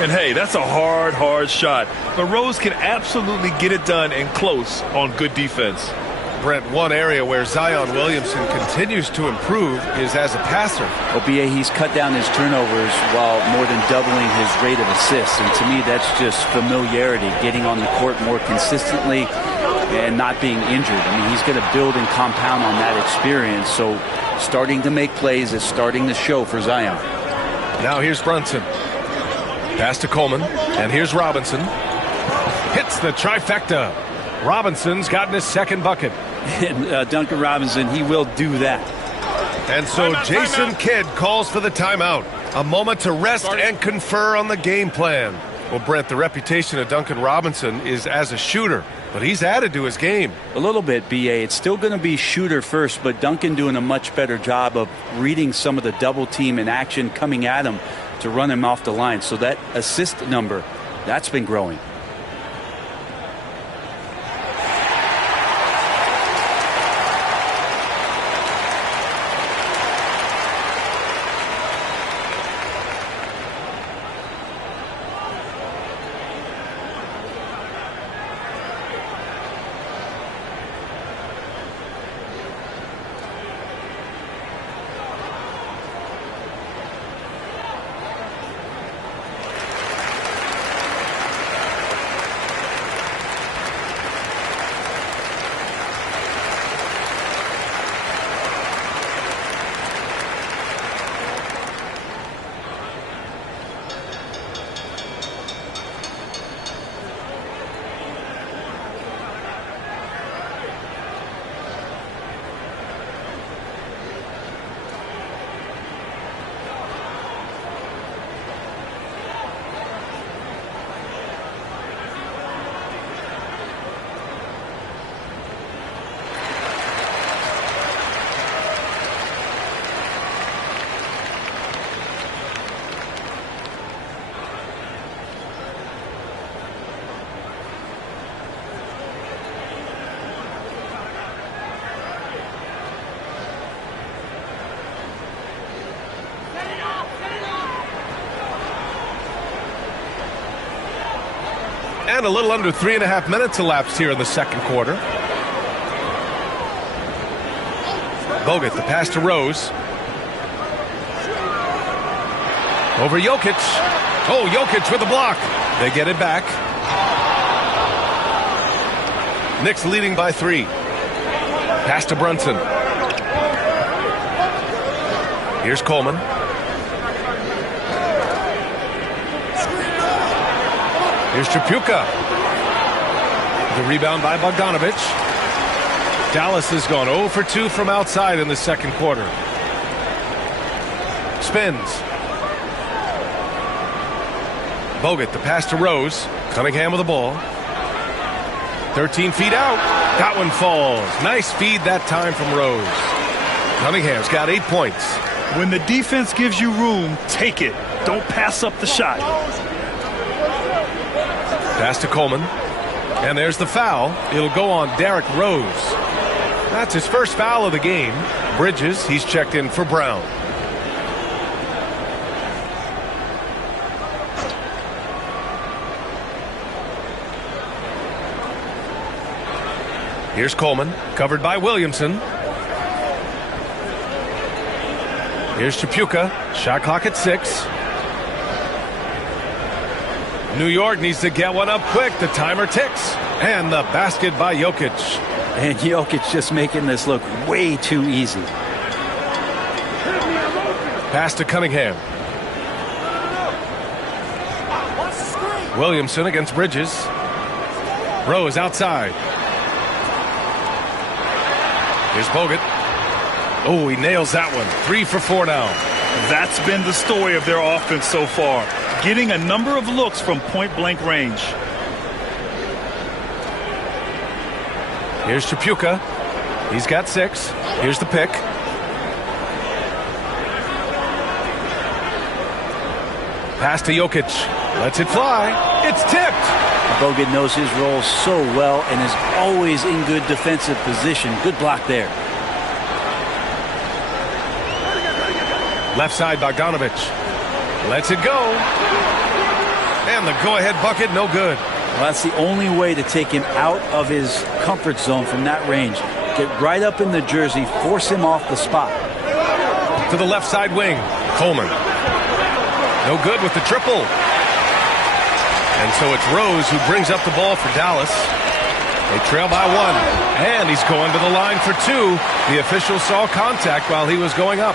And hey, that's a hard shot. But Rose can absolutely get it done in close on good defense. Brent, one area where Zion Williamson continues to improve is as a passer. Well, B.A., he's cut down his turnovers while more than doubling his rate of assists. And to me, that's just familiarity, getting on the court more consistently and not being injured. I mean, he's going to build and compound on that experience. So starting to make plays is starting to show for Zion. Now here's Brunson. Pass to Coleman. And here's Robinson. Hits the trifecta. Robinson's gotten his second bucket. And Duncan Robinson, he will do that. And so Jason Kidd calls for the timeout. A moment to rest and confer on the game plan. Well, Brent, the reputation of Duncan Robinson is as a shooter, but he's added to his game. A little bit, B.A. It's still going to be shooter first, but Duncan doing a much better job of reading some of the double team in action coming at him to run him off the line. So that assist number, that's been growing. And a little under 3.5 minutes elapsed here in the second quarter. Bogut, the pass to Rose. Over Jokic. Oh, Jokic with a block. They get it back. Knicks leading by 3. Pass to Brunson. Here's Coleman. Here's Tripucka. The rebound by Bogdanovic. Dallas has gone 0 for 2 from outside in the second quarter. Spins. Bogut, the pass to Rose. Cunningham with the ball. 13 feet out. That one falls. Nice feed that time from Rose. Cunningham's got 8 points. When the defense gives you room, take it. Don't pass up the shot. Pass to Coleman. And there's the foul. It'll go on Derrick Rose. That's his first foul of the game. Bridges, he's checked in for Brown. Here's Coleman, covered by Williamson. Here's Tripucka. Shot clock at 6. New York needs to get one up quick. The timer ticks. And the basket by Jokic. And Jokic just making this look way too easy. Pass to Cunningham. Williamson against Bridges. Rose outside. Here's Bogut. Oh, he nails that one. 3 for 4 now. That's been the story of their offense so far. Getting a number of looks from point-blank range. Here's Tripucka. He's got 6. Here's the pick. Pass to Jokic. Lets it fly. It's tipped. Bogut knows his role so well and is always in good defensive position. Good block there. Left side, Bogdanovic. Lets it go. And the go-ahead bucket, no good. Well, that's the only way to take him out of his comfort zone from that range. Get right up in the jersey, force him off the spot. To the left side wing, Coleman. No good with the triple. And so it's Rose who brings up the ball for Dallas. They trail by 1. And he's going to the line for 2. The official saw contact while he was going up.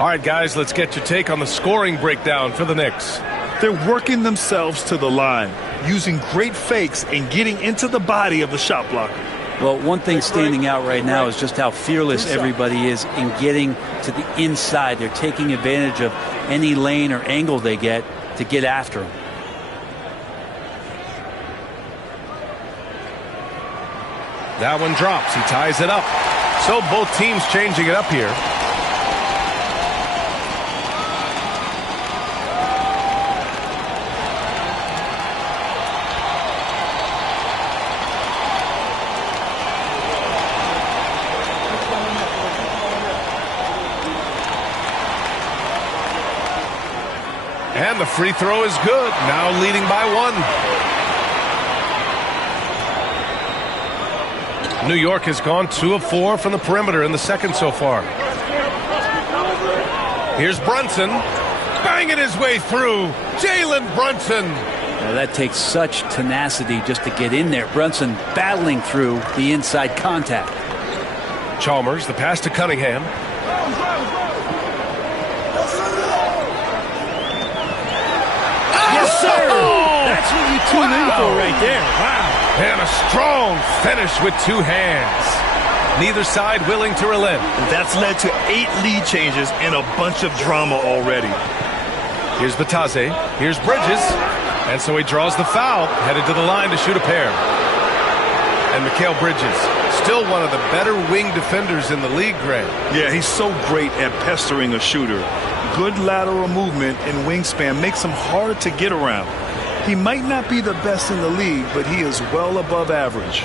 All right, guys, let's get your take on the scoring breakdown for the Knicks. They're working themselves to the line, using great fakes and getting into the body of the shot blocker. Well, one thing standing out right now is just how fearless everybody is in getting to the inside. They're taking advantage of any lane or angle they get to get after him. That one drops. He ties it up. So both teams changing it up here. And the free throw is good. Now leading by 1. New York has gone 2 of 4 from the perimeter in the second so far. Here's Brunson. Banging his way through. Jalen Brunson. Now that takes such tenacity just to get in there. Brunson battling through the inside contact. Chalmers, the pass to Cunningham. Yes, sir. That's what you tune in for right there. Wow. And a strong finish with 2 hands. Neither side willing to relent. That's led to 8 lead changes and a bunch of drama already. Here's Batase. Here's Bridges. And so he draws the foul, headed to the line to shoot a pair. And Mikal Bridges, still one of the better wing defenders in the league, Grant. Yeah, he's so great at pestering a shooter. Good lateral movement and wingspan makes him hard to get around. He might not be the best in the league, but he is well above average.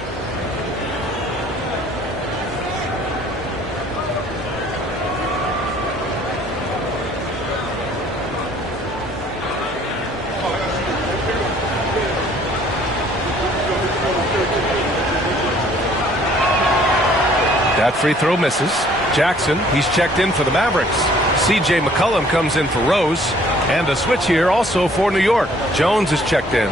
That free throw misses. Jackson, he's checked in for the Mavericks. C.J. McCollum comes in for Rose. And a switch here also for New York. Jones is checked in.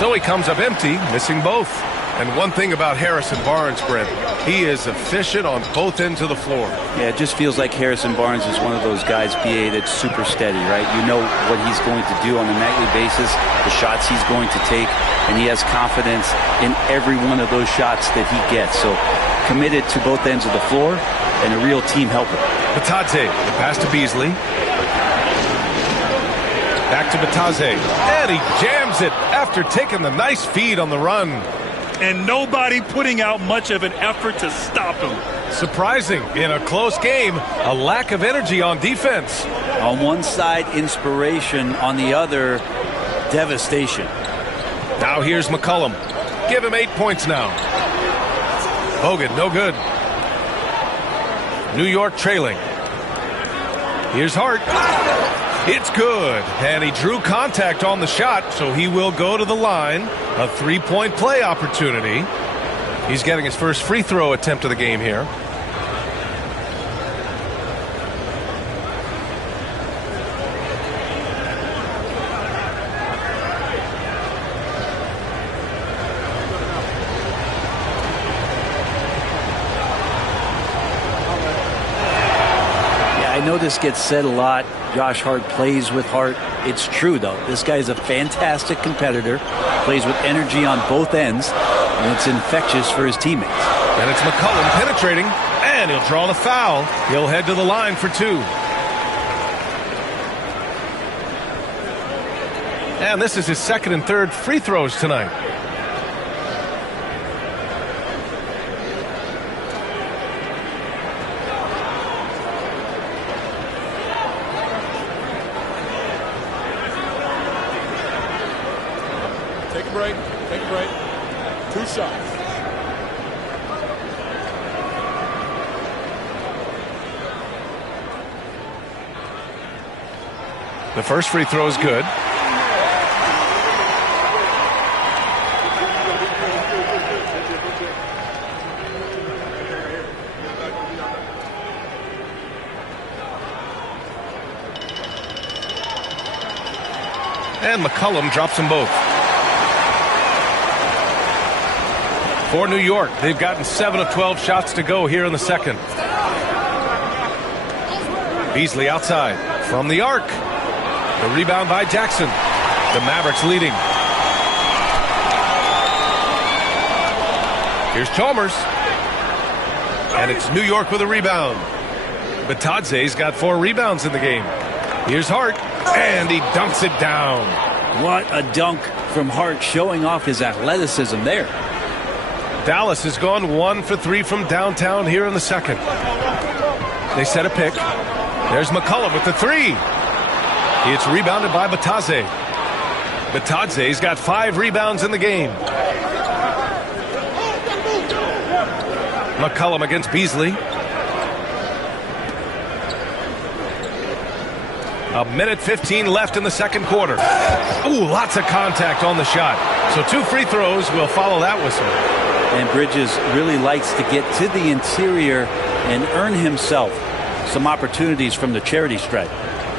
So he comes up empty, missing both. And one thing about Harrison Barnes, Brent, he is efficient on both ends of the floor. Yeah, it just feels like Harrison Barnes is one of those guys, BA, that's super steady, right? You know what he's going to do on a nightly basis, the shots he's going to take, and he has confidence in every one of those shots that he gets. So committed to both ends of the floor and a real team helper. Batadze, the pass to Beasley. Back to Batadze, and he jams it after taking the nice feed on the run. And nobody putting out much of an effort to stop him. Surprising in a close game, a lack of energy on defense. On one side, inspiration. On the other, devastation. Now here's McCollum. Give him 8 points now. Bogut, no good. New York trailing. Here's Hart. It's good. And he drew contact on the shot, so he will go to the line. A 3-point play opportunity. He's getting his first free throw attempt of the game here. I know this gets said a lot. Josh Hart plays with heart. It's true, though. This guy is a fantastic competitor, plays with energy on both ends, and it's infectious for his teammates. And it's McCollum penetrating, and he'll draw the foul. He'll head to the line for 2. And this is his second and third free throws tonight. break. Take a break. 2 shots. The first free throw is good. And McCollum drops them both. For New York, they've gotten 7 of 12 shots to go here in the second. Beasley outside from the arc. The rebound by Jackson. The Mavericks leading. Here's Chalmers. And it's New York with a rebound. Batadze's got 4 rebounds in the game. Here's Hart. And he dunks it down. What a dunk from Hart, showing off his athleticism there. Dallas has gone 1 for 3 from downtown here in the second. They set a pick. There's McCollum with the 3. It's rebounded by Batadze. Batadze's got 5 rebounds in the game. McCollum against Beasley. A minute 15 left in the second quarter. Ooh, lots of contact on the shot. So 2 free throws will follow that whistle. And Bridges really likes to get to the interior and earn himself some opportunities from the charity stripe.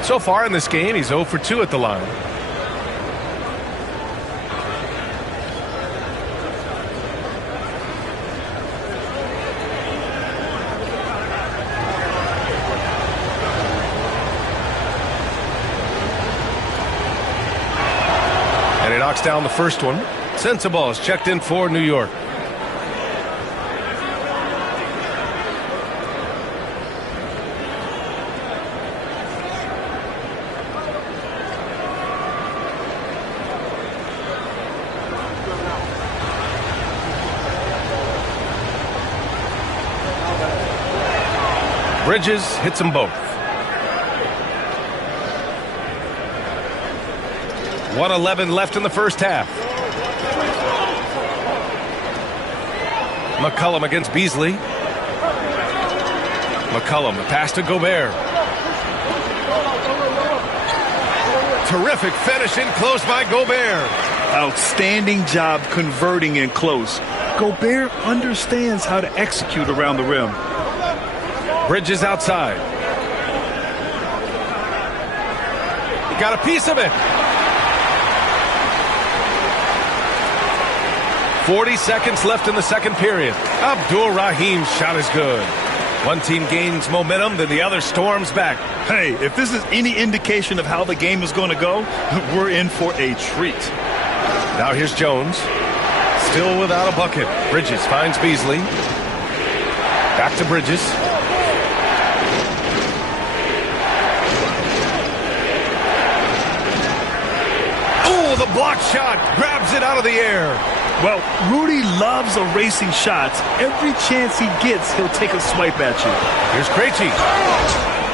So far in this game, he's 0 for 2 at the line. And he knocks down the first one. Sensabaugh is checked in for New York. Bridges hits them both. 1:11 left in the first half. McCollum against Beasley. McCollum, the pass to Gobert. Terrific finish in close by Gobert. Outstanding job converting in close. Gobert understands how to execute around the rim. Bridges outside. He got a piece of it. 40 seconds left in the second period. Abdul Rahim's shot is good. One team gains momentum, then the other storms back. Hey, if this is any indication of how the game is going to go, we're in for a treat. Now here's Jones. Still without a bucket. Bridges finds Beasley. Back to Bridges. Oh, the block shot. Grabs it out of the air. Well, Rudy loves erasing shots. Every chance he gets, he'll take a swipe at you. Here's Krejci.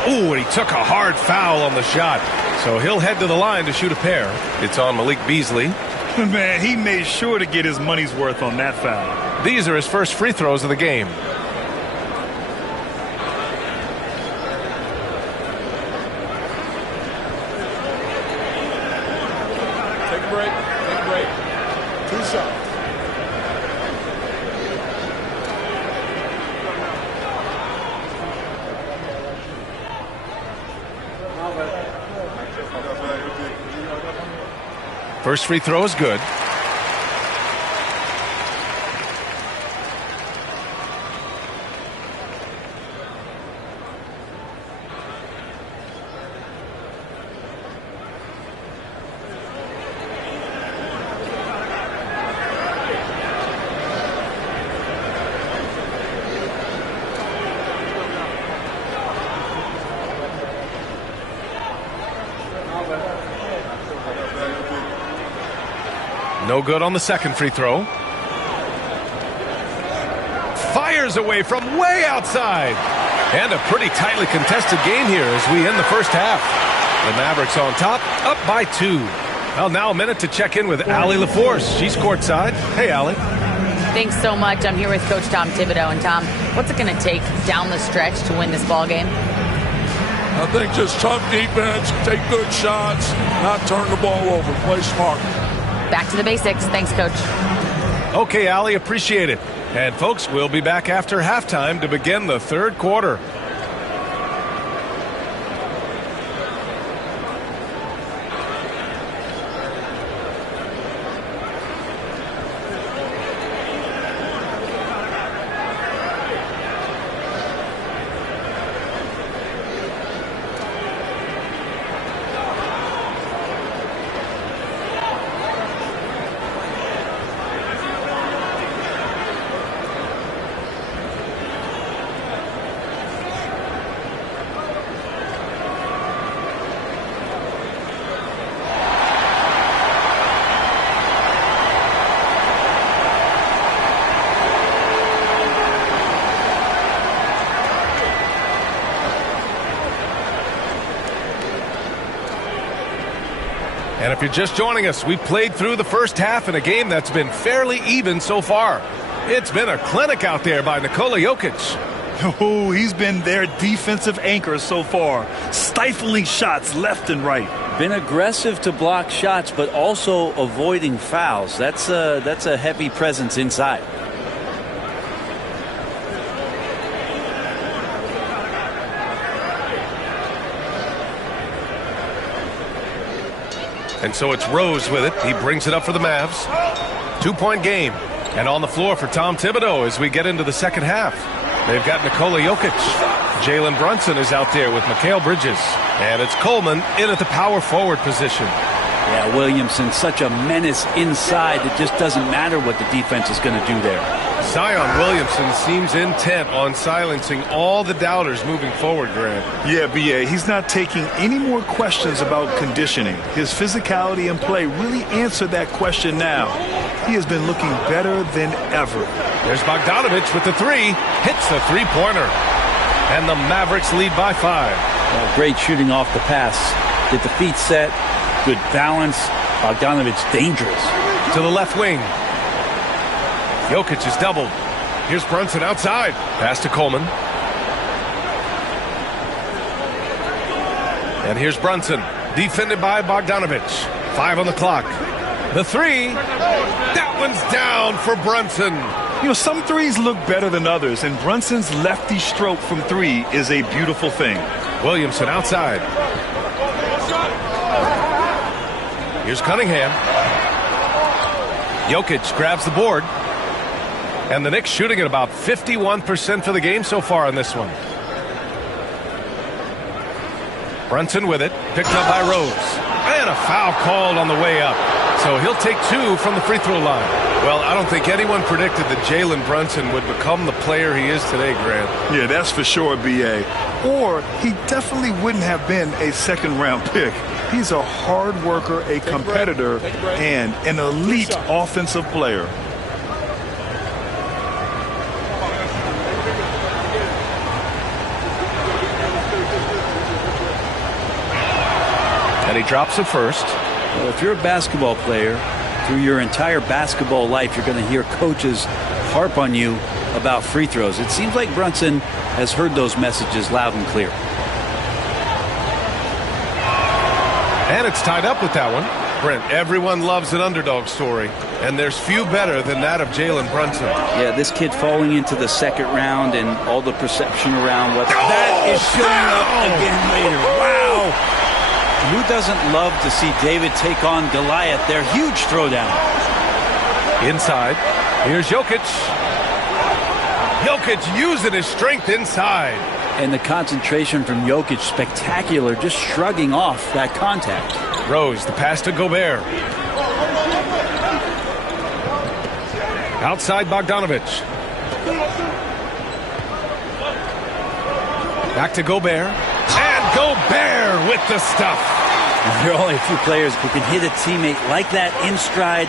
Oh, and he took a hard foul on the shot. So he'll head to the line to shoot a pair. It's on Malik Beasley. Man, he made sure to get his money's worth on that foul. These are his first free throws of the game. Take a break. Take a break. 2 shots. First free throw is good. No good on the second free throw. Fires away from way outside. And a pretty tightly contested game here as we end the first half. The Mavericks on top, up by 2. Well, now a minute to check in with Allie LaForce. She's courtside. Hey, Allie. Thanks so much. I'm here with Coach Tom Thibodeau. And Tom, what's it going to take down the stretch to win this ball game? I think just tough defense, take good shots, not turn the ball over, play smart. Back to the basics. Thanks, Coach. Okay, Allie, appreciate it. And folks, we'll be back after halftime to begin the third quarter. And if you're just joining us, we played through the first half in a game that's been fairly even so far. It's been a clinic out there by Nikola Jokic. Oh, he's been their defensive anchor so far, stifling shots left and right. Been aggressive to block shots, but also avoiding fouls. That's a heavy presence inside. And so it's Rose with it. He brings it up for the Mavs. 2-point game. And on the floor for Tom Thibodeau as we get into the second half. They've got Nikola Jokic. Jalen Brunson is out there with Mikal Bridges. And it's Coleman in at the power forward position. Yeah, Williamson, such a menace inside. It just doesn't matter what the defense is going to do there. Zion Williamson seems intent on silencing all the doubters moving forward, Grant. Yeah, B.A., he's not taking any more questions about conditioning. His physicality and play really answer that question now. He has been looking better than ever. There's Bogdanovich with the three. Hits the three-pointer. And the Mavericks lead by 5. Well, great shooting off the pass. Get the feet set. Good balance. Bogdanovich dangerous. To the left wing. Jokic is doubled. Here's Brunson outside. Pass to Coleman. And here's Brunson. Defended by Bogdanovich. 5 on the clock. The three. That one's down for Brunson. You know, some threes look better than others, and Brunson's lefty stroke from 3 is a beautiful thing. Williamson outside. Here's Cunningham. Jokic grabs the board. And the Knicks shooting at about 51% for the game so far in this one. Brunson with it. Picked up by Rose. And a foul called on the way up. So he'll take 2 from the free throw line. Well, I don't think anyone predicted that Jalen Brunson would become the player he is today, Grant. Yeah, that's for sure, B.A. Or he definitely wouldn't have been a second-round pick. He's a hard worker, a competitor, and an elite offensive player. And he drops it first. Well, if you're a basketball player, through your entire basketball life, you're going to hear coaches harp on you about free throws. It seems like Brunson has heard those messages loud and clear. And it's tied up with that one. Brent, everyone loves an underdog story, and there's few better than that of Jalen Brunson. Yeah, this kid falling into the second round and all the perception around what that is showing up again later. Wow! Who doesn't love to see David take on Goliath? Their huge throwdown. Inside. Here's Jokic. Jokic using his strength inside. And the concentration from Jokic, spectacular, just shrugging off that contact. Rose, the pass to Gobert. Outside Bogdanovich. Back to Gobert. And Gobert with the stuff. There are only a few players who can hit a teammate like that in stride.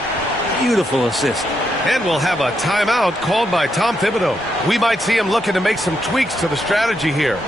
Beautiful assist. And we'll have a timeout called by Tom Thibodeau. We might see him looking to make some tweaks to the strategy here.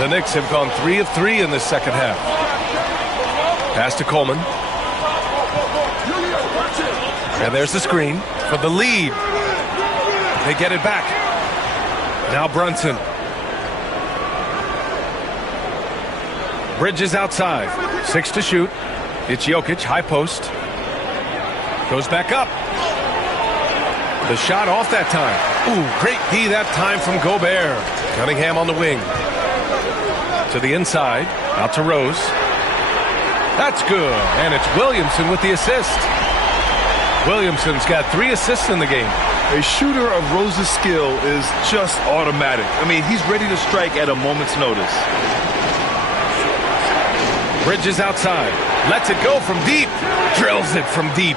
The Knicks have gone 3 of 3 in this second half. Pass to Coleman. And there's the screen for the lead. They get it back. Now Brunson. Bridges outside. 6 to shoot. It's Jokic, high post. Goes back up. The shot off that time. Ooh, great D that time from Gobert. Cunningham on the wing. To the inside. Out to Rose. That's good. And it's Williamson with the assist. Williamson's got 3 assists in the game. A shooter of Rose's skill is just automatic. I mean, he's ready to strike at a moment's notice. Bridges outside. Lets it go from deep. Drills it from deep.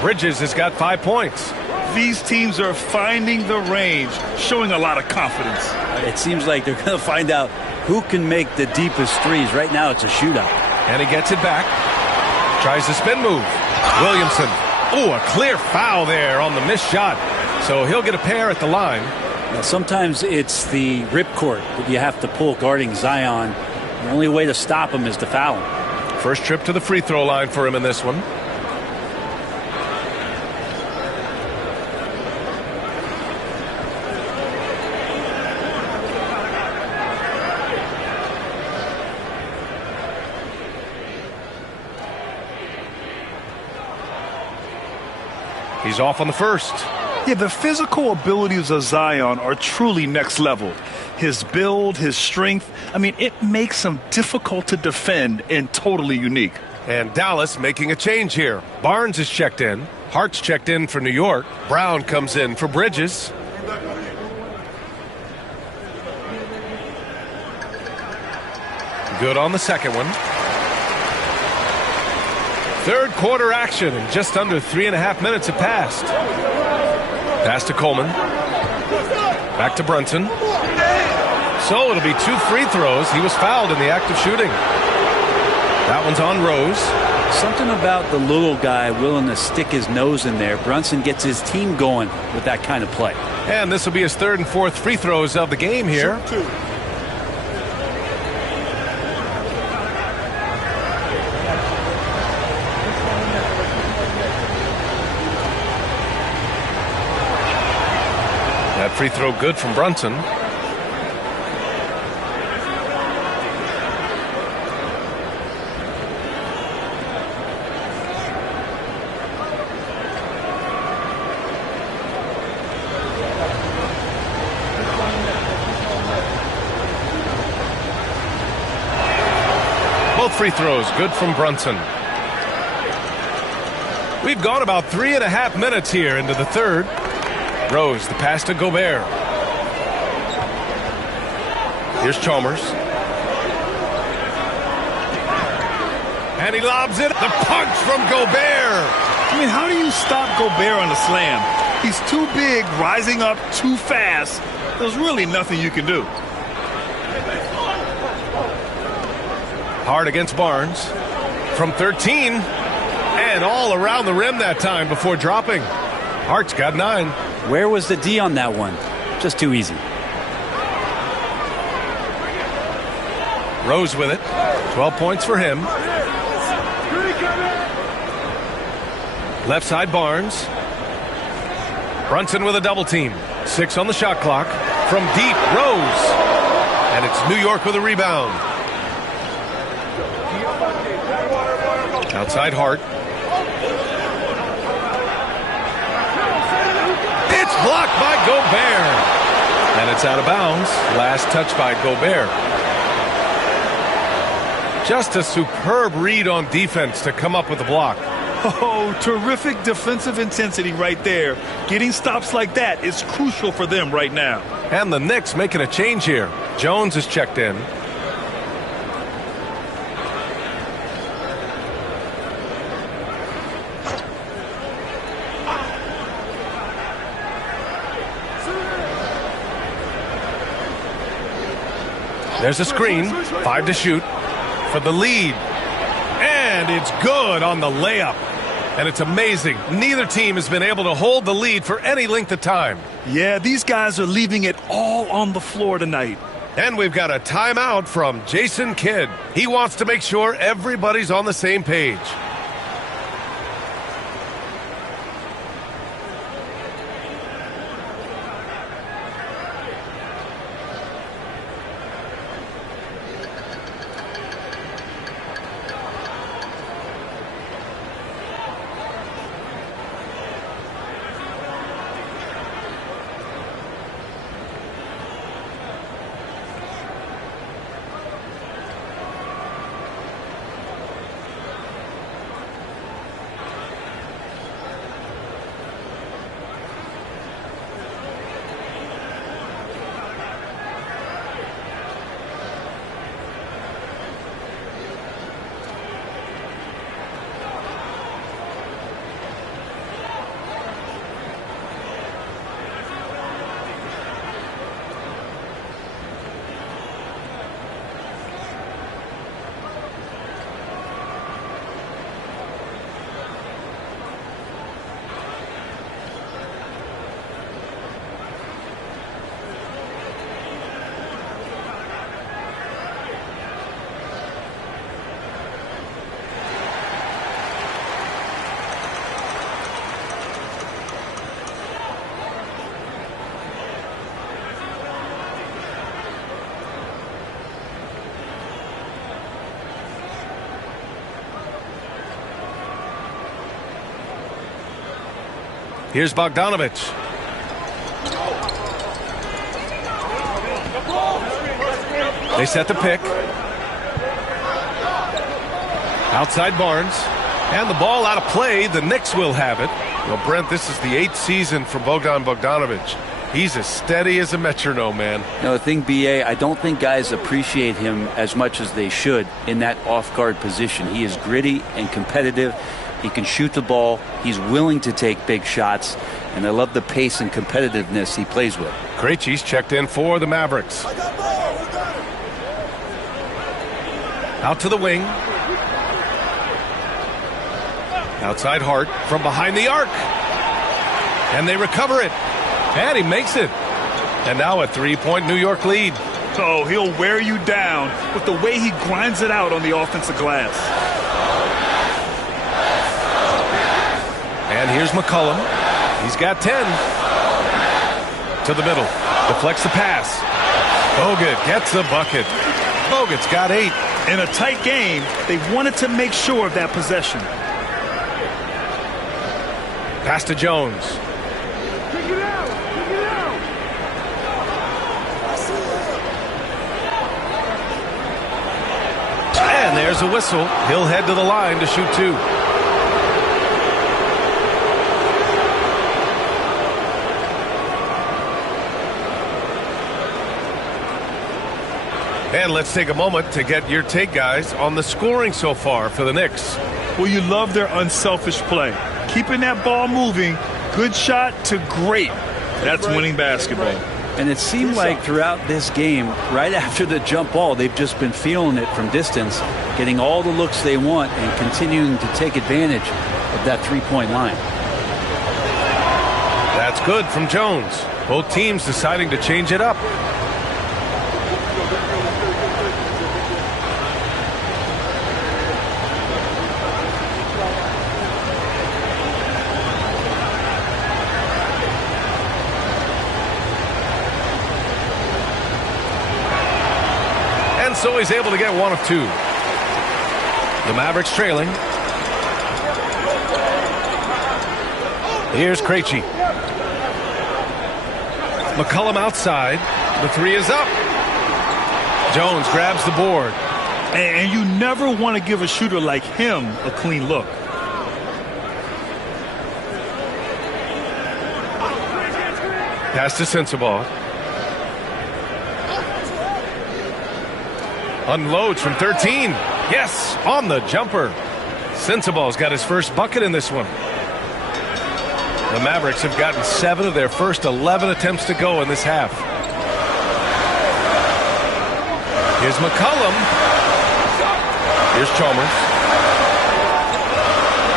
Bridges has got 5 points. These teams are finding the range, showing a lot of confidence. It seems like they're going to find out who can make the deepest threes. Right now, it's a shootout. And he gets it back. Tries the spin move. Williamson. Ooh, a clear foul there on the missed shot. So he'll get a pair at the line. Now, sometimes it's the ripcord that you have to pull guarding Zion. The only way to stop him is to foul him. First trip to the free throw line for him in this one. He's off on the first. Yeah, the physical abilities of Zion are truly next level. His build, his strength, I mean, it makes him difficult to defend and totally unique. And Dallas making a change here. Barnes is checked in. Hart's checked in for New York. Brown comes in for Bridges. Good on the second one. Third quarter action, and just under 3.5 minutes have passed. Pass to Coleman. Back to Brunson. So it'll be 2 free throws. He was fouled in the act of shooting. That one's on Rose. Something about the little guy willing to stick his nose in there. Brunson gets his team going with that kind of play. And this will be his 3rd and 4th free throws of the game here. That free throw good from Brunson. Both free throws good from Brunson. We've gone about 3.5 minutes here into the third. Rose, the pass to Gobert. Here's Chalmers. And he lobs it. The punch from Gobert. I mean, how do you stop Gobert on the slam? He's too big, rising up too fast. There's really nothing you can do. Hard against Barnes. From 13. And all around the rim that time before dropping. Hart's got 9. Where was the D on that one? Just too easy. Rose with it. 12 points for him. Left side Barnes. Brunson with a double team. 6 on the shot clock. From deep, Rose. And it's New York with a rebound. Outside Hart. Blocked by Gobert. And it's out of bounds. Last touch by Gobert. Just a superb read on defense to come up with the block. Oh, terrific defensive intensity right there. Getting stops like that is crucial for them right now. And the Knicks making a change here. Jones is checked in. There's a screen. 5 to shoot for the lead. And it's good on the layup. And it's amazing. Neither team has been able to hold the lead for any length of time. Yeah, these guys are leaving it all on the floor tonight. And we've got a timeout from Jason Kidd. He wants to make sure everybody's on the same page. Here's Bogdanovich. They set the pick. Outside Barnes. And the ball out of play. The Knicks will have it. Well, Brent, this is the 8th season for Bogdan Bogdanovich. He's as steady as a metronome, man. No, the thing, B.A., I don't think guys appreciate him as much as they should in that off-guard position. He is gritty and competitive. He can shoot the ball. He's willing to take big shots. And I love the pace and competitiveness he plays with. Krejci's checked in for the Mavericks. Out to the wing. Outside Hart from behind the arc. And they recover it. And he makes it. And now a 3-point New York lead. Oh, he'll wear you down with the way he grinds it out on the offensive glass. And here's McCollum. He's got 10. To the middle. Deflects the pass. Bogut gets the bucket. Bogut's got 8. In a tight game, they wanted to make sure of that possession. Pass to Jones. And there's a whistle. He'll head to the line to shoot 2. And let's take a moment to get your take, guys, on the scoring so far for the Knicks. Well, you love their unselfish play. Keeping that ball moving, good shot to great. That's winning basketball. And it seemed like throughout this game, right after the jump ball, they've just been feeling it from distance, getting all the looks they want and continuing to take advantage of that three-point line. That's good from Jones. Both teams deciding to change it up. So he's able to get 1 of 2. The Mavericks trailing. Here's Krejci. McCollum outside. The 3 is up. Jones grabs the board. And you never want to give a shooter like him a clean look. Pass to Sensabaugh. Unloads from 13. Yes, on the jumper. Sensabaugh's got his first bucket in this one. The Mavericks have gotten 7 of their first 11 attempts to go in this half. Here's McCollum. Here's Chalmers.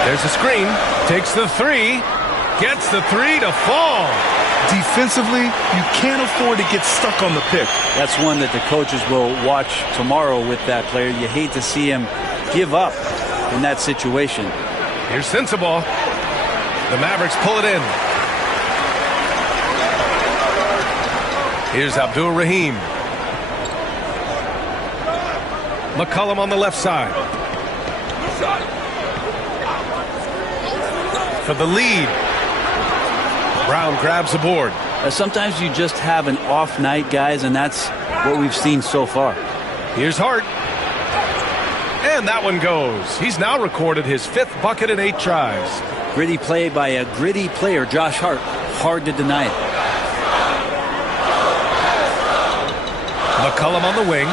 There's the screen. Takes the 3. Gets the 3 to fall. Defensively, you can't afford to get stuck on the pick. That's one that the coaches will watch tomorrow with that player. You hate to see him give up in that situation. Here's Sensabaugh. The Mavericks pull it in. Here's Abdul Rahim. McCollum on the left side. For the lead. Brown grabs the board. Sometimes you just have an off night, guys, and that's what we've seen so far. Here's Hart. And that one goes. He's now recorded his 5th bucket in 8 tries. Gritty play by a gritty player, Josh Hart. Hard to deny it. McCollum on the wing.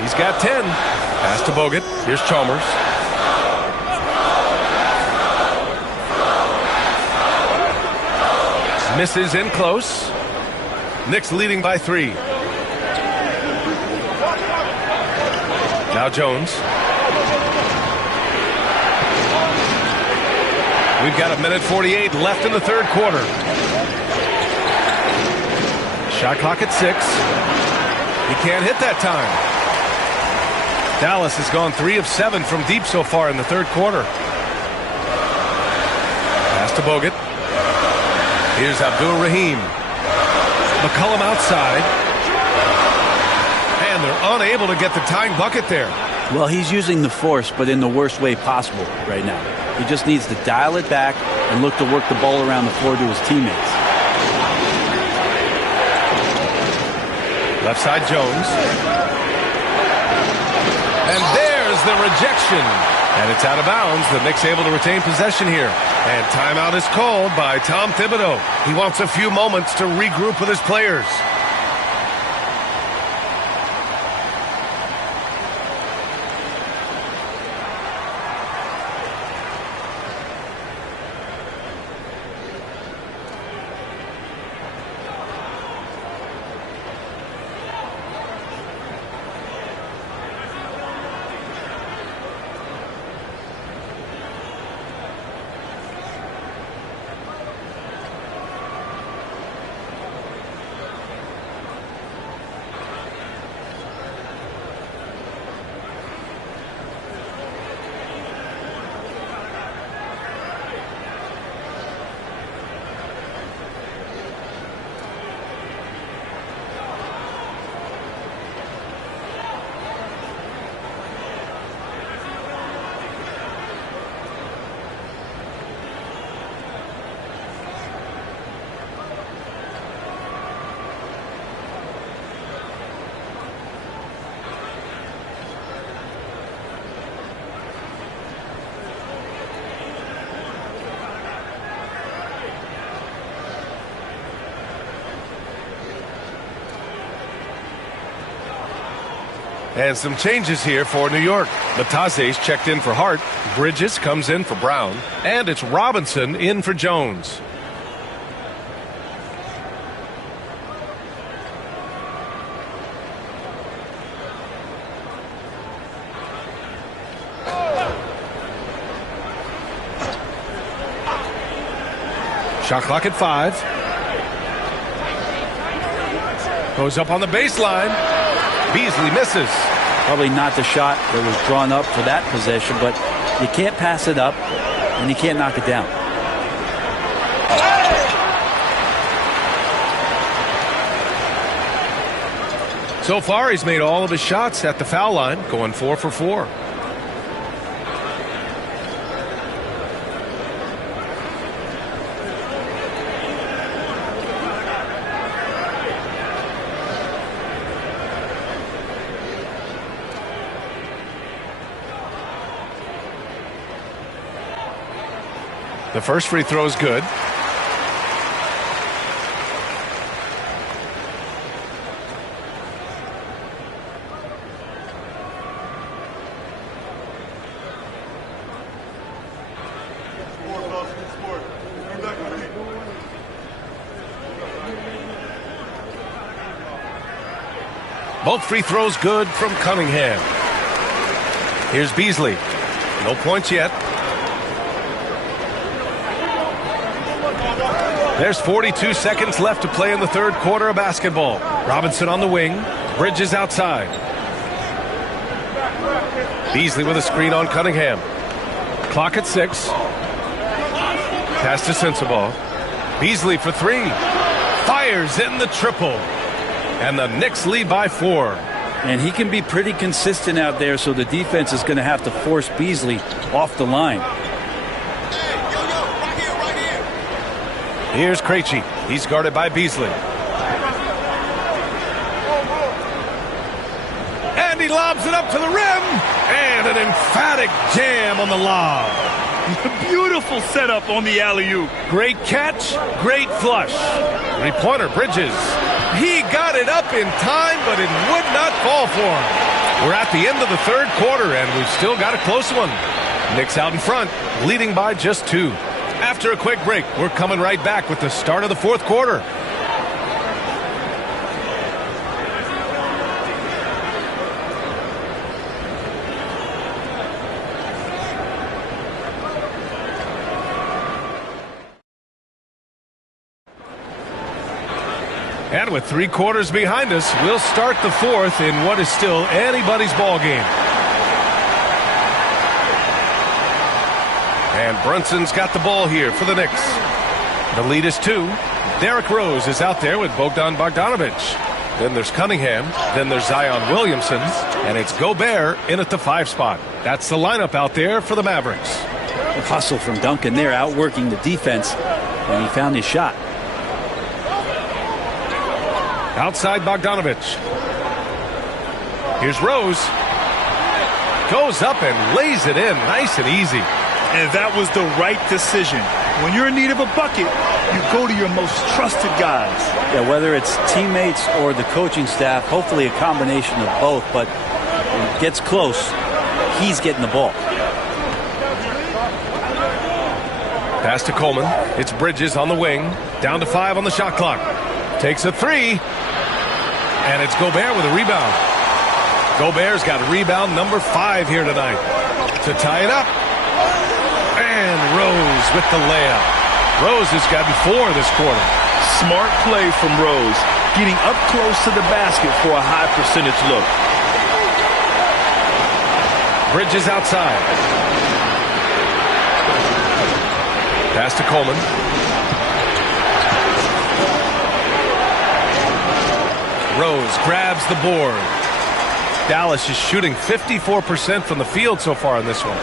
He's got 10. Pass to Bogut. Here's Chalmers. Misses in close. Knicks leading by 3. Now Jones. We've got 1:48 left in the 3rd quarter. Shot clock at 6. He can't hit that time. Dallas has gone 3 of 7 from deep so far in the 3rd quarter. Pass to Bogut. Here's Abdul Rahim. McCollum outside. And they're unable to get the tying bucket there. Well, he's using the force, but in the worst way possible right now. He just needs to dial it back and look to work the ball around the floor to his teammates. Left side Jones. And there's the rejection. And it's out of bounds. The Knicks able to retain possession here. And timeout is called by Tom Thibodeau. He wants a few moments to regroup with his players. And some changes here for New York. Matase's checked in for Hart. Bridges comes in for Brown. And it's Robinson in for Jones. Shot clock at 5. Goes up on the baseline. Beasley misses. Probably not the shot that was drawn up for that possession, but you can't pass it up and you can't knock it down. So far, he's made all of his shots at the foul line, going 4 for 4. The first free throw is good. Both free throws good from Cunningham. Here's Beasley. No points yet. There's 42 seconds left to play in the third quarter of basketball. Robinson on the wing. Bridges outside. Beasley with a screen on Cunningham. Clock at 6. Pass to Sensabaugh. Beasley for 3. Fires in the triple. And the Knicks lead by 4. And he can be pretty consistent out there, so the defense is going to have to force Beasley off the line. Here's Krejci. He's guarded by Beasley. And he lobs it up to the rim. And an emphatic jam on the lob. Beautiful setup on the alley-oop. Great catch, great flush. Three-pointer, Bridges. He got it up in time, but it would not fall for him. We're at the end of the third quarter, and we've still got a close one. Knicks out in front, leading by just 2. After a quick break, we're coming right back with the start of the fourth quarter. And with 3 quarters behind us, we'll start the fourth in what is still anybody's ball game. And Brunson's got the ball here for the Knicks. The lead is 2. Derrick Rose is out there with Bogdan Bogdanovic. Then there's Cunningham. Then there's Zion Williamson. And it's Gobert in at the 5 spot. That's the lineup out there for the Mavericks. A hustle from Duncan there, outworking the defense, and he found his shot. Outside Bogdanovic. Here's Rose. Goes up and lays it in nice and easy. And that was the right decision. When you're in need of a bucket, you go to your most trusted guys. Yeah, whether it's teammates or the coaching staff, hopefully a combination of both, but when it gets close, he's getting the ball. Pass to Coleman. It's Bridges on the wing. Down to 5 on the shot clock. Takes a 3. And it's Gobert with a rebound. Gobert's got rebound number 5 here tonight. To tie it up. And Rose with the layup. Rose has gotten 4 this quarter. Smart play from Rose. Getting up close to the basket for a high percentage look. Bridges outside. Pass to Coleman. Rose grabs the board. Dallas is shooting 54% from the field so far in this one.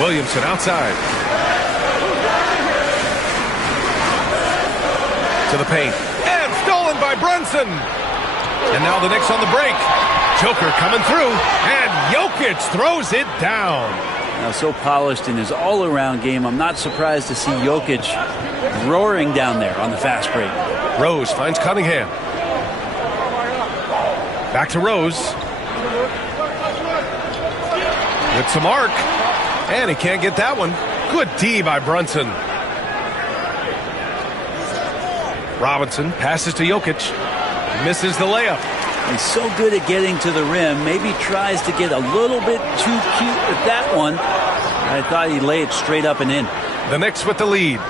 Williamson outside. To the paint. And stolen by Brunson. And now the Knicks on the break. Joker coming through. And Jokic throws it down. Now, so polished in his all-around game, I'm not surprised to see Jokic roaring down there on the fast break. Rose finds Cunningham. Back to Rose. With some arc. And he can't get that one. Good D by Brunson. Robinson passes to Jokic. Misses the layup. He's so good at getting to the rim. Maybe tries to get a little bit too cute with that one. I thought he'd lay it straight up and in. The Knicks with the lead.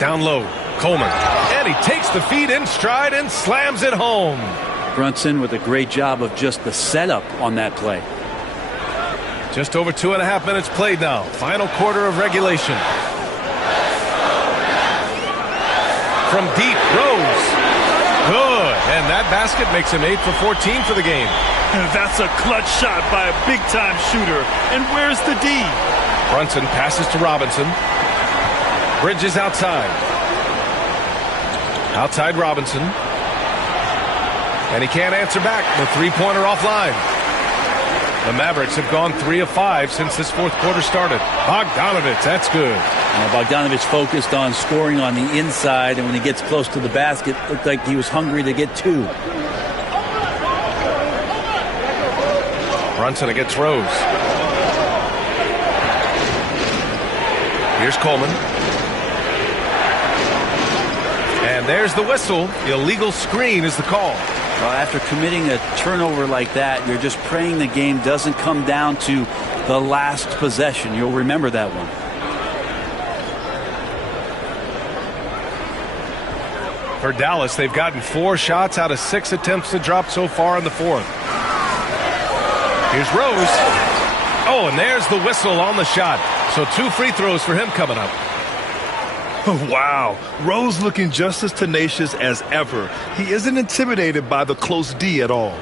Down low. Coleman. And he takes the feed in stride and slams it home. Brunson with a great job of just the setup on that play. Just over 2.5 minutes played now. Final quarter of regulation. From deep, Rose. Good. And that basket makes him 8 for 14 for the game. That's a clutch shot by a big-time shooter. And where's the D? Brunson passes to Robinson. Bridges outside. Outside Robinson. And he can't answer back. The three-pointer offline. The Mavericks have gone 3 of 5 since this fourth quarter started. Bogdanovic, that's good. Bogdanovic focused on scoring on the inside, and when he gets close to the basket, looked like he was hungry to get 2. Brunson against Rose. Here's Coleman. And there's the whistle. Illegal screen is the call. Well, after committing a turnover like that, you're just praying the game doesn't come down to the last possession. You'll remember that one. For Dallas, they've gotten 4 shots out of 6 attempts to drop so far in the fourth. Here's Rose. Oh, and there's the whistle on the shot. So 2 free throws for him coming up. Wow. Rose looking just as tenacious as ever. He isn't intimidated by the close D at all.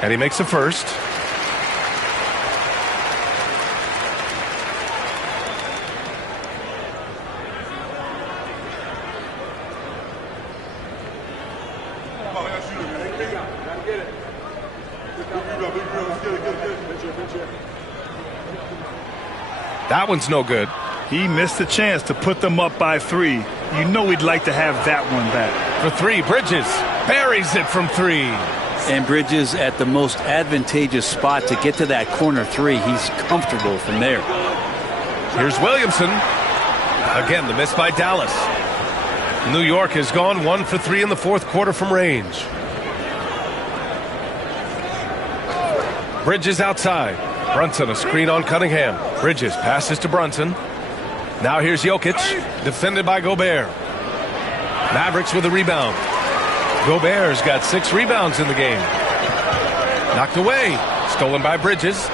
And he makes the first. That one's no good. He missed a chance to put them up by 3. You know he'd like to have that one back. For 3, Bridges buries it from 3. And Bridges at the most advantageous spot to get to that corner 3. He's comfortable from there. Here's Williamson. Again, the miss by Dallas. New York has gone 1 for 3 in the fourth quarter from range. Bridges outside. Brunson, a screen on Cunningham. Bridges passes to Brunson. Now here's Jokic, defended by Gobert. Mavericks with a rebound. Gobert's got 6 rebounds in the game. Knocked away. Stolen by Bridges.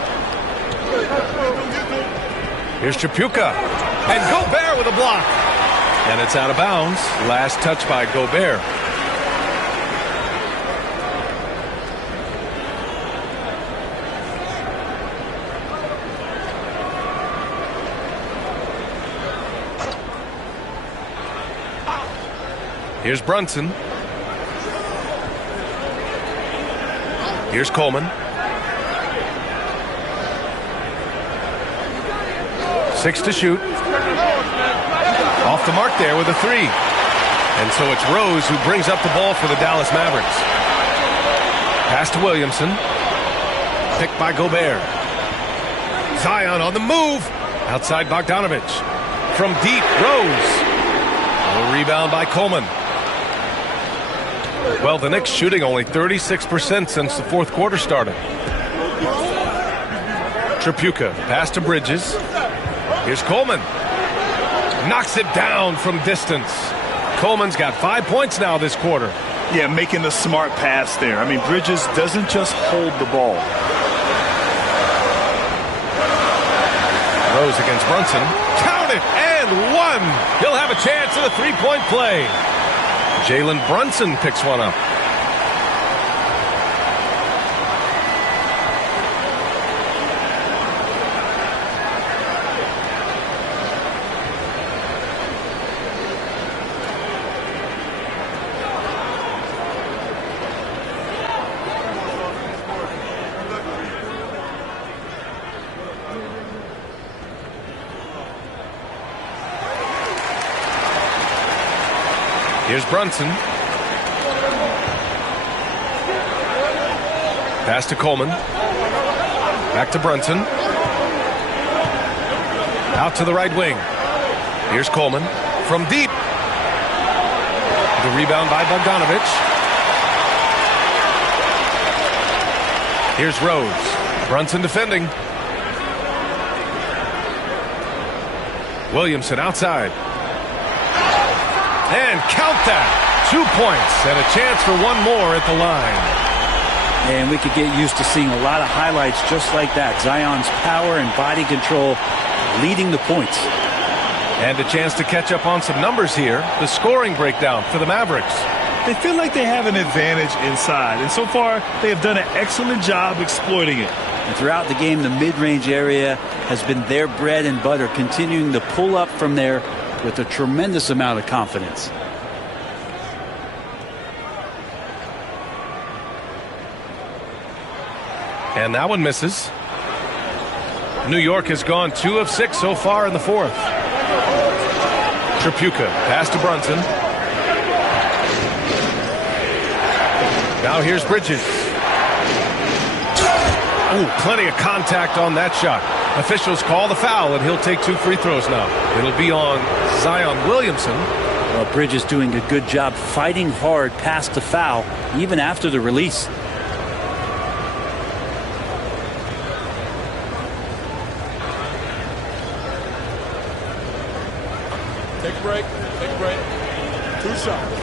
Here's Tripucka. And Gobert with a block. And it's out of bounds. Last touch by Gobert. Here's Brunson. Here's Coleman. 6 to shoot. Off the mark there with a 3. And so it's Rose who brings up the ball for the Dallas Mavericks. Pass to Williamson. Picked by Gobert. Zion on the move. Outside Bogdanovich. From deep, Rose. A rebound by Coleman. Well, the Knicks shooting only 36% since the fourth quarter started. Tripucka, pass to Bridges. Here's Coleman. Knocks it down from distance. Coleman's got 5 points now this quarter. Yeah, making the smart pass there. I mean, Bridges doesn't just hold the ball. Rose against Brunson. Count it, and 1. He'll have a chance at a 3-point play. Jalen Brunson picks one up. Here's Brunson. Pass to Coleman. Back to Brunson. Out to the right wing. Here's Coleman. From deep. The rebound by Bogdanovich. Here's Rose. Brunson defending. Williamson outside. And count that. 2 points and a chance for one more at the line. And we could get used to seeing a lot of highlights just like that. Zion's power and body control leading the points. And a chance to catch up on some numbers here. The scoring breakdown for the Mavericks. They feel like they have an advantage inside, and so far they have done an excellent job exploiting it. And throughout the game, the mid-range area has been their bread and butter, continuing to pull up from there with a tremendous amount of confidence. And that one misses. New York has gone 2 of 6 so far in the fourth. Tripucka, pass to Brunson. Now here's Bridges. Ooh, plenty of contact on that shot. Officials call the foul, and he'll take 2 free throws now. It'll be on Zion Williamson. Well, Bridges doing a good job fighting hard past the foul, even after the release. Take a break. Take a break. 2 shots.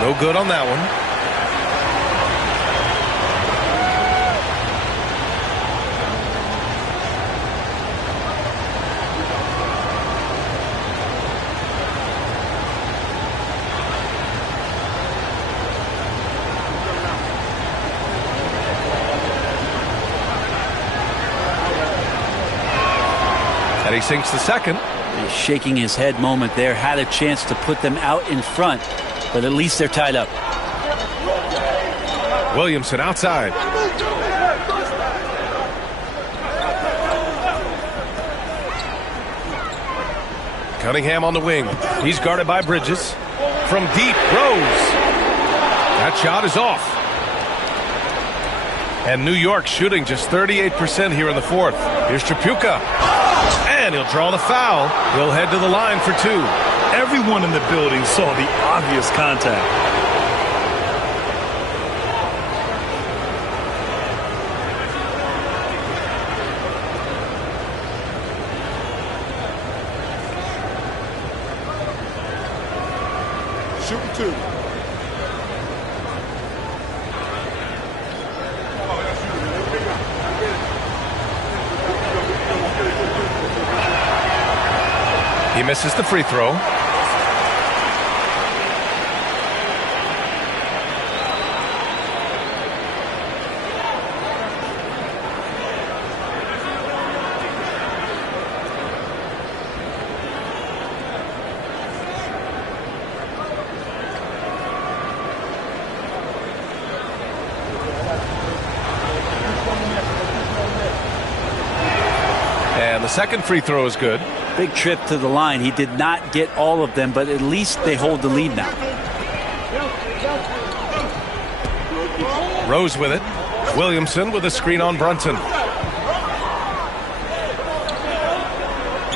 No good on that one. And he sinks the second. A shaking his head moment there. Had a chance to put them out in front, but at least they're tied up. Williamson outside. Cunningham on the wing. He's guarded by Bridges. From deep, Rose. That shot is off. And New York shooting just 38% here in the fourth. Here's Tripucka. And he'll draw the foul. He'll head to the line for 2. Everyone in the building saw the obvious contact. Shooting 2. He misses the free throw. And the second free throw is good. Big trip to the line. He did not get all of them, but at least they hold the lead now. Rose with it. Williamson with a screen on Brunson.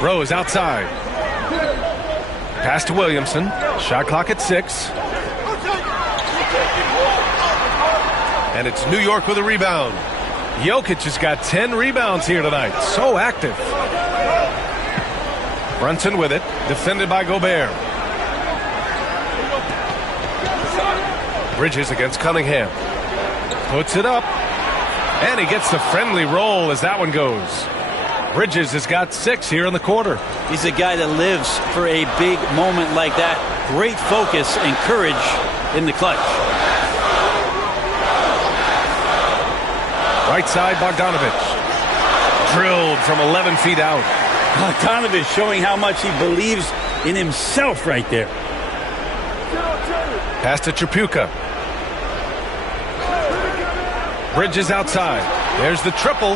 Rose outside. Pass to Williamson. Shot clock at 6. And it's New York with a rebound. Jokic has got 10 rebounds here tonight. So active. Brunson with it, defended by Gobert. Bridges against Cunningham. Puts it up. And he gets the friendly roll as that one goes. Bridges has got 6 here in the quarter. He's a guy that lives for a big moment like that. Great focus and courage in the clutch. Right side, Bogdanovich. Drilled from 11 feet out. Bogdanovich showing how much he believes in himself right there. Pass to Tripucka. Bridges outside. There's the triple.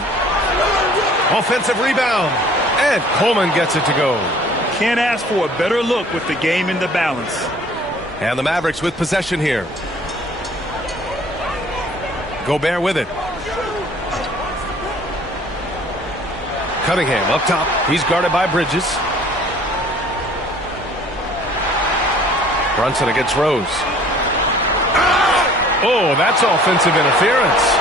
Offensive rebound. And Coleman gets it to go. Can't ask for a better look with the game in the balance. And the Mavericks with possession here. Gobert with it. Cunningham up top. He's guarded by Bridges. Brunson against Rose. Oh, that's offensive interference.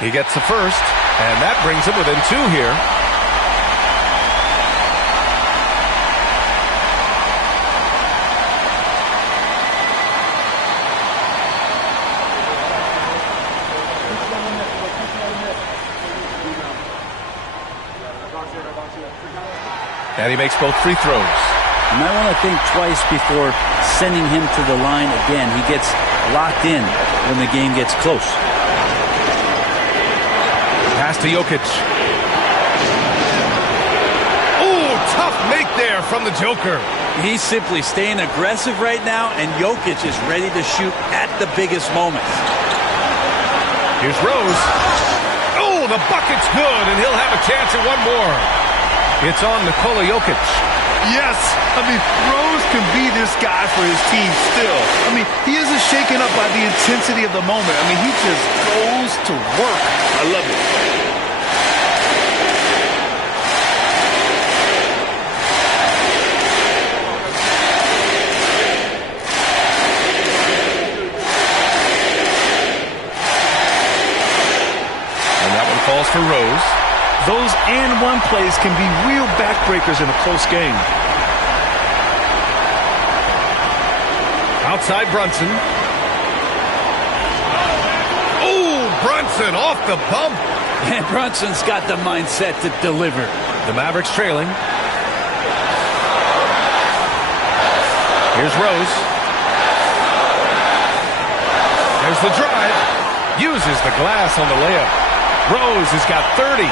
He gets the first, and that brings him within 2 here. And he makes both free throws. You might want to think twice before sending him to the line again. He gets locked in when the game gets close. Pass to Jokic. Ooh, tough make there from the Joker. He's simply staying aggressive right now, and Jokic is ready to shoot at the biggest moments. Here's Rose. Oh, the bucket's good, and he'll have a chance at one more. It's on Nikola Jokic. Yes, I mean, Rose can be this guy for his team still. I mean, he isn't shaken up by the intensity of the moment. I mean, he just goes to work. I love it. And that one falls for Rose. Those and one plays can be real backbreakers in a close game. Outside Brunson. Oh, Brunson off the bump. And Brunson's got the mindset to deliver. The Mavericks trailing. Here's Rose. There's the drive. Uses the glass on the layup. Rose has got 30.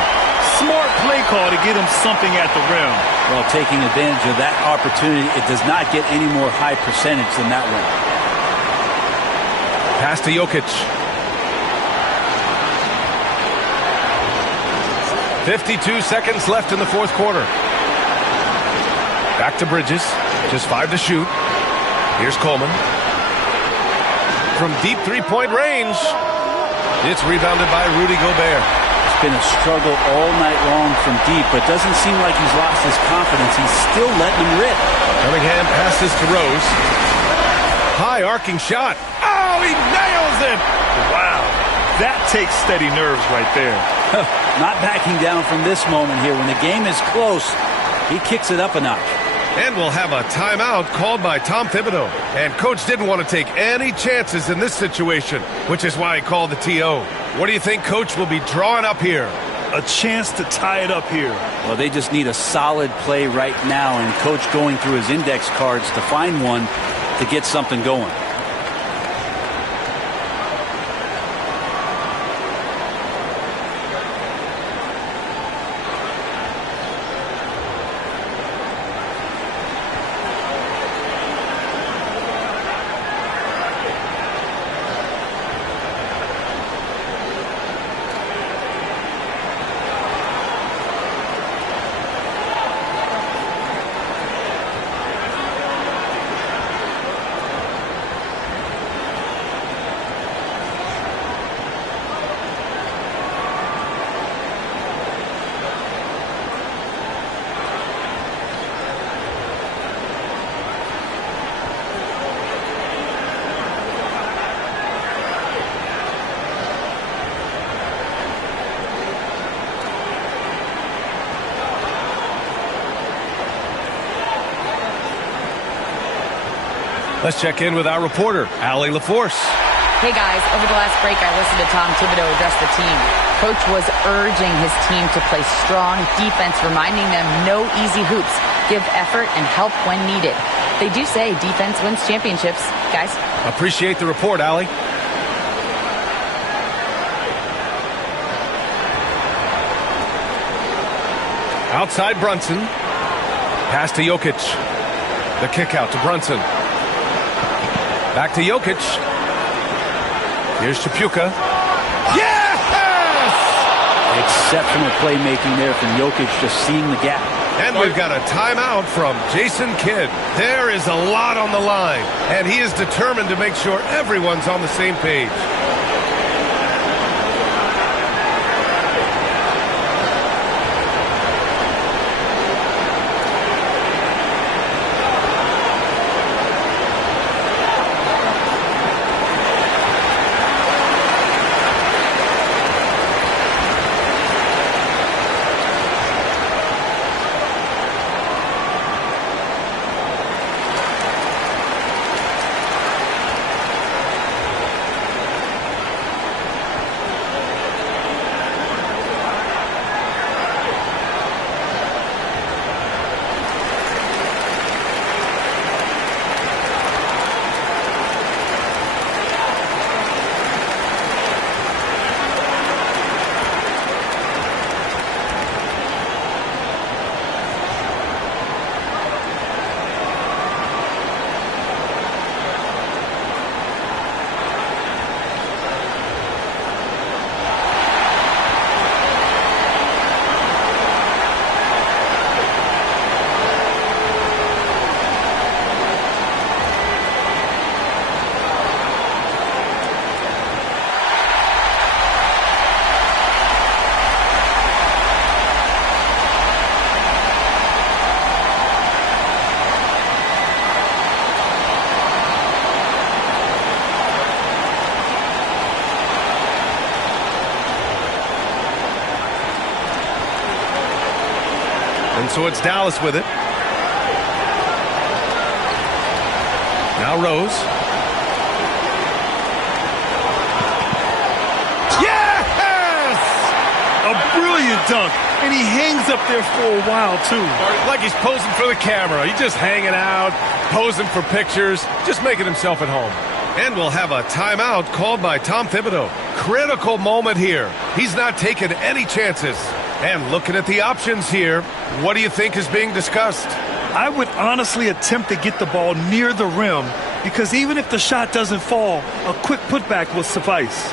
Smart play call to get him something at the rim. Well, taking advantage of that opportunity, it does not get any more high percentage than that one. Pass to Jokic. 52 seconds left in the fourth quarter. Back to Bridges. Just 5 to shoot. Here's Coleman. From deep three-point range. It's rebounded by Rudy Gobert. It's been a struggle all night long from deep, but doesn't seem like he's lost his confidence. He's still letting him rip. Cunningham passes to Rose. High arcing shot. Oh, he nails it. Wow. That takes steady nerves right there. Not backing down from this moment here. When the game is close, he kicks it up a notch. And we'll have a timeout called by Tom Thibodeau. And Coach didn't want to take any chances in this situation, which is why he called the TO. What do you think Coach will be drawing up here? A chance to tie it up here. Well, they just need a solid play right now, and Coach going through his index cards to find one to get something going. Let's check in with our reporter, Allie LaForce. Hey guys, over the last break I listened to Tom Thibodeau address the team. Coach was urging his team to play strong defense, reminding them no easy hoops, give effort and help when needed. They do say defense wins championships, guys. Appreciate the report, Allie. Outside Brunson. Pass to Jokic. The kick out to Brunson. Back to Jokic. Here's Chapuka. Yes! Exceptional playmaking there from Jokic, just seeing the gap. And we've got a timeout from Jason Kidd. There is a lot on the line, and he is determined to make sure everyone's on the same page. And so it's Dallas with it. Now Rose. Yes! A brilliant dunk. And he hangs up there for a while, too. Like he's posing for the camera. He's just hanging out, posing for pictures, just making himself at home. And we'll have a timeout called by Tom Thibodeau. Critical moment here. He's not taking any chances. And looking at the options here, what do you think is being discussed? I would honestly attempt to get the ball near the rim because even if the shot doesn't fall, a quick putback will suffice.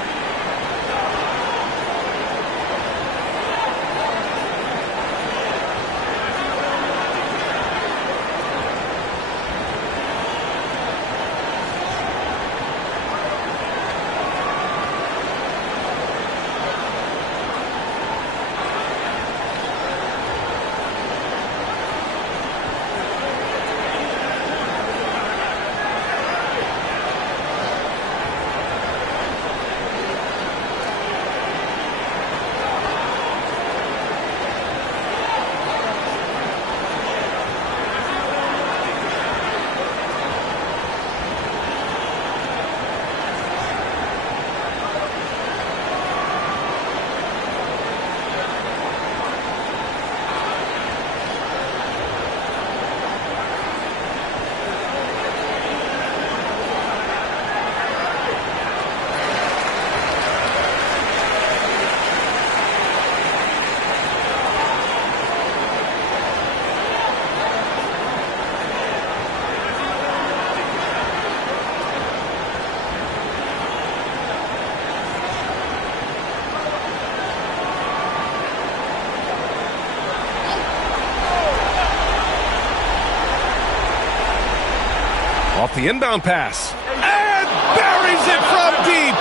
Off the inbound pass. And buries it from deep.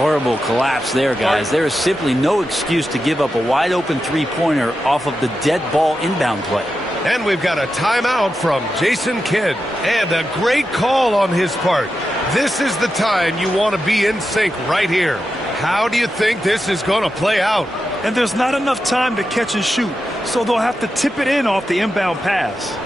Horrible collapse there, guys. There is simply no excuse to give up a wide-open three-pointer off of the dead ball inbound play. And we've got a timeout from Jason Kidd. And a great call on his part. This is the time you want to be in sync right here. How do you think this is going to play out? And there's not enough time to catch and shoot, so they'll have to tip it in off the inbound pass.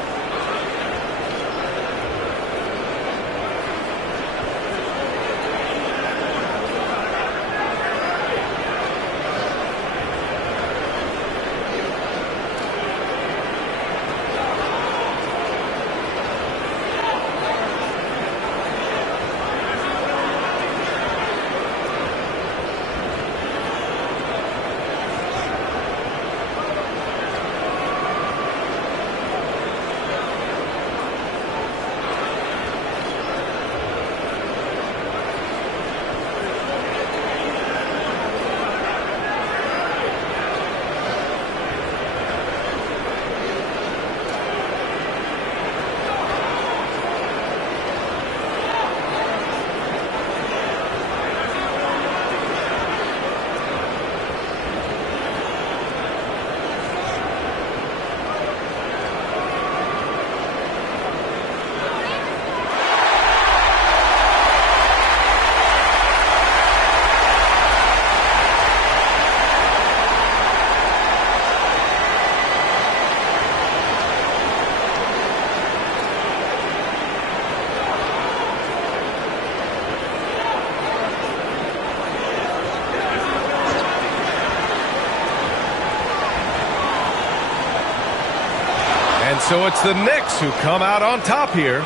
So it's the Knicks who come out on top here.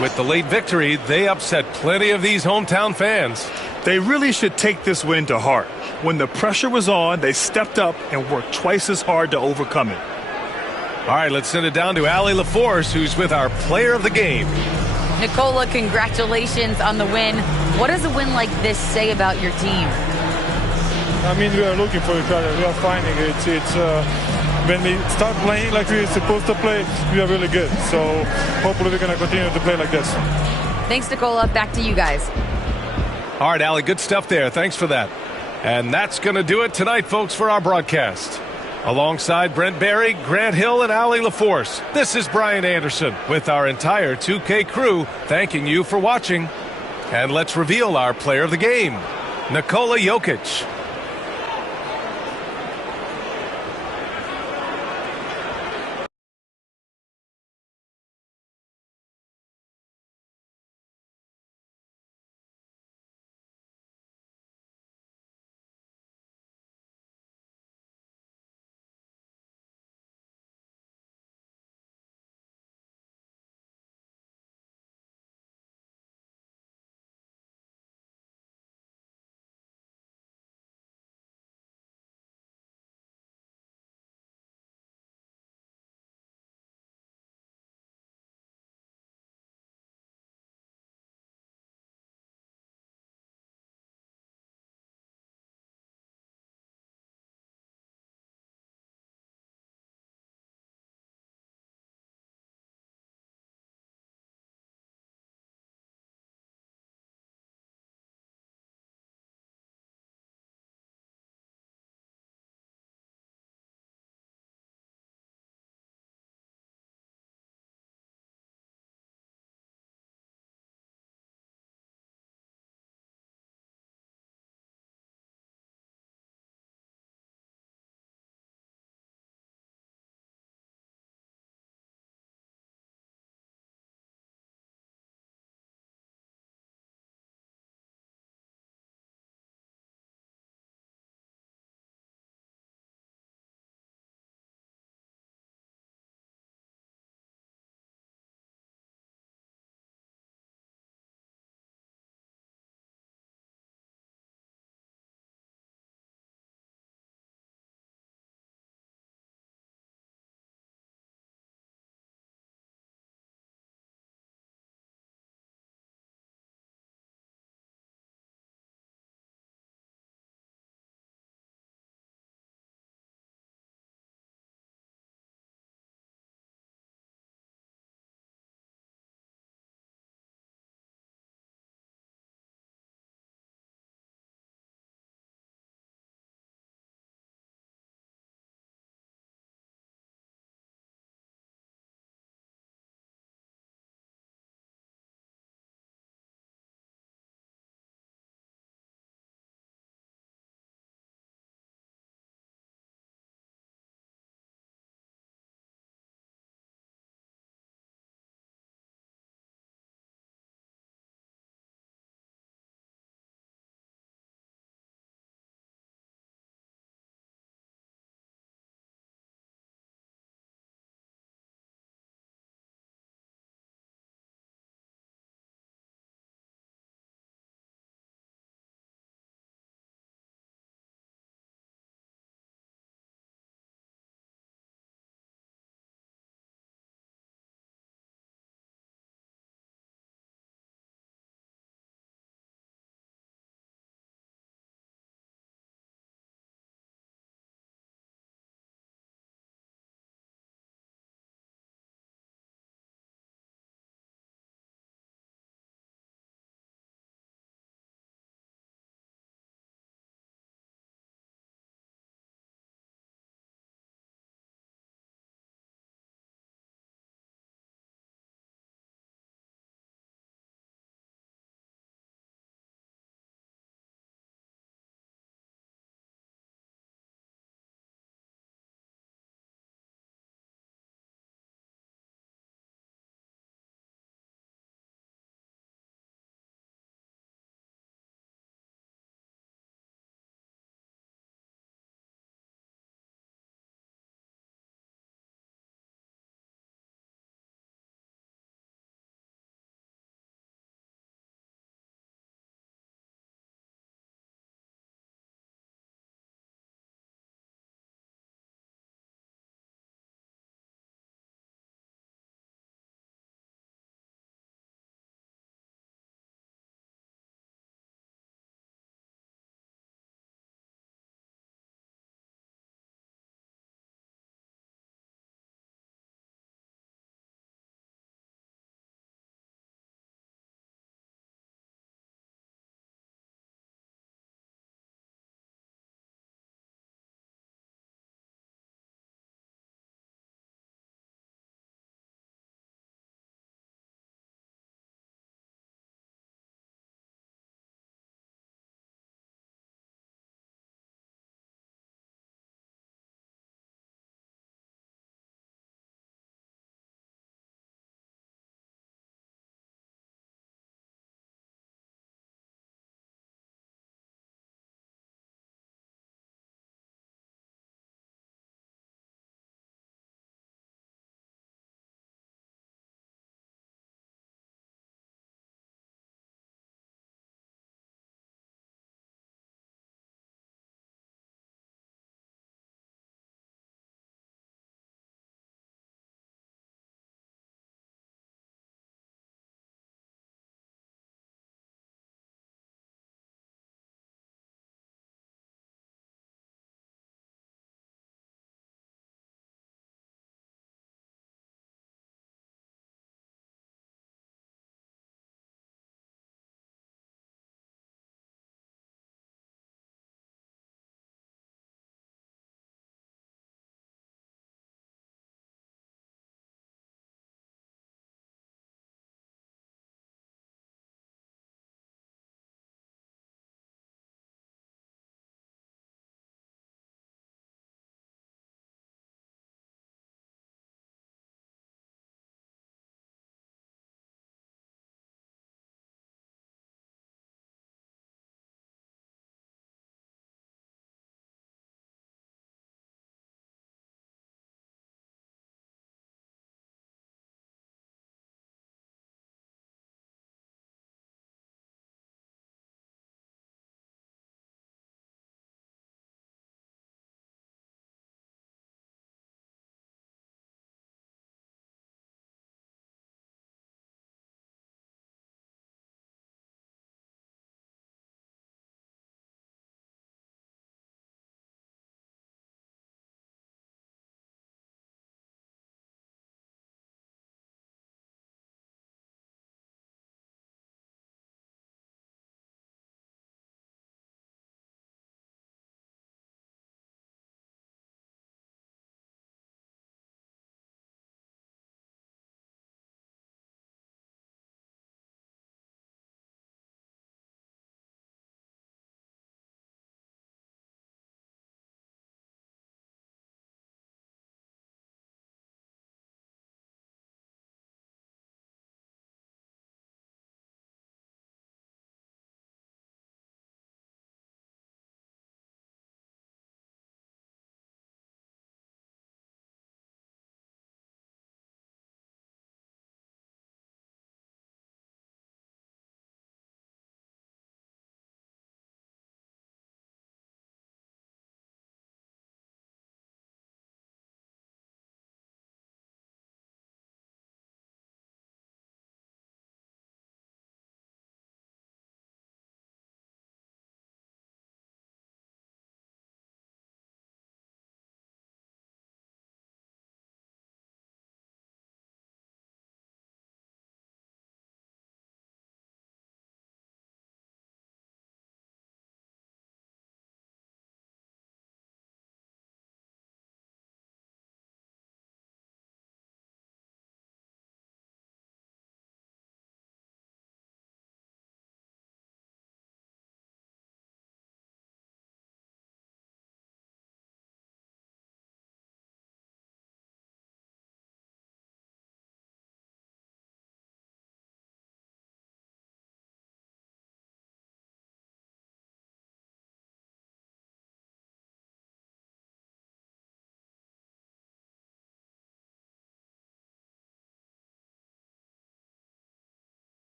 With the late victory, they upset plenty of these hometown fans. They really should take this win to heart. When the pressure was on, they stepped up and worked twice as hard to overcome it. All right, let's send it down to Allie LaForce, who's with our player of the game. Nikola, congratulations on the win. What does a win like this say about your team? I mean, we are looking for each other. We are finding it. When we start playing like we're supposed to play, we are really good. So hopefully we're going to continue to play like this. Thanks, Nikola. Back to you guys. All right, Allie, good stuff there. Thanks for that. And that's going to do it tonight, folks, for our broadcast. Alongside Brent Barry, Grant Hill, and Allie LaForce, this is Brian Anderson with our entire 2K crew thanking you for watching. And let's reveal our player of the game, Nikola Jokic.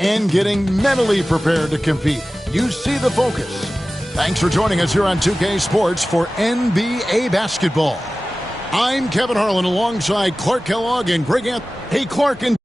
and getting mentally prepared to compete. You see the focus. Thanks for joining us here on 2K Sports for NBA basketball. I'm Kevin Harlan alongside Clark Kellogg and Greg Anthony. Hey, Clark and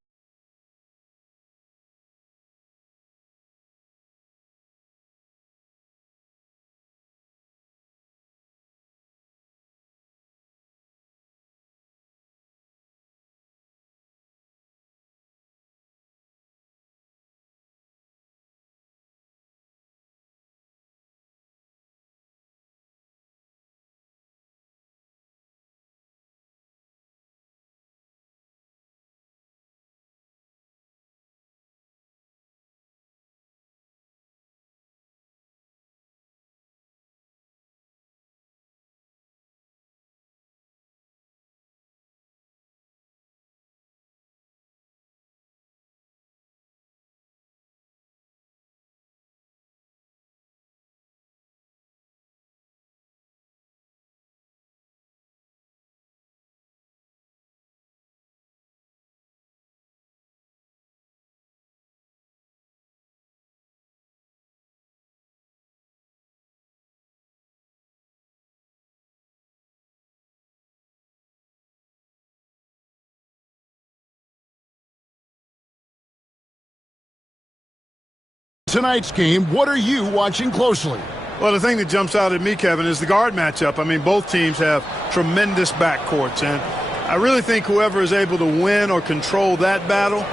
tonight's game, what are you watching closely? Well, the thing that jumps out at me, Kevin, is the guard matchup. I mean, both teams have tremendous backcourts, and I really think whoever is able to win or control that battle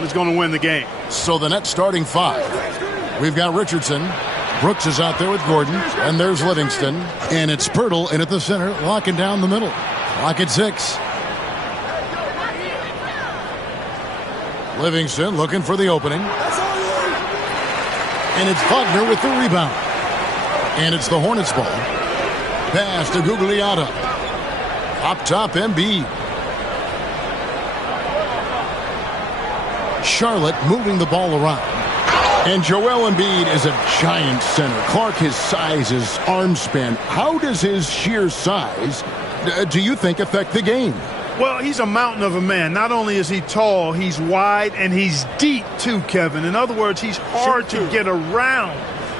is going to win the game. So the net starting five. We've got Richardson. Brooks is out there with Gordon, and there's Livingston. And it's Pirtle in at the center, locking down the middle. Clock at 6. Livingston looking for the opening. And it's Wagner with the rebound. And it's the Hornets ball. Pass to Gugliotta. Up top, Embiid. Charlotte moving the ball around. And Joel Embiid is a giant center. Clark, his size, his arm span. How does his sheer size, do you think, affect the game? Well, he's a mountain of a man. Not only is he tall, he's wide, and he's deep too, Kevin. In other words, he's hard to get around.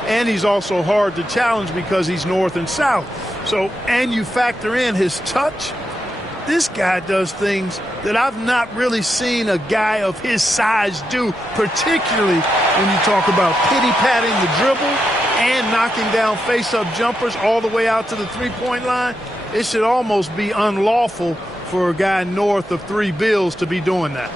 And he's also hard to challenge because he's north and south. So, and you factor in his touch, this guy does things that I've not really seen a guy of his size do, particularly when you talk about pity-patting the dribble and knocking down face-up jumpers all the way out to the three-point line. It should almost be unlawful for a guy north of 3 bills to be doing that.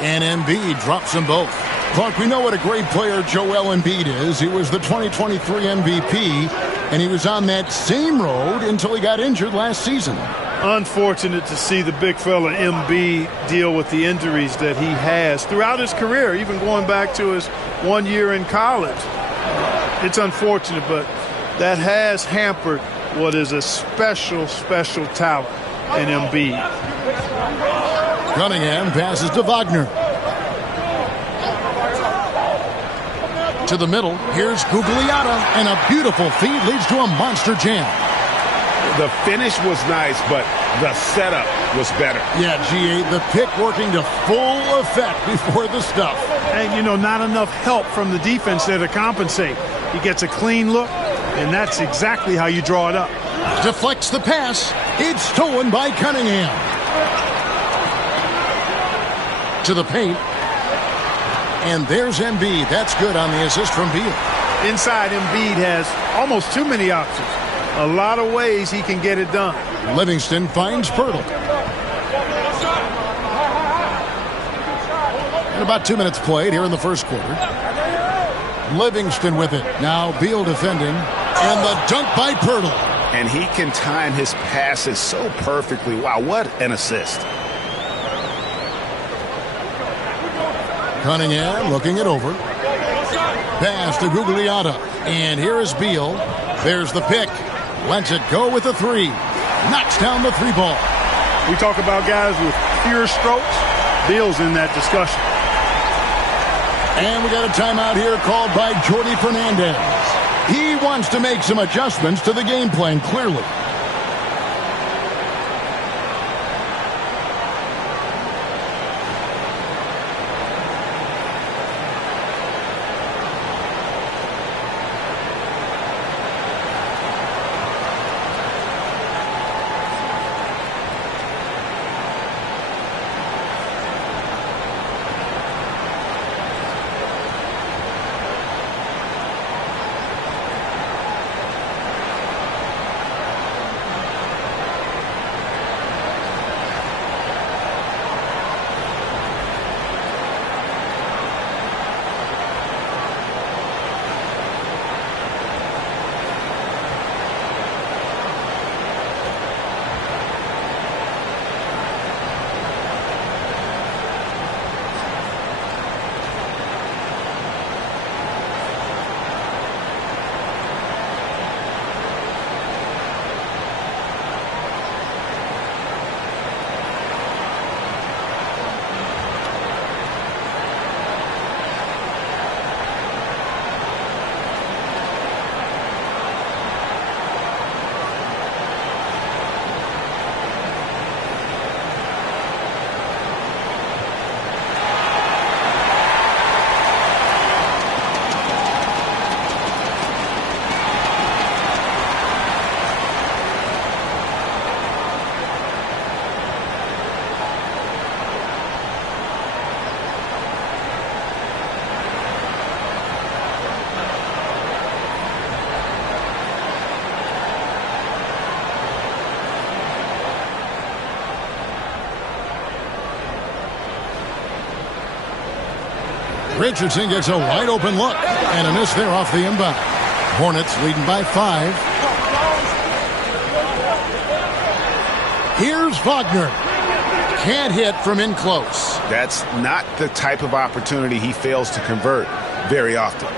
And Embiid drops them both. Clark, we know what a great player Joel Embiid is. He was the 2023 MVP, and he was on that same road until he got injured last season. Unfortunate to see the big fella Embiid deal with the injuries that he has throughout his career, even going back to his 1 year in college. It's unfortunate, but that has hampered what is a special, special talent in Embiid. Cunningham passes to Wagner. To the middle, here's Gugliotta, and a beautiful feed leads to a monster jam. The finish was nice, but the setup was better. Yeah, G8, the pick working to full effect before the stuff. And, you know, not enough help from the defense there to compensate. He gets a clean look, and that's exactly how you draw it up. Deflects the pass. It's stolen by Cunningham. To the paint. And there's Embiid. That's good on the assist from Beal. Inside, Embiid has almost too many options. A lot of ways he can get it done. Livingston finds Pirtle. And about 2 minutes played here in the first quarter. Livingston with it. Now Beal defending. And the dunk by Pirtle. And he can time his passes so perfectly. Wow, what an assist. Cunningham looking it over. Pass to Gugliotta. And here is Beal. There's the pick. Lets it go with the three. Knocks down the three ball. We talk about guys with fewer strokes. Beal's in that discussion. And we got a timeout here called by Jordi Fernandez. He wants to make some adjustments to the game plan, clearly. Richardson gets a wide open look, and a miss there off the inbound. Hornets leading by 5. Here's Wagner. Can't hit from in close. That's not the type of opportunity he fails to convert very often.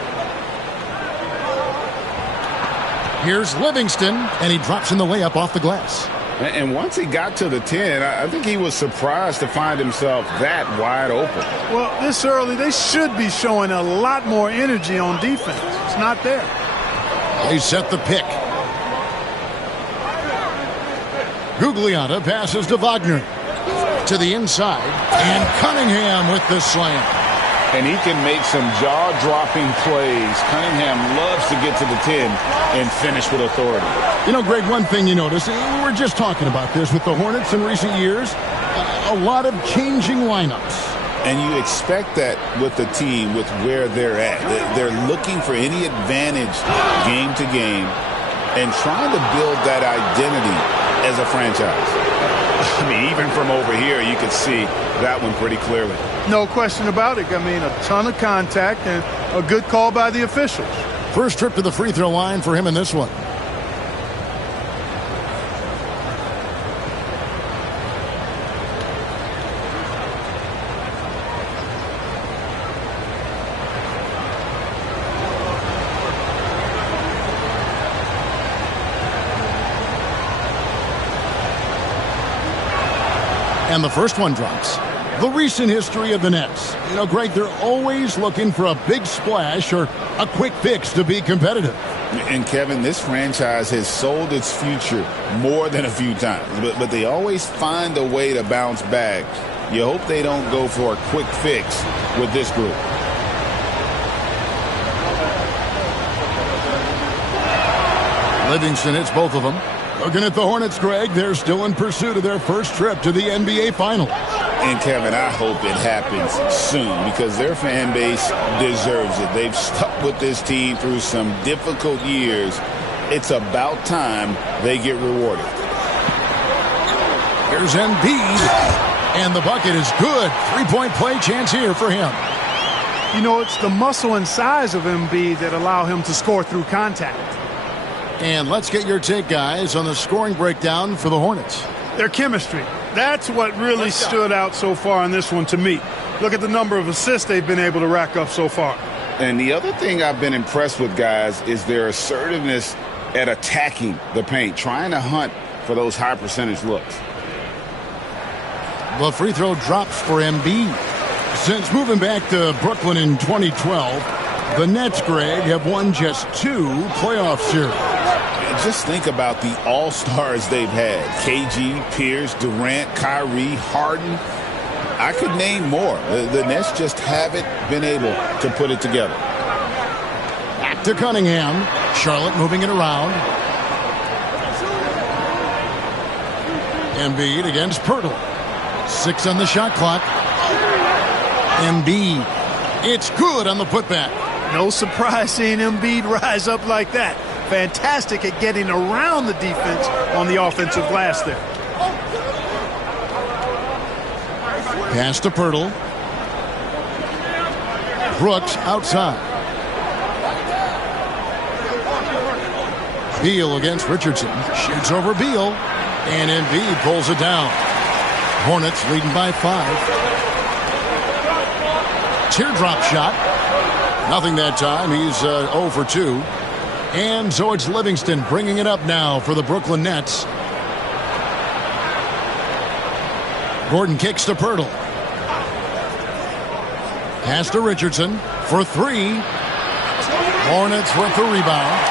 Here's Livingston, and he drops in the layup off the glass. And once he got to the 10, I think he was surprised to find himself that wide open. Well, this early, they should be showing a lot more energy on defense. It's not there. They set the pick. Gugliotta passes to Wagner. To the inside, and Cunningham with the slam. And he can make some jaw-dropping plays. Cunningham loves to get to the 10 and finish with authority. You know, Greg, one thing you notice, we were just talking about this with the Hornets in recent years, a lot of changing lineups. And you expect that with the team, with where they're at. They're looking for any advantage game to game and trying to build that identity as a franchise. I mean, even from over here, you could see that one pretty clearly. No question about it. I mean, a ton of contact and a good call by the officials. First trip to the free throw line for him in this one. And the first one drops. The recent history of the Nets. You know, Greg, they're always looking for a big splash or a quick fix to be competitive. And, Kevin, this franchise has sold its future more than a few times. But they always find a way to bounce back. You hope they don't go for a quick fix with this group. Livingston hits both of them. Looking at the Hornets, Greg, they're still in pursuit of their first trip to the NBA Finals. And, Kevin, I hope it happens soon because their fan base deserves it. They've stuck with this team through some difficult years. It's about time they get rewarded. Here's Embiid, and the bucket is good. Three-point play chance here for him. You know, it's the muscle and size of Embiid that allow him to score through contact. And let's get your take, guys, on the scoring breakdown for the Hornets. Their chemistry. That's what really stood out so far in this one to me. Look at the number of assists they've been able to rack up so far. And the other thing I've been impressed with, guys, is their assertiveness at attacking the paint, trying to hunt for those high percentage looks. The free throw drops for Embiid. Since moving back to Brooklyn in 2012, the Nets, Greg, have won just 2 playoff series. Just think about the all-stars they've had. KG, Pierce, Durant, Kyrie, Harden. I could name more. The Nets just haven't been able to put it together. Back to Cunningham. Charlotte moving it around. Embiid against Pirtle. 6 on the shot clock. Embiid. It's good on the putback. No surprise seeing Embiid rise up like that. Fantastic at getting around the defense on the offensive glass there. Pass to Pirtle. Brooks outside. Beal against Richardson. Shoots over Beal. And Embiid pulls it down. Hornets leading by 5. Teardrop shot. Nothing that time. He's 0 for 2. And so it's Livingston bringing it up now for the Brooklyn Nets. Gordon kicks to Pirtle. Pass to Richardson for 3. Hornets with the rebound.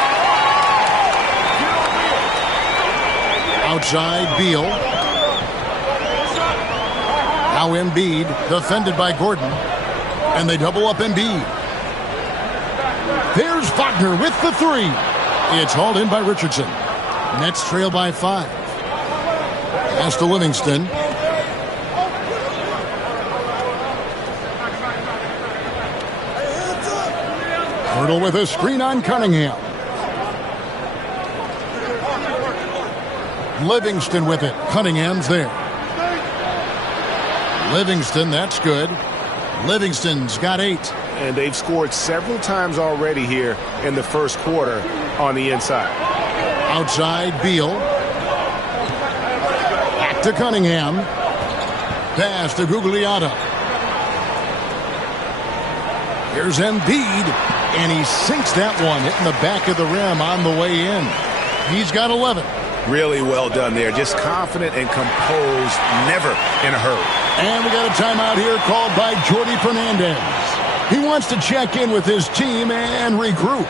Outside Beal. Now Embiid defended by Gordon. And they double up Embiid. There's Wagner with the 3. It's hauled in by Richardson. Nets trail by 5. Pass to Livingston. Pirtle with a screen on Cunningham. Livingston with it. Cunningham's there. Livingston, that's good. Livingston's got 8. And they've scored several times already here in the first quarter on the inside. Outside Beal. Back to Cunningham. Pass to Gugliotta. Here's Embiid. And he sinks that one, hitting the back of the rim on the way in. He's got 11. Really well done there. Just confident and composed, never in a hurry. And we got a timeout here called by Jordi Fernandez. He wants to check in with his team and regroup.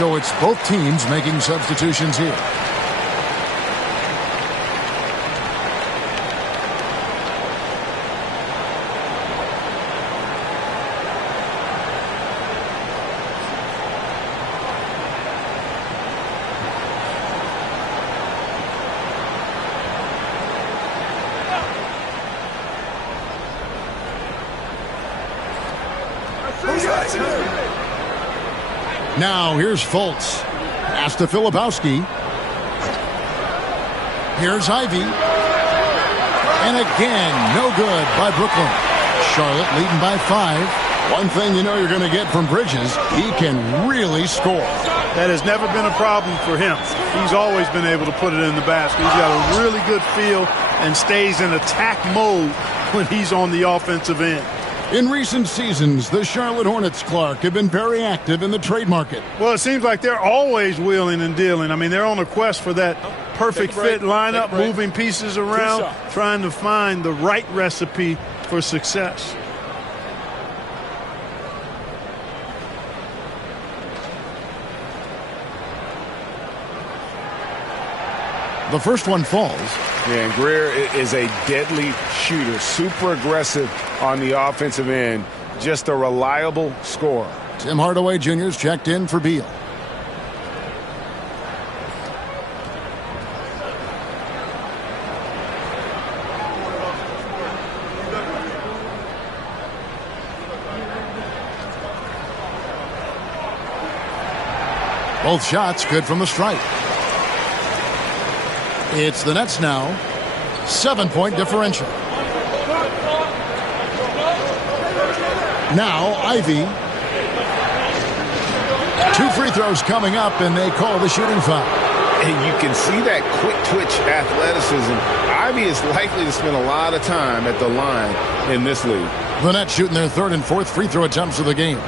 So it's both teams making substitutions here. Now here's Fultz. Pass to Filipowski. Here's Ivy. And again, no good by Brooklyn. Charlotte leading by 5. One thing you know you're going to get from Bridges, he can really score. That has never been a problem for him. He's always been able to put it in the basket. He's got a really good feel and stays in attack mode when he's on the offensive end. In recent seasons, the Charlotte Hornets, Clark, have been very active in the trade market. Well, it seems like they're always wheeling and dealing. I mean, they're on a quest for that perfect fit lineup, moving pieces around, trying to find the right recipe for success. The first one falls. Yeah, and Greer is a deadly shooter, super aggressive on the offensive end, just a reliable scorer. Tim Hardaway Jr.'s checked in for Beal. Both shots good from the stripe. It's the Nets now. 7-point differential. Now Ivy. 2 free throws coming up, and they call the shooting foul. And you can see that quick twitch athleticism. Ivy is likely to spend a lot of time at the line in this league. The Nets shooting their 3rd and 4th free throw attempts of the game.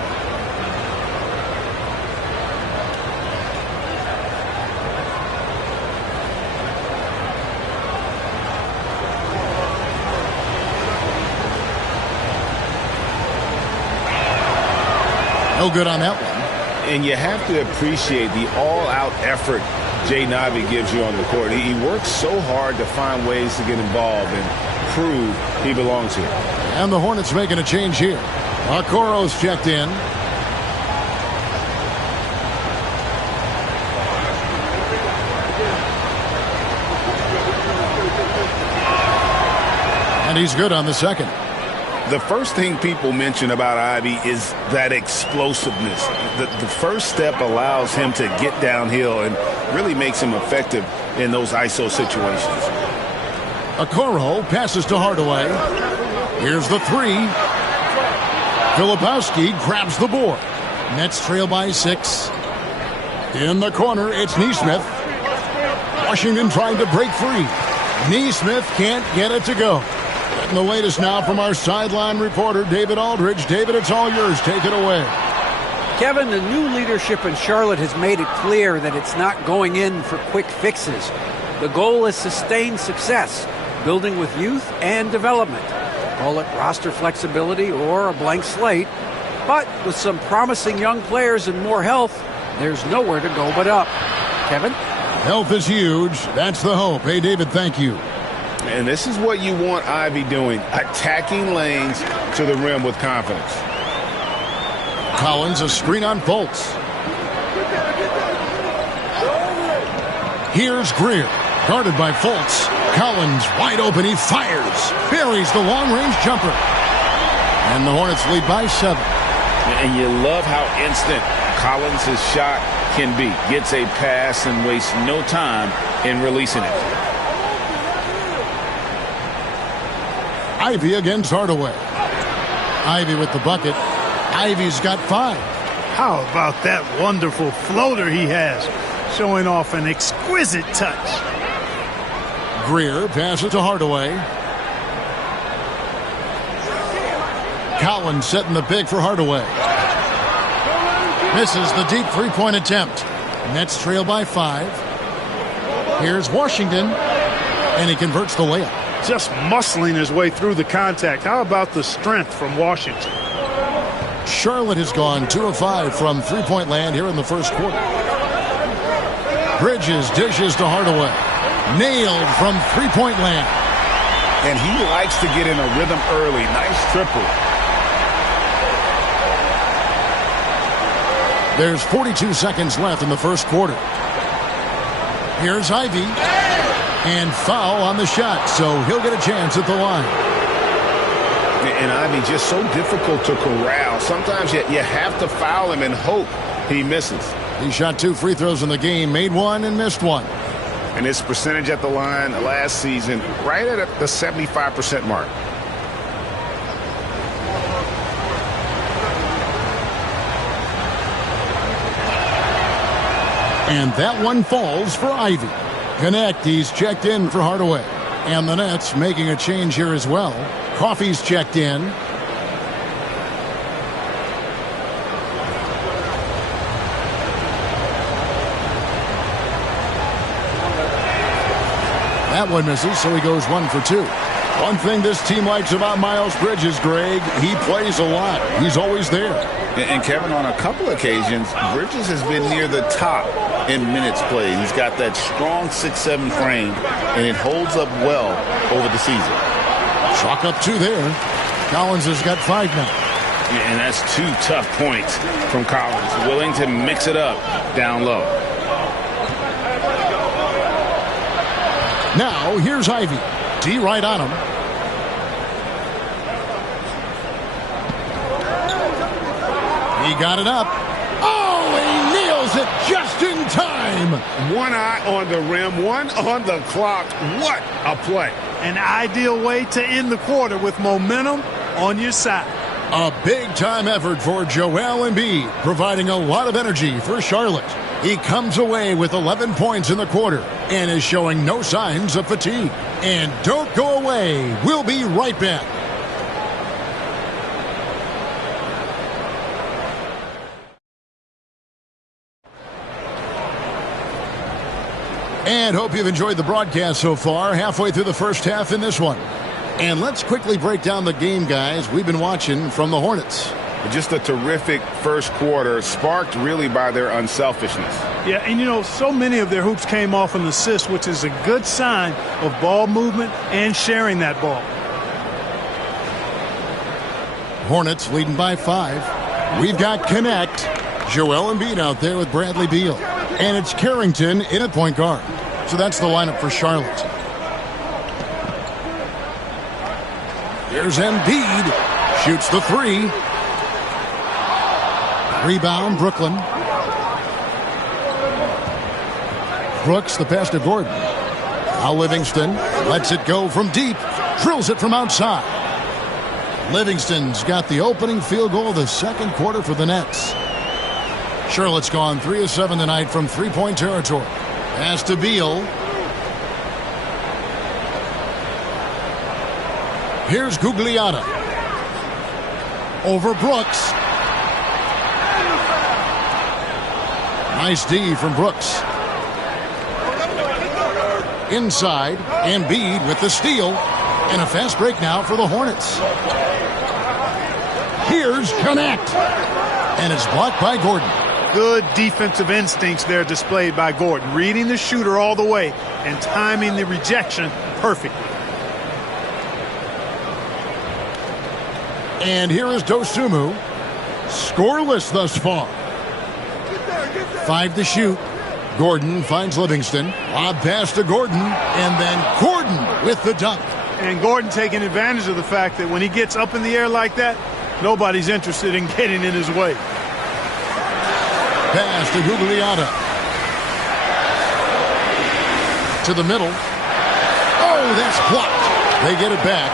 No good on that one. And you have to appreciate the all-out effort Jaden Ivey gives you on the court. He works so hard to find ways to get involved and prove he belongs here. And the Hornets making a change here. Okoro's checked in. And he's good on the second. The first thing people mention about Ivy is that explosiveness. The first step allows him to get downhill and really makes him effective in those ISO situations. Okoro passes to Hardaway. Here's the 3. Filipowski grabs the board. Nets trail by 6. In the corner, it's Nesmith. Washington trying to break free. Nesmith can't get it to go. And the latest now from our sideline reporter, David Aldridge. David, it's all yours. Take it away. Kevin, the new leadership in Charlotte has made it clear that it's not going in for quick fixes. The goal is sustained success, building with youth and development. Call it roster flexibility or a blank slate. But with some promising young players and more health, there's nowhere to go but up. Kevin? Health is huge. That's the hope. Hey, David, thank you. And this is what you want Ivy doing, attacking lanes to the rim with confidence. Collins, a screen on Fultz. Here's Greer, guarded by Fultz. Collins wide open, he fires. Buries the long-range jumper. And the Hornets lead by 7. And you love how instant Collins' shot can be. Gets a pass and wastes no time in releasing it. Ivy against Hardaway. Ivy with the bucket. Ivy's got 5. How about that wonderful floater he has, showing off an exquisite touch. Greer passes to Hardaway. Collins setting the big for Hardaway. Misses the deep 3-point attempt. Nets trail by 5. Here's Washington, and he converts the layup. Just muscling his way through the contact. How about the strength from Washington? Charlotte has gone 2 of 5 from 3-point land here in the first quarter. Bridges dishes to Hardaway. Nailed from 3-point land. And he likes to get in a rhythm early. Nice triple. There's 42 seconds left in the first quarter. Here's Ivy. And foul on the shot, so he'll get a chance at the line. And Ivy just so difficult to corral. Sometimes you have to foul him and hope he misses. He shot 2 free throws in the game, made 1 and missed 1. And his percentage at the line last season, right at the 75% mark. And that one falls for Ivy. Connect, he's checked in for Hardaway. And the Nets making a change here as well. Coffey's checked in. That one misses, so he goes 1 for 2. One thing this team likes about Miles Bridges, Greg, he plays a lot. He's always there. And Kevin, on a couple occasions, Bridges has been near the top in minutes played. He's got that strong 6'7" frame, and it holds up well over the season. Chalk up 2 there. Collins has got 5 now. Yeah, and that's 2 tough points from Collins, willing to mix it up down low. Now, here's Ivy. D right on him. He got it up. Oh, he nails it just in time. One eye on the rim, one on the clock. What a play. An ideal way to end the quarter with momentum on your side. A big-time effort for Joel Embiid, providing a lot of energy for Charlotte. He comes away with 11 points in the quarter and is showing no signs of fatigue. And don't go away. We'll be right back. And hope you've enjoyed the broadcast so far. Halfway through the first half in this one. And let's quickly break down the game, guys, we've been watching from the Hornets. Just a terrific first quarter, sparked really by their unselfishness. Yeah, and you know, so many of their hoops came off an assist, which is a good sign of ball movement and sharing that ball. Hornets leading by 5. We've got Connect. Joel Embiid out there with Bradley Beal. And it's Carrington in at point guard. So that's the lineup for Charlotte. Here's Embiid. Shoots the 3. Rebound, Brooklyn. Brooks, the pass to Gordon. Now Livingston lets it go from deep. Drills it from outside. Livingston's got the opening field goal of the second quarter for the Nets. Charlotte's gone 3 of 7 tonight from three-point territory. Pass to Beal. Here's Gugliotta. Over Brooks. Nice D from Brooks. Inside, Embiid with the steal. And a fast break now for the Hornets. Here's Connect. And it's blocked by Gordon. Good defensive instincts there displayed by Gordon. Reading the shooter all the way and timing the rejection perfectly. And here is Dosunmu. Scoreless thus far. 5 to shoot. Gordon finds Livingston. Lob pass to Gordon. And then Gordon with the dunk. And Gordon taking advantage of the fact that when he gets up in the air like that, nobody's interested in getting in his way. Pass to Gugliotta. To the middle. Oh, that's blocked. They get it back.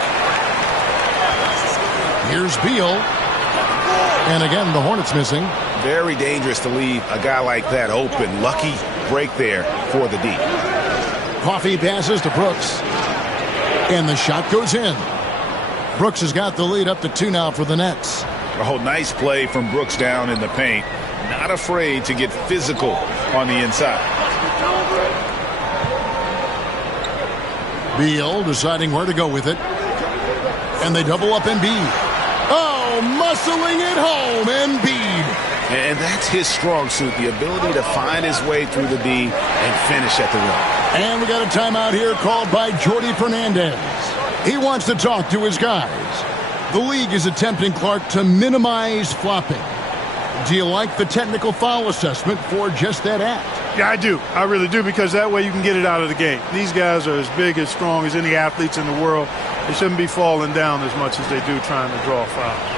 Here's Beal. And again, the Hornets missing. Very dangerous to leave a guy like that open. Lucky break there for the D. Coffee passes to Brooks. And the shot goes in. Brooks has got the lead up to 2 now for the Nets. Oh, nice play from Brooks down in the paint. Not afraid to get physical on the inside. Beal deciding where to go with it. And they double up Embiid. Oh, muscling it home, Embiid. And that's his strong suit, the ability to find his way through the D and finish at the rim. And we got a timeout here called by Jordi Fernandez. He wants to talk to his guys. The league is attempting, Clark, to minimize flopping. Do you like the technical foul assessment for just that act? Yeah, I do. I really do, because that way you can get it out of the game. These guys are as big, as strong as any athletes in the world. They shouldn't be falling down as much as they do trying to draw fouls.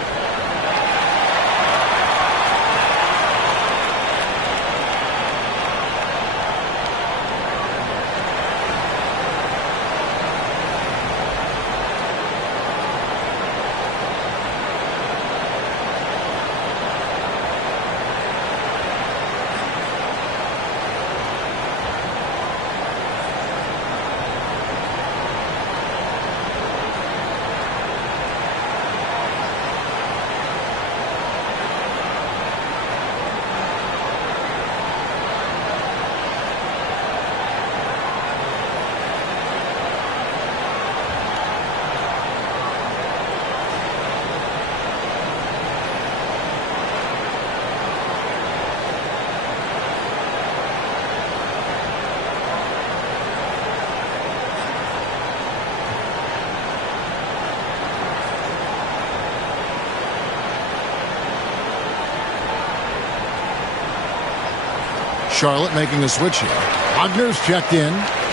Charlotte making a switch here. Wagner's checked in.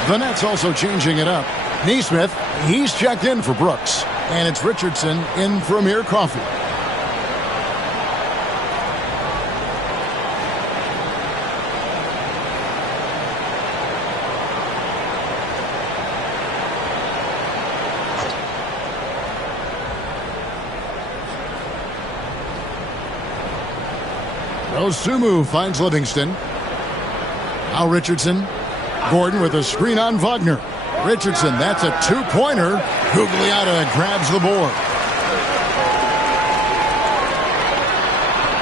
The Nets also changing it up. Neesmith, he's checked in for Brooks. And it's Richardson in for Amir Coffey. Sumu finds Livingston. Now Richardson. Gordon with a screen on Wagner. Richardson, that's a two-pointer. Gugliotta grabs the board.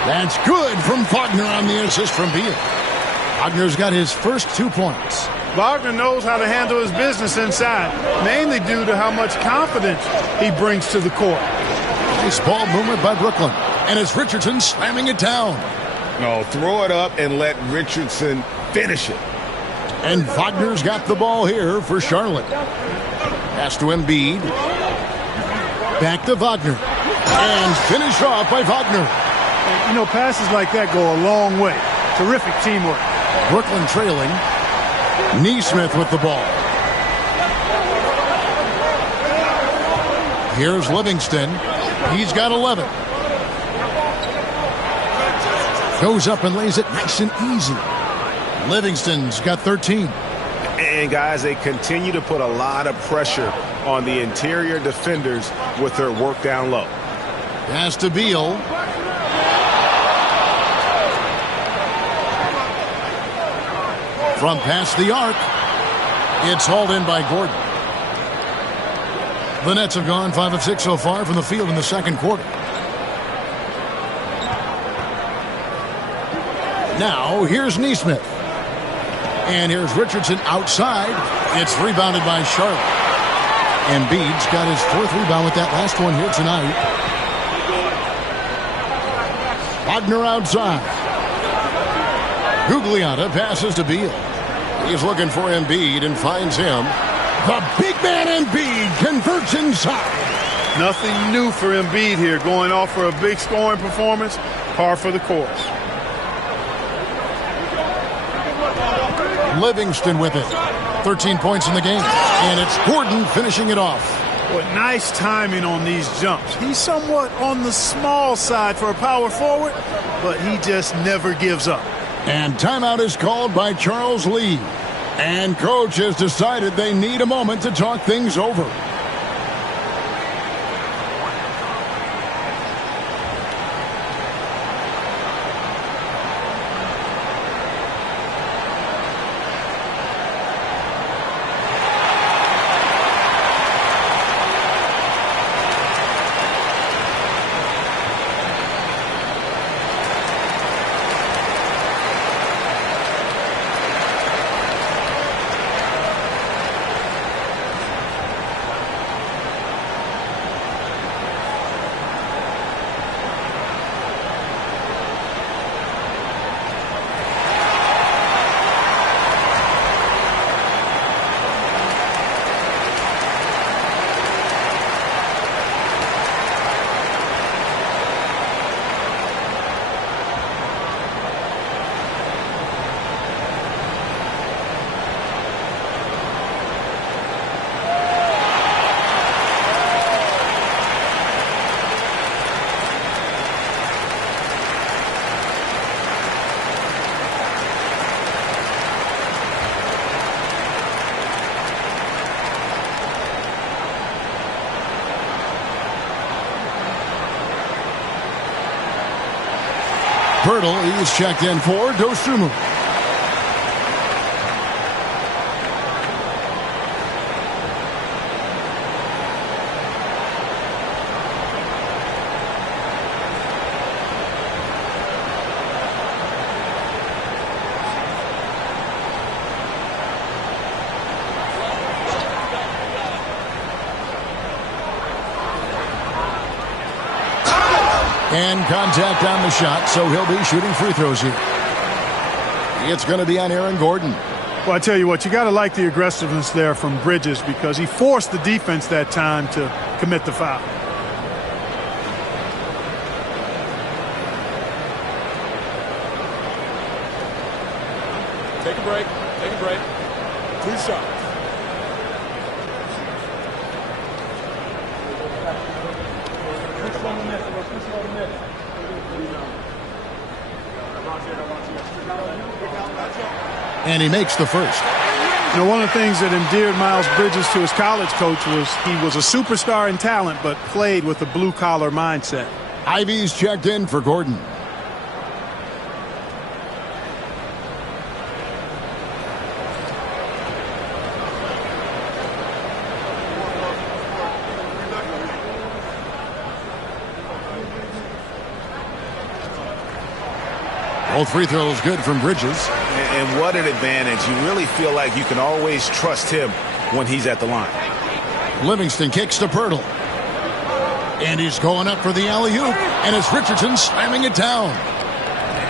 That's good from Wagner on the assist from Beal. Wagner's got his first 2 points. Wagner knows how to handle his business inside, mainly due to how much confidence he brings to the court. Nice ball movement by Brooklyn. And it's Richardson slamming it down. No, throw it up and let Richardson finish it. And Wagner's got the ball here for Charlotte. Pass to Embiid. Back to Wagner. And finished off by Wagner. You know, passes like that go a long way. Terrific teamwork. Brooklyn trailing. Neesmith with the ball. Here's Livingston. He's got 11. Goes up and lays it nice and easy. Livingston's got 13. And guys, they continue to put a lot of pressure on the interior defenders with their work down low. Pass to Beal. From past the arc. It's hauled in by Gordon. The Nets have gone 5 of 6 so far from the field in the second quarter. Now, here's Neesmith. And here's Richardson outside. It's rebounded by Charlotte. Embiid's got his 4th rebound with that last one here tonight. Wagner outside. Gugliotta passes to Beal. He's looking for Embiid and finds him. The big man Embiid converts inside. Nothing new for Embiid here, going off for a big scoring performance. Par for the course. Livingston with it. 13 points in the game. And it's Gordon finishing it off. What nice timing on these jumps. He's somewhat on the small side for a power forward, but he just never gives up. And timeout is called by Charles Lee. And coach has decided they need a moment to talk things over. Pirtle is checked in for Dosunmu. And contact on the shot, so he'll be shooting free throws here. It's going to be on Aaron Gordon. Well, I tell you what, you got to like the aggressiveness there from Bridges because he forced the defense that time to commit the foul. Take a break. Take a break. 2 shots. And he makes the first. You know, one of the things that endeared Miles Bridges to his college coach was he was a superstar in talent, but played with a blue-collar mindset. Ivy's checked in for Gordon. Both free throws good from Bridges. And what an advantage. You really feel like you can always trust him when he's at the line. Livingston kicks to Pirtle. And he's going up for the alley-oop. And it's Richardson slamming it down.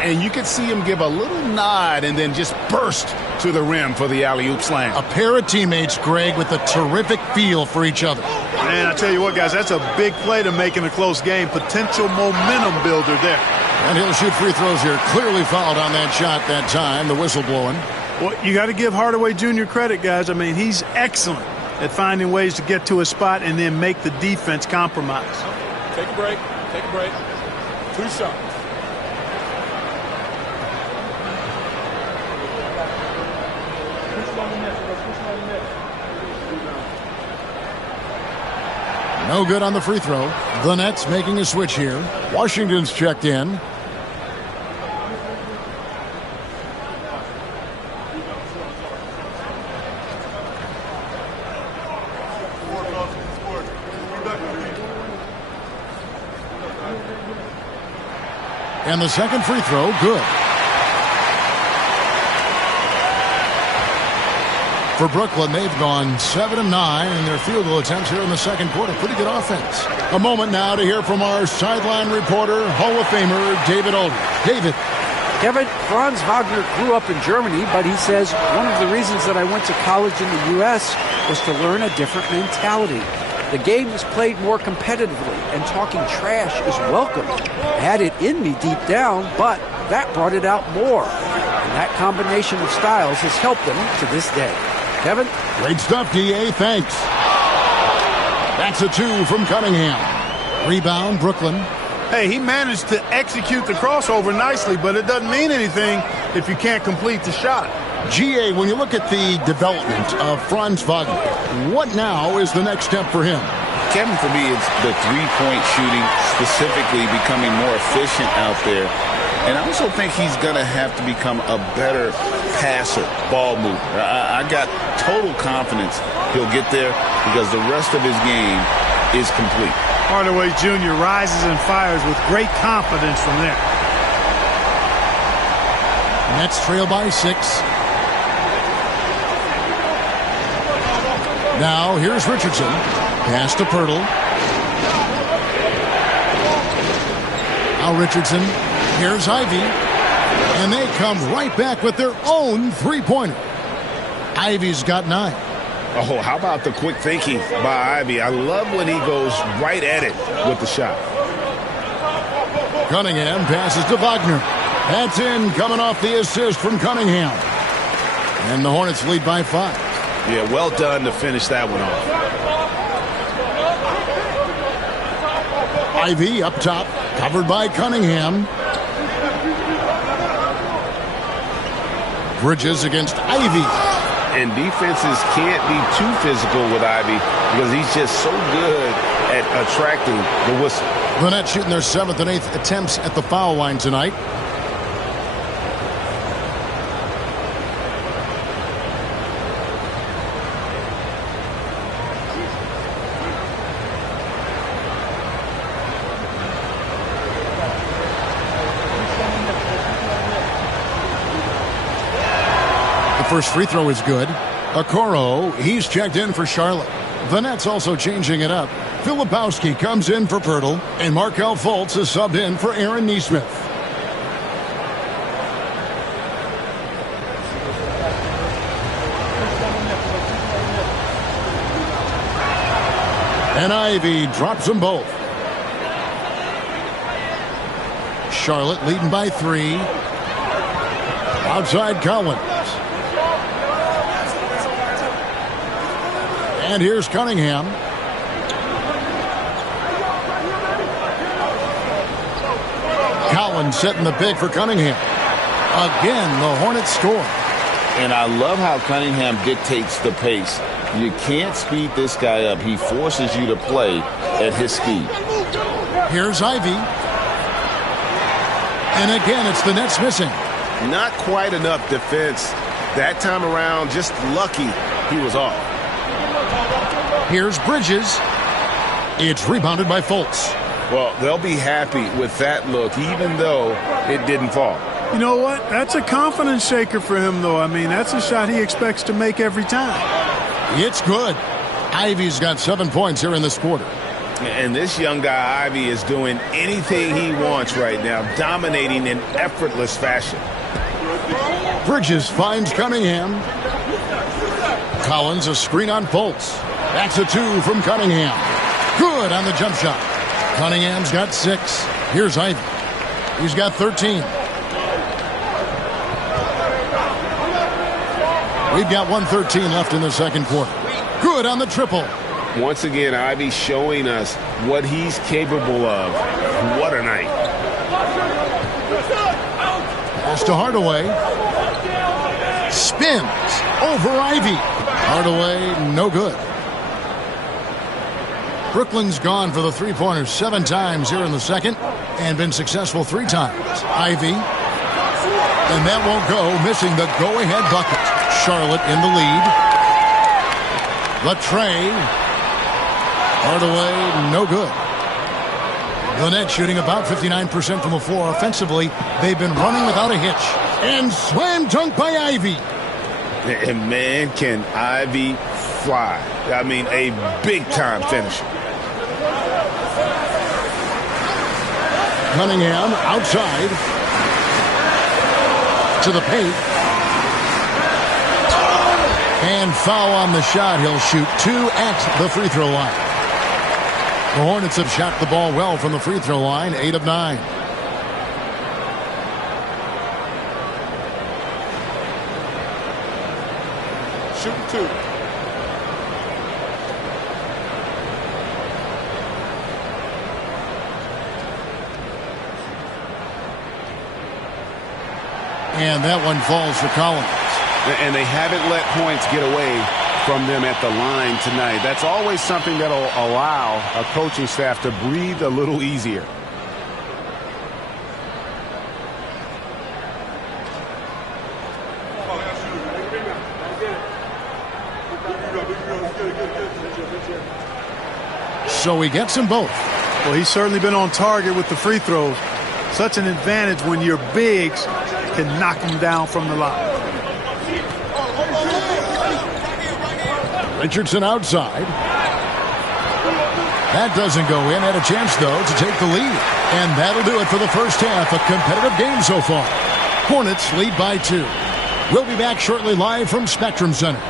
And you could see him give a little nod and then just burst to the rim for the alley-oop slam. A pair of teammates, Greg, with a terrific feel for each other. Man, I tell you what, guys, that's a big play to make in a close game. Potential momentum builder there. And he'll shoot free throws here. Clearly fouled on that shot that time. The whistle blowing. Well, you got to give Hardaway Jr. credit, guys. I mean, he's excellent at finding ways to get to a spot and then make the defense compromise. Take a break. Take a break. 2 shots. No good on the free throw. The Nets making a switch here. Washington's checked in. And the second free throw, good. For Brooklyn, they've gone 7 of 9 in their field goal attempts here in the second quarter. Pretty good offense. A moment now to hear from our sideline reporter, Hall of Famer David Aldridge. David. Kevin, Franz Wagner grew up in Germany, but he says one of the reasons that I went to college in the U.S. was to learn a different mentality. The game is played more competitively, and talking trash is welcome. I had it in me deep down, but that brought it out more. And that combination of styles has helped them to this day. Kevin? Great stuff, D.A. Thanks. That's a 2 from Cunningham. Rebound, Brooklyn. Hey, he managed to execute the crossover nicely, but it doesn't mean anything if you can't complete the shot. G.A., when you look at the development of Franz Wagner, what now is the next step for him? Kevin, for me, it's the three-point shooting, specifically becoming more efficient out there. And I also think he's going to have to become a better passer, ball mover. I got total confidence he'll get there because the rest of his game is complete. Hardaway Jr. rises and fires with great confidence from there. Nets trail by 6. Now here's Richardson. Pass to Pirtle. Now Richardson. Here's Ivy. And they come right back with their own three-pointer. Ivy's got 9. Oh, how about the quick thinking by Ivy? I love when he goes right at it with the shot. Cunningham passes to Wagner. That's in, coming off the assist from Cunningham. And the Hornets lead by 5. Yeah, well done to finish that one off. Ivy up top, covered by Cunningham. Bridges against Ivy. And defenses can't be too physical with Ivy because he's just so good at attracting the whistle. The Nets shooting their 7th and 8th attempts at the foul line tonight. First free throw is good. Okoro, he's checked in for Charlotte. The Nets also changing it up. Filipowski comes in for Pirtle, and Markelle Fultz is subbed in for Aaron Nesmith. And Ivy drops them both. Charlotte leading by 3. Outside Collins. And here's Cunningham. Collins setting the pick for Cunningham. Again, the Hornets score. And I love how Cunningham dictates the pace. You can't speed this guy up. He forces you to play at his speed. Here's Ivy. And again, it's the Nets missing. Not quite enough defense. That time around, just lucky he was off. Here's Bridges. It's rebounded by Fultz. Well, they'll be happy with that look, even though it didn't fall. You know what? That's a confidence shaker for him, though. I mean, that's a shot he expects to make every time. It's good. Ivy's got 7 points here in this quarter. And this young guy, Ivy, is doing anything he wants right now, dominating in effortless fashion. Bridges finds Cunningham. Collins, a screen on Fultz. That's a 2 from Cunningham. Good on the jump shot. Cunningham's got 6. Here's Ivy. He's got 13. We've got 1:13 left in the second quarter. Good on the triple. Once again, Ivy showing us what he's capable of. What a night. Pass to Hardaway. Spins over Ivy. Hardaway, no good. Brooklyn's gone for the three-pointers 7 times here in the second and been successful 3 times. Ivy. And that won't go, missing the go-ahead bucket. Charlotte in the lead. Latrey. Hardaway, no good. The Nets shooting about 59% from the floor. Offensively, they've been running without a hitch. And slam dunk by Ivy. And man, can Ivy fly. I mean, a big-time finisher. Cunningham outside. To the paint. And foul on the shot. He'll shoot 2 at the free throw line. The Hornets have shot the ball well from the free throw line, 8 of 9. Shooting 2. And that one falls for Collins. And they haven't let points get away from them at the line tonight. That's always something that'll allow a coaching staff to breathe a little easier. So he gets them both. Well, he's certainly been on target with the free throws. Such an advantage when your bigs can knock them down from the line. Richardson outside. That doesn't go in. Had a chance, though, to take the lead. And that'll do it for the first half. A competitive game so far. Hornets lead by 2. We'll be back shortly live from Spectrum Center.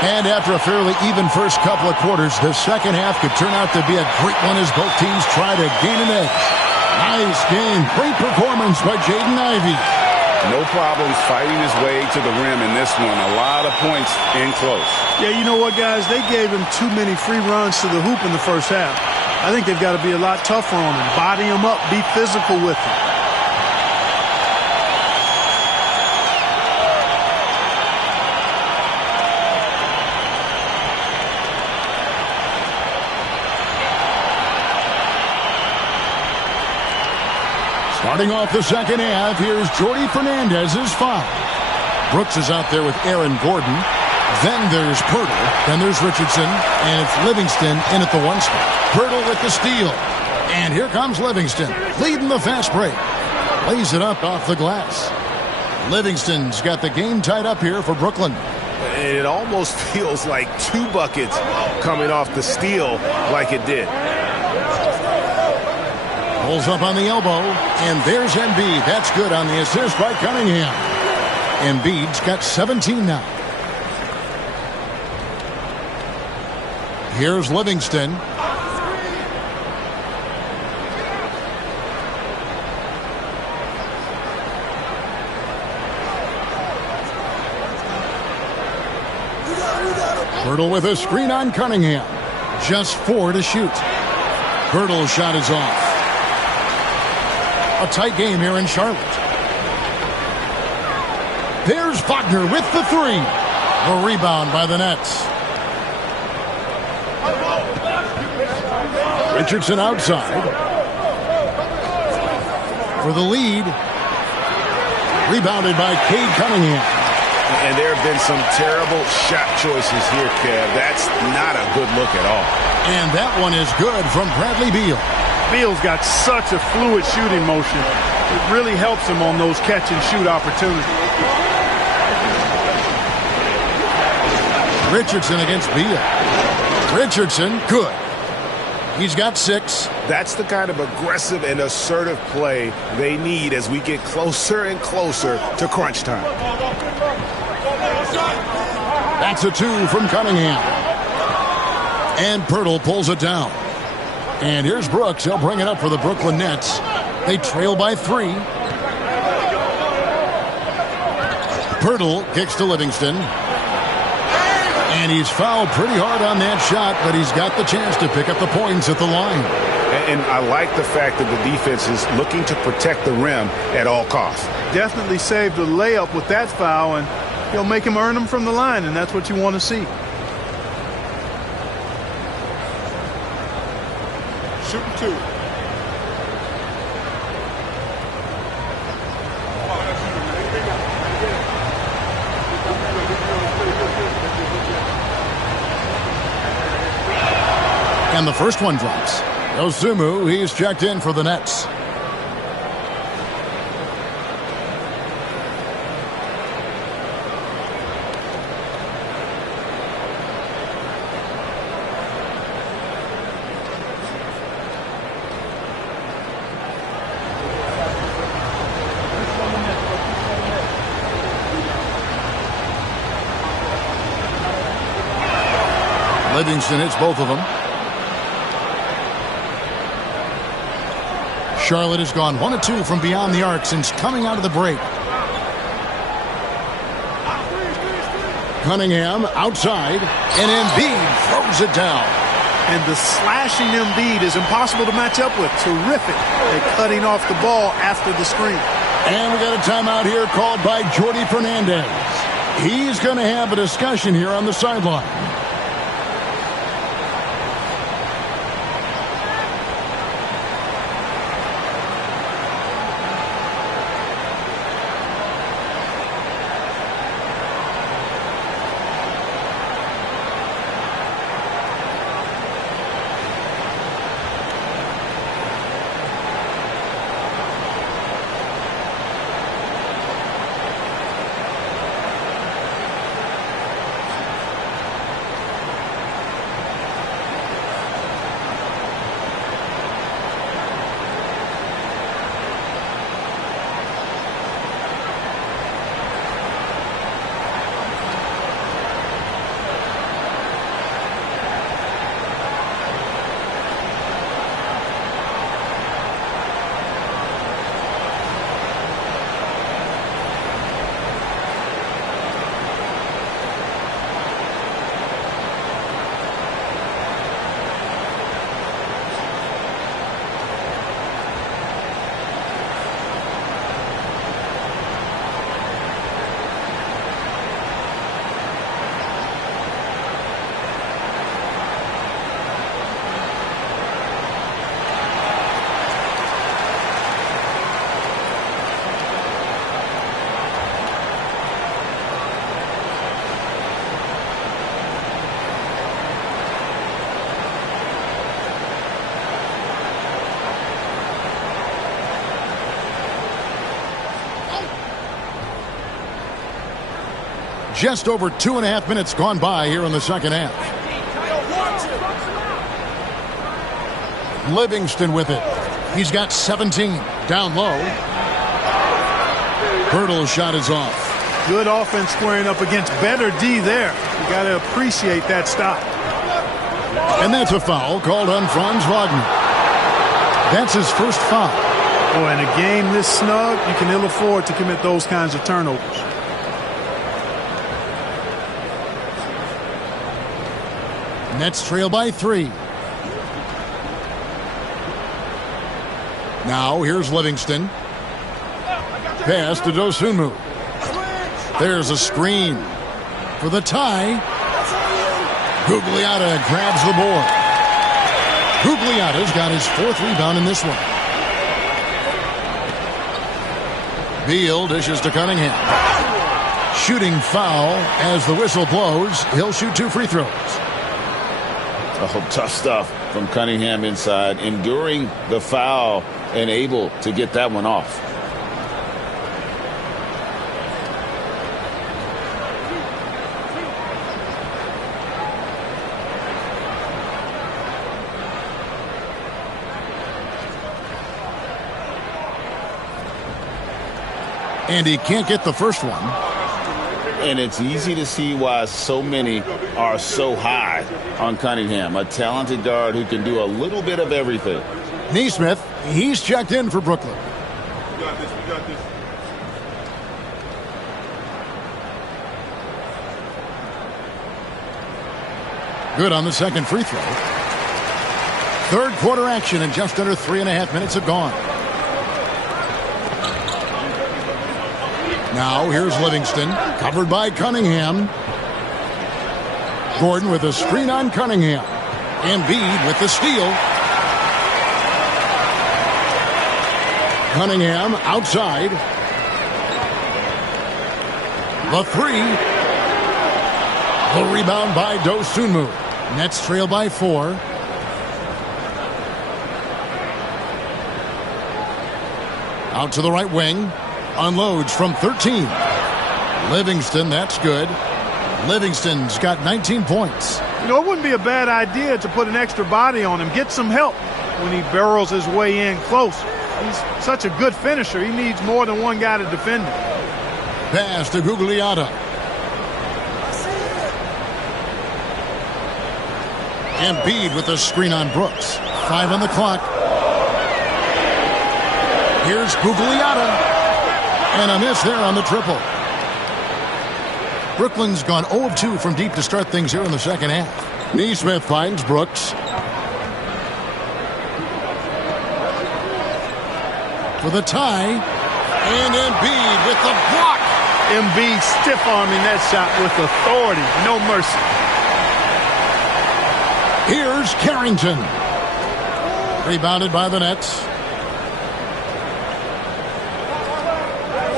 And after a fairly even first couple of quarters, the second half could turn out to be a great one as both teams try to gain an edge. Nice game. Great performance by Jaden Ivey. No problems fighting his way to the rim in this one. A lot of points in close. Yeah, you know what, guys? They gave him too many free runs to the hoop in the first half. I think they've got to be a lot tougher on him. Body him up. Be physical with him. Starting off the second half, here's Jordi Fernandez's foul. Brooks is out there with Aaron Gordon. Then there's Poeltl. Then there's Richardson. And it's Livingston in at the one spot. Poeltl with the steal. And here comes Livingston, leading the fast break. Lays it up off the glass. Livingston's got the game tied up here for Brooklyn. And it almost feels like 2 buckets coming off the steal like it did. Pulls up on the elbow, and there's Embiid. That's good on the assist by Cunningham. Embiid's got 17 now. Here's Livingston. Poeltl with a screen on Cunningham. Just 4 to shoot. Poeltl's shot is off. A tight game here in Charlotte. There's Wagner with the 3. The rebound by the Nets. Richardson outside. For the lead. Rebounded by Cade Cunningham. And there have been some terrible shot choices here, Kev. That's not a good look at all. And that one is good from Bradley Beal. Beal's got such a fluid shooting motion. It really helps him on those catch-and-shoot opportunities. Richardson against Beal. Richardson, good. He's got 6. That's the kind of aggressive and assertive play they need as we get closer and closer to crunch time. That's a 2 from Cunningham. And Poeltl pulls it down. And here's Brooks. He'll bring it up for the Brooklyn Nets. They trail by 3. Poeltl kicks to Livingston. And he's fouled pretty hard on that shot, but he's got the chance to pick up the points at the line. And I like the fact that the defense is looking to protect the rim at all costs. Definitely saved a layup with that foul, and he'll make him earn them from the line, and that's what you want to see. Shooting 2. And the first one drops. Osumu, he's checked in for the Nets. Livingston hits both of them. Charlotte has gone 1 of 2 from beyond the arc since coming out of the break. Cunningham outside, and Embiid throws it down. And the slashing Embiid is impossible to match up with. Terrific at cutting off the ball after the screen. And we got a timeout here called by Jordi Fernandez. He's going to have a discussion here on the sideline. Just over 2.5 minutes gone by here in the second half. Livingston with it. He's got 17. Down low. Hurdle's shot is off. Good offense squaring up against better D there. You got to appreciate that stop. And that's a foul called on Franz Wagner. That's his first foul. Oh, in a game this snug, you can ill afford to commit those kinds of turnovers. Nets trail by 3. Now here's Livingston. Pass to Dosunmu. There's a screen for the tie. Gugliotta grabs the board. Gugliotta's got his 4th rebound in this one. Beal dishes to Cunningham. Shooting foul as the whistle blows. He'll shoot 2 free throws. Oh, tough stuff from Cunningham inside. Enduring the foul and able to get that one off. And he can't get the first one. And it's easy to see why so many are so high on Cunningham. A talented guard who can do a little bit of everything. Nesmith, he's checked in for Brooklyn. We got this. Good on the second free throw. Third quarter action and just under 3.5 minutes have gone. Now here's Livingston, covered by Cunningham. Gordon with a screen on Cunningham. Embiid with the steal. Cunningham outside. The 3. The rebound by Dosunmu. Nets trail by 4. Out to the right wing. Unloads from 13. Livingston, that's good. Livingston's got 19 points. You know, it wouldn't be a bad idea to put an extra body on him, get some help when he barrels his way in close. He's such a good finisher. He needs more than one guy to defend him. Pass to Gugliotta. Embiid with the screen on Brooks. 5 on the clock. Here's Gugliotta. And a miss there on the triple. Brooklyn's gone 0 of 2 from deep to start things here in the second half. Nesmith finds Brooks. For the tie. And Embiid with the block. Embiid stiff-arming that shot with authority. No mercy. Here's Carrington. Rebounded by the Nets.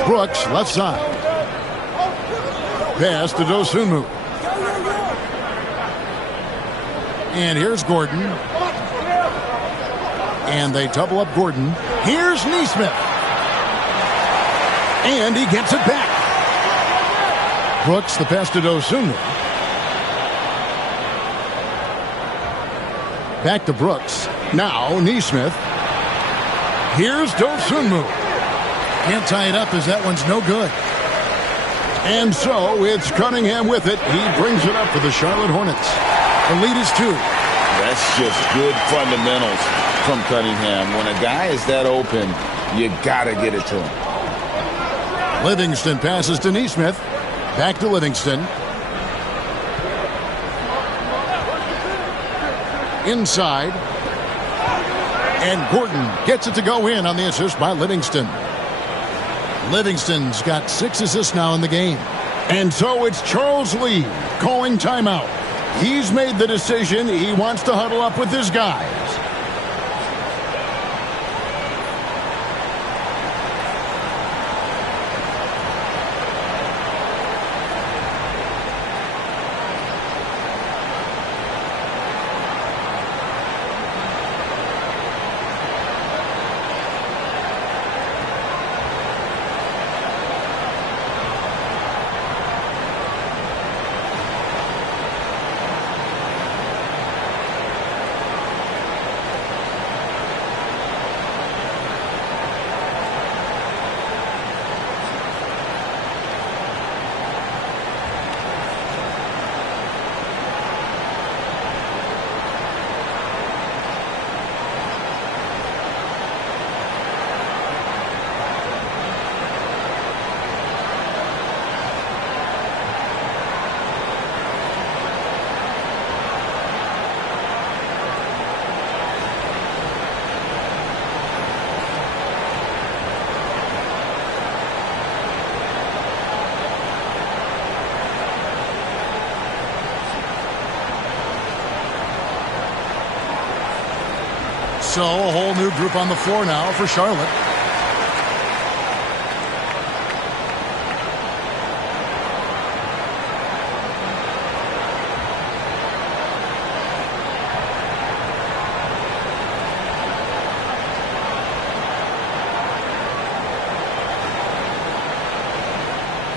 Brooks, left side. Pass to Dosunmu. And here's Gordon. And they double up Gordon. Here's Nesmith. And he gets it back. Brooks, the pass to Dosunmu. Back to Brooks. Now Nesmith. Here's Dosunmu. Can't tie it up as that one's no good. And so it's Cunningham with it. He brings it up for the Charlotte Hornets. The lead is 2. That's just good fundamentals from Cunningham. When a guy is that open, you got to get it to him. Livingston passes to Nesmith. Back to Livingston. Inside. And Gordon gets it to go in on the assist by Livingston. Livingston's got 6 assists now in the game. And so it's Charles Lee calling timeout. He's made the decision. He wants to huddle up with his guys. So a whole new group on the floor now for Charlotte.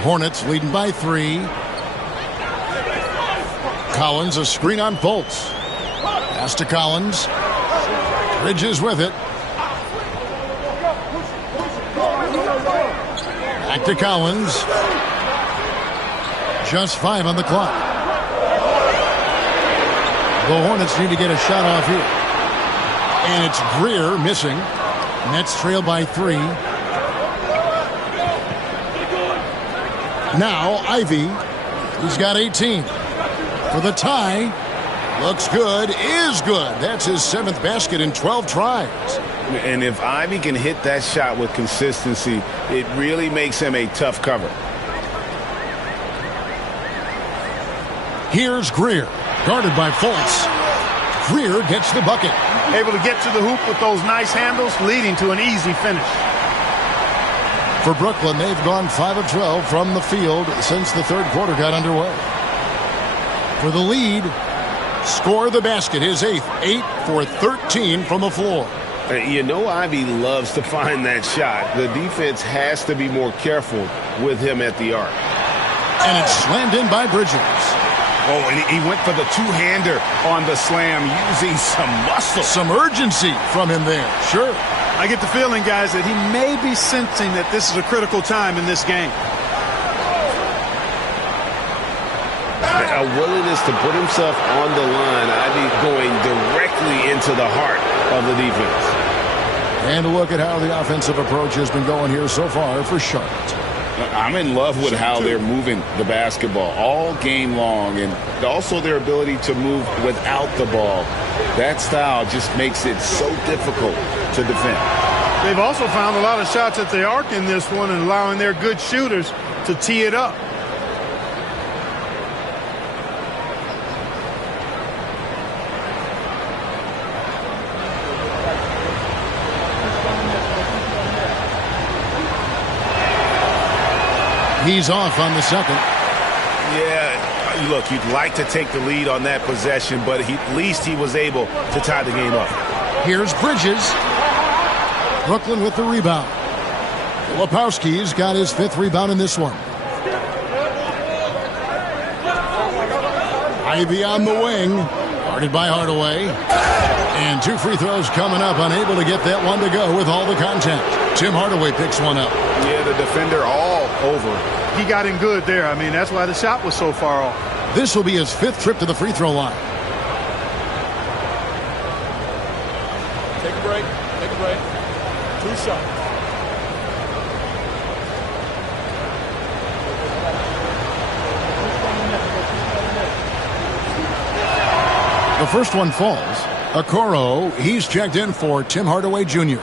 Hornets leading by 3. Collins, a screen on Fultz. Pass to Collins. Bridges with it. Back to Collins. Just 5 on the clock. The Hornets need to get a shot off here. And it's Greer missing. Nets trail by 3. Now Ivy. He's got 18. For the tie. Looks good, is good. That's his 7th basket in 12 tries. And if Ivy can hit that shot with consistency, it really makes him a tough cover. Here's Greer, guarded by Fultz. Greer gets the bucket. Able to get to the hoop with those nice handles, leading to an easy finish. For Brooklyn, they've gone 5 of 12 from the field since the third quarter got underway. For the lead, score the basket, his 8th, 8 for 13 from the floor. You know Ivy loves to find that shot. The defense has to be more careful with him at the arc. And it's slammed in by Bridges. Oh, and he went for the two-hander on the slam, using some muscle. Some urgency from him there, sure. I get the feeling, guys, that he may be sensing that this is a critical time in this game. A willingness to put himself on the line. Ivy going directly into the heart of the defense. And look at how the offensive approach has been going here so far for Charlotte. I'm in love with how they're moving the basketball all game long, and also their ability to move without the ball. That style just makes it so difficult to defend. They've also found a lot of shots at the arc in this one and allowing their good shooters to tee it up. He's off on the second. Yeah, look, you'd like to take the lead on that possession, but at least he was able to tie the game up. Here's Bridges. Brooklyn with the rebound. Filipowski's got his 5th rebound in this one. Ivy on the wing. Guarded by Hardaway. And 2 free throws coming up. Unable to get that one to go with all the contact. Tim Hardaway picks one up. Yeah, the defender all over. He got in good there. I mean, that's why the shot was so far off. This will be his 5th trip to the free throw line. Take a break. Take a break. 2 shots. The first one falls. Okoro, he's checked in for Tim Hardaway Jr.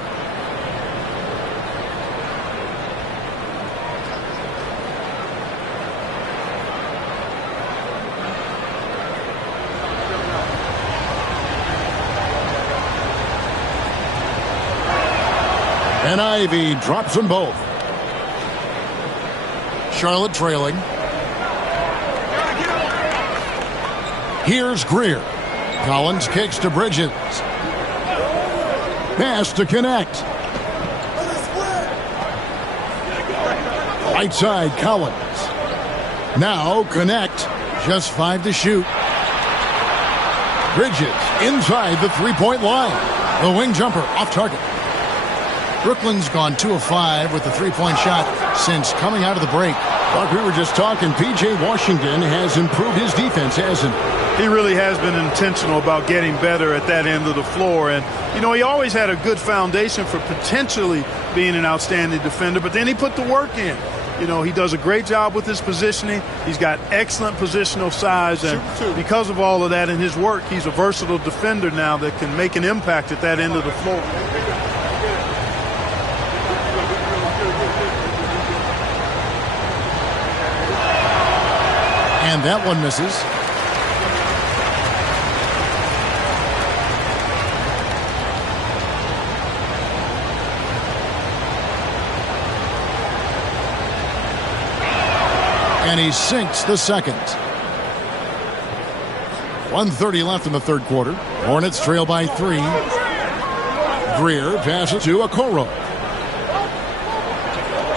And Ivy drops them both. Charlotte trailing. Here's Greer. Collins kicks to Bridges. Pass to Connect. Right side, Collins. Now Connect. Just 5 to shoot. Bridges inside the 3-point line. The wing jumper off target. Brooklyn's gone 2 of 5 with the 3-point shot since coming out of the break. Like we were just talking, P.J. Washington has improved his defense, hasn't he? He really has been intentional about getting better at that end of the floor. And, you know, he always had a good foundation for potentially being an outstanding defender, but then he put the work in. You know, he does a great job with his positioning. He's got excellent positional size, and because of all of that in his work, he's a versatile defender now that can make an impact at that end of the floor. And that one misses. And he sinks the second. 1:30 left in the third quarter. Hornets trail by 3. Greer passes to Okoro.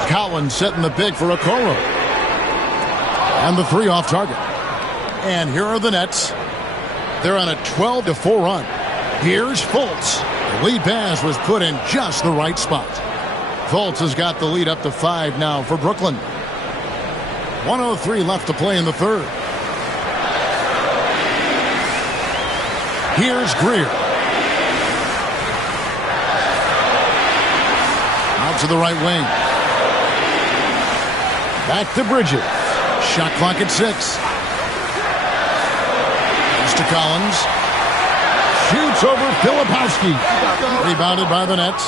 Collins setting the pick for Okoro. And the 3 off target. And here are the Nets. They're on a 12-4 run. Here's Fultz. The lead pass was put in just the right spot. Fultz has got the lead up to 5 now for Brooklyn. 1:03 left to play in the third. Here's Greer. Out to the right wing. Back to Bridges. Shot clock at 6. Pass to Collins. Shoots over Filipowski. Rebounded by the Nets.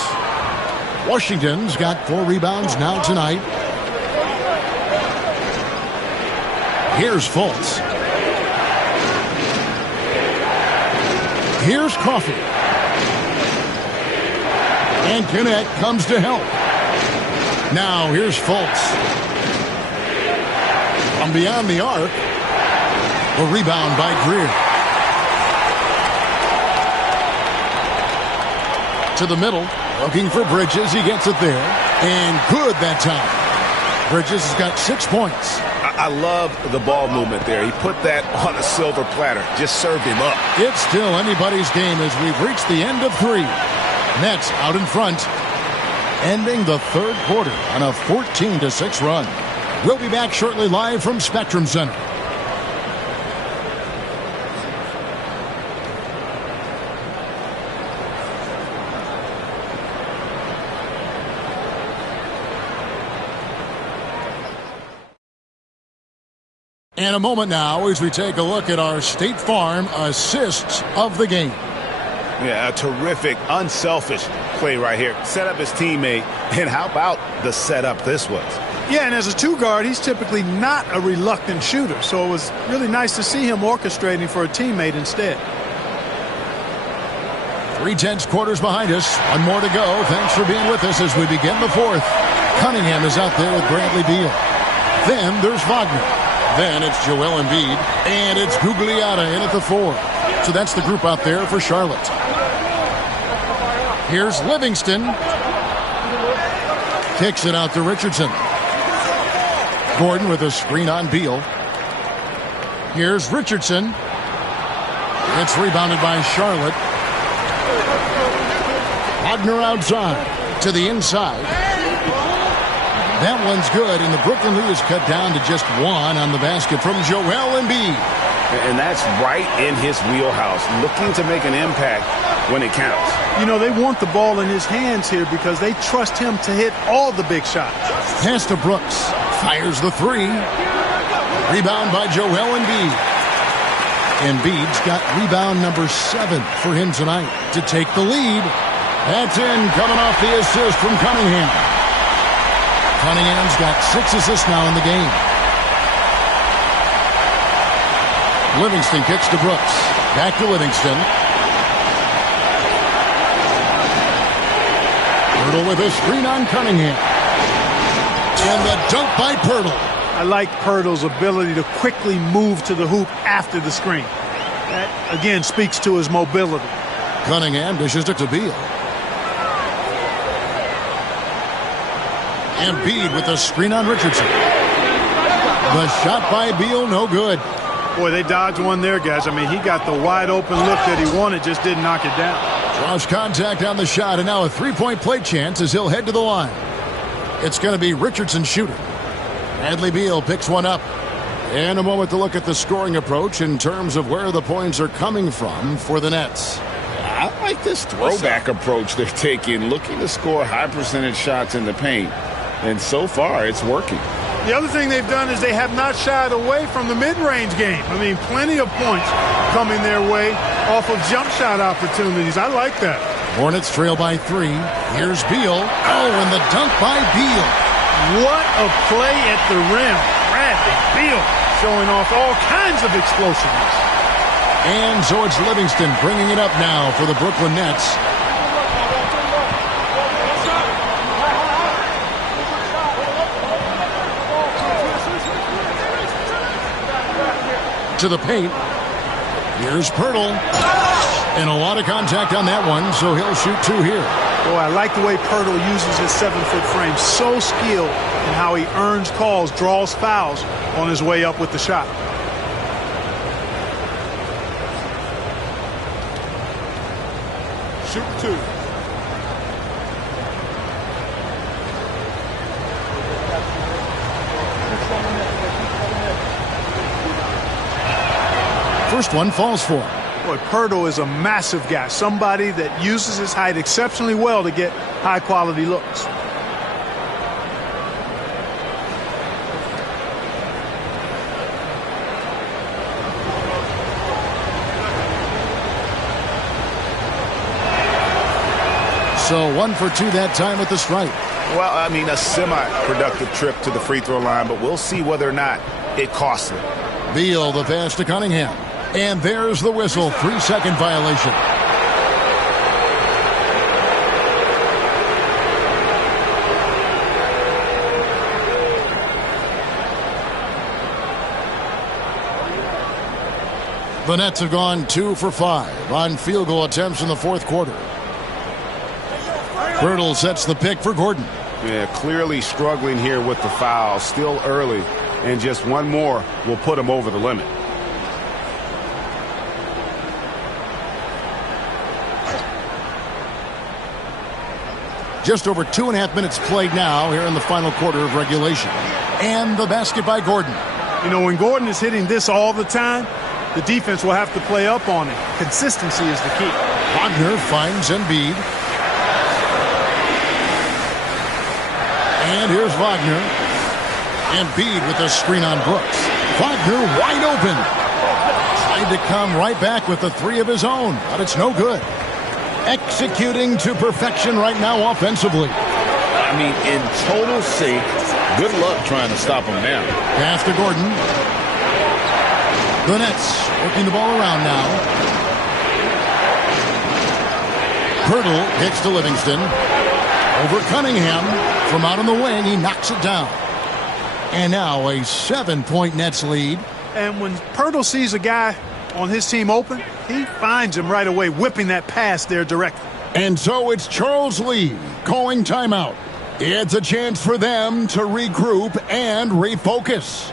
Washington's got 4 rebounds now tonight. Here's Fultz. Here's Coffey. And Kennett comes to help. Now here's Fultz. From beyond the arc. A rebound by Greer. To the middle. Looking for Bridges. He gets it there. And good that time. Bridges has got 6 points. I love the ball movement there. He put that on a silver platter. Just served him up. It's still anybody's game as we've reached the end of 3. Nets out in front. Ending the third quarter on a 14-6 run. We'll be back shortly live from Spectrum Center. In a moment now as we take a look at our State Farm assists of the game. Yeah, a terrific, unselfish play right here. Set up his teammate, and how about the setup this was? Yeah, and as a 2 guard, he's typically not a reluctant shooter, so it was really nice to see him orchestrating for a teammate instead. 3/10 quarters behind us. 1 more to go. Thanks for being with us as we begin the 4th. Cunningham is out there with Bradley Beal. Then there's Wagner. Then it's Joel Embiid, and it's Gugliotta in at the 4. So that's the group out there for Charlotte. Here's Livingston. Kicks it out to Richardson. Gordon with a screen on Beal. Here's Richardson. It's rebounded by Charlotte. Wagner outside to the inside. That one's good, and the Brooklyn lead is cut down to just 1 on the basket from Joel Embiid. And that's right in his wheelhouse, looking to make an impact when it counts. You know, they want the ball in his hands here because they trust him to hit all the big shots. Pass to Brooks. Fires the 3. Rebound by Joel Embiid. Embiid's got rebound number 7 for him tonight to take the lead. That's in, coming off the assist from Cunningham. Cunningham's got 6 assists now in the game. Livingston kicks to Brooks. Back to Livingston. Pirtle with a screen on Cunningham. And the dunk by Pirtle. I like Pirtle's ability to quickly move to the hoop after the screen. That, again, speaks to his mobility. Cunningham dishes it to Beal. Embiid with the screen on Richardson. The shot by Beal, no good. Boy, they dodged one there, guys. I mean, he got the wide open look that he wanted, just didn't knock it down. Draws contact on the shot, and now a 3-point play chance as he'll head to the line. It's going to be Richardson's shooter. Bradley Beal picks one up. In a moment to look at the scoring approach in terms of where the points are coming from for the Nets. I like this throwback approach they're taking, looking to score high percentage shots in the paint. And so far, it's working. The other thing they've done is they have not shied away from the mid-range game. I mean, plenty of points coming their way off of jump shot opportunities. I like that. Hornets trail by 3. Here's Beal. Oh, and the dunk by Beal. What a play at the rim. Bradley Beal showing off all kinds of explosiveness. And so it's Livingston bringing it up now for the Brooklyn Nets. to the paint. Here's Pirtle. And a lot of contact on that one, so he'll shoot 2 here. Boy, I like the way Pirtle uses his 7-foot frame. So skilled in how he earns calls, draws fouls on his way up with the shot. Shoot 2. First one falls for him. Boy, Pirtle is a massive guy, somebody that uses his height exceptionally well to get high-quality looks. So 1 for 2 that time with the strike. Well, I mean, a semi-productive trip to the free throw line, but we'll see whether or not it costs him. Beal, the pass to Cunningham. And there's the whistle. 3-second violation. The Nets have gone 2 for 5 on field goal attempts in the fourth quarter. Pirtle sets the pick for Gordon. Yeah, clearly struggling here with the foul. Still early, and just one more will put him over the limit. Just over 2.5 minutes played now here in the final quarter of regulation. And the basket by Gordon. You know, when Gordon is hitting this all the time, the defense will have to play up on it. Consistency is the key. Wagner finds Embiid. And here's Wagner. Embiid with a screen on Brooks. Wagner wide open. Tried to come right back with the 3 of his own, but it's no good. Executing to perfection right now offensively. I mean, in total sync. Good luck trying to stop him now. Pass to Gordon. The Nets working the ball around now. Pirtle hits to Livingston. Over Cunningham. From out on the wing, he knocks it down. And now a 7-point Nets lead. And when Pirtle sees a guy on his team open, he finds him right away, whipping that pass there directly. And so it's Charles Lee calling timeout. It's a chance for them to regroup and refocus.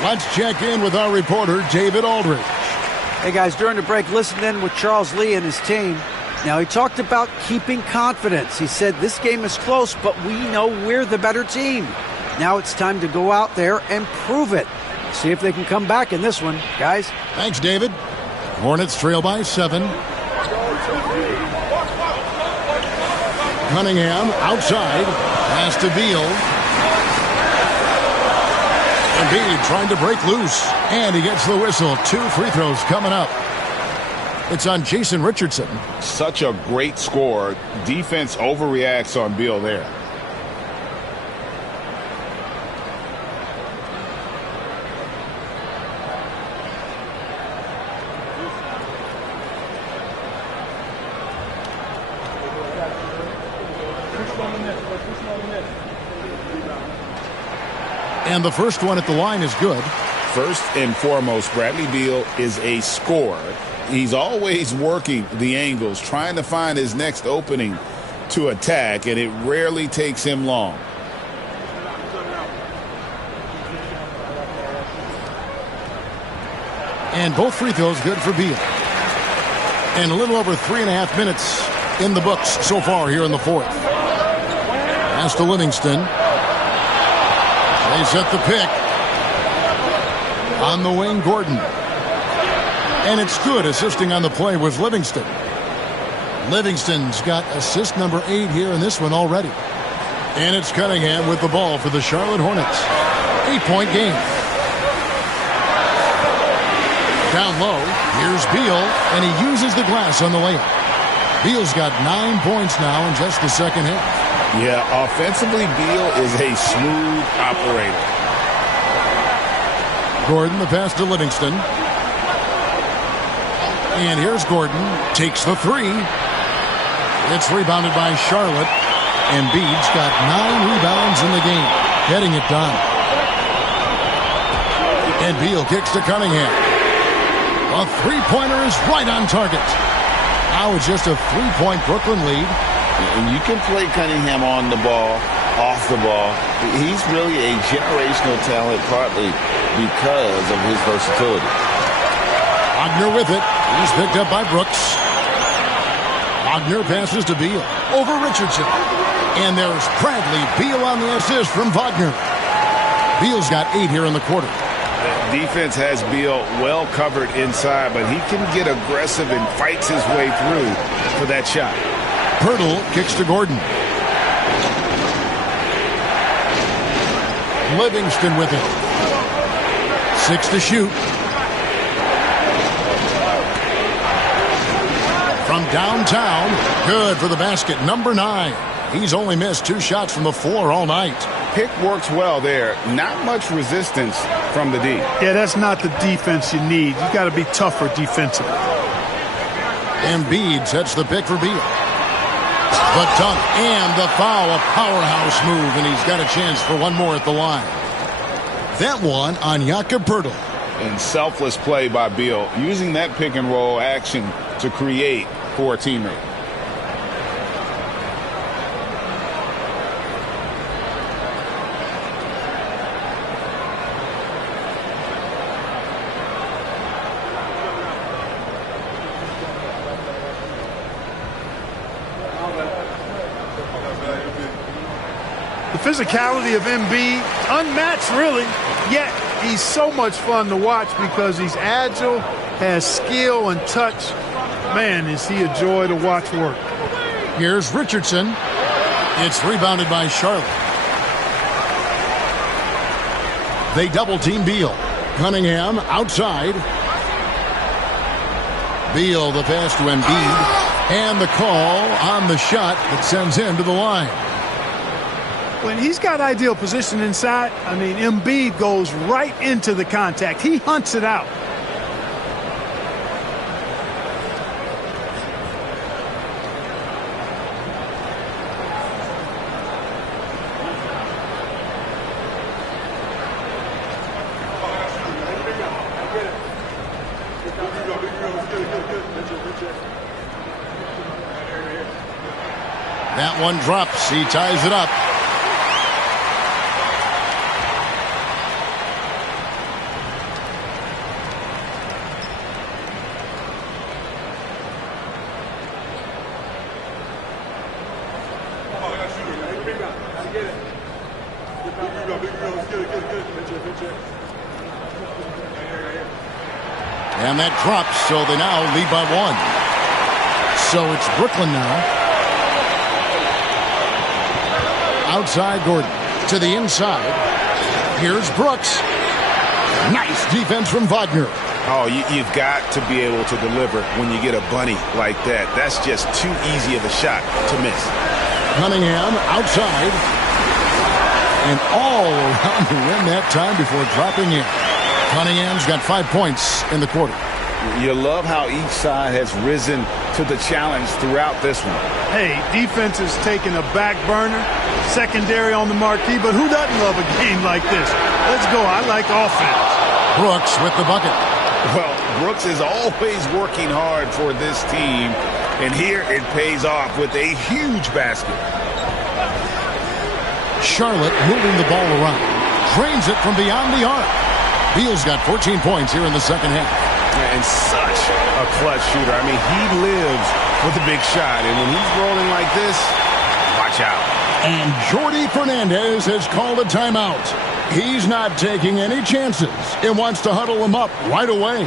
Let's check in with our reporter, David Aldridge. Hey, guys, during the break, listen in with Charles Lee and his team. Now, he talked about keeping confidence. He said, this game is close, but we know we're the better team. Now it's time to go out there and prove it. See if they can come back in this one, guys. Thanks, David. Hornets trail by 7. Cunningham outside. Pass to Beal. Embiid trying to break loose. And he gets the whistle. 2 free throws coming up. It's on Jason Richardson. Such a great score. Defense overreacts on Beal there. And the first one at the line is good. First and foremost, Bradley Beal is a scorer. He's always working the angles, trying to find his next opening to attack, and it rarely takes him long. And both free throws good for Beal. And a little over 3.5 minutes in the books so far here in the fourth. Pass to Livingston. They set the pick. On the wing, Gordon. And it's good assisting on the play with Livingston. Livingston's got assist number 8 here in this one already. And it's Cunningham with the ball for the Charlotte Hornets. 8-point game. Down low, here's Beal, and he uses the glass on the layup. Beal's got 9 points now in just the second half. Yeah, offensively, Beal is a smooth operator. Gordon, the pass to Livingston. And here's Gordon, takes the 3. It's rebounded by Charlotte, and Embiid's got 9 rebounds in the game, getting it done. And Beal kicks to Cunningham. A three-pointer is right on target. Now it's just a 3-point Brooklyn lead. And you can play Cunningham on the ball, off the ball. He's really a generational talent, partly because of his versatility. Wagner with it. He's picked up by Brooks. Wagner passes to Beal. Over Richardson. And there's Bradley Beal on the assist from Wagner. Beal's got 8 here in the quarter. Defense has Beal well covered inside, but he can get aggressive and fights his way through for that shot. Pirtle kicks to Gordon. Livingston with it. 6 to shoot. From downtown, good for the basket. Number 9. He's only missed 2 shots from the floor all night. Pick works well there. Not much resistance from the D. Yeah, that's not the defense you need. You got to be tougher defensively. Embiid sets the pick for Beal. The dunk and the foul, a powerhouse move, and he's got a chance for one more at the line. That one on Jakob Poeltl. And selfless play by Beal, using that pick and roll action to create for a teammate. The physicality of Embiid, unmatched really, yet he's so much fun to watch because he's agile, has skill and touch. Man, is he a joy to watch work. Here's Richardson. It's rebounded by Charlotte. They double-team Beal. Cunningham outside. Beal the pass to Embiid. And the call on the shot that sends him to the line. When he's got ideal position inside, I mean, Embiid goes right into the contact. He hunts it out. That one drops. He ties it up. And that drops, so they now lead by 1. So it's Brooklyn now. Outside Gordon. To the inside. Here's Brooks. Nice defense from Wagner. Oh, you've got to be able to deliver when you get a bunny like that. That's just too easy of a shot to miss. Cunningham outside. And all around the rim that time before dropping in. Cunningham's got 5 points in the quarter. You love how each side has risen to the challenge throughout this one. Hey, defense is taking a back burner, secondary on the marquee, but who doesn't love a game like this? Let's go. I like offense. Brooks with the bucket. Well, Brooks is always working hard for this team, and here it pays off with a huge basket. Charlotte moving the ball around. Drains it from beyond the arc. Beal's got 14 points here in the second half. And such a clutch shooter. I mean, he lives for the big shot. And when he's rolling like this, watch out. And Jordi Fernandez has called a timeout. He's not taking any chances and wants to huddle him up right away.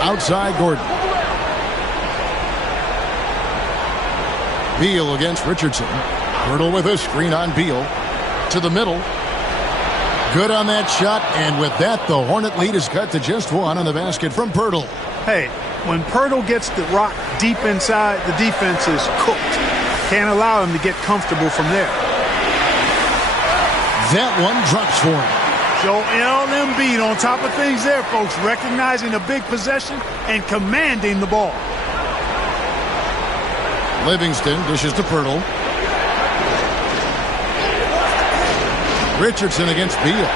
Outside Gordon. Beal against Richardson. Poeltl with a screen on Beal. To the middle. Good on that shot, and with that, the Hornet lead is cut to just one on the basket from Poeltl. Hey, when Poeltl gets the rock deep inside, the defense is cooked. Can't allow him to get comfortable from there. That one drops for him. Joel Embiid on top of things there, folks, recognizing a big possession and commanding the ball. Livingston dishes to Poeltl. Richardson against Beal.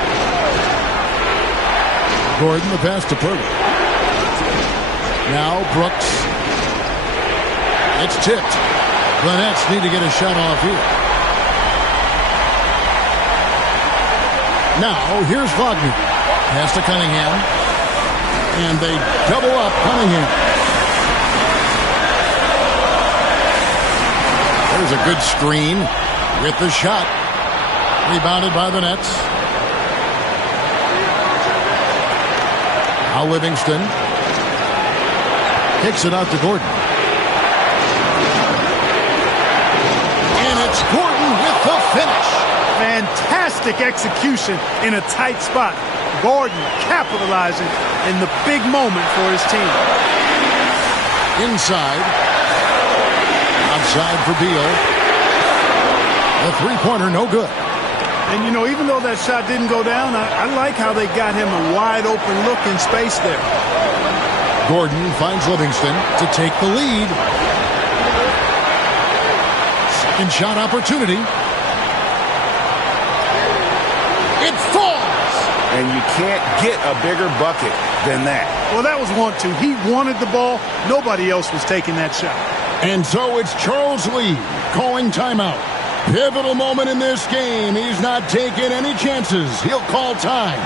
Gordon the pass to Poeltl. Now Brooks. It's tipped. The Nets need to get a shot off here. Now, here's Wagner. Pass to Cunningham. And they double up Cunningham. There's a good screen with the shot. Rebounded by the Nets. Now Livingston. Kicks it out to Gordon. And it's Gordon with the finish. Fantastic execution in a tight spot. Gordon capitalizing in the big moment for his team. Inside. Outside for Beal. The three-pointer no good. And, you know, even though that shot didn't go down, I like how they got him a wide-open look in space there. Gordon finds Livingston to take the lead. Second shot opportunity. It falls! And you can't get a bigger bucket than that. Well, that was 1-2. He wanted the ball. Nobody else was taking that shot. And so it's Charles Lee calling timeout. Pivotal moment in this game. He's not taking any chances. He'll call time.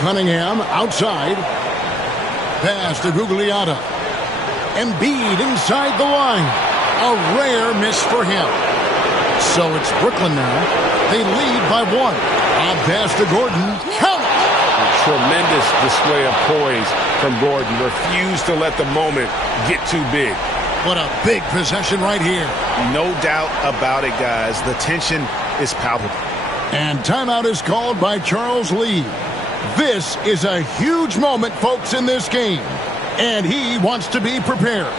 Cunningham outside. Pass to Gugliotta. Embiid inside the line. A rare miss for him. So it's Brooklyn now. They lead by 1. Odd pass to Gordon. Count it! A tremendous display of poise from Gordon. Refused to let the moment get too big. What a big possession right here. No doubt about it, guys. The tension is palpable. And timeout is called by Charles Lee. This is a huge moment, folks, in this game. And he wants to be prepared.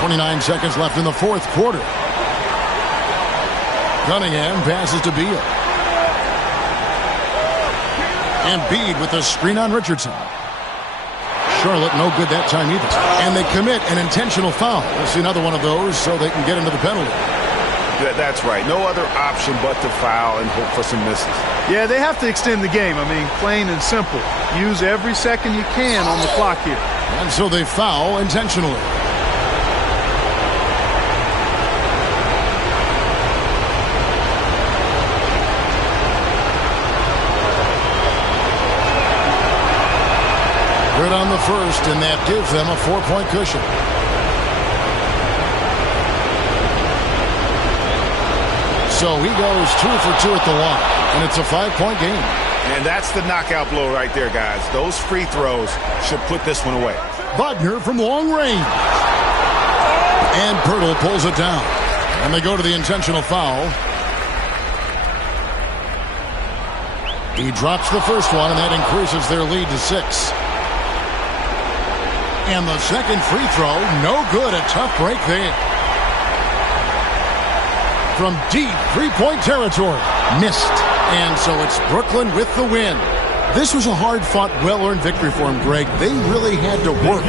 .29 seconds left in the fourth quarter. Cunningham passes to Beal. Embiid with a screen on Richardson. Charlotte no good that time either. And they commit an intentional foul. We'll see another one of those so they can get into the penalty. That's right. No other option but to foul and hope for some misses. Yeah, they have to extend the game. I mean, plain and simple. Use every second you can on the clock here. And so they foul intentionally. Good on the first, and that gives them a 4-point cushion. So he goes 2 for 2 at the line, and it's a 5-point game. And that's the knockout blow right there, guys. Those free throws should put this one away. Wagner from long range. And Pirtle pulls it down. And they go to the intentional foul. He drops the first one, and that increases their lead to 6. And the second free throw, no good. A tough break there. From deep three-point territory, missed. And so it's Brooklyn with the win. This was a hard-fought, well-earned victory for them, Greg. They really had to work.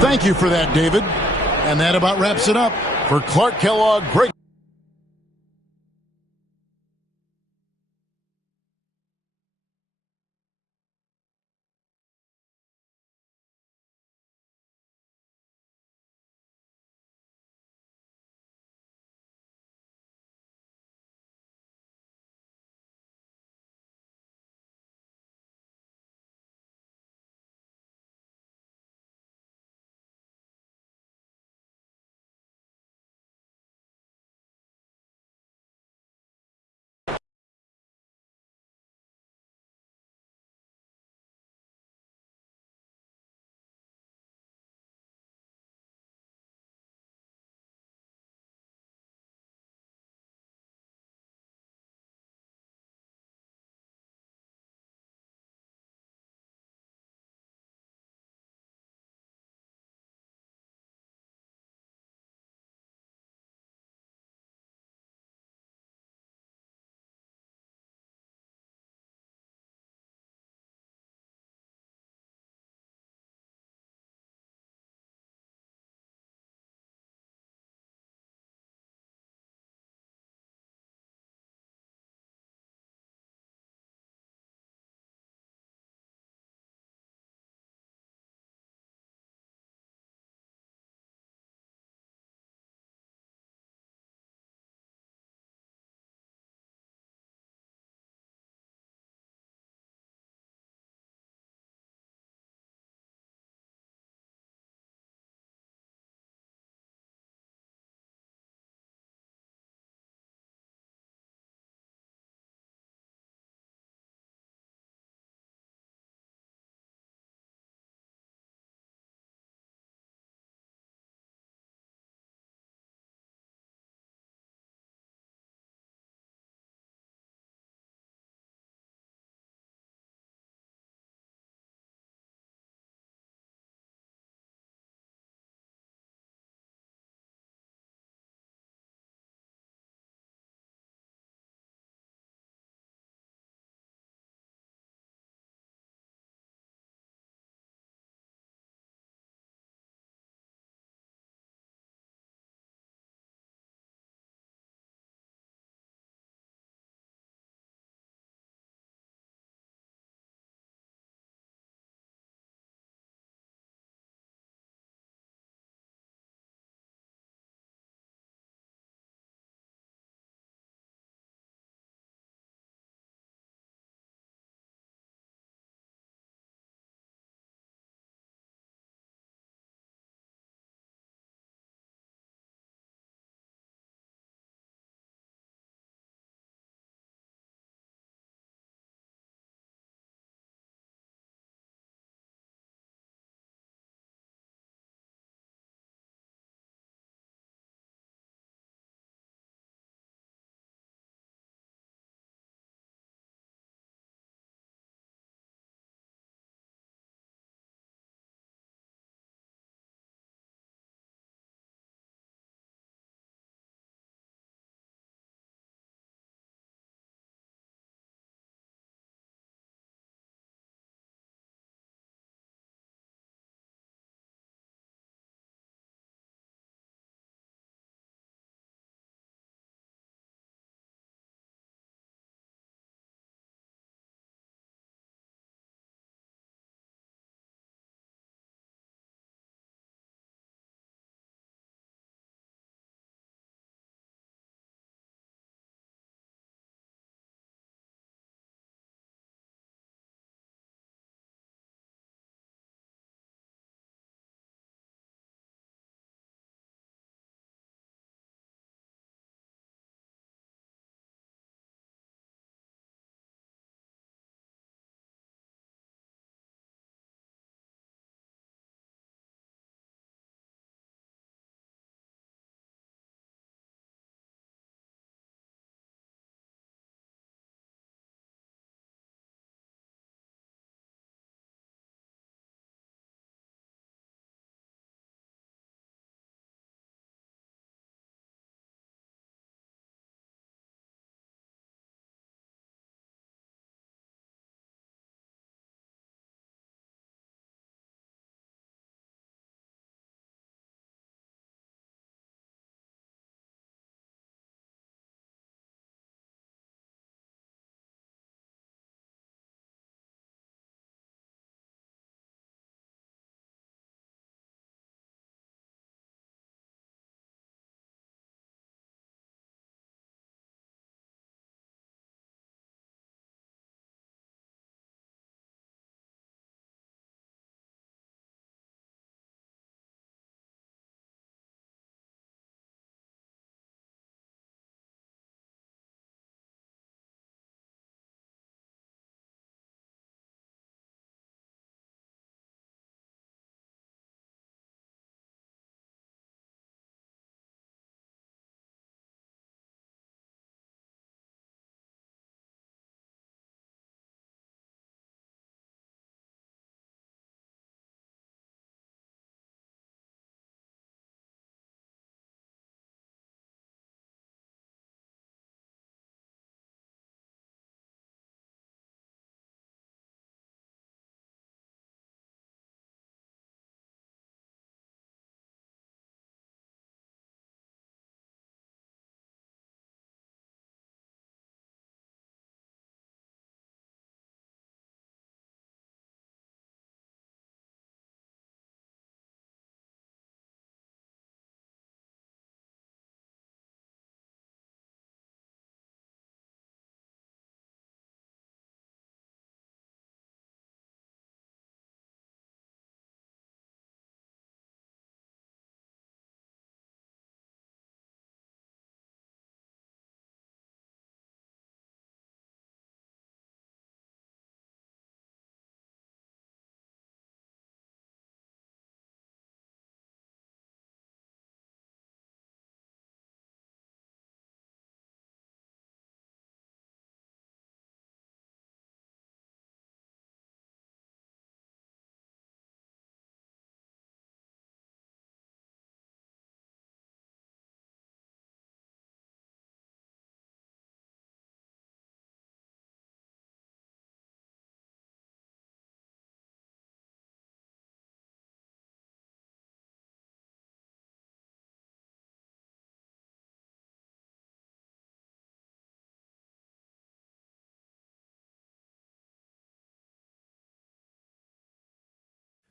Thank you for that, David. And that about wraps it up. For Clark Kellogg, great.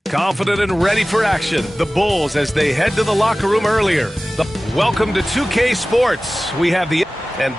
Confident and ready for action, the Bulls as they head to the locker room earlier. Welcome to 2K Sports. We have the and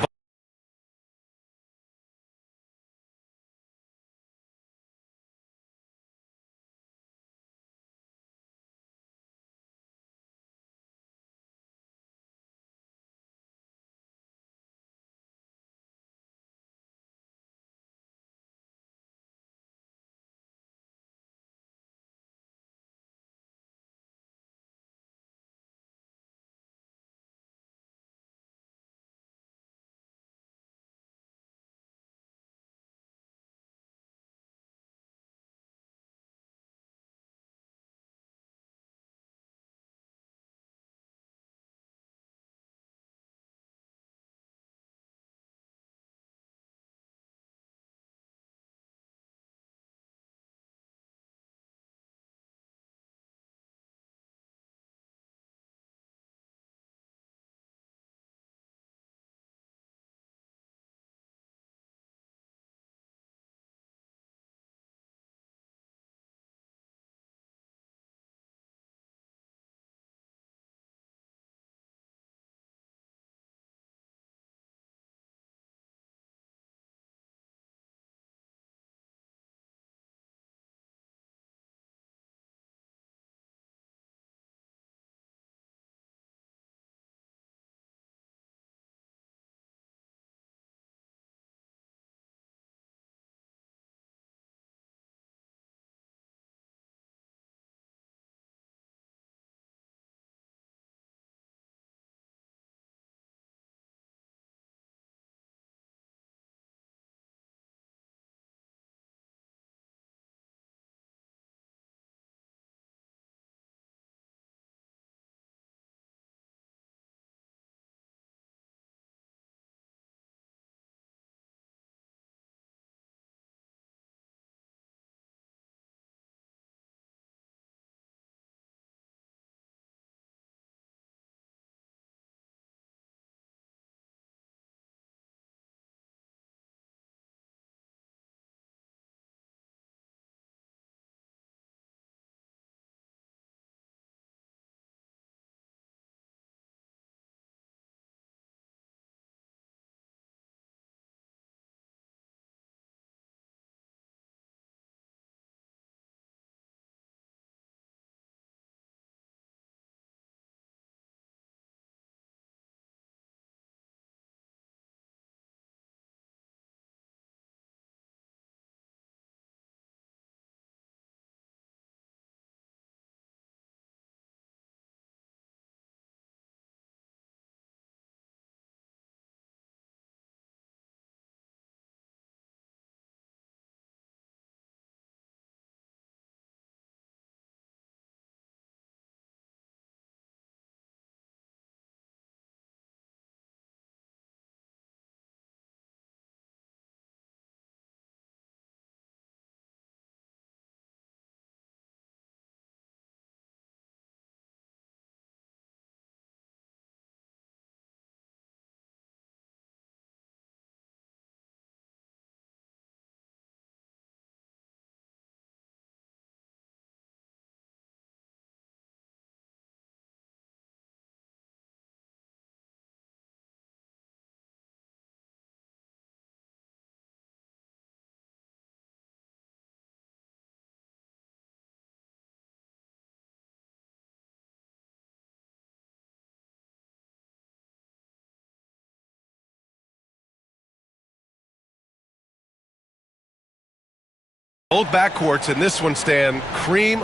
both backcourts in this one stand cream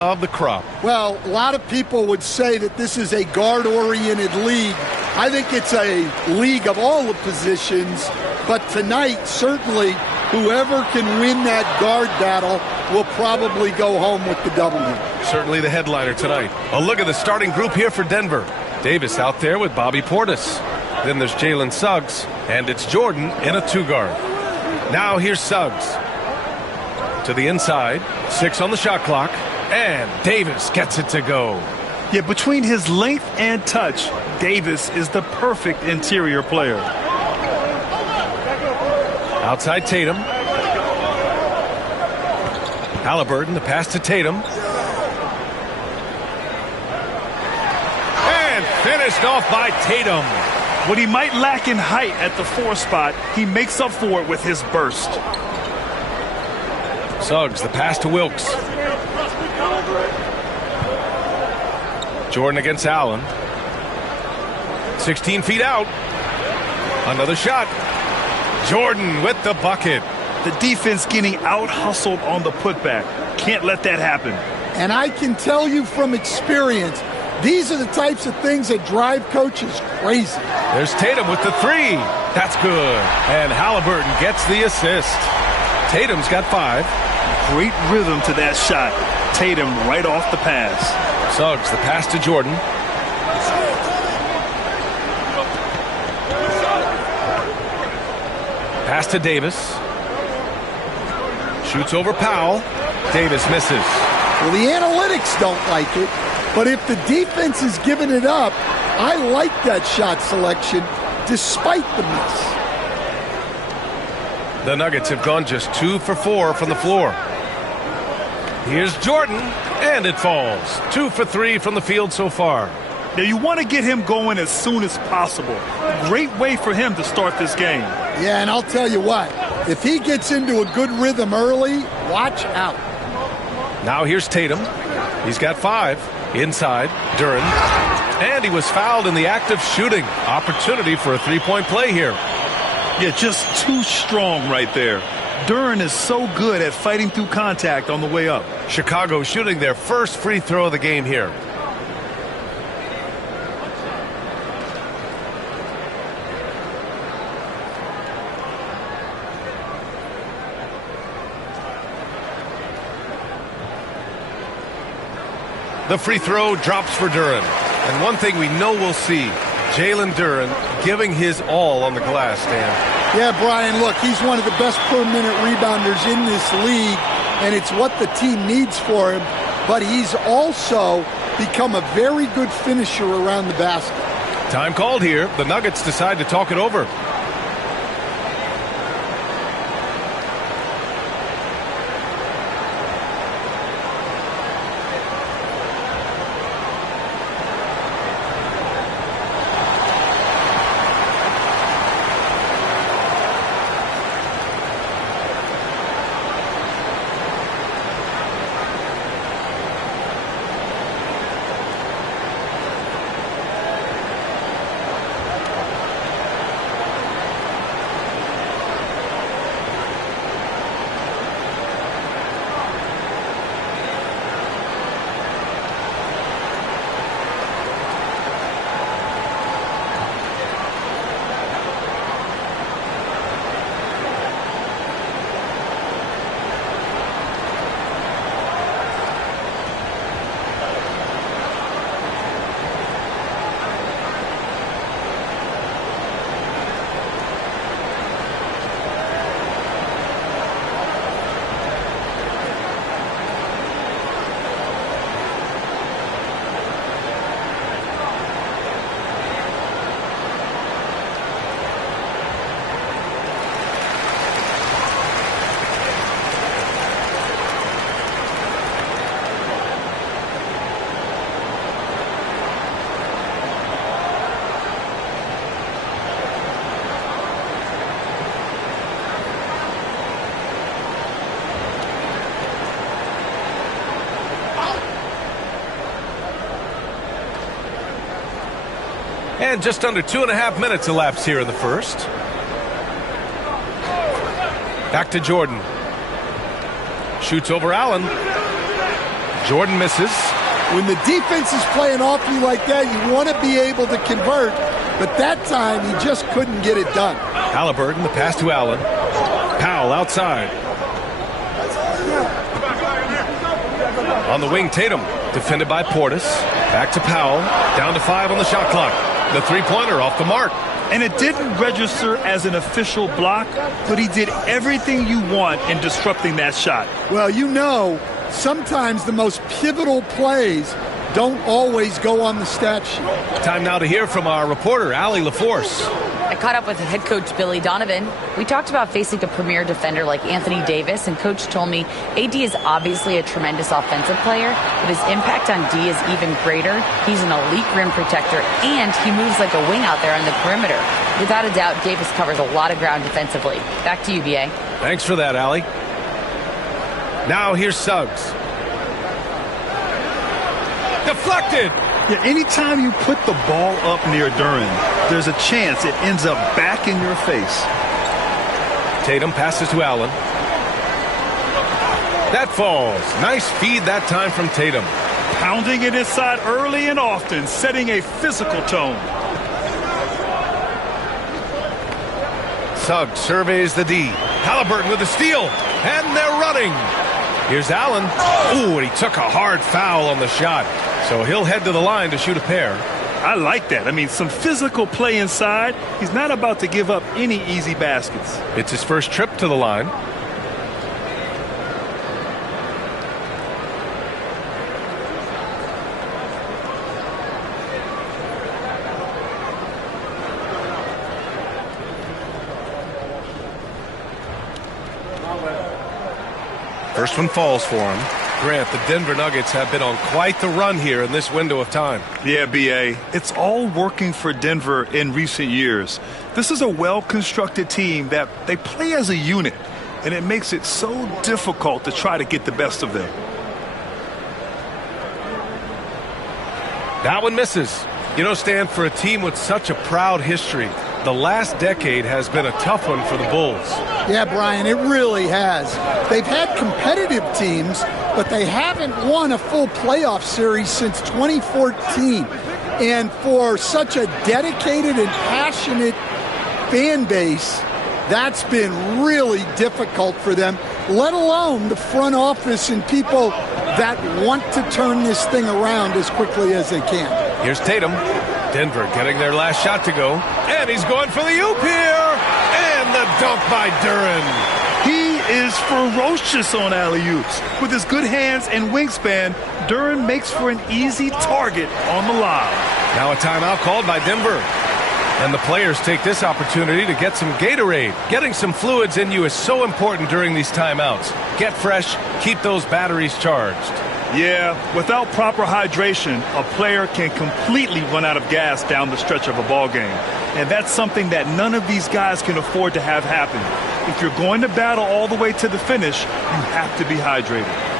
of the crop. Well, a lot of people would say that this is a guard-oriented league. I think it's a league of all the positions, but tonight, certainly, whoever can win that guard battle will probably go home with the W. Certainly the headliner tonight. A look at the starting group here for Denver. Davis out there with Bobby Portis. Then there's Jalen Suggs, and it's Jordan in a two-guard. Now here's Suggs. To the inside, 6 on the shot clock, and Davis gets it to go. Yeah, between his length and touch, Davis is the perfect interior player. Outside Tatum. Halliburton, the pass to Tatum. And finished off by Tatum. What he might lack in height at the 4 spot, he makes up for it with his burst. Suggs, the pass to Wilkes. Jordan against Allen. 16 feet out. Another shot. Jordan with the bucket. The defense getting out-hustled on the putback. Can't let that happen. And I can tell you from experience, these are the types of things that drive coaches crazy. There's Tatum with the 3. That's good. And Halliburton gets the assist. Tatum's got 5. Great rhythm to that shot. Tatum right off the pass. Suggs, the pass to Jordan. Pass to Davis. Shoots over Powell. Davis misses. Well, the analytics don't like it, but if the defense is giving it up, I like that shot selection despite the miss. The Nuggets have gone just 2 for 4 from the floor. Here's Jordan, and it falls. 2 for 3 from the field so far. Now, you want to get him going as soon as possible. Great way for him to start this game. Yeah, and I'll tell you what, if he gets into a good rhythm early, watch out. Now here's Tatum. He's got 5. Inside, Duren. And he was fouled in the act of shooting. Opportunity for a 3-point play here. Yeah, just too strong right there. Duren is so good at fighting through contact on the way up. Chicago shooting their first free throw of the game here. The free throw drops for Duren. And one thing we know we'll see, Jalen Duren giving his all on the glass, Dan. Yeah, Brian, look, he's one of the best per-minute rebounders in this league, and it's what the team needs for him. But he's also become a very good finisher around the basket. Time called here. The Nuggets decide to talk it over. And just under 2.5 minutes elapsed here in the first. Back to Jordan. Shoots over Allen. Jordan misses. When the defense is playing off you like that, you want to be able to convert. But that time, he just couldn't get it done. Halliburton, the pass to Allen. Powell outside. On the wing, Tatum. Defended by Portis. Back to Powell. Down to 5 on the shot clock. The three-pointer off the mark. And it didn't register as an official block, but he did everything you want in disrupting that shot. Well, you know, sometimes the most pivotal plays don't always go on the stat sheet. Time now to hear from our reporter, Allie LaForce. A caught up with head coach Billy Donovan. We talked about facing a premier defender like Anthony Davis, and coach told me AD is obviously a tremendous offensive player, but his impact on D is even greater. He's an elite rim protector, and he moves like a wing out there on the perimeter. Without a doubt, Davis covers a lot of ground defensively. Back to you, B.A. Thanks for that, Allie. Now here's Suggs. Deflected! Yeah, anytime you put the ball up near Duren, there's a chance it ends up back in your face. Tatum passes to Allen. That falls. Nice feed that time from Tatum. Pounding it inside early and often, setting a physical tone. Suggs surveys the D. Halliburton with the steal, and they're running. Here's Allen. Ooh, and he took a hard foul on the shot. So he'll head to the line to shoot a pair. I like that. I mean, some physical play inside. He's not about to give up any easy baskets. It's his first trip to the line. First one falls for him. Grant, the Denver Nuggets have been on quite the run here in this window of time. Yeah, B.A., it's all working for Denver in recent years. This is a well-constructed team that they play as a unit, and it makes it so difficult to try to get the best of them. That one misses. You know, Stan, for a team with such a proud history, the last decade has been a tough one for the Bulls. Yeah, Brian, it really has. They've had competitive teams, but they haven't won a full playoff series since 2014. And for such a dedicated and passionate fan base, that's been really difficult for them, let alone the front office and people that want to turn this thing around as quickly as they can. Here's Tatum. Denver getting their last shot to go. And he's going for the oop here. And the dunk by Duren. He is ferocious on alley-oops. With his good hands and wingspan, Duren makes for an easy target on the lob. Now a timeout called by Denver. And the players take this opportunity to get some Gatorade. Getting some fluids in you is so important during these timeouts. Get fresh, keep those batteries charged. Yeah, without proper hydration, a player can completely run out of gas down the stretch of a ball game. And that's something that none of these guys can afford to have happen. If you're going to battle all the way to the finish, you have to be hydrated.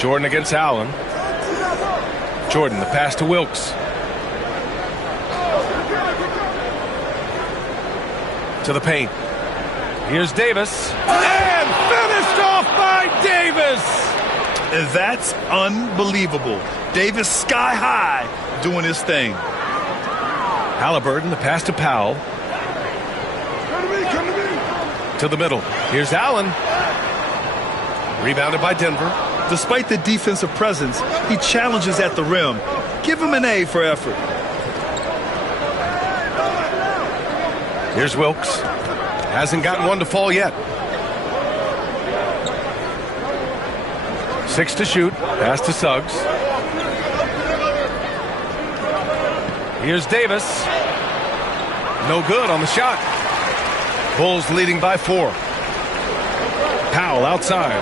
Jordan against Allen. Jordan, the pass to Wilkes. To the paint. Here's Davis. And finished off by Davis! That's unbelievable. Davis sky high doing his thing. Halliburton, the pass to Powell. Come to me. To the middle. Here's Allen. Rebounded by Denver. Despite the defensive presence, he challenges at the rim. Give him an A for effort. Here's Wilkes. Hasn't gotten one to fall yet. 6 to shoot. Pass to Suggs. Here's Davis. No good on the shot. Bulls leading by 4. Powell outside.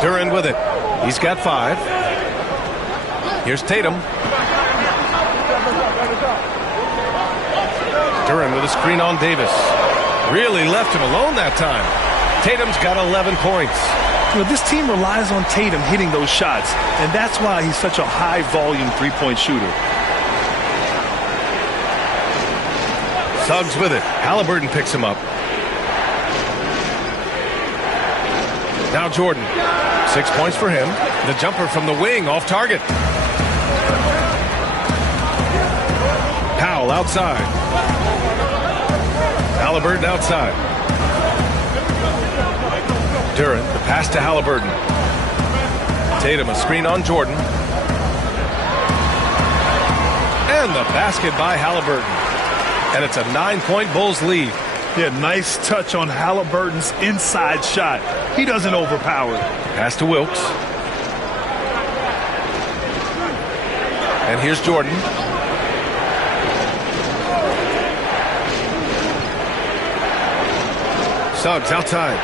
Duren with it. He's got 5. Here's Tatum. Duren with a screen on Davis. Really left him alone that time. Tatum's got 11 points. You know, this team relies on Tatum hitting those shots, and that's why he's such a high-volume three-point shooter. Suggs with it. Halliburton picks him up. Now Jordan. 6 points for him. The jumper from the wing off target. Powell outside. Halliburton outside. Duren, the pass to Halliburton. Tatum, a screen on Jordan. And the basket by Halliburton. And it's a 9-point Bulls lead. Yeah, nice touch on Halliburton's inside shot. He doesn't overpower. Pass to Wilkes. And here's Jordan. Suggs outside.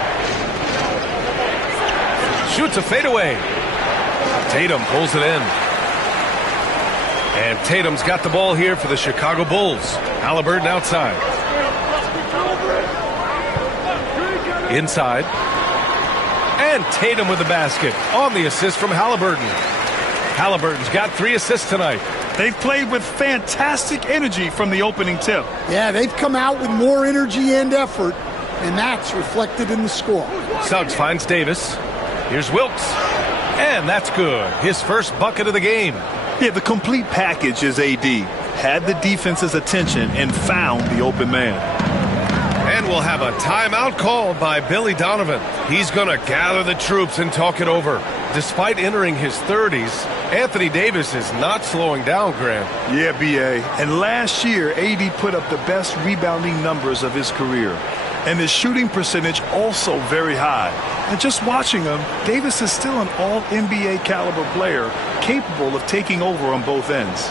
Shoots a fadeaway. Tatum pulls it in. And Tatum's got the ball here for the Chicago Bulls. Halliburton outside. Inside. And Tatum with the basket on the assist from Halliburton. Halliburton's got 3 assists tonight. They've played with fantastic energy from the opening tip. Yeah, they've come out with more energy and effort, and that's reflected in the score. Suggs finds Davis. Here's Wilkes. And that's good. His first bucket of the game. Yeah, the complete package is AD. Had the defense's attention and found the open man. And we'll have a timeout called by Billy Donovan. He's going to gather the troops and talk it over. Despite entering his 30s, Anthony Davis is not slowing down, Grant. Yeah, B.A. And last year, AD put up the best rebounding numbers of his career. And his shooting percentage also very high. And just watching him, Davis is still an all-NBA caliber player, capable of taking over on both ends.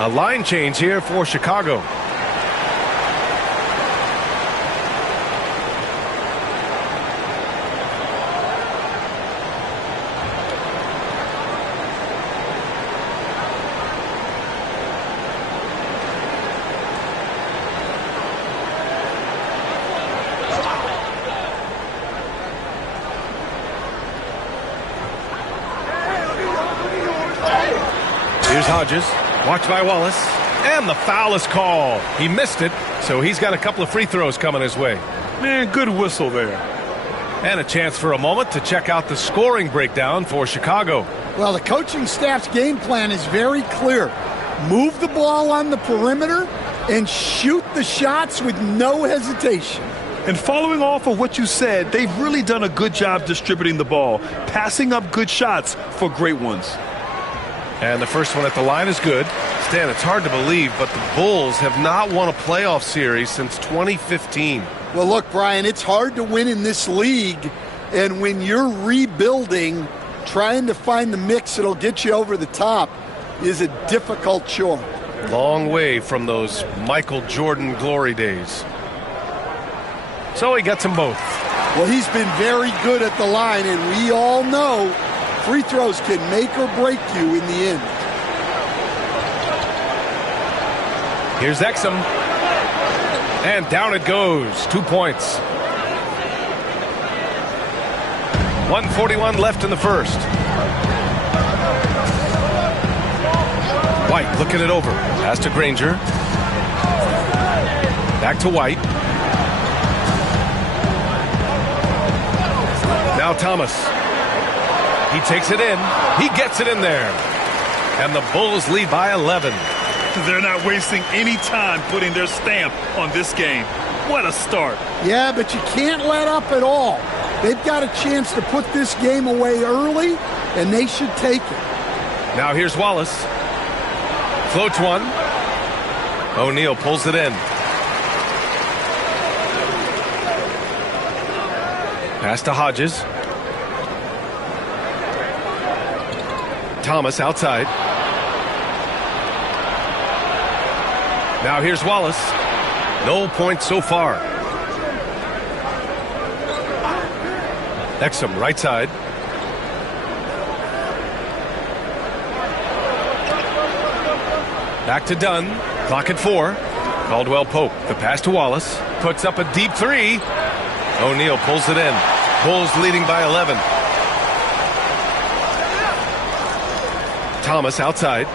A line change here for Chicago. Here's Hodges. Watched by Wallace. And the foul is called. He missed it, so he's got a couple of free throws coming his way. Man, good whistle there. And a chance for a moment to check out the scoring breakdown for Chicago. Well, the coaching staff's game plan is very clear. Move the ball on the perimeter and shoot the shots with no hesitation. And following off of what you said, they've really done a good job distributing the ball, passing up good shots for great ones. And the first one at the line is good. Stan, it's hard to believe, but the Bulls have not won a playoff series since 2015. Well, look, Brian, it's hard to win in this league, and when you're rebuilding, trying to find the mix that'll get you over the top is a difficult chore. Long way from those Michael Jordan glory days. So he gets them both. Well, he's been very good at the line, and we all know free throws can make or break you in the end. Here's Exum. And down it goes. 2 points. 1:41 left in the first. White looking it over. Pass to Granger. Back to White. Now Thomas. He takes it in. He gets it in there. And the Bulls lead by 11. They're not wasting any time putting their stamp on this game. What a start. Yeah, but you can't let up at all. They've got a chance to put this game away early, and they should take it. Now here's Wallace. Floats one. O'Neal pulls it in. Pass to Hodges. Thomas outside. Now here's Wallace. No points so far. Exum right side. Back to Dunn. Clock at 4. Caldwell Pope. The pass to Wallace. Puts up a deep three. O'Neal pulls it in. Bulls leading by 11. Thomas outside.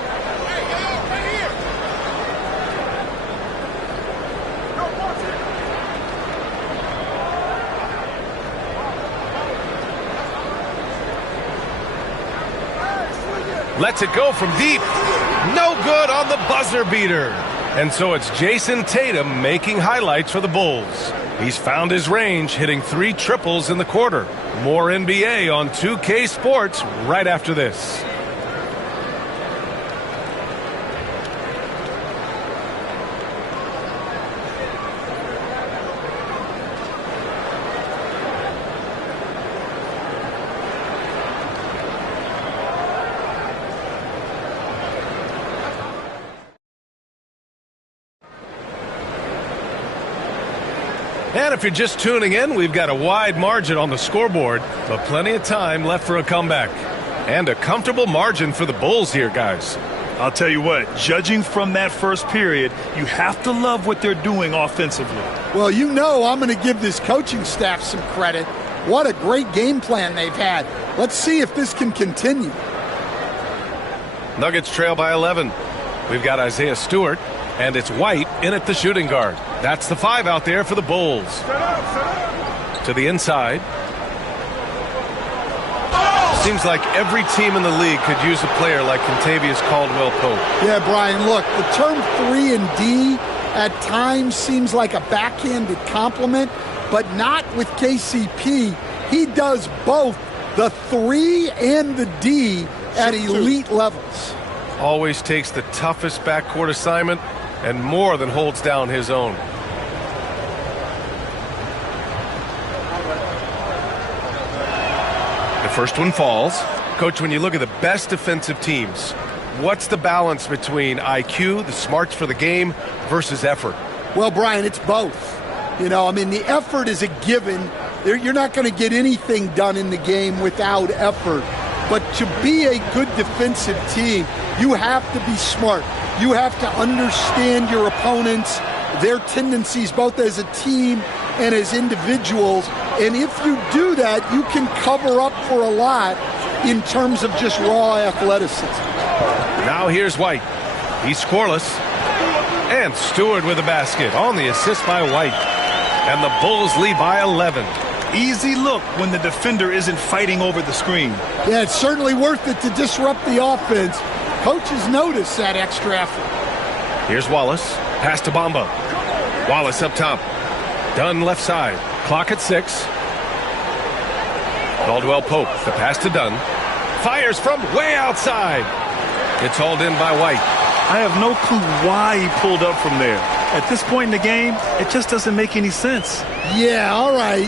Lets it go from deep. No good on the buzzer beater. And so it's Jason Tatum making highlights for the Bulls. He's found his range, hitting 3 triples in the quarter. More NBA on 2K Sports right after this. And if you're just tuning in, we've got a wide margin on the scoreboard, but plenty of time left for a comeback. And a comfortable margin for the Bulls here, guys. I'll tell you what, judging from that first period, you have to love what they're doing offensively. Well, you know I'm going to give this coaching staff some credit. What a great game plan they've had. Let's see if this can continue. Nuggets trail by 11. We've got Isaiah Stewart, and it's White in at the shooting guard. That's the 5 out there for the Bulls. To the inside. Seems like every team in the league could use a player like Kentavious Caldwell-Pope. Yeah, Brian, look, the term 3 and D at times seems like a backhanded compliment, but not with KCP. He does both the 3 and the D at elite levels. Always takes the toughest backcourt assignment and more than holds down his own. The first one falls. Coach, when you look at the best defensive teams, what's the balance between IQ, the smarts for the game, versus effort? Well, Brian, it's both. You know, I mean, the effort is a given. You're not going to get anything done in the game without effort. But to be a good defensive team, you have to be smart. You have to understand your opponents, their tendencies, both as a team and as individuals. And if you do that, you can cover up for a lot in terms of just raw athleticism. Now here's White. He's scoreless. And Stewart with a basket on the assist by White. And the Bulls lead by 11. Easy look when the defender isn't fighting over the screen. Yeah, it's certainly worth it to disrupt the offense. Coaches notice that extra effort. Here's Wallace. Pass to Bamba. Wallace up top. Dunn left side. Clock at 6. Caldwell Pope. The pass to Dunn. Fires from way outside. It's hauled in by White. I have no clue why he pulled up from there. At this point in the game, it just doesn't make any sense. Yeah, all right.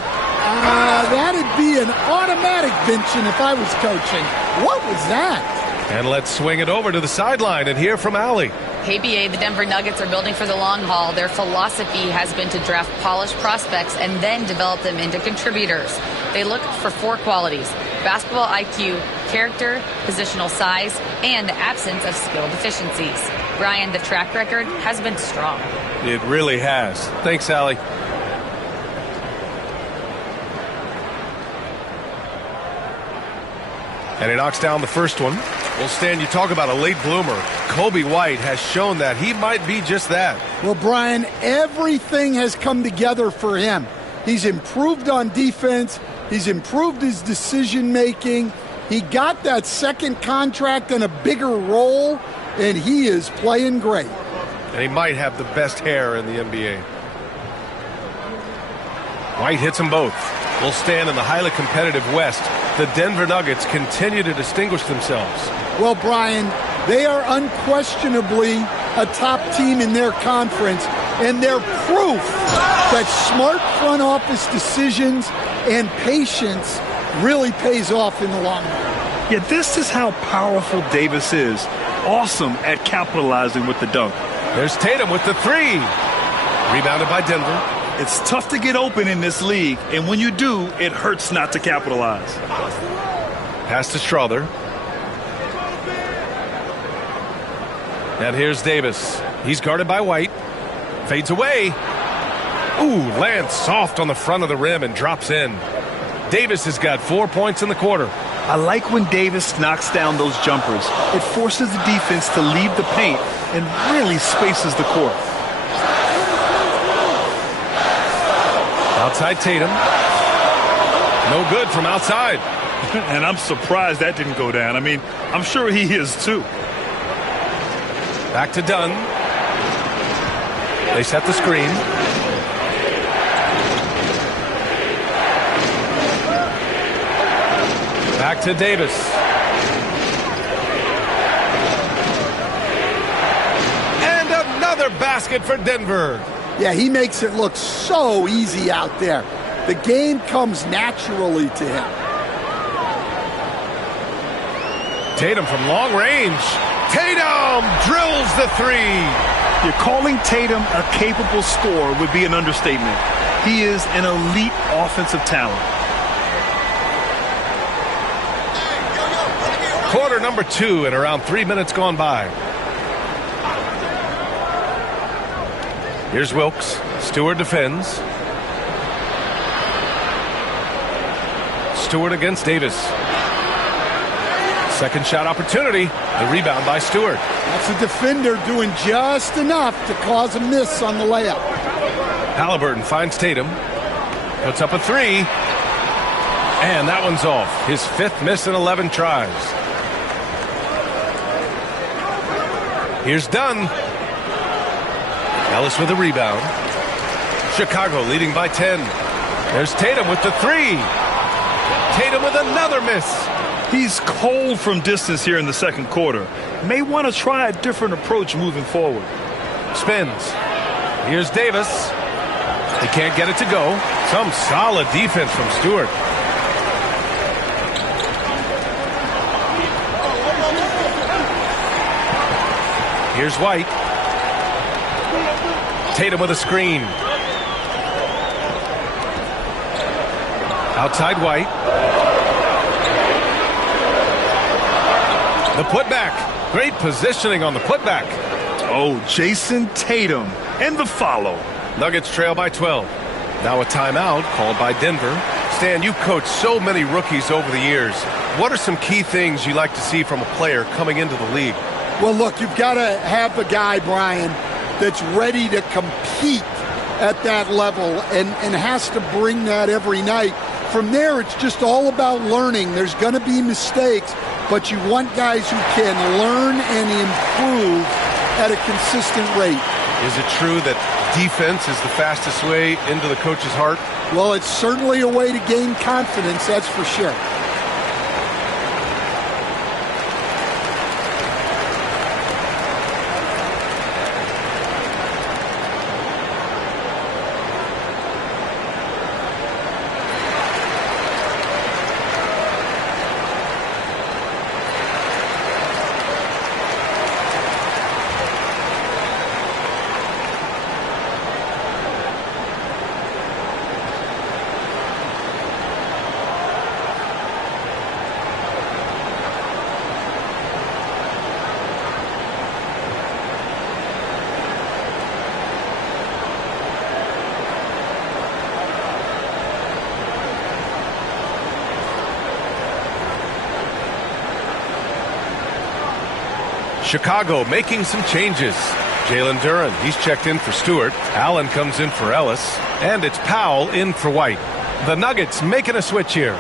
That'd be an automatic benching if I was coaching. What was that? And let's swing it over to the sideline and hear from Allie. Hey, BA, the Denver Nuggets are building for the long haul. Their philosophy has been to draft polished prospects and then develop them into contributors. They look for 4 qualities: basketball IQ, character, positional size, and the absence of skill deficiencies. Brian, the track record has been strong. It really has. Thanks, Allie. And he knocks down the first one. Well, Stan, you talk about a late bloomer. Coby White has shown that he might be just that. Well, Brian, everything has come together for him. He's improved on defense. He's improved his decision-making. He got that second contract and a bigger role, and he is playing great. And he might have the best hair in the NBA. White hits them both. Will stand in the highly competitive West. The Denver Nuggets continue to distinguish themselves. Well, Brian, they are unquestionably a top team in their conference, and they're proof that smart front office decisions and patience really pays off in the long run. Yeah, this is how powerful Davis is. Awesome at capitalizing with the dunk. There's Tatum with the 3. Rebounded by Denver. It's tough to get open in this league, and when you do, it hurts not to capitalize. Pass to Strother. And here's Davis. He's guarded by White. Fades away. Ooh, lands soft on the front of the rim and drops in. Davis has got 4 points in the quarter. I like when Davis knocks down those jumpers. It forces the defense to leave the paint and really spaces the court. Outside Tatum. No good from outside. And I'm surprised that didn't go down. I mean, I'm sure he is too. Back to Dunn. They set the screen. Back to Davis. And another basket for Denver. Yeah, he makes it look so easy out there. The game comes naturally to him. Tatum from long range. Tatum drills the 3. You're calling Tatum a capable scorer would be an understatement. He is an elite offensive talent. Quarter number 2 and around 3 minutes gone by. Here's Wilkes. Stewart defends. Stewart against Davis. Second shot opportunity. The rebound by Stewart. That's a defender doing just enough to cause a miss on the layup. Halliburton finds Tatum. Puts up a 3. And that one's off. His 5th miss in 11 tries. Here's Dunn. Ellis with a rebound. Chicago leading by 10. There's Tatum with the 3. Tatum with another miss. He's cold from distance here in the second quarter. May want to try a different approach moving forward. Spins. Here's Davis. He can't get it to go. Some solid defense from Stewart. Here's White. Tatum with a screen. Outside White. The putback. Great positioning on the putback. Oh, Jason Tatum. And the follow. Nuggets trail by 12. Now a timeout called by Denver. Stan, you've coached so many rookies over the years. What are some key things you like to see from a player coming into the league? Well, look, you've got to have a guy, Brian, that's ready to compete at that level and has to bring that every night. From there, it's just all about learning. There's going to be mistakes, but you want guys who can learn and improve at a consistent rate. Is it true that defense is the fastest way into the coach's heart? Well, it's certainly a way to gain confidence, that's for sure. Chicago making some changes. Jalen Duren, he's checked in for Stewart. Allen comes in for Ellis. And it's Powell in for White. The Nuggets making a switch here.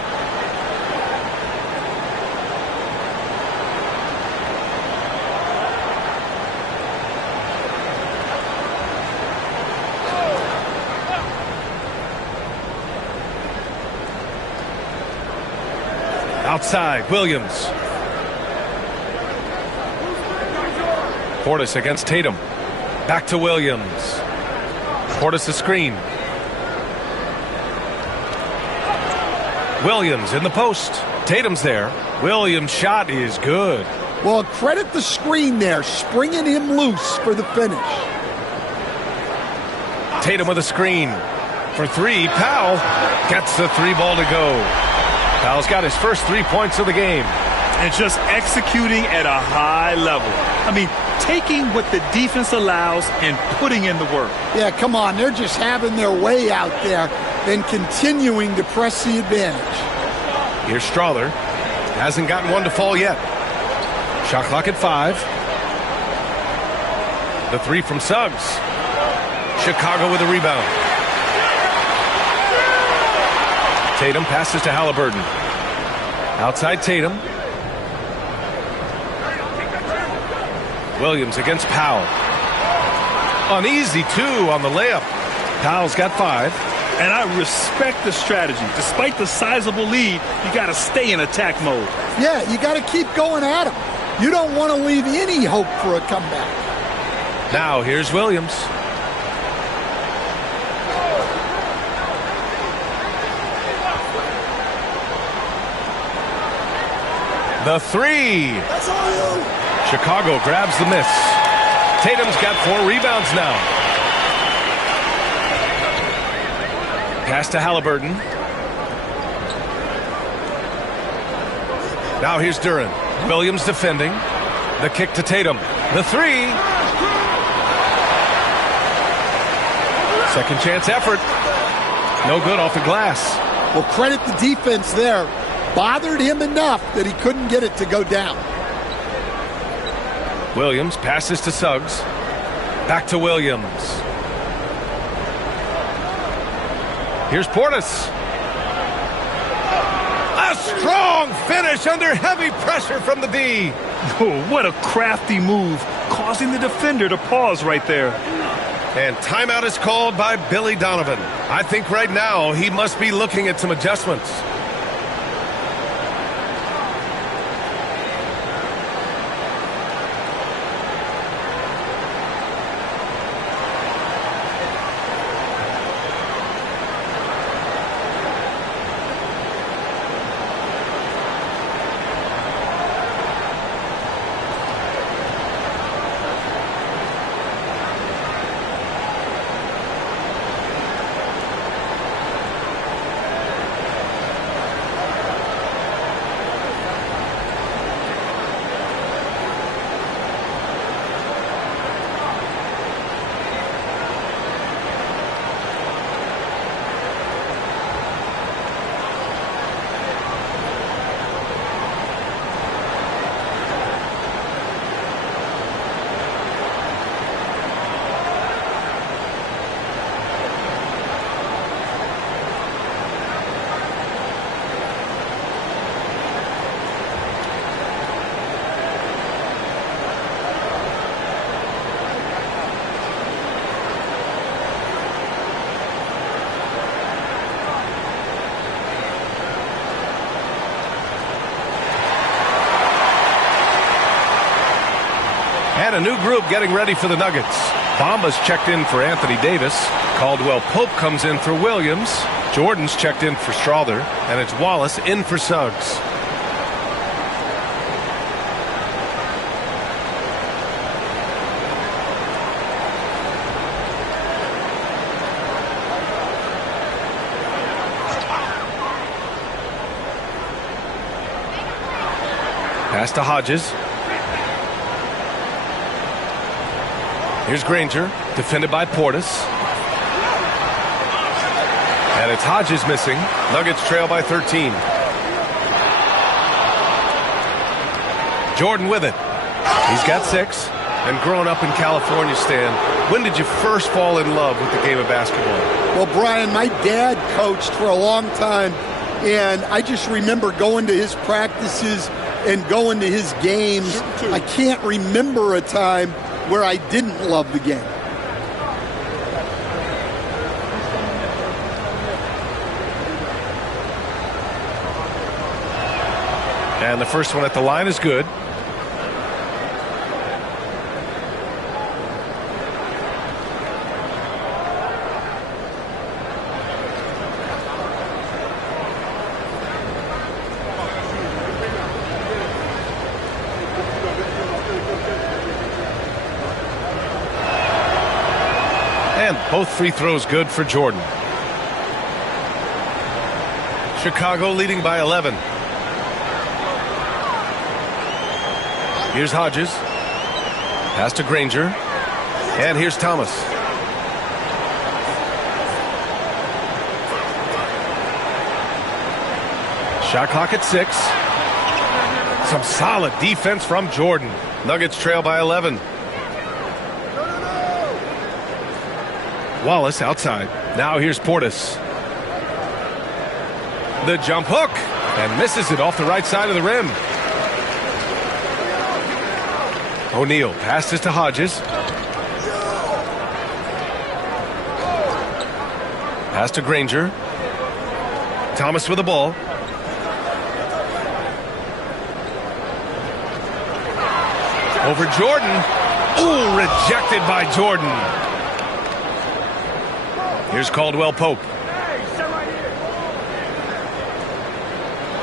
Outside, Williams. Portis against Tatum. Back to Williams. Portis a screen. Williams in the post. Tatum's there. Williams' shot is good. Well, credit the screen there, springing him loose for the finish. Tatum with a screen. For three, Powell gets the three ball to go. Powell's got his first 3 points of the game. And just executing at a high level. I mean, taking what the defense allows and putting in the work. Yeah, come on. They're just having their way out there and continuing to press the advantage. Here's Strawther. Hasn't gotten one to fall yet. Shot clock at 5. The three from Suggs. Chicago with a rebound. Tatum passes to Halliburton. Outside Tatum. Williams against Powell. Uneasy two on the layup. Powell's got 5. And I respect the strategy. Despite the sizable lead, you got to stay in attack mode. Yeah, you got to keep going at him. You don't want to leave any hope for a comeback. Now here's Williams. The three. That's all you. Chicago grabs the miss. Tatum's got 4 rebounds now. Pass to Halliburton. Now here's Duren. Williams defending. The kick to Tatum. The three. Second chance effort. No good off the glass. Well, credit the defense there. Bothered him enough that he couldn't get it to go down. Williams passes to Suggs. Back to Williams. Here's Portis. A strong finish under heavy pressure from the D. Oh, what a crafty move, causing the defender to pause right there. And timeout is called by Billy Donovan. I think right now he must be looking at some adjustments. And a new group getting ready for the Nuggets. Bamba's checked in for Anthony Davis. Caldwell Pope comes in for Williams. Jordan's checked in for Strawther. And it's Wallace in for Suggs. Pass to Hodges. Here's Granger, defended by Portis. And it's Hodges missing. Nuggets trail by 13. Jordan with it. He's got 6. And growing up in California, Stan, when did you first fall in love with the game of basketball? Well, Brian, my dad coached for a long time, and I just remember going to his practices and going to his games. I can't remember a time where I didn't love the game. And the first one at the line is good. And both free throws good for Jordan. Chicago leading by 11. Here's Hodges. Pass to Granger. And here's Thomas. Shot clock at 6. Some solid defense from Jordan. Nuggets trail by 11. Wallace outside. Now here's Portis. The jump hook. And misses it off the right side of the rim. O'Neal passes to Hodges. Pass to Granger. Thomas with the ball. Over Jordan. Ooh, rejected by Jordan. Here's Caldwell Pope.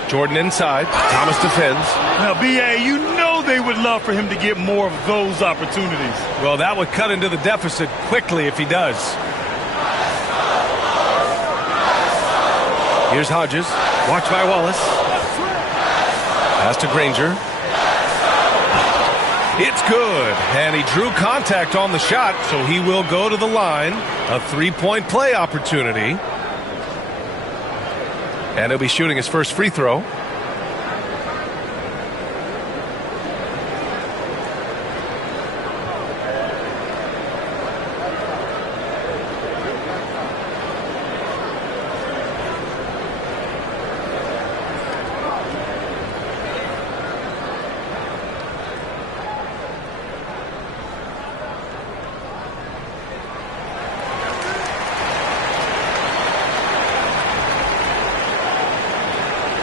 Jordan inside. Thomas defends. Now, B.A., you know they would love for him to get more of those opportunities. Well, that would cut into the deficit quickly if he does. Here's Hodges. Watched by Wallace. Pass to Granger. It's good. And he drew contact on the shot, so he will go to the line. A three-point play opportunity. And he'll be shooting his first free throw.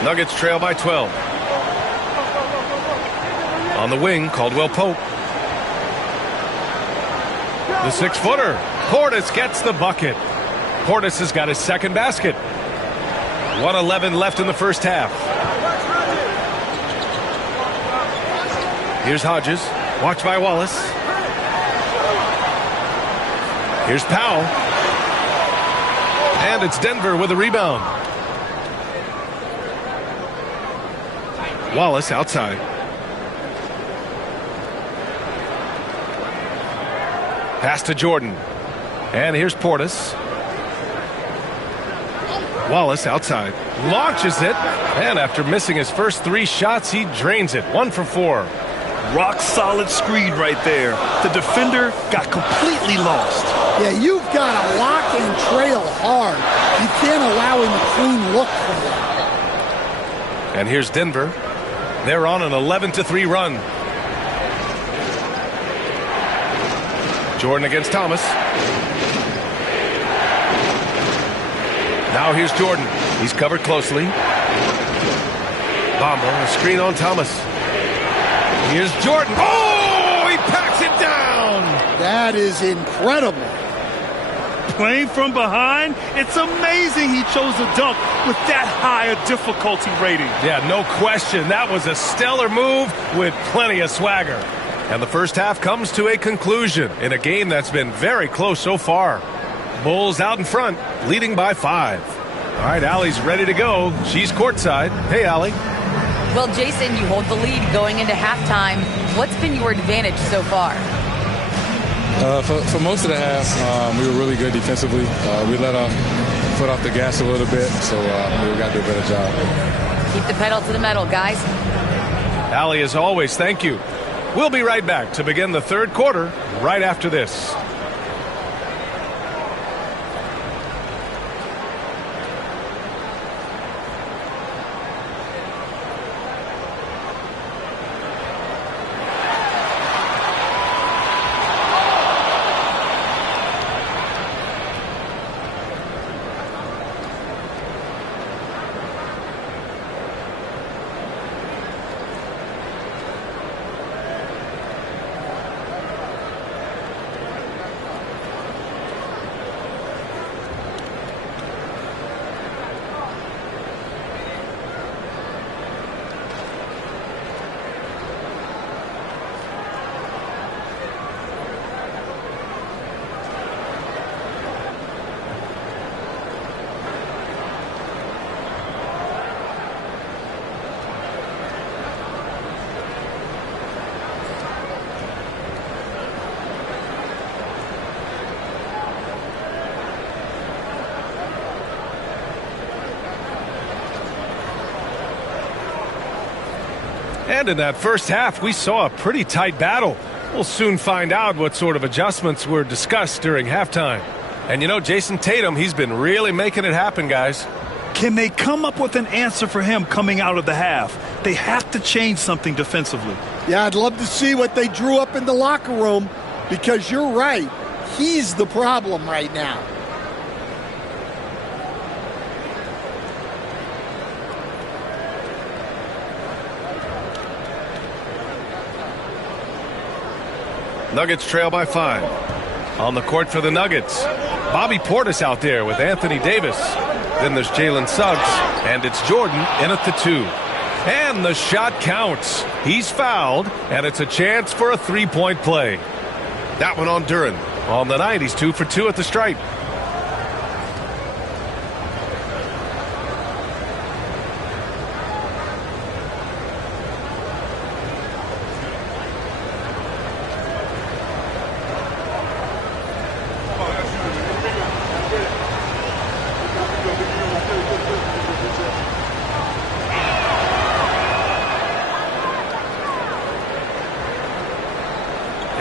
Nuggets trail by 12. On the wing, Caldwell Pope. The 6-footer. Portis gets the bucket. Portis has got his second basket. 1:11 left in the first half. Here's Hodges. Watched by Wallace. Here's Powell. And it's Denver with a rebound. Wallace outside. Pass to Jordan. And here's Portis. Wallace outside. Launches it. And after missing his first 3 shots, he drains it. 1 for 4. Rock solid screen right there. The defender got completely lost. Yeah, you've got to lock and trail hard. You can't allow him a clean look from that. And here's Denver. They're on an 11-3 run. Jordan against Thomas. Now here's Jordan. He's covered closely. Bamba, a screen on Thomas. Here's Jordan. Oh, he packs it down. That is incredible. Playing from behind, it's amazing he chose a dunk with that high a difficulty rating. Yeah, no question. That was a stellar move with plenty of swagger. And the first half comes to a conclusion in a game that's been very close so far. Bulls out in front, leading by 5. All right, Allie's ready to go. She's courtside. Hey, Allie. Well, Jason, you hold the lead going into halftime. What's been your advantage so far? For most of the half, we were really good defensively. We let our foot off the gas a little bit, so we got to do a better job. Keep the pedal to the metal, guys. Allie, as always, thank you. We'll be right back to begin the third quarter right after this. And in that first half, we saw a pretty tight battle. We'll soon find out what sort of adjustments were discussed during halftime. And you know, Jason Tatum, he's been really making it happen, guys. Can they come up with an answer for him coming out of the half? They have to change something defensively. Yeah, I'd love to see what they drew up in the locker room, because you're right. He's the problem right now. Nuggets trail by 5. On the court for the Nuggets, Bobby Portis out there with Anthony Davis. Then there's Jalen Suggs, and it's Jordan in at the 2. And the shot counts. He's fouled, and it's a chance for a three-point play. That one on Duren. On the night, he's 2 for 2 at the stripe.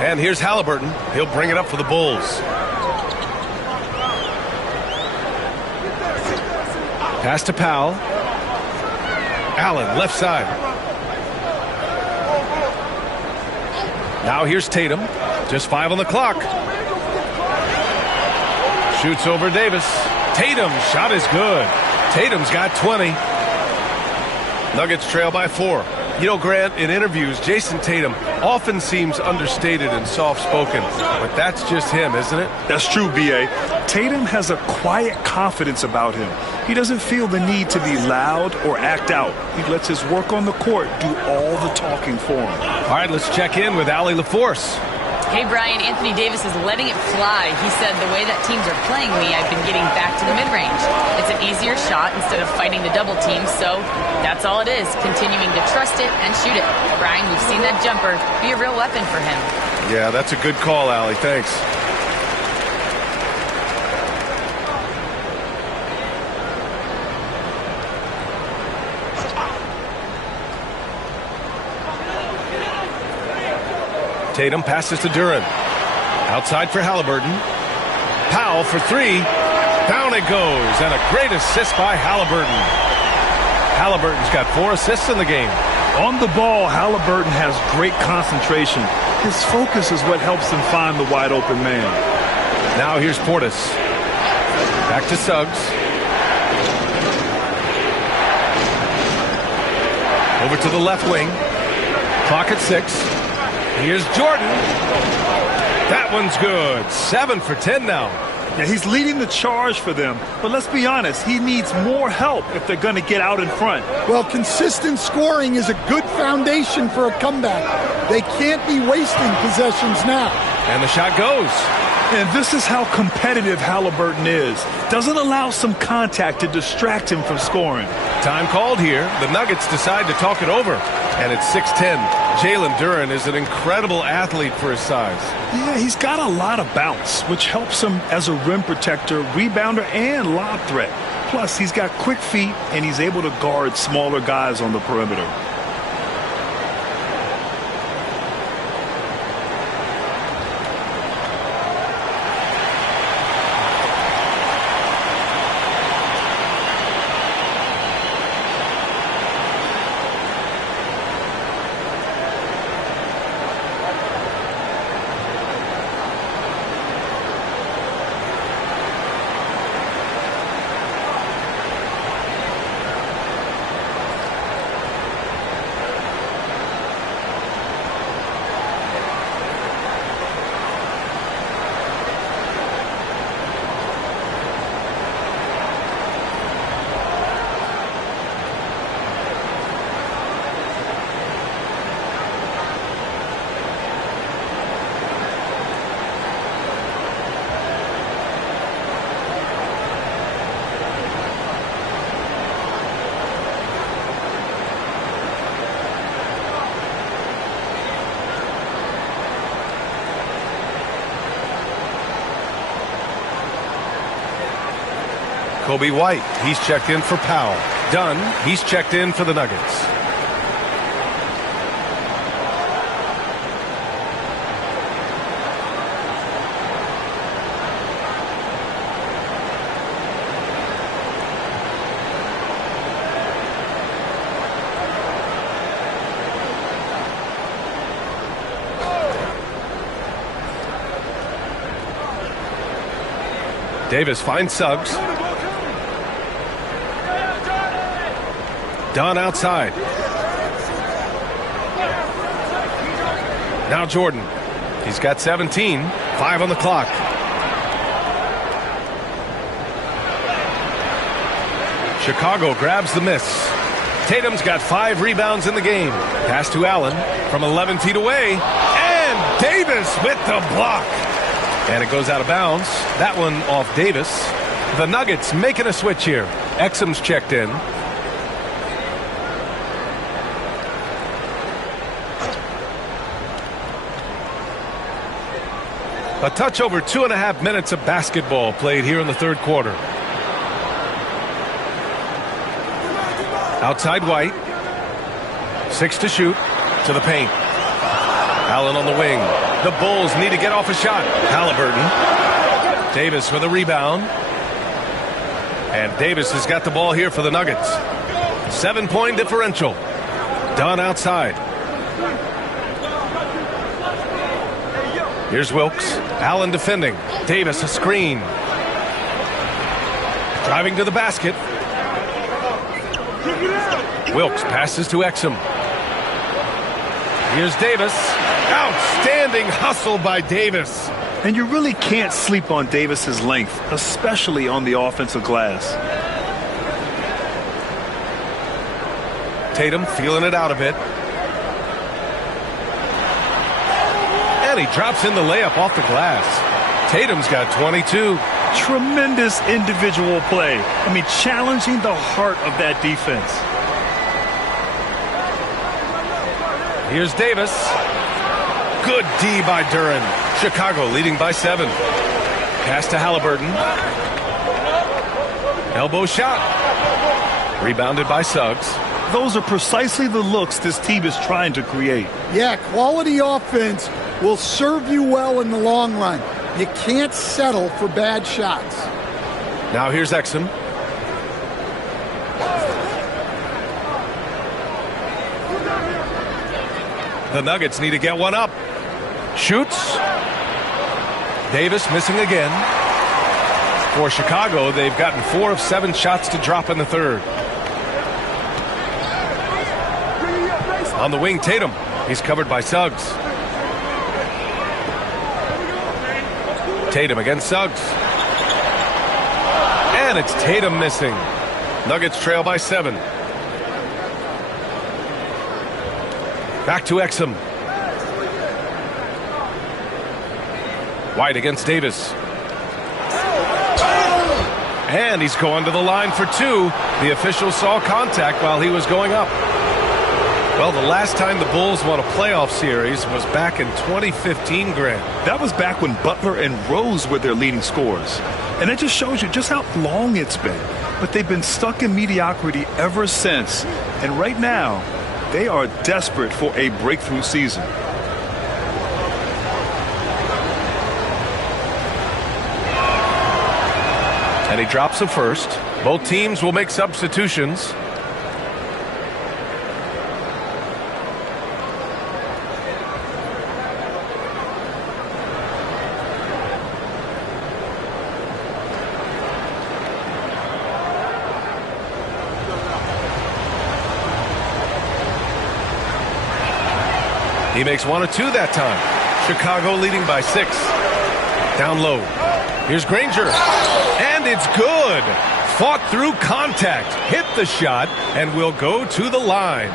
And here's Halliburton. He'll bring it up for the Bulls. Pass to Powell. Allen, left side. Now here's Tatum. Just 5 on the clock. Shoots over Davis. Tatum, shot is good. Tatum's got 20. Nuggets trail by 4. You know, Grant, in interviews, Jason Tatum often seems understated and soft-spoken, but that's just him, isn't it? That's true, B.A. Tatum has a quiet confidence about him. He doesn't feel the need to be loud or act out. He lets his work on the court do all the talking for him. All right, let's check in with Allie LaForce. Hey, Brian, Anthony Davis is letting it fly. He said, the way that teams are playing me, I've been getting back to the mid-range. It's an easier shot instead of fighting the double team, so that's all it is, continuing to trust it and shoot it. Brian, we've seen that jumper be a real weapon for him. Yeah, that's a good call, Allie. Thanks. Tatum passes to Duren. Outside for Halliburton. Powell for 3. Down it goes. And a great assist by Halliburton. Halliburton's got 4 assists in the game. On the ball, Halliburton has great concentration. His focus is what helps him find the wide open man. Now here's Portis. Back to Suggs. Over to the left wing. Clock at 6. Here's Jordan. That one's good. 7 for 10 now. Yeah, he's leading the charge for them. But let's be honest, he needs more help if they're going to get out in front. Well, consistent scoring is a good foundation for a comeback. They can't be wasting possessions now. And the shot goes. And this is how competitive Halliburton is. Doesn't allow some contact to distract him from scoring. Time called here. The Nuggets decide to talk it over. And it's 6-10. Jalen Duren is an incredible athlete for his size. Yeah, he's got a lot of bounce, which helps him as a rim protector, rebounder, and lob threat. Plus, he's got quick feet, and he's able to guard smaller guys on the perimeter. Kobe White, he's checked in for Powell. Dunn, he's checked in for the Nuggets. Davis finds Suggs. Dunn outside. Now Jordan. He's got 17. 5 on the clock. Chicago grabs the miss. Tatum's got 5 rebounds in the game. Pass to Allen from 11 feet away. And Davis with the block. And it goes out of bounds. That one off Davis. The Nuggets making a switch here. Exum's checked in. A touch over 2.5 minutes of basketball played here in the third quarter. Outside White. 6 to shoot. To the paint. Allen on the wing. The Bulls need to get off a shot. Halliburton. Davis with a rebound. And Davis has got the ball here for the Nuggets. 7-point differential. Dunn outside. Here's Wilkes. Allen defending. Davis a screen. Driving to the basket. Wilkes passes to Exum. Here's Davis. Outstanding hustle by Davis. And you really can't sleep on Davis's length, especially on the offensive glass. Tatum feeling it out a bit. And he drops in the layup off the glass. Tatum's got 22. Tremendous individual play. I mean, challenging the heart of that defense. Here's Davis. Good D by Duren. Chicago leading by 7. Pass to Halliburton. Elbow shot. Rebounded by Suggs. Those are precisely the looks this team is trying to create. Yeah, quality offense will serve you well in the long run. You can't settle for bad shots. Now here's Exum. The Nuggets need to get one up. Shoots. Davis missing again. For Chicago, they've gotten 4 of 7 shots to drop in the third. On the wing, Tatum. He's covered by Suggs. Tatum against Suggs. And it's Tatum missing. Nuggets trail by 7. Back to Exum. White against Davis. And he's going to the line for 2. The official saw contact while he was going up. Well, the last time the Bulls won a playoff series was back in 2015, Grant. That was back when Butler and Rose were their leading scorers. And it just shows you just how long it's been. But they've been stuck in mediocrity ever since. And right now, they are desperate for a breakthrough season. And he drops the first. Both teams will make substitutions. He makes 1 of 2 that time. Chicago leading by 6. Down low. Here's Granger. And it's good. Fought through contact. Hit the shot and will go to the line.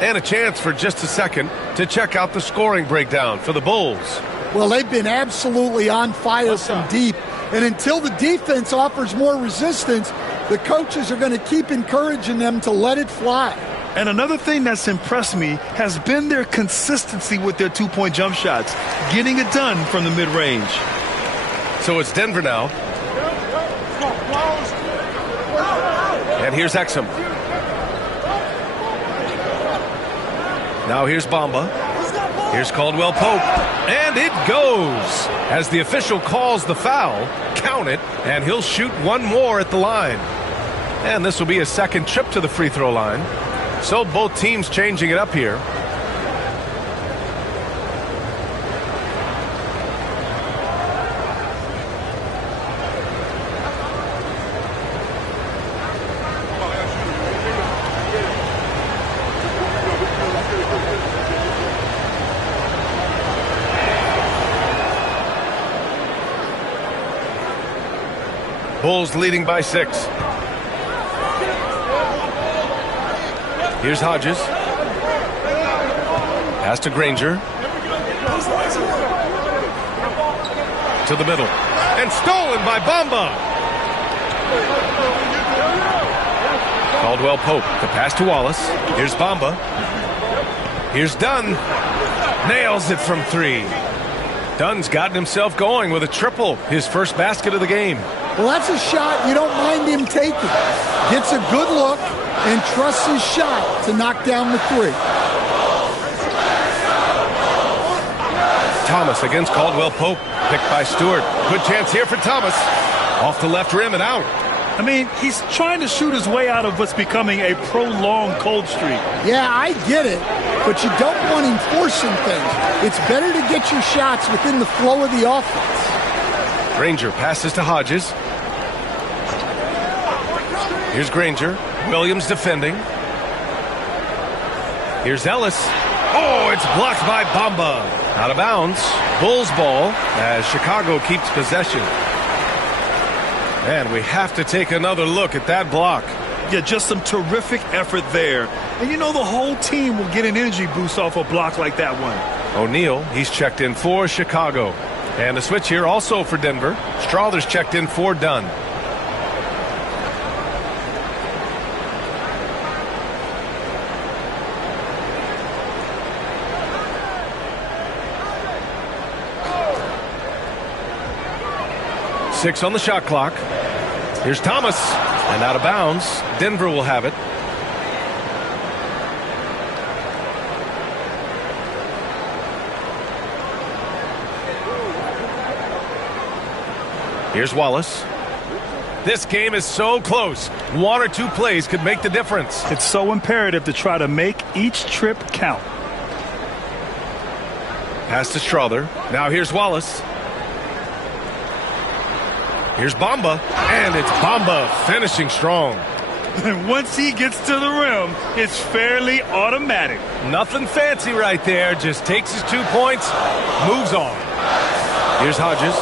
And a chance for just a second to check out the scoring breakdown for the Bulls. Well, they've been absolutely on fire from deep. And until the defense offers more resistance, the coaches are going to keep encouraging them to let it fly. And another thing that's impressed me has been their consistency with their 2-point jump shots, getting it done from the mid-range. So it's Denver now. And here's Exum. Now here's Bamba. Here's Caldwell Pope. And it goes. As the official calls the foul, count it, and he'll shoot one more at the line. And this will be a second trip to the free throw line. So both teams changing it up here. Bulls leading by 6. Here's Hodges. Pass to Granger. To the middle. And stolen by Bamba. Caldwell Pope. The pass to Wallace. Here's Bamba. Here's Dunn. Nails it from 3. Dunn's gotten himself going with a triple. His first basket of the game. Well, that's a shot you don't mind him taking. Gets a good look and trusts his shot to knock down the 3. Thomas against Caldwell Pope. Picked by Stewart. Good chance here for Thomas. Off the left rim and out. I mean, he's trying to shoot his way out of what's becoming a prolonged cold streak. Yeah, I get it, but you don't want him forcing things. It's better to get your shots within the flow of the offense. Granger passes to Hodges. Here's Granger. Williams defending. Here's Ellis. Oh, it's blocked by Bamba. Out of bounds. Bulls ball as Chicago keeps possession. And we have to take another look at that block. Yeah, just some terrific effort there. And you know the whole team will get an energy boost off a block like that one. O'Neal, he's checked in for Chicago. And a switch here also for Denver. Strother's checked in for Dunn. Six on the shot clock. Here's Thomas. And out of bounds. Denver will have it. Here's Wallace. This game is so close. One or two plays could make the difference. It's so imperative to try to make each trip count. Pass to Strother. Now here's Wallace. Here's Bamba. And it's Bamba finishing strong. And once he gets to the rim, it's fairly automatic. Nothing fancy right there. Just takes his 2 points, moves on. Here's Hodges.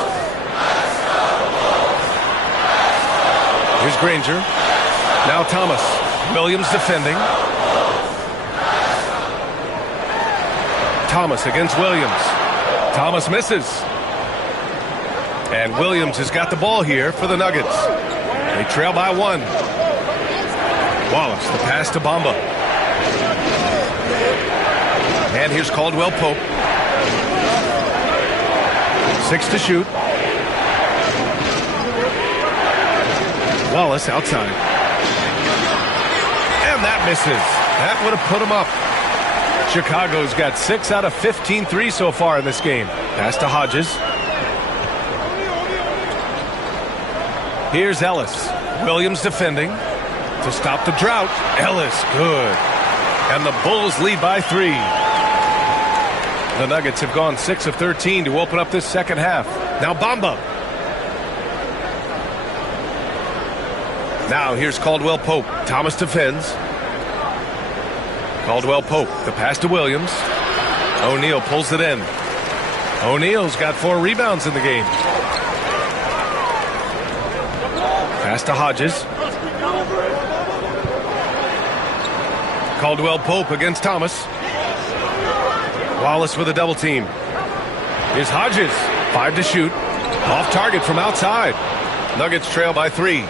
Here's Granger. Now Thomas. Williams defending. Thomas against Williams. Thomas misses. And Williams has got the ball here for the Nuggets. They trail by 1. Wallace, the pass to Bamba. And here's Caldwell Pope. 6 to shoot. Wallace outside. And that misses. That would have put him up. Chicago's got 6 out of 15 threes so far in this game. Pass to Hodges. Here's Ellis. Williams defending. To stop the drought. Ellis, good. And the Bulls lead by 3. The Nuggets have gone 6 of 13 to open up this second half. Now Bamba. Now here's Caldwell Pope. Thomas defends. Caldwell Pope. The pass to Williams. O'Neal pulls it in. O'Neal's got 4 rebounds in the game. Pass to Hodges. Caldwell Pope against Thomas. Wallace with a double team. Here's Hodges. 5 to shoot. Off target from outside. Nuggets trail by 3.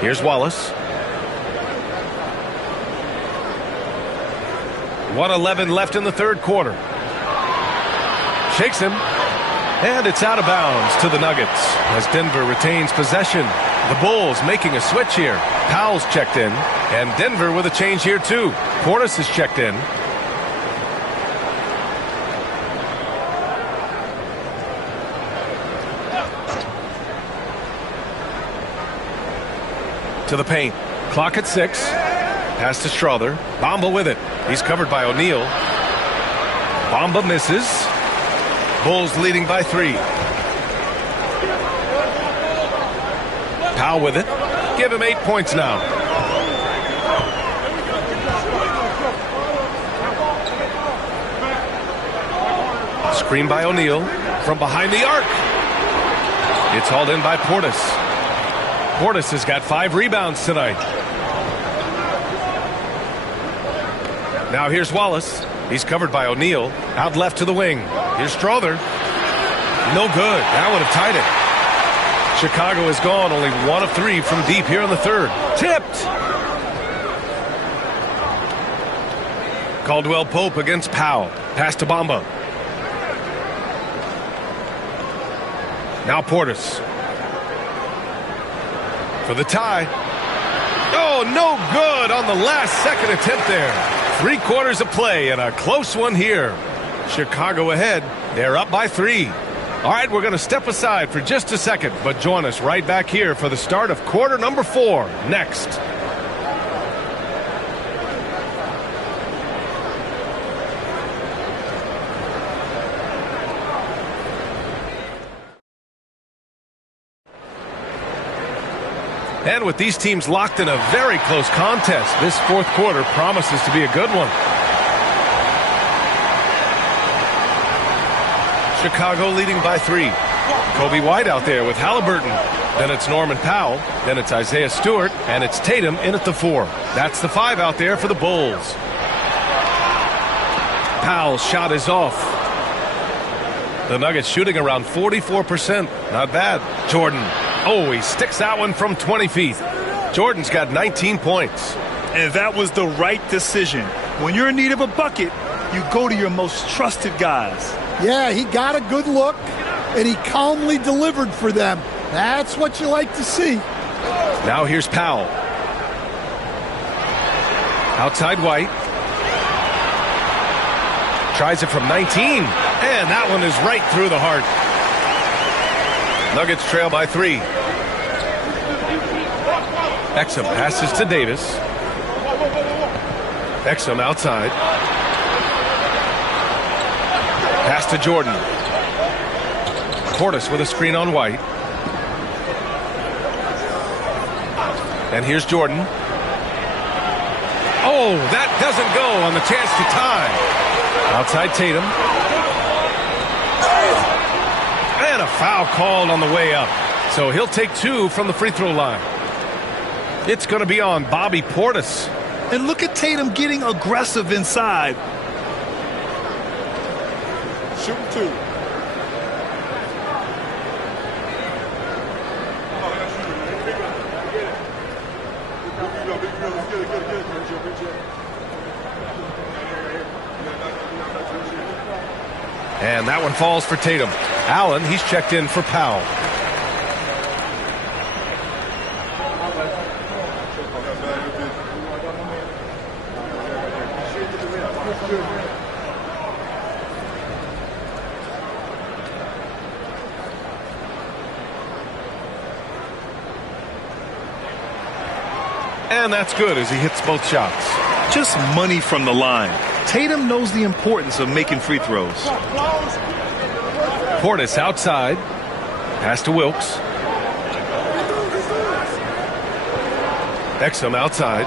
Here's Wallace. 1:11 left in the third quarter. Shakes him. And it's out of bounds to the Nuggets as Denver retains possession. The Bulls making a switch here. Powell's checked in, and Denver with a change here too. Portis is checked in. To the paint. Clock at 6. Pass to Strother. Bamba with it. He's covered by O'Neal. Bamba misses. Bulls leading by 3. Powell with it. Give him 8 points now. Screen by O'Neal from behind the arc. It's hauled in by Portis. Portis has got 5 rebounds tonight. Now here's Wallace. He's covered by O'Neal. Out left to the wing. Here's Strother. No good. That would have tied it. Chicago is gone. Only 1 of 3 from deep here in the third. Tipped. Caldwell Pope against Powell. Pass to Bamba. Now Portis. For the tie. Oh, no good on the last second attempt there. 3/4 of play and a close one here. Chicago ahead. They're up by 3. All right, we're going to step aside for just a second, but join us right back here for the start of quarter number 4 next. And with these teams locked in a very close contest, this 4th quarter promises to be a good one. Chicago leading by 3. Kobe White out there with Halliburton. Then it's Norman Powell. Then it's Isaiah Stewart. And it's Tatum in at the 4. That's the 5 out there for the Bulls. Powell's shot is off. The Nuggets shooting around 44%. Not bad. Jordan. Oh, he sticks that one from 20 feet. Jordan's got 19 points. And that was the right decision. When you're in need of a bucket, you go to your most trusted guys. Yeah, he got a good look, and he calmly delivered for them. That's what you like to see. Now here's Powell. Outside White. Tries it from 19. And that one is right through the heart. Nuggets trail by 3. Exum passes to Davis. Exum outside. Pass to Jordan. Portis with a screen on White. And here's Jordan. Oh, that doesn't go on the chance to tie. Outside Tatum. And a foul called on the way up. So he'll take 2 from the free throw line. It's going to be on Bobby Portis. And look at Tatum getting aggressive inside. Shoot 2. And that one falls for Tatum. Allen, he's checked in for Powell. And that's good as he hits both shots. Just money from the line. Tatum knows the importance of making free throws. Portis outside. Pass to Wilkes. Exum outside.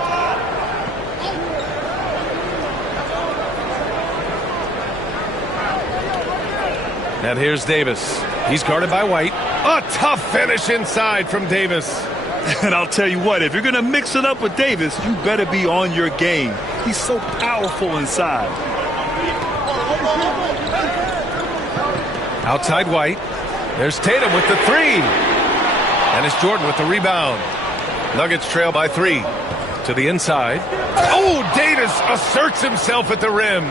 And here's Davis. He's guarded by White. A tough finish inside from Davis. And I'll tell you what, if you're going to mix it up with Davis, you better be on your game. He's so powerful inside. Outside White. There's Tatum with the 3. And it's Jordan with the rebound. Nuggets trail by 3. To the inside. Oh, Davis asserts himself at the rim.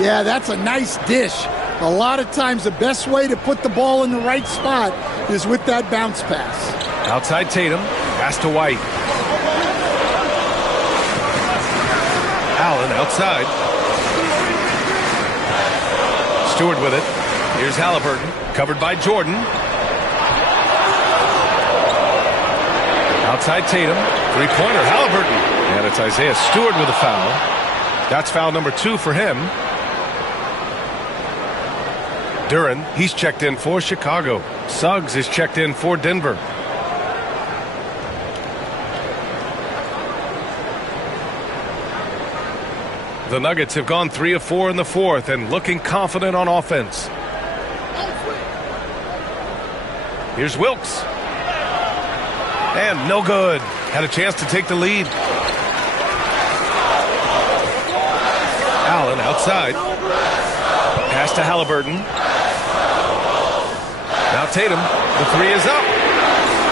Yeah, that's a nice dish. A lot of times the best way to put the ball in the right spot is with that bounce pass. Outside Tatum. Pass to White. Allen outside. Stewart with it. Here's Halliburton. Covered by Jordan. Outside Tatum. Three-pointer. Halliburton. And it's Isaiah Stewart with a foul. That's foul number 2 for him. Duren, he's checked in for Chicago. Suggs is checked in for Denver. The Nuggets have gone 3 of 4 in the fourth and looking confident on offense. Here's Wilkes. And no good. Had a chance to take the lead. Allen outside. Pass to Halliburton. Now Tatum. The 3 is up.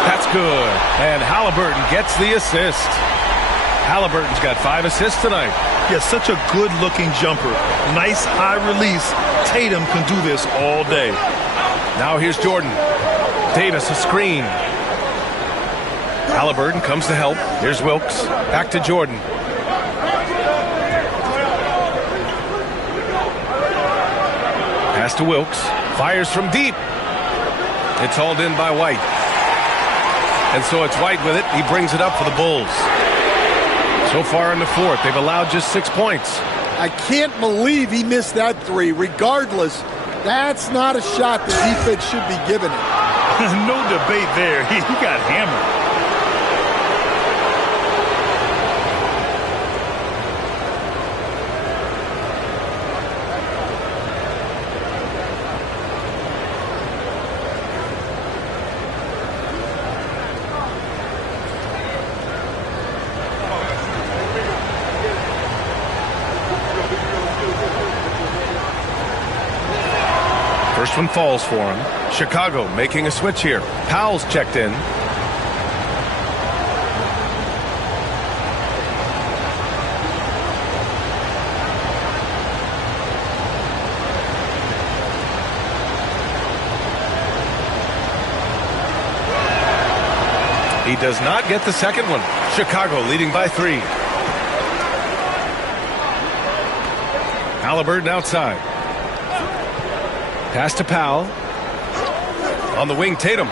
That's good. And Halliburton gets the assist. Halliburton's got 5 assists tonight. Yeah, such a good-looking jumper. Nice high release. Tatum can do this all day. Now here's Jordan. Davis a screen. Halliburton comes to help. Here's Wilkes. Back to Jordan. Pass to Wilkes. Fires from deep. It's hauled in by White. And so it's White with it. He brings it up for the Bulls. So far in the fourth, they've allowed just 6 points. I can't believe he missed that 3. Regardless, that's not a shot the defense should be giving him. No debate there. He got hammered. First one falls for him. Chicago making a switch here. Powell's checked in. He does not get the second one. Chicago leading by 3. Halliburton outside. Pass to Powell. On the wing, Tatum.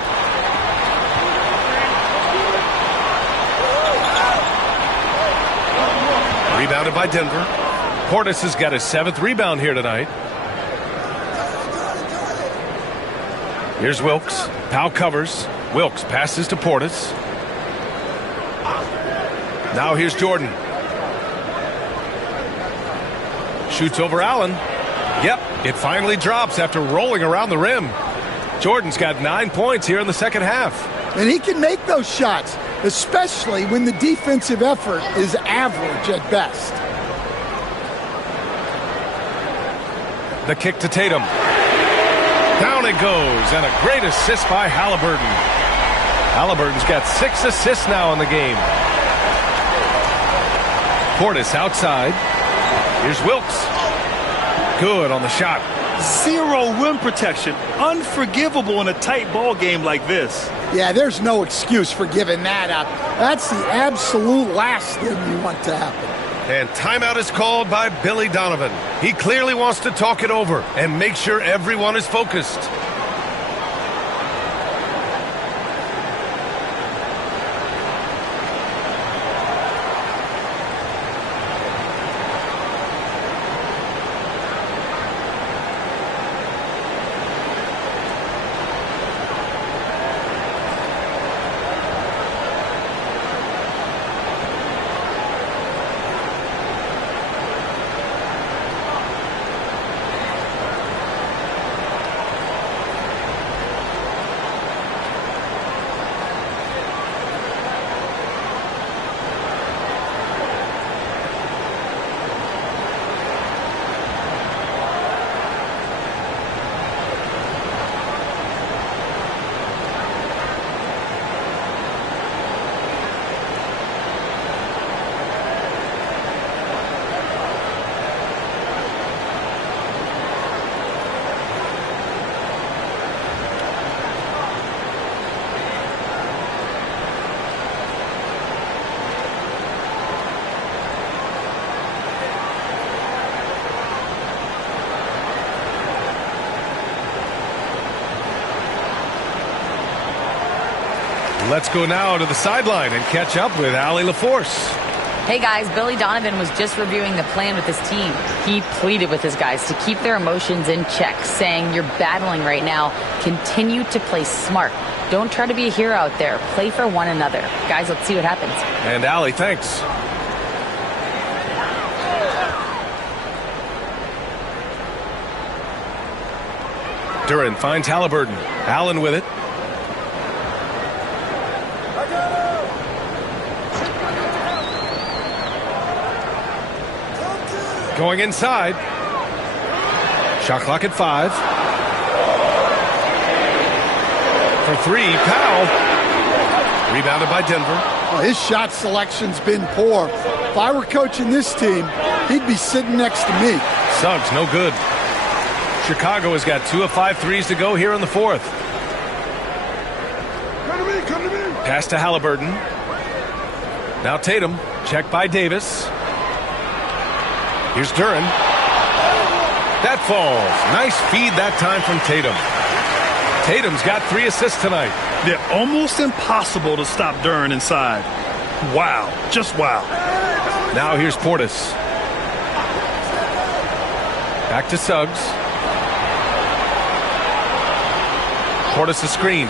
Rebounded by Denver. Portis has got his 7th rebound here tonight. Here's Wilkes. Powell covers. Wilkes passes to Portis. Now here's Jordan. Shoots over Allen. Yep, it finally drops after rolling around the rim. Jordan's got 9 points here in the second half. And he can make those shots, especially when the defensive effort is average at best. The kick to Tatum. Down it goes, and a great assist by Halliburton. Halliburton's got 6 assists now in the game. Portis outside. Here's Wilkes. Good on the shot. Zero rim protection. Unforgivable in a tight ball game like this. Yeah, there's no excuse for giving that up. That's the absolute last thing you want to happen. And timeout is called by Billy Donovan. He clearly wants to talk it over and make sure everyone is focused. Let's go now to the sideline and catch up with Allie LaForce. Hey guys, Billy Donovan was just reviewing the plan with his team. He pleaded with his guys to keep their emotions in check, saying, "You're battling right now. Continue to play smart. Don't try to be a hero out there. Play for one another." Guys, let's see what happens. And Allie, thanks. Duren finds Halliburton. Allen with it. Going inside. Shot clock at 5. For 3, Powell. Rebounded by Denver. Well, his shot selection's been poor. If I were coaching this team, he'd be sitting next to me. Suggs, no good. Chicago has got 2 of 5 threes to go here in the 4th. Come to me. Pass to Halliburton. Now Tatum. Check by Davis. Here's Duren. That falls. Nice feed that time from Tatum. Tatum's got 3 assists tonight. They're almost impossible to stop Duren inside. Wow. Just wow. Now here's Portis. Back to Suggs. Portis a screen.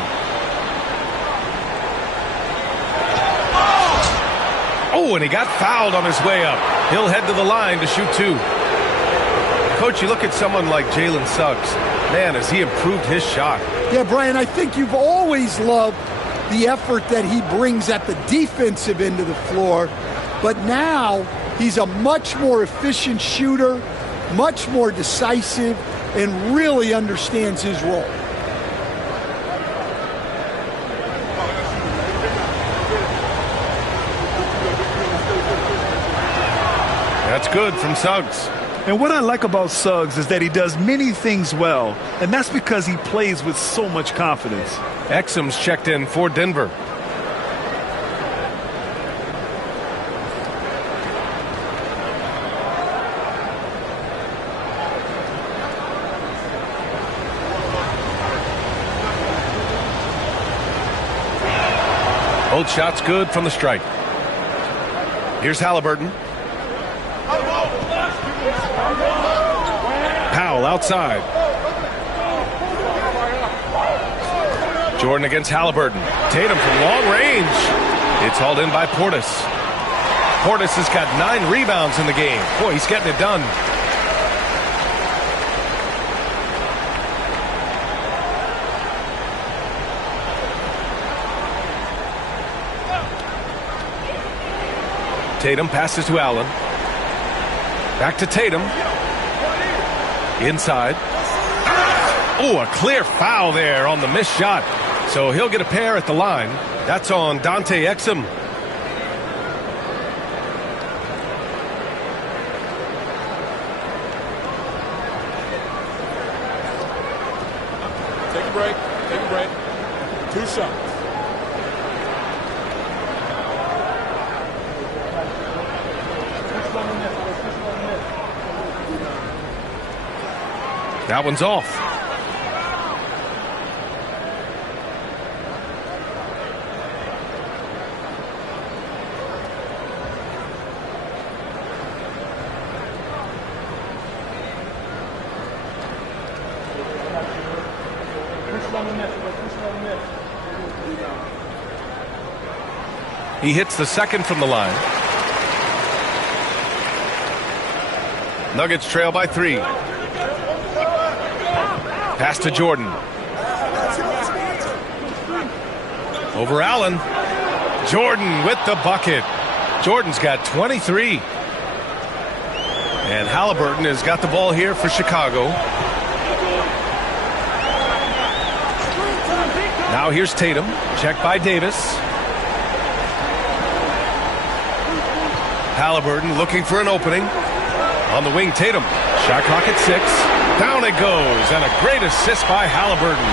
Oh, and he got fouled on his way up. He'll head to the line to shoot 2. Coach, you look at someone like Jalen Suggs. Man, has he improved his shot. Yeah, Brian, I think you've always loved the effort that he brings at the defensive end of the floor. But now he's a much more efficient shooter, much more decisive, and really understands his role. That's good from Suggs. And what I like about Suggs is that he does many things well, and that's because he plays with so much confidence. Exum's checked in for Denver. Both shots good from the strike. Here's Halliburton. Powell outside. Jordan against Halliburton. Tatum from long range. It's hauled in by Portis. Portis has got 9 rebounds in the game. Boy, he's getting it done. Tatum passes to Allen. Back to Tatum. Inside. Oh, a clear foul there on the missed shot. So he'll get a pair at the line. That's on Dante Exum. Take a break. Take a break. 2 shots. That one's off. He hits the second from the line. Nuggets trail by 3. Pass to Jordan. Over Allen. Jordan with the bucket. Jordan's got 23. And Halliburton has got the ball here for Chicago. Now here's Tatum. Check by Davis. Halliburton looking for an opening. On the wing, Tatum. Shot clock at 6. Down it goes, and a great assist by Halliburton.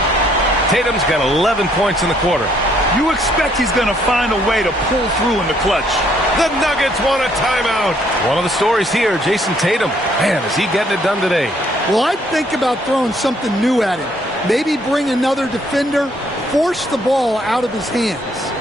Tatum's got 11 points in the quarter. You expect he's going to find a way to pull through in the clutch. The Nuggets want a timeout. One of the stories here, Jason Tatum. Man, is he getting it done today? Well, I'd think about throwing something new at him. Maybe bring another defender, force the ball out of his hands.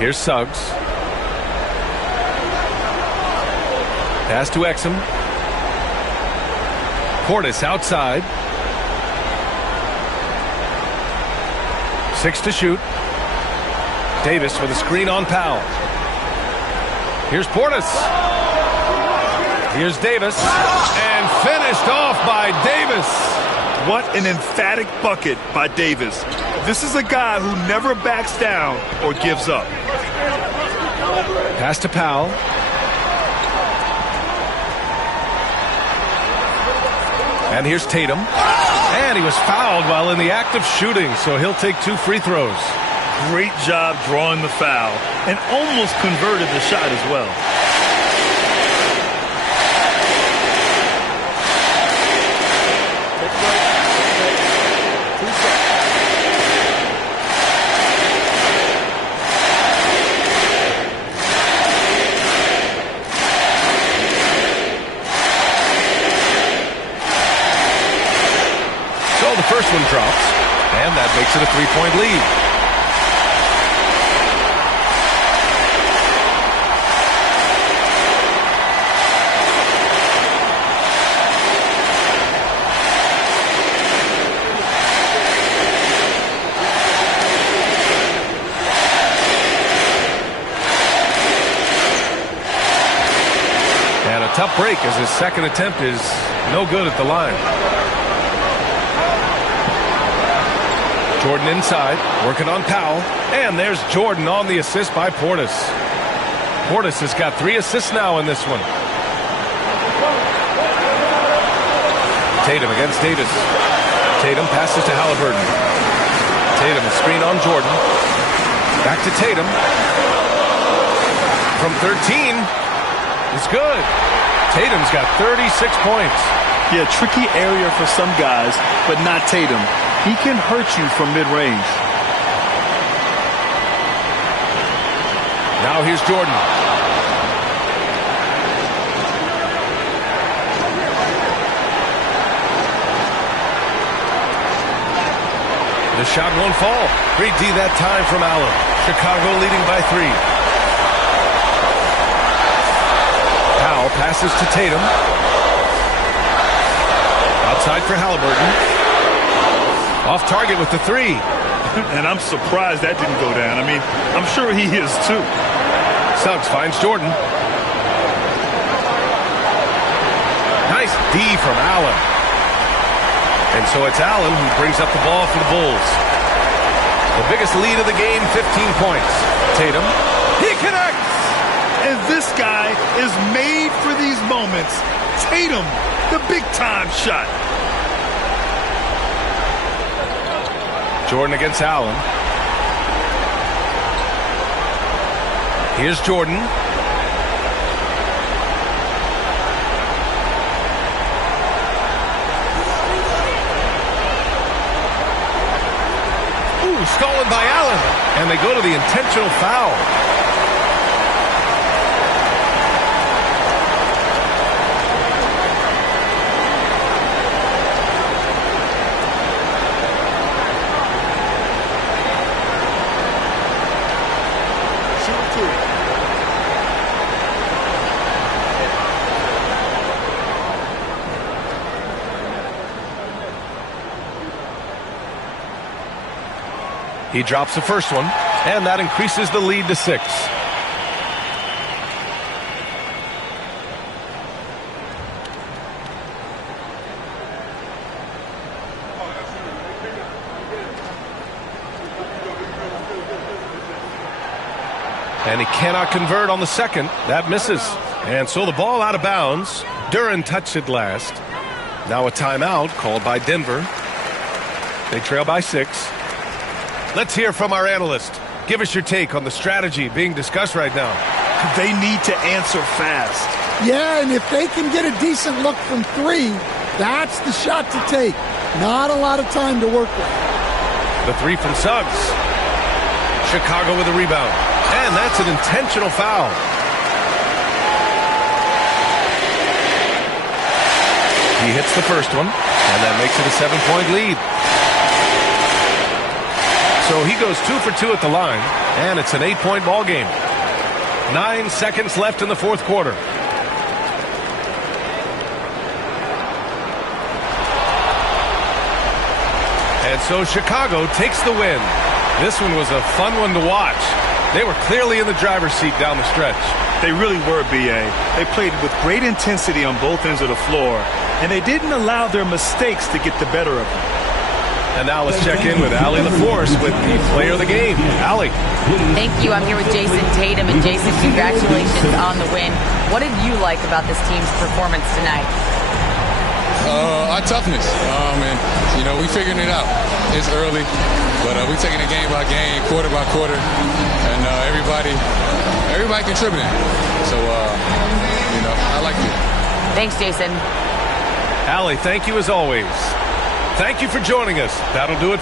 Here's Suggs. Pass to Exum. Portis outside. 6 to shoot. Davis with a screen on Powell. Here's Portis. Here's Davis. And finished off by Davis. What an emphatic bucket by Davis. This is a guy who never backs down or gives up. Pass to Powell. And here's Tatum. And he was fouled while in the act of shooting, so he'll take 2 free throws. Great job drawing the foul and almost converted the shot as well. The first one drops, and that makes it a 3-point lead. And a tough break as his second attempt is no good at the line. Jordan inside, working on Powell. And there's Jordan on the assist by Portis. Portis has got 3 assists now in this one. Tatum against Davis. Tatum passes to Halliburton. Tatum, a screen on Jordan. Back to Tatum. From 13, it's good. Tatum's got 36 points. Yeah, tricky area for some guys, but not Tatum. He can hurt you from mid-range. Now here's Jordan. The shot won't fall. Great D that time from Allen. Chicago leading by 3. Powell passes to Tatum. Outside for Halliburton. Off target with the 3. And I'm surprised that didn't go down. I mean, I'm sure he is too. Suggs finds Jordan. Nice D from Allen. And so it's Allen who brings up the ball for the Bulls. The biggest lead of the game, 15 points. Tatum. He connects! And this guy is made for these moments. Tatum, the big-time shot. Jordan against Allen. Here's Jordan. stolen by Allen. And they go to the intentional foul. He drops the first one, and that increases the lead to 6. And he cannot convert on the second. That misses. And so the ball out of bounds. Duren touched it last. Now a timeout called by Denver. They trail by 6. Let's hear from our analyst. Give us your take on the strategy being discussed right now. They need to answer fast. Yeah, and if they can get a decent look from 3, that's the shot to take. Not a lot of time to work with. The 3 from Suggs. Chicago with a rebound. And that's an intentional foul. He hits the first one, and that makes it a 7-point lead. So he goes 2 for 2 at the line, and it's an 8-point ball game. 9 seconds left in the fourth quarter. And so Chicago takes the win. This one was a fun one to watch. They were clearly in the driver's seat down the stretch. They really were, B.A. They played with great intensity on both ends of the floor, and they didn't allow their mistakes to get the better of them. And now let's check in with Allie LaForce with the player of the game. Allie. Thank you. I'm here with Jason Tatum. And Jason, congratulations on the win. What did you like about this team's performance tonight? Our toughness. And, we figuring it out. It's early, but we're taking it game by game, quarter by quarter, and everybody contributing. So, I like it. Thanks, Jason. Allie, thank you as always. Thank you for joining us. That'll do it.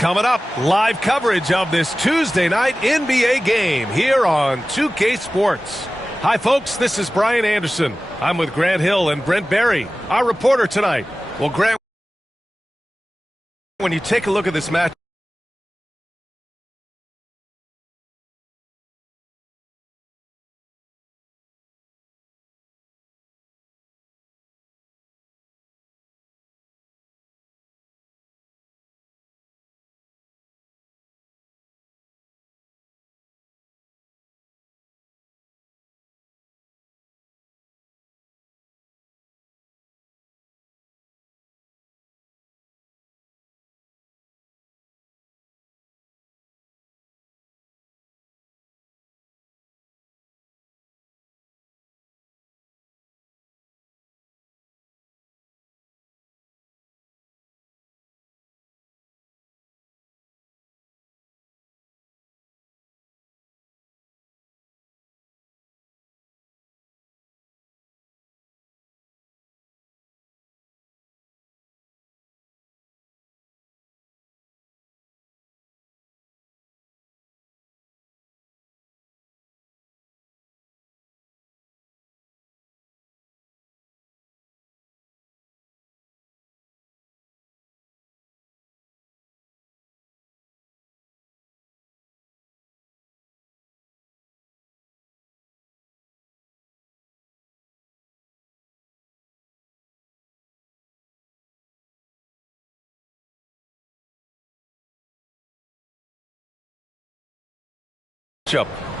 Coming up, live coverage of this Tuesday night NBA game here on 2K Sports. Hi, folks. This is Brian Anderson. I'm with Grant Hill and Brent Barry, our reporter tonight. Well, Grant, when you take a look at this match,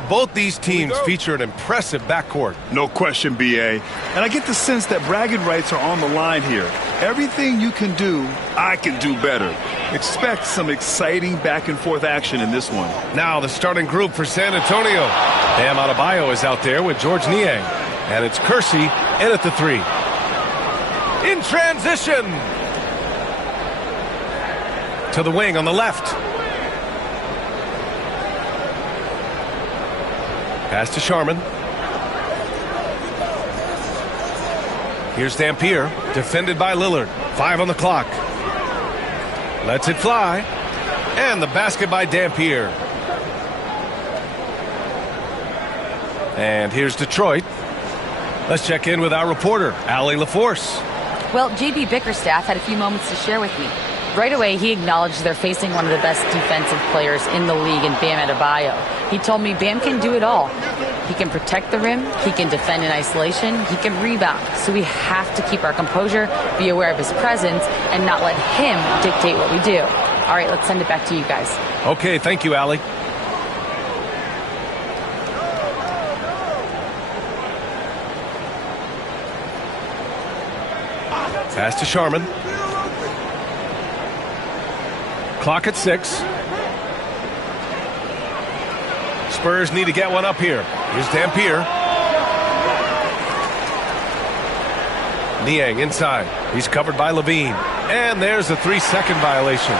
both these teams feature an impressive backcourt. No question, B.A. And I get the sense that bragging rights are on the line here. Everything you can do, I can do better. Expect some exciting back-and-forth action in this one. Now the starting group for San Antonio. Bam Adebayo is out there with George Niang. And it's Kersey in at the 3. In transition. To the wing on the left. Pass to Sharman. Here's Dampier, defended by Lillard. 5 on the clock. Lets it fly. And the basket by Dampier. And here's Detroit. Let's check in with our reporter, Allie LaForce. Well, J.B. Bickerstaff had a few moments to share with me. Right away, he acknowledged they're facing one of the best defensive players in the league in Bam Adebayo. He told me Bam can do it all. He can protect the rim, he can defend in isolation, he can rebound. So we have to keep our composure, be aware of his presence, and not let him dictate what we do. All right, let's send it back to you guys. Okay, thank you, Allie. Pass to Sharman. Clock at 6. Spurs need to get one up here. Here's Dampier. Niang inside. He's covered by Levine. And there's a 3-second violation.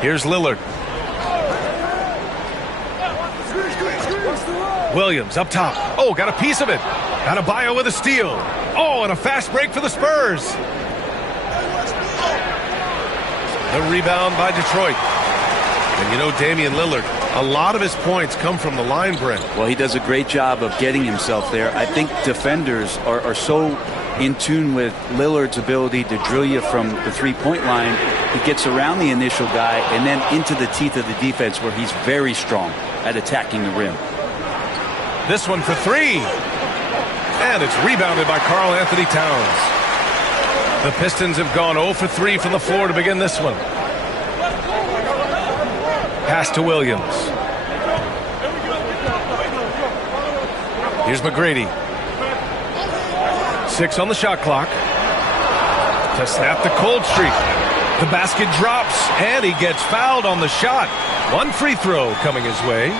Here's Lillard. Williams up top. Oh, got a piece of it. Adebayo with a steal. Oh, and a fast break for the Spurs. The rebound by Detroit. And you know, Damian Lillard, a lot of his points come from the line, Brent. Well, he does a great job of getting himself there. I think defenders are so in tune with Lillard's ability to drill you from the three-point line. He gets around the initial guy and then into the teeth of the defense where he's very strong at attacking the rim. This one for 3. And it's rebounded by Karl Anthony Towns. The Pistons have gone 0 for 3 from the floor to begin this one. Pass to Williams. Here's McGrady. 6 on the shot clock. To snap the cold streak. The basket drops, and he gets fouled on the shot. One free throw coming his way.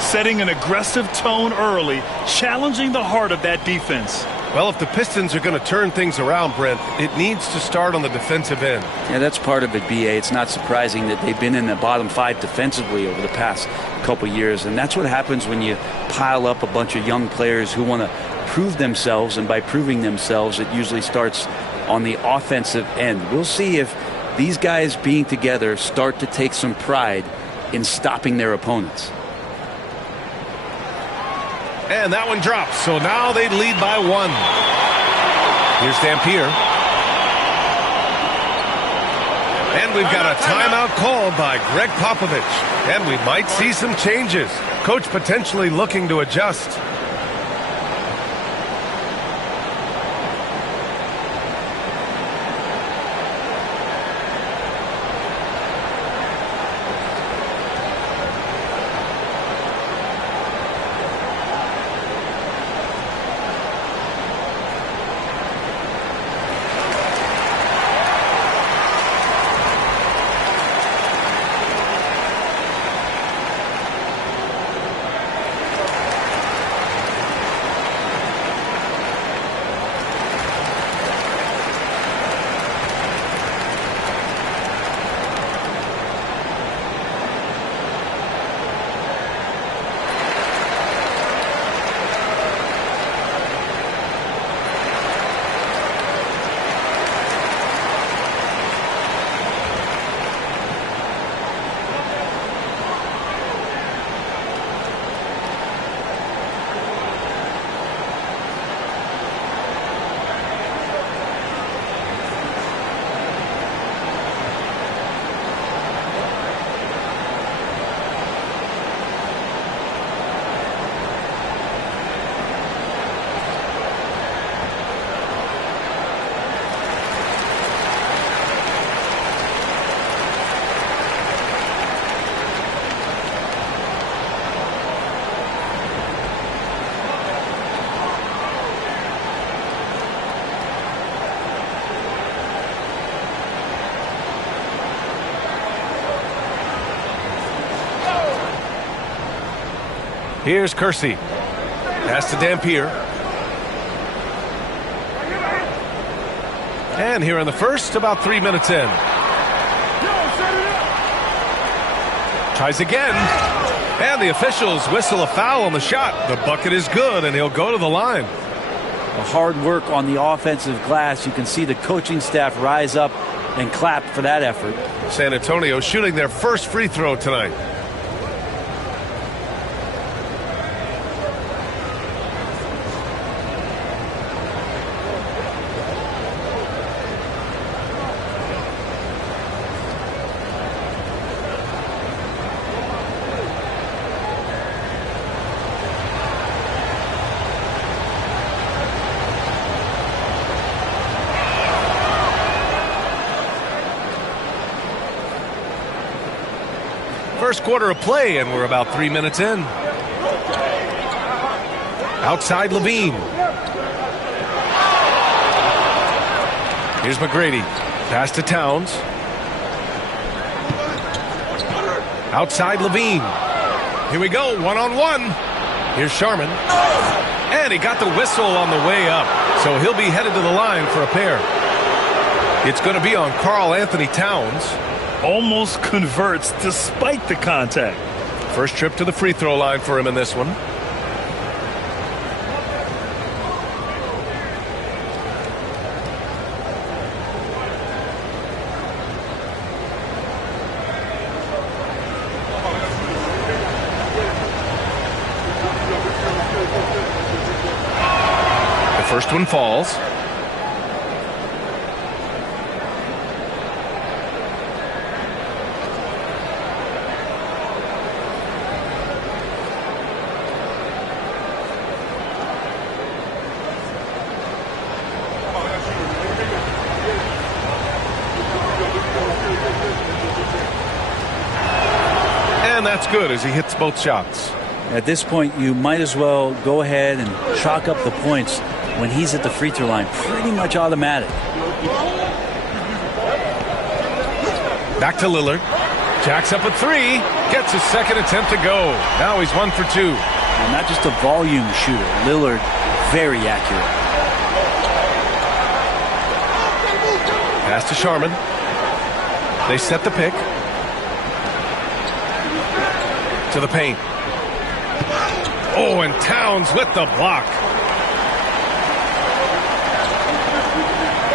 Setting an aggressive tone early, challenging the heart of that defense. Well, if the Pistons are going to turn things around, Brent, it needs to start on the defensive end. Yeah, that's part of it, B.A. It's not surprising that they've been in the bottom 5 defensively over the past couple years, and that's what happens when you pile up a bunch of young players who want to prove themselves, and by proving themselves, it usually starts on the offensive end. We'll see if these guys being together start to take some pride in stopping their opponents. And that one drops, so now they lead by 1. Here's Dampier. And we've got a timeout called by Greg Popovich. And we might see some changes. Coach potentially looking to adjust. Here's Kersey. Pass to Dampier. And here in the first, about 3 minutes in. Tries again. And the officials whistle a foul on the shot. The bucket is good, and he'll go to the line. Hard work on the offensive glass. You can see the coaching staff rise up and clap for that effort. San Antonio shooting their first free throw tonight. First quarter of play, and we're about 3 minutes in. Outside Levine. Here's McGrady. Pass to Towns. Outside Levine. Here we go, one-on-one. Here's Sharman. And he got the whistle on the way up, so he'll be headed to the line for a pair. It's going to be on Karl Anthony Towns. Almost converts despite the contact. First trip to the free throw line for him in this one. The first one falls. And that's good as he hits both shots. At this point, you might as well go ahead and chalk up the points when he's at the free throw line. Pretty much automatic. Back to Lillard. Jacks up a three. Gets his second attempt to go. Now he's 1 for 2. And not just a volume shooter. Lillard, very accurate. Pass to Sharman. They set the pick. To the paint. Oh, and Towns with the block.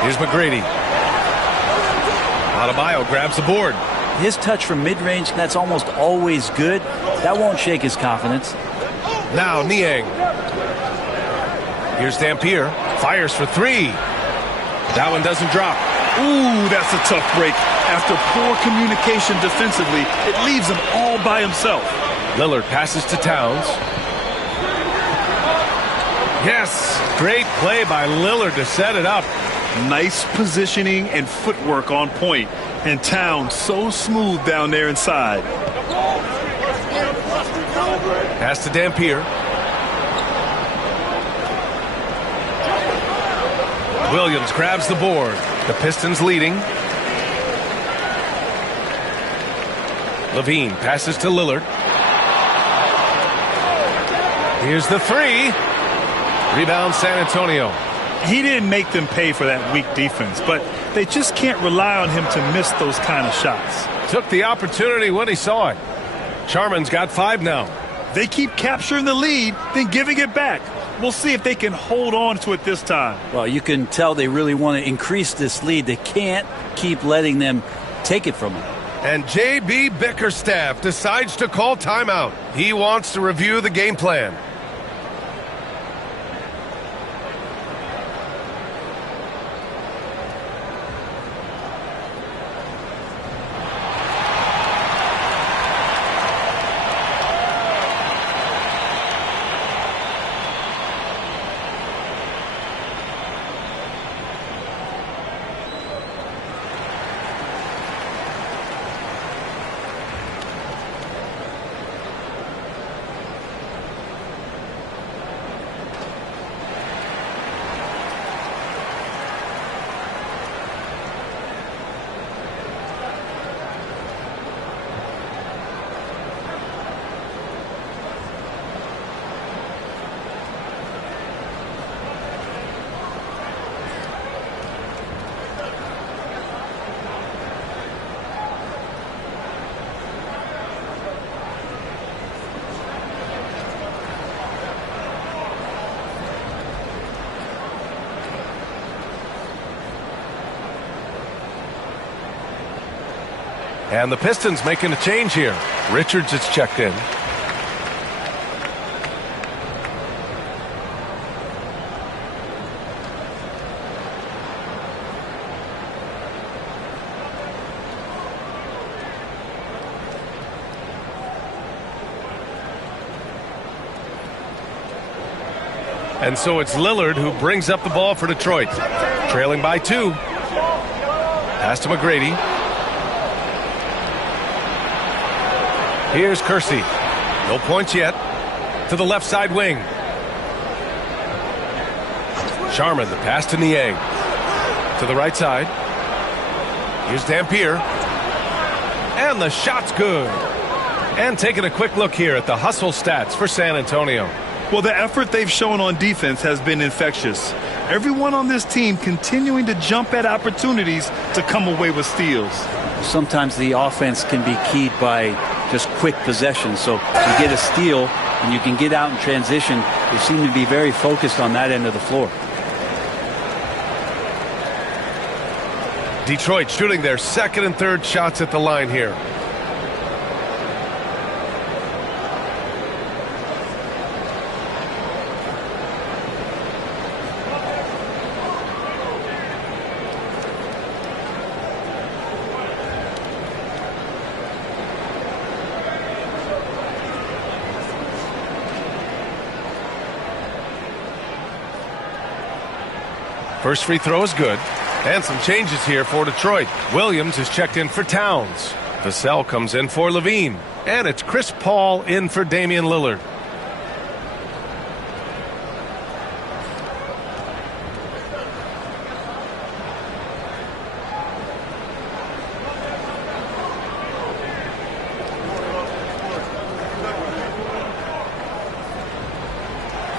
Here's McGrady. Adebayo grabs the board. His touch from mid-range, that's almost always good. That won't shake his confidence. Now Niang. Here's Dampier. Fires for three. That one doesn't drop. Ooh, that's a tough break. After poor communication defensively, it leaves him all by himself. Lillard passes to Towns. Yes, great play by Lillard to set it up. Nice positioning and footwork on point. And Towns so smooth down there inside. Pass to Dampier. Williams grabs the board. The Pistons leading. Levine passes to Lillard. Here's the three. Rebound San Antonio. He didn't make them pay for that weak defense, but they just can't rely on him to miss those kind of shots. Took the opportunity when he saw it. Sharman's got 5 now. They keep capturing the lead, then giving it back. We'll see if they can hold on to it this time. Well, you can tell they really want to increase this lead. They can't keep letting them take it from them. And J.B. Bickerstaff decides to call timeout. He wants to review the game plan. And the Pistons making a change here. Richards is checked in. And so it's Lillard who brings up the ball for Detroit. Trailing by 2. Pass to McGrady. Here's Kersey. No points yet. To the left side wing. Sharman, the pass to Niang. To the right side. Here's Dampier. And the shot's good. And taking a quick look here at the hustle stats for San Antonio. Well, the effort they've shown on defense has been infectious. Everyone on this team continuing to jump at opportunities to come away with steals. Sometimes the offense can be keyed by just quick possession. So you get a steal and you can get out in transition. They seem to be very focused on that end of the floor. Detroit shooting their second and third shots at the line here. First free throw is good. And some changes here for Detroit. Williams is checked in for Towns. Vassell comes in for Levine. And it's Chris Paul in for Damian Lillard.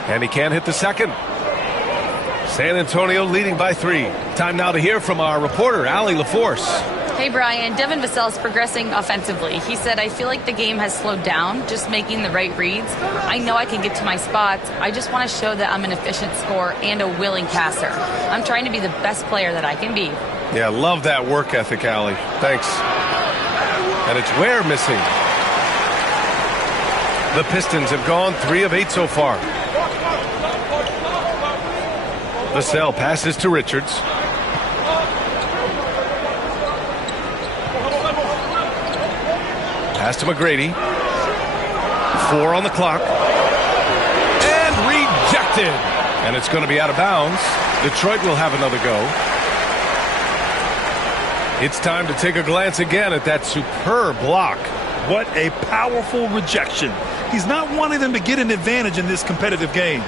And he can't hit the second. San Antonio leading by 3. Time now to hear from our reporter, Allie LaForce. Hey, Brian. Devin Vassell is progressing offensively. He said, I feel like the game has slowed down, just making the right reads. I know I can get to my spots. I just want to show that I'm an efficient scorer and a willing passer. I'm trying to be the best player that I can be. Yeah, love that work ethic, Allie. Thanks. And it's Ware missing. The Pistons have gone 3 of 8 so far. Vassell passes to Richards. Pass to McGrady. 4 on the clock. And rejected. And it's going to be out of bounds. Detroit will have another go. It's time to take a glance again at that superb block. What a powerful rejection. He's not wanting them to get an advantage in this competitive game.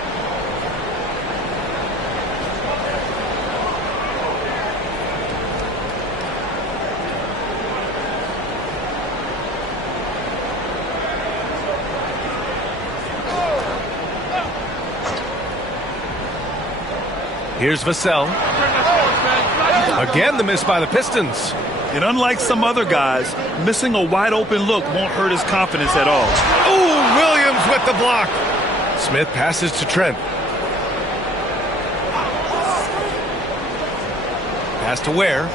Here's Vassell. Again, the miss by the Pistons. And unlike some other guys, missing a wide open look won't hurt his confidence at all. Ooh, Williams with the block. Smith passes to Trent. Pass to Ware.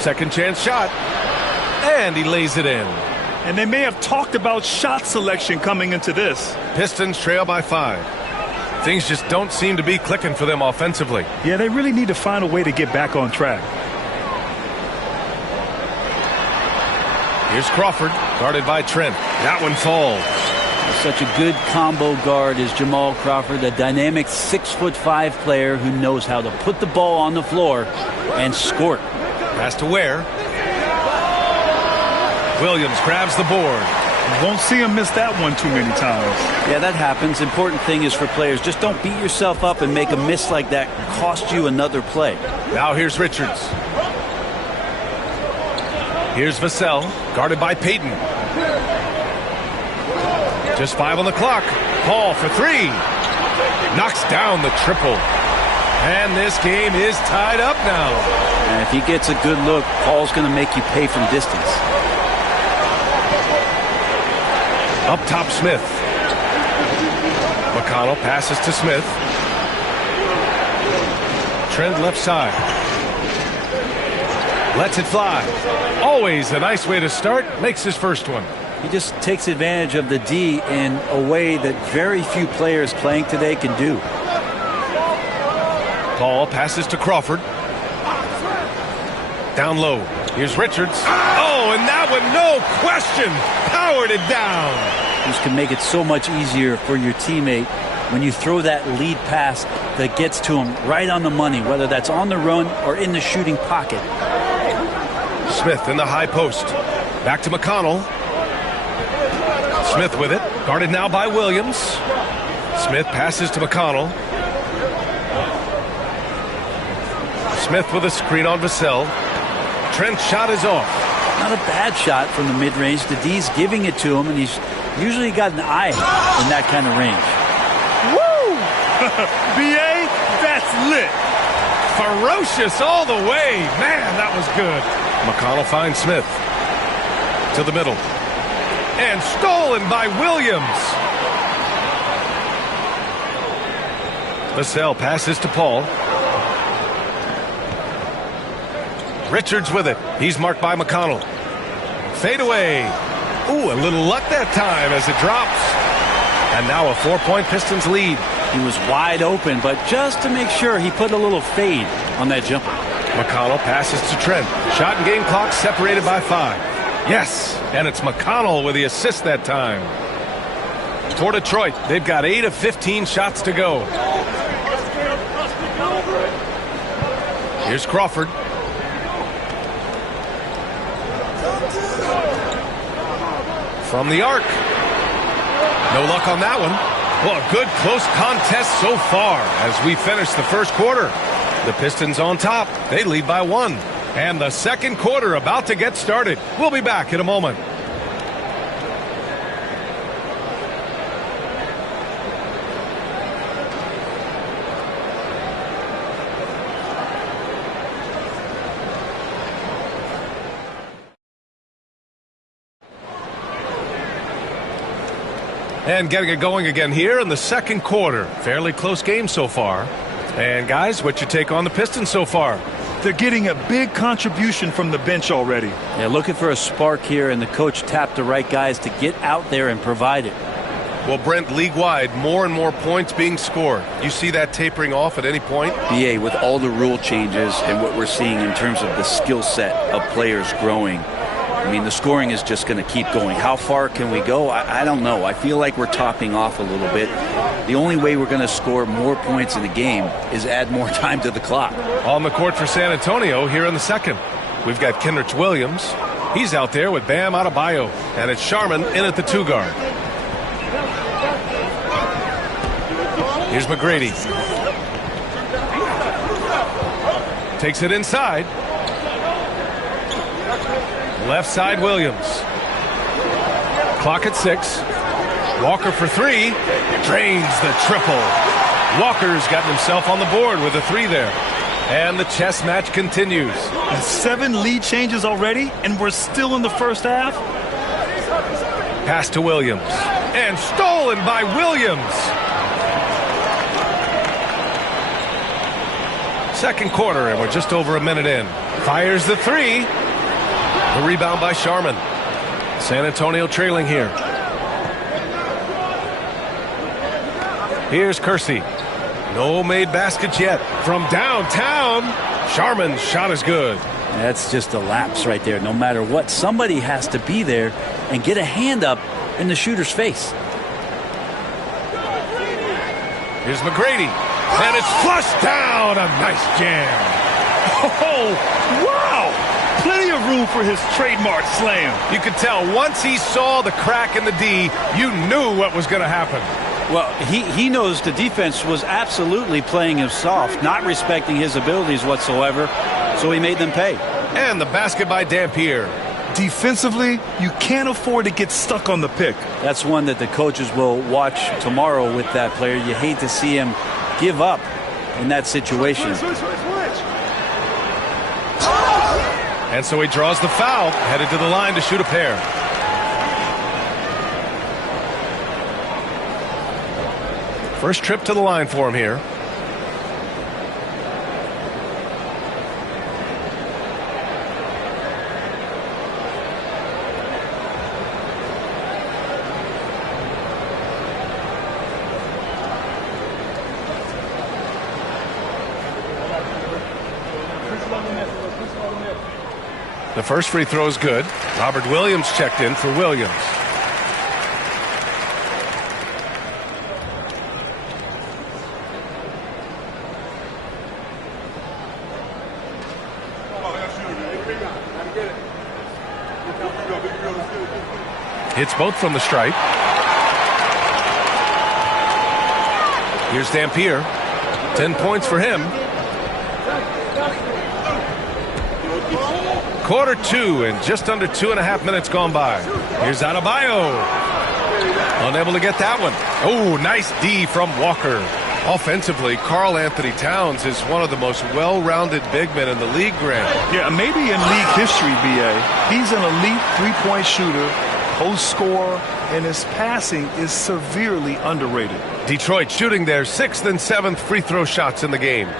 Second chance shot. And he lays it in. And they may have talked about shot selection coming into this. Pistons trail by 5. Things just don't seem to be clicking for them offensively. Yeah, they really need to find a way to get back on track. Here's Crawford, guarded by Trent. That one falls. Such a good combo guard is Jamal Crawford, a dynamic 6'5" player who knows how to put the ball on the floor and score. Pass to Ware. Williams grabs the board. Won't see him miss that one too many times. Yeah, that happens. Important thing is for players, just don't beat yourself up and make a miss like that cost you another play. Now here's Richards. Here's Vassell, guarded by Payton. Just 5 on the clock. Paul for 3. Knocks down the triple. And this game is tied up now. And if he gets a good look, Paul's going to make you pay from distance. Up top, Smith. McConnell passes to Smith. Trent left side. Lets it fly. Always a nice way to start. Makes his first one. He just takes advantage of the D in a way that very few players playing today can do. Paul passes to Crawford. Down low. Here's Richards. Oh, and that one, no question, powered it down. This can make it so much easier for your teammate when you throw that lead pass that gets to him right on the money, whether that's on the run or in the shooting pocket. Smith in the high post. Back to McConnell. Smith with it. Guarded now by Williams. Smith passes to McConnell. Smith with a screen on Vassell. Trent's shot is off. Not a bad shot from the mid-range. The D's giving it to him, and he's usually got an eye in that kind of range. Woo! B.A., that's lit. Ferocious all the way. Man, that was good. McConnell finds Smith. To the middle. And stolen by Williams. Vassell passes to Paul. Richards with it. He's marked by McConnell. Fade away. Ooh, a little luck that time as it drops. And now a 4-point Pistons lead. He was wide open, but just to make sure, he put a little fade on that jumper. McConnell passes to Trent. Shot and game clock separated by 5. Yes, and it's McConnell with the assist that time. For Detroit, they've got 8 of 15 shots to go. Here's Crawford. From the arc. No luck on that one. Well, a good close contest so far as we finish the first quarter. The Pistons on top. They lead by 1. And the second quarter about to get started. We'll be back in a moment. And getting it going again here in the second quarter. Fairly close game so far. And guys, what's your take on the Pistons so far? They're getting a big contribution from the bench already. Yeah, looking for a spark here, and the coach tapped the right guys to get out there and provide it. Well, Brent, league-wide, more and more points being scored. You see that tapering off at any point? BA, with all the rule changes and what we're seeing in terms of the skill set of players growing, I mean, the scoring is just going to keep going. How far can we go? I don't know. I feel like we're topping off a little bit. The only way we're going to score more points in the game is add more time to the clock. On the court for San Antonio here in the second. We've got Kenrich Williams. He's out there with Bam Adebayo. And it's Sharman in at the 2 guard. Here's McGrady. Takes it inside. Left side, Williams. Clock at 6. Walker for 3. Drains the triple. Walker's gotten himself on the board with a 3 there. And the chess match continues. 7 lead changes already, and we're still in the first half. Pass to Williams. And stolen by Williams. Second quarter, and we're just over a minute in. Fires the 3. The rebound by Sharman. San Antonio trailing here. Here's Kersey. No made baskets yet. From downtown, Sharman's shot is good. That's just a lapse right there. No matter what, somebody has to be there and get a hand up in the shooter's face. Here's McGrady. And it's flushed down. A nice jam. Oh, wow. Plenty of room for his trademark slam. You could tell once he saw the crack in the D, you knew what was going to happen. Well, he knows the defense was absolutely playing him soft, not respecting his abilities whatsoever, so he made them pay. And the basket by Dampier. Defensively, you can't afford to get stuck on the pick. That's one that the coaches will watch tomorrow with that player. You hate to see him give up in that situation. And so he draws the foul, headed to the line to shoot a pair. First trip to the line for him here. The first free throw is good. Robert Williams checked in for Williams. Hits both from the stripe. Here's Dampier. 10 points for him. Quarter 2 and just under 2.5 minutes gone by. Here's Adebayo. Unable to get that one. Oh, nice D from Walker. Offensively, Karl Anthony Towns is one of the most well-rounded big men in the league, Grant. Yeah, maybe in league history, BA. He's an elite three-point shooter, post scorer, and his passing is severely underrated. Detroit shooting their 6th and 7th free throw shots in the game.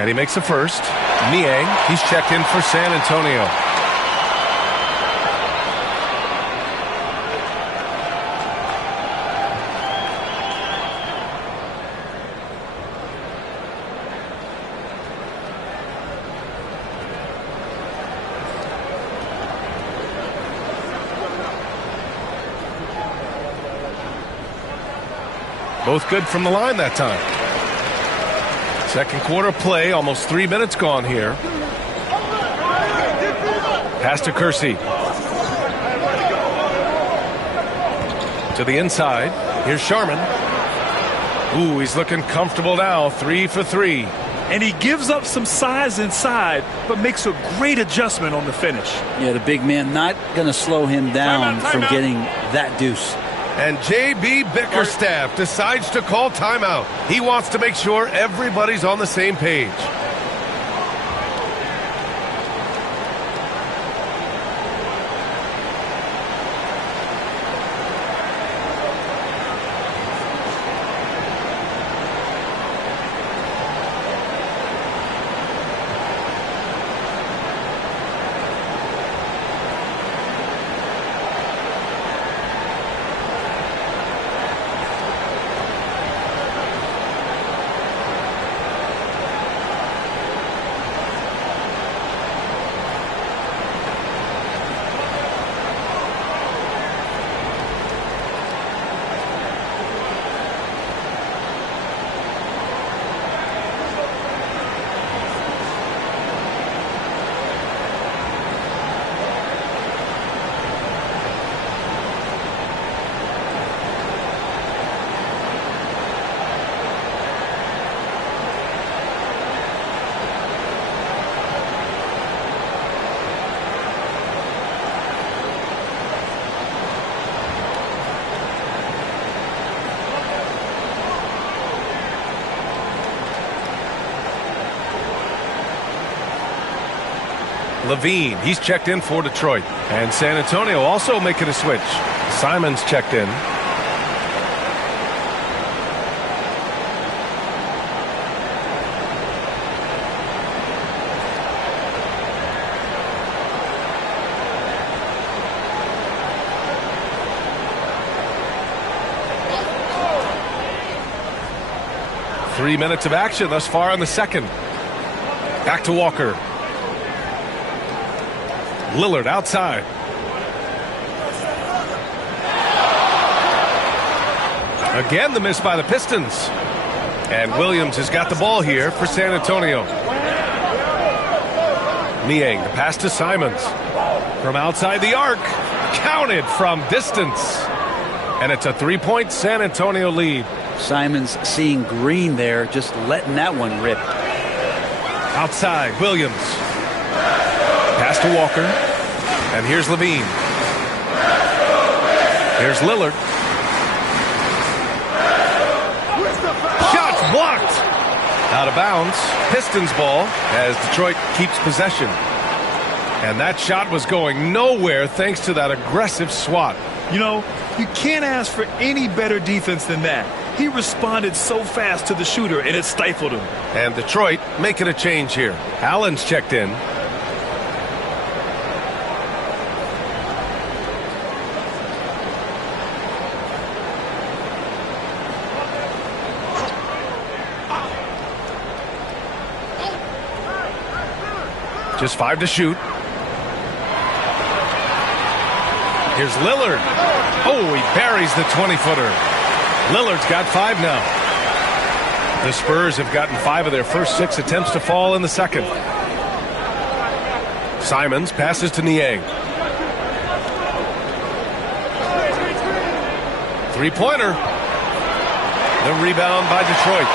And he makes the first. Niang, he's checked in for San Antonio. Both good from the line that time. Second quarter play, almost 3 minutes gone here. Pass to Kersey. To the inside. Here's Sharman. Ooh, he's looking comfortable now. 3 for 3. And he gives up some size inside, but makes a great adjustment on the finish. Yeah, the big man not going to slow him down from getting that deuce. And J.B. Bickerstaff decides to call timeout. He wants to make sure everybody's on the same page. Levine, he's checked in for Detroit. And San Antonio also making a switch. Simons checked in. Three minutes of action thus far in the second. Back to Walker. Lillard outside. Again, the miss by the Pistons. And Williams has got the ball here for San Antonio. Niang, the pass to Simons. From outside the arc. Counted from distance. And it's a three-point San Antonio lead. Simons seeing green there, just letting that one rip. Outside, Williams. Pass to Walker. And here's Levine. Here's Lillard. Shots blocked. Out of bounds. Pistons ball as Detroit keeps possession. And that shot was going nowhere thanks to that aggressive swat. You know, you can't ask for any better defense than that. He responded so fast to the shooter, and it stifled him. And Detroit making a change here. Allen's checked in. Just 5 to shoot. Here's Lillard. Oh, he buries the 20-footer. Lillard's got 5 now. The Spurs have gotten 5 of their first 6 attempts to fall in the second. Simons passes to Niang. Three-pointer. The rebound by Detroit.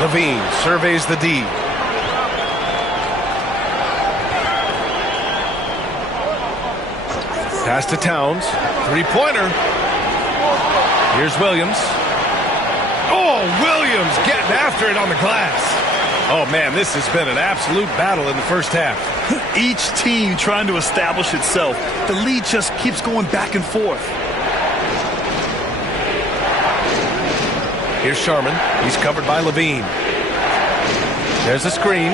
Levine surveys the D. Pass to Towns. Three-pointer. Here's Williams. Oh, Williams getting after it on the glass. Oh, man, this has been an absolute battle in the first half. Each team trying to establish itself. The lead just keeps going back and forth. Here's Sharman. He's covered by Levine. There's a screen.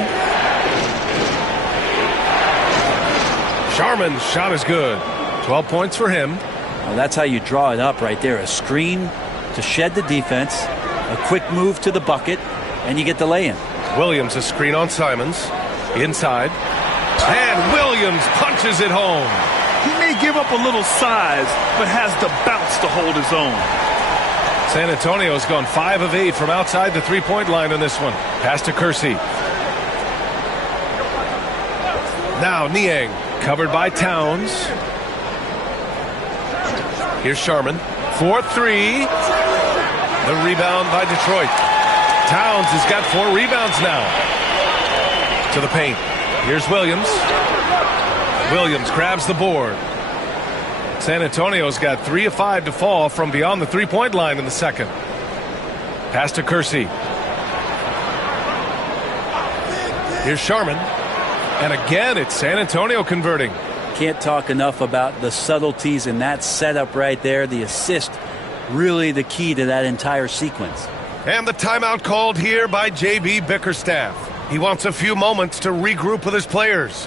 Sharman's shot is good. 12 points for him. Well, that's how you draw it up right there. A screen to shed the defense, a quick move to the bucket, and you get the lay-in. Williams a screen on Simons. Inside. And Williams punches it home. He may give up a little size, but has the bounce to hold his own. San Antonio's gone 5 of 8 from outside the three-point line on this one. Pass to Kersey. Now Niang, covered by Towns. Here's Sharman. 4-3. The rebound by Detroit. Towns has got 4 rebounds now. To the paint. Here's Williams. Williams grabs the board. San Antonio's got 3 of 5 to fall from beyond the three-point line in the second. Pass to Kersey. Here's Sharman. And again, it's San Antonio converting. Can't talk enough about the subtleties in that setup right there. The assist, really the key to that entire sequence. And the timeout called here by J.B. Bickerstaff. He wants a few moments to regroup with his players.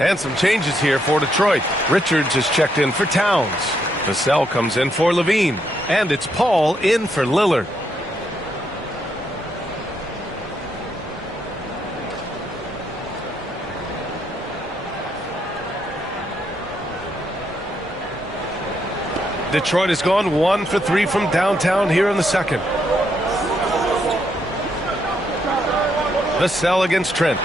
And some changes here for Detroit. Richards is checked in for Towns. Vassell comes in for Levine. And it's Paul in for Lillard. Detroit has gone 1 for 3 from downtown here in the second. Vassell against Trent.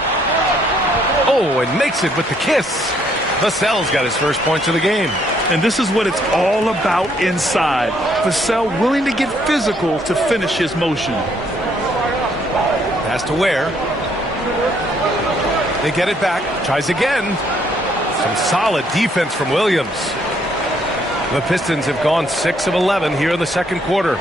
Oh, and makes it with the kiss. Vassell's got his first points of the game. And this is what it's all about inside. Vassell willing to get physical to finish his motion. Pass to Ware. They get it back. Tries again. Some solid defense from Williams. The Pistons have gone 6 of 11 here in the second quarter.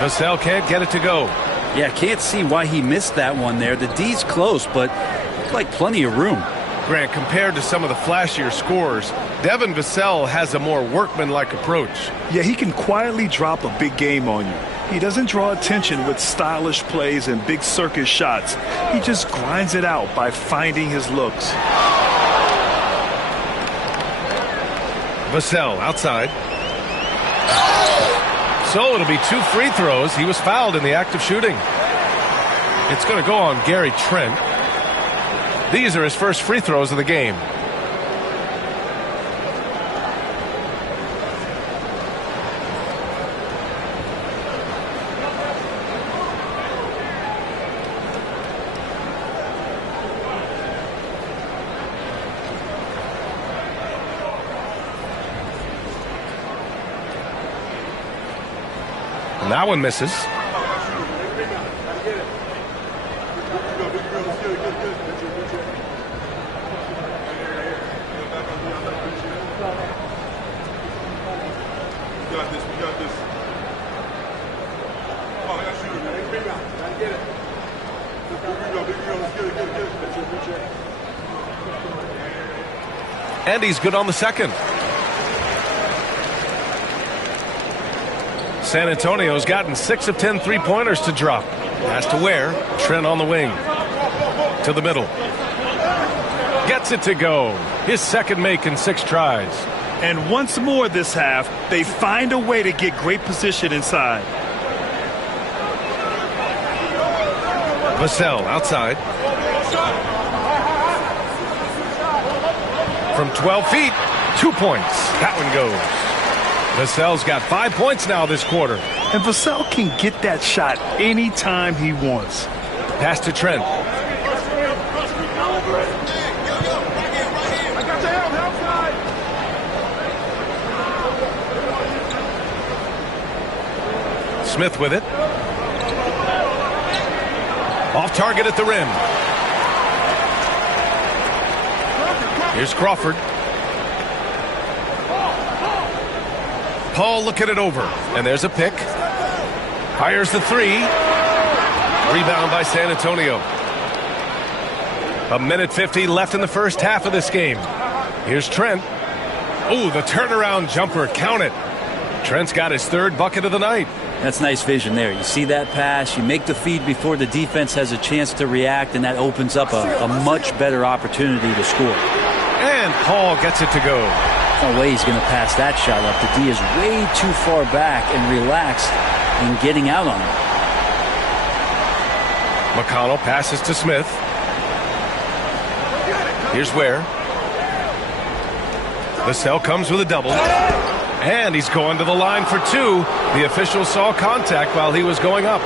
Vassell can't get it to go. Yeah, can't see why he missed that one there. The D's close, but looks like plenty of room. Grant, compared to some of the flashier scorers, Devin Vassell has a more workmanlike approach. Yeah, he can quietly drop a big game on you. He doesn't draw attention with stylish plays and big circus shots. He just grinds it out by finding his looks. Vassell outside. So it'll be 2 free throws. He was fouled in the act of shooting. It's going to go on Gary Trent. These are his first free throws of the game. And that one misses. And he's good on the second. San Antonio's gotten 6 of 10 three-pointers to drop. Pass to Ware. Trent on the wing. To the middle. Gets it to go. His second make in 6 tries. And once more this half, they find a way to get great position inside. Vassell outside. From 12 feet, 2 points. That one goes. Vassell's got 5 points now this quarter. And Vassell can get that shot anytime he wants. Pass to Trent. Smith with it. Off target at the rim. Here's Crawford. Paul looking it over. And there's a pick. Fires the three. Rebound by San Antonio. 1:50 left in the first half of this game. Here's Trent. Ooh, the turnaround jumper. Count it. Trent's got his third bucket of the night. That's nice vision there. You see that pass, you make the feed before the defense has a chance to react, and that opens up a much better opportunity to score. And Paul gets it to go. No way he's going to pass that shot up. The D is way too far back and relaxed in getting out on it. McConnell passes to Smith. Here's Ware. Vassell comes with a double. And he's going to the line for two. The official saw contact while he was going up.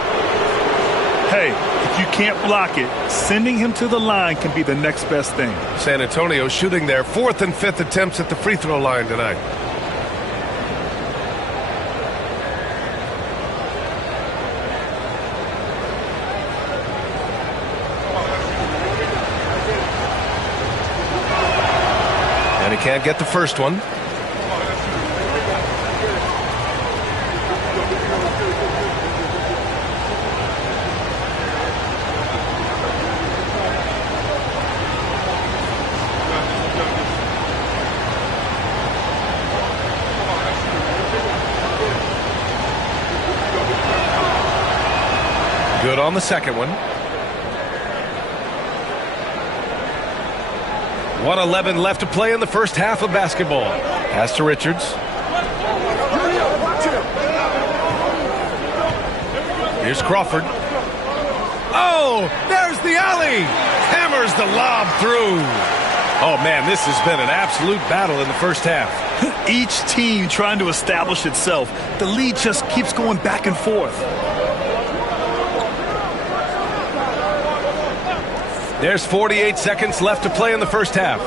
Hey, if you can't block it, sending him to the line can be the next best thing. San Antonio shooting their 4th and 5th attempts at the free throw line tonight. And he can't get the first one. Good on the second one. 1:11 left to play in the first half of basketball. Pass to Richards. Here's Crawford. Oh, there's the alley. Hammers the lob through. Oh, man, this has been an absolute battle in the first half. Each team trying to establish itself. The lead just keeps going back and forth. There's 48 seconds left to play in the first half.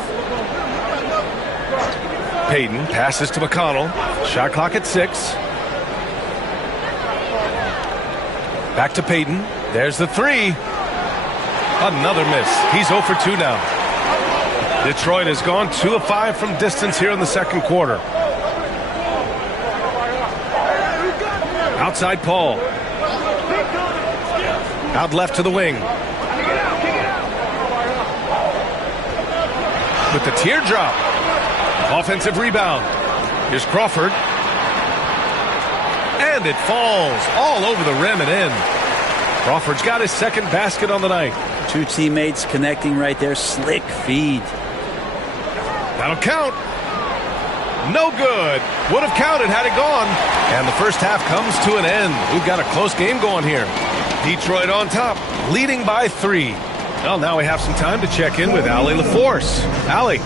Payton passes to McConnell. Shot clock at 6. Back to Payton. There's the three. Another miss. He's 0 for 2 now. Detroit has gone 2 of 5 from distance here in the second quarter. Outside Paul. Out left to the wing. With the teardrop. Offensive rebound. Here's Crawford. And it falls all over the rim and in. Crawford's got his second basket on the night. Two teammates connecting right there. Slick feed. That'll count. No good. Would have counted had it gone. And the first half comes to an end. We've got a close game going here. Detroit on top, leading by 3. Well, now we have some time to check in with Allie LaForce. Allie.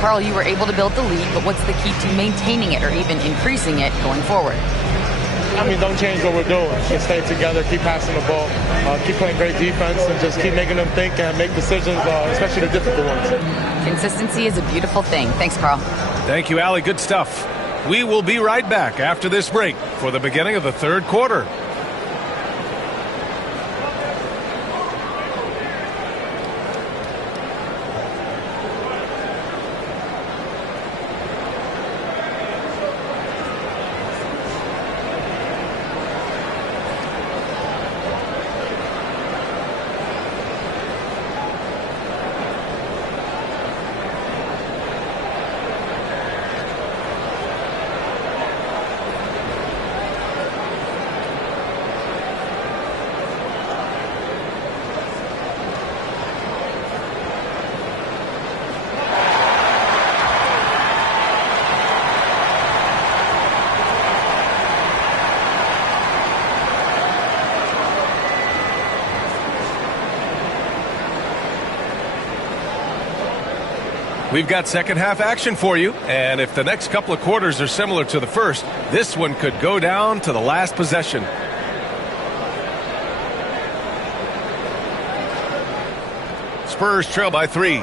Carl, you were able to build the lead, but what's the key to maintaining it or even increasing it going forward? I mean, don't change what we're doing. Just stay together, keep passing the ball, keep playing great defense, and just keep making them think and make decisions, especially the difficult ones. Consistency is a beautiful thing. Thanks, Carl. Thank you, Allie. Good stuff. We will be right back after this break for the beginning of the third quarter. We've got second half action for you, and if the next couple of quarters are similar to the first, this one could go down to the last possession. Spurs trail by 3.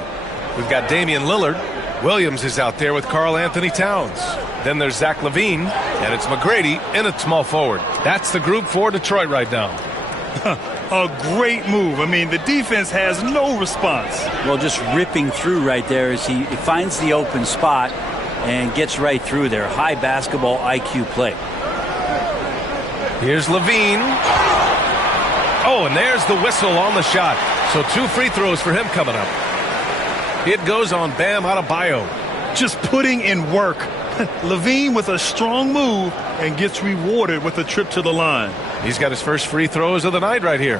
We've got Damian Lillard. Williams is out there with Karl Anthony Towns. Then there's Zach LaVine, and it's McGrady in at small forward. That's the group for Detroit right now. A great move. I mean, the defense has no response. Well, just ripping through right there as he finds the open spot and gets right through there. High basketball IQ play. Here's Levine. Oh, and there's the whistle on the shot. So 2 free throws for him coming up. It goes on Bam Adebayo. Just putting in work. Levine with a strong move and gets rewarded with a trip to the line. He's got his first free throws of the night right here.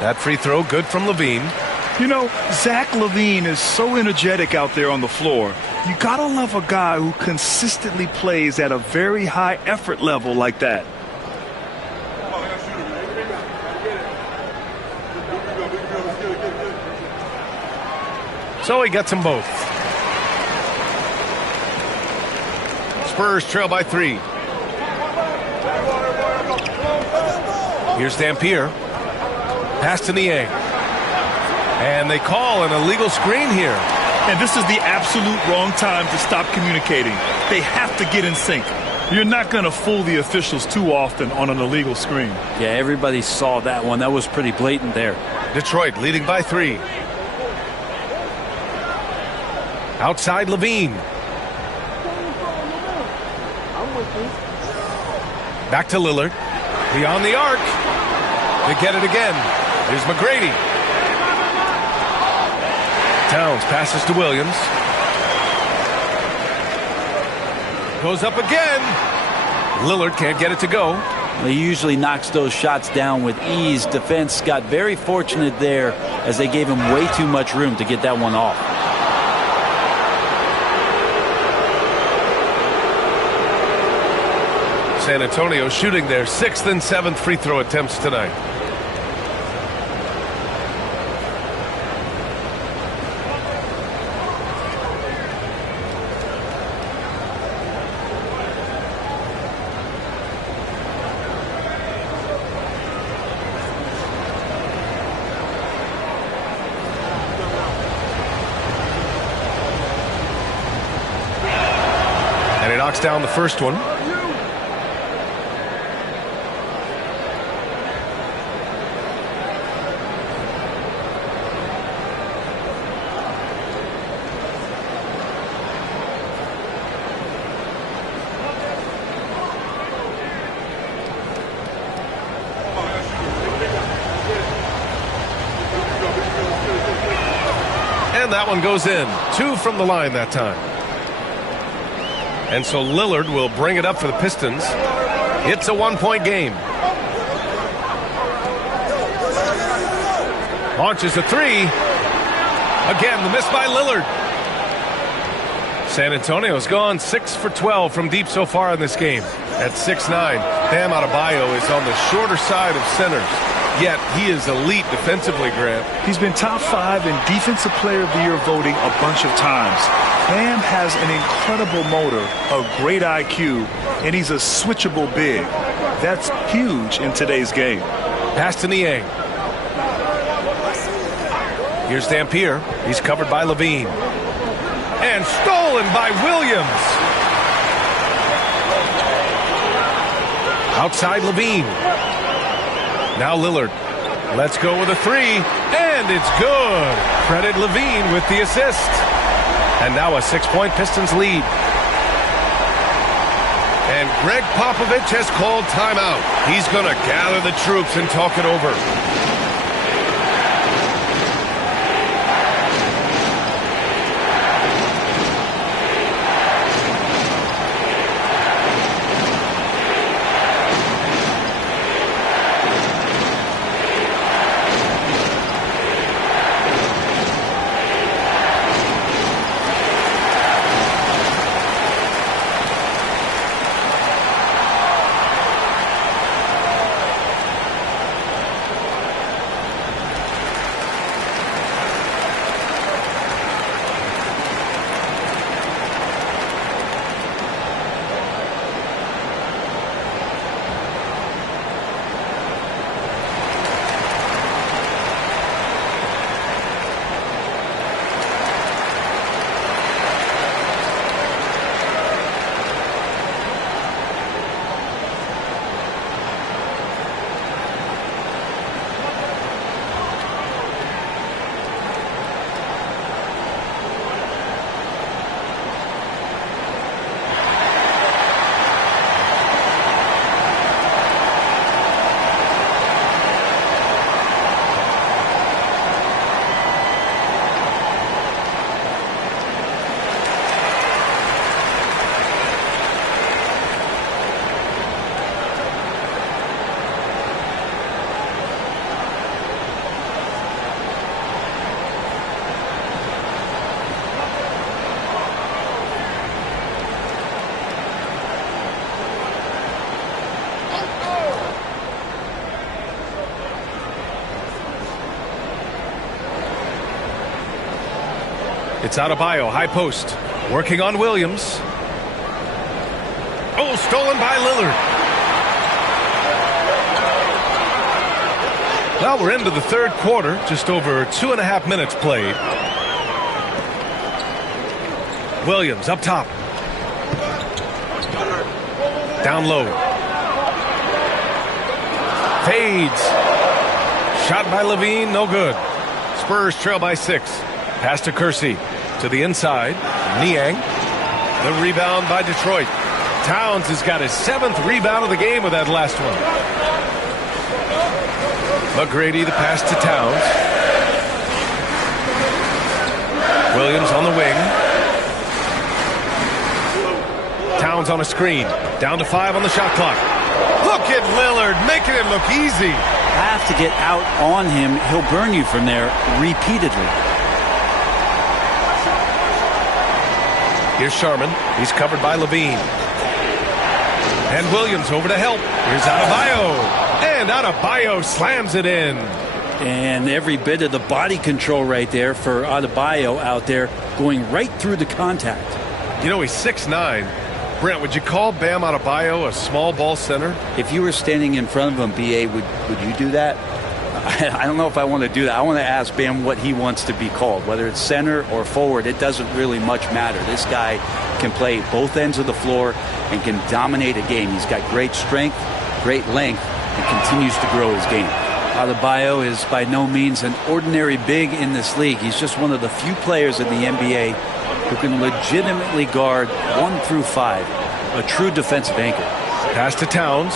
That free throw good from Levine. You know, Zach LaVine is so energetic out there on the floor. You gotta love a guy who consistently plays at a very high effort level like that. So he gets them both. Spurs trail by 3. Here's Dampier. Pass to Niang. And they call an illegal screen here. And this is the absolute wrong time to stop communicating. They have to get in sync. You're not going to fool the officials too often on an illegal screen. Yeah, everybody saw that one. That was pretty blatant there. Detroit leading by 3. Outside Levine. Back to Lillard. Beyond the arc. They get it again. Here's McGrady. Towns passes to Williams. Goes up again. Lillard can't get it to go. He usually knocks those shots down with ease. Defense got very fortunate there as they gave him way too much room to get that one off. San Antonio shooting their 6th and 7th free throw attempts tonight. And he knocks down the first one. And that one goes in. 2 from the line that time. And so Lillard will bring it up for the Pistons. It's a 1-point game. Launches a 3. Again, the miss by Lillard. San Antonio's gone 6 for 12 from deep so far in this game. At 6'9", Bam Adebayo is on the shorter side of centers. Yet he is elite defensively, Grant. He's been top 5 in Defensive Player of the Year voting a bunch of times. Bam has an incredible motor, a great IQ, and he's a switchable big. That's huge in today's game. Pass to Niang. Here's Dampier. He's covered by Levine. And stolen by Williams. Outside Levine. Now Lillard. Let's go with a 3. And it's good. Credit Levine with the assist. And now a 6-point Pistons lead. And Greg Popovich has called timeout. He's going to gather the troops and talk it over. It's Adebayo, high post. Working on Williams. Oh, stolen by Lillard. Well, we're into the third quarter. Just over 2.5 minutes played. Williams up top. Down low. Fades. Shot by Levine, no good. Spurs trail by 6. Pass to Kersey. To the inside. Niang. The rebound by Detroit. Towns has got his 7th rebound of the game with that last one. McGrady, the pass to Towns. Williams on the wing. Towns on a screen. Down to 5 on the shot clock. Look at Lillard making it look easy. Have to get out on him. He'll burn you from there repeatedly. Here's Sharman. He's covered by Levine. And Williams over to help. Here's Adebayo. And Adebayo slams it in. And every bit of the body control right there for Adebayo out there going right through the contact. You know, he's 6'9". Brent, would you call Bam Adebayo a small ball center? If you were standing in front of him, B.A., would you do that? I don't know if I want to do that. I want to ask Bam what he wants to be called, whether it's center or forward. It doesn't really much matter. This guy can play both ends of the floor and can dominate a game. He's got great strength, great length, and continues to grow his game. Adebayo is by no means an ordinary big in this league. He's just one of the few players in the NBA who can legitimately guard 1 through 5, a true defensive anchor. Pass to Towns.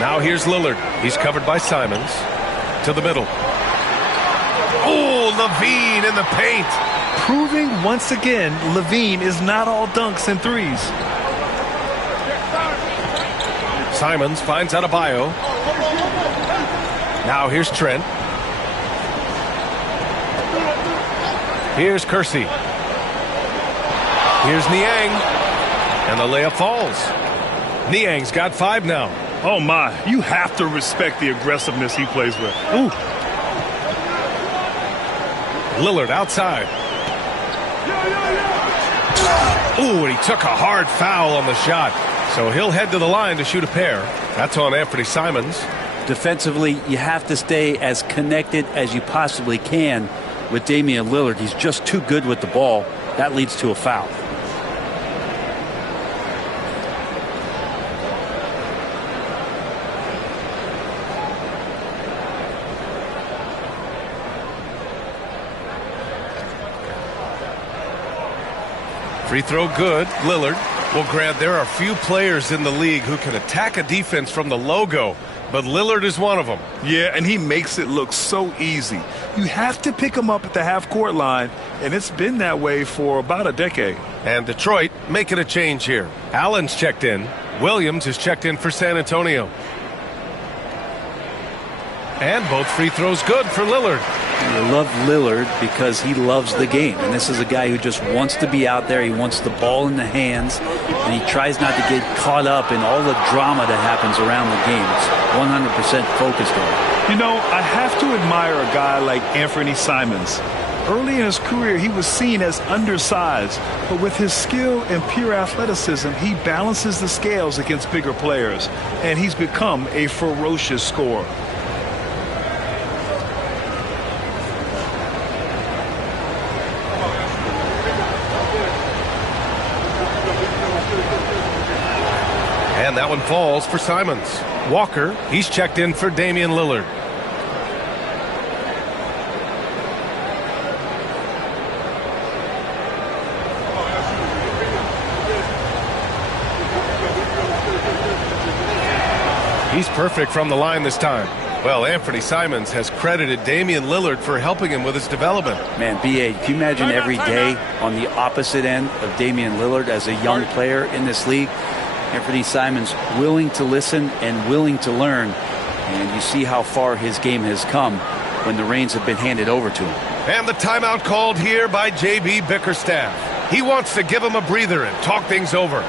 Now here's Lillard. He's covered by Simons. To the middle. Oh, Levine in the paint. Proving once again, Levine is not all dunks and threes. Simons finds Adebayo. Now here's Trent. Here's Kersey. Here's Niang. And the layup falls. Niang's got 5 now. Oh, my. You have to respect the aggressiveness he plays with. Ooh. Lillard outside. Ooh, and he took a hard foul on the shot. So he'll head to the line to shoot a pair. That's on Anthony Simons. Defensively, you have to stay as connected as you possibly can with Damian Lillard. He's just too good with the ball. That leads to a foul. Free throw good. Lillard. Well, Grant, there are few players in the league who can attack a defense from the logo, but Lillard is one of them. Yeah, and he makes it look so easy. You have to pick him up at the half-court line, and it's been that way for about a decade. And Detroit making a change here. Allen's checked in. Williams is checked in for San Antonio. And both free throws good for Lillard. You love Lillard because he loves the game. And this is a guy who just wants to be out there. He wants the ball in the hands. And he tries not to get caught up in all the drama that happens around the game. It's 100% focused on it. You know, I have to admire a guy like Anthony Simons. Early in his career, he was seen as undersized. But with his skill and pure athleticism, he balances the scales against bigger players. And he's become a ferocious scorer. And that one falls for Simons. Walker, he's checked in for Damian Lillard. He's perfect from the line this time. Well, Anthony Simons has credited Damian Lillard for helping him with his development. Man, B.A., can you imagine every day on the opposite end of Damian Lillard as a young player in this league? Anthony Simons willing to listen and willing to learn. And you see how far his game has come when the reins have been handed over to him. And the timeout called here by J.B. Bickerstaff. He wants to give him a breather and talk things over.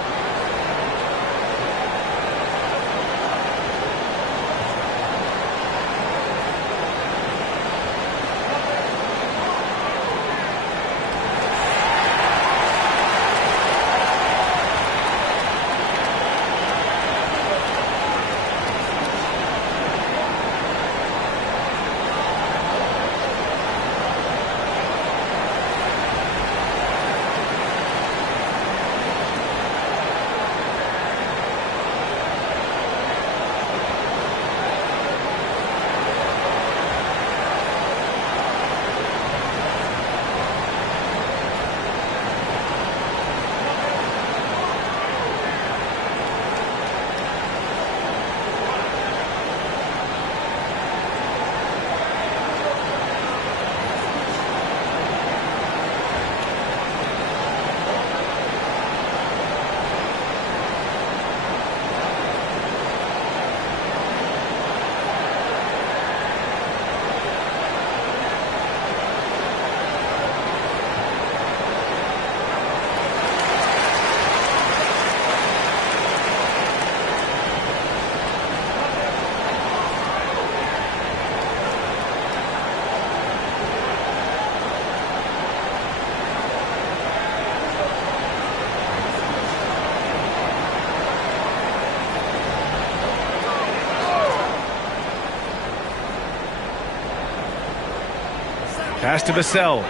Pass to Vassell.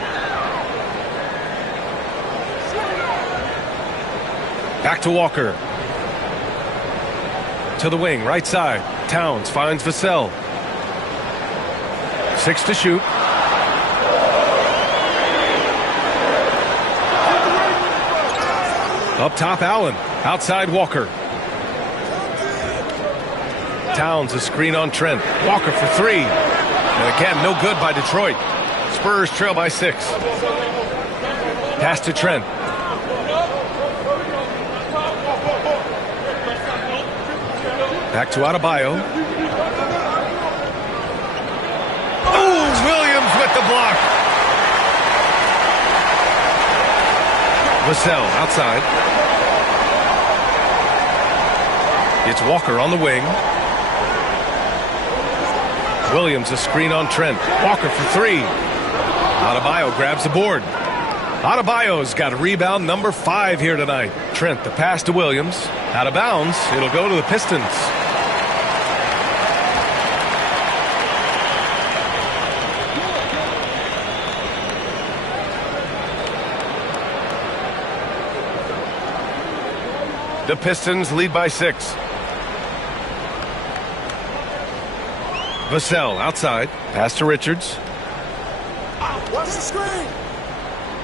Back to Walker. To the wing, right side. Towns finds Vassell. 6 to shoot. Up top, Allen. Outside, Walker. Towns a screen on Trent. Walker for 3. And again, no good by Detroit. Spurs trail by 6. Pass to Trent. Back to Adebayo. Oh, Williams with the block. Vassell outside. It's Walker on the wing. Williams a screen on Trent. Walker for 3. Adebayo grabs the board. Adebayo's got a rebound number 5 here tonight. Trent the pass to Williams. Out of bounds. It'll go to the Pistons. The Pistons lead by 6. Vassell outside. Pass to Richards. Watch the screen.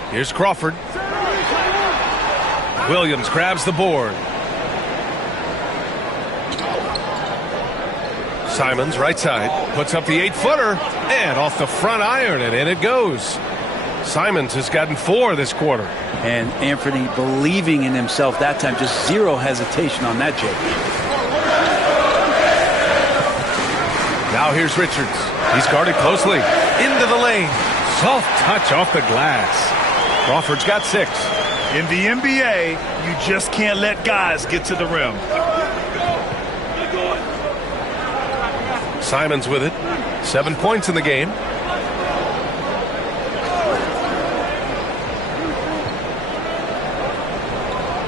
Here's Crawford. Williams grabs the board. Simons right side. Puts up the 8-footer. And off the front iron, and in it goes. Simons has gotten 4 this quarter. And Anthony believing in himself that time. Just zero hesitation on that, Jake. Now here's Richards. He's guarded closely. Into the lane. Soft touch off the glass. Crawford's got 6. In the NBA, you just can't let guys get to the rim. Simons with it. 7 points in the game.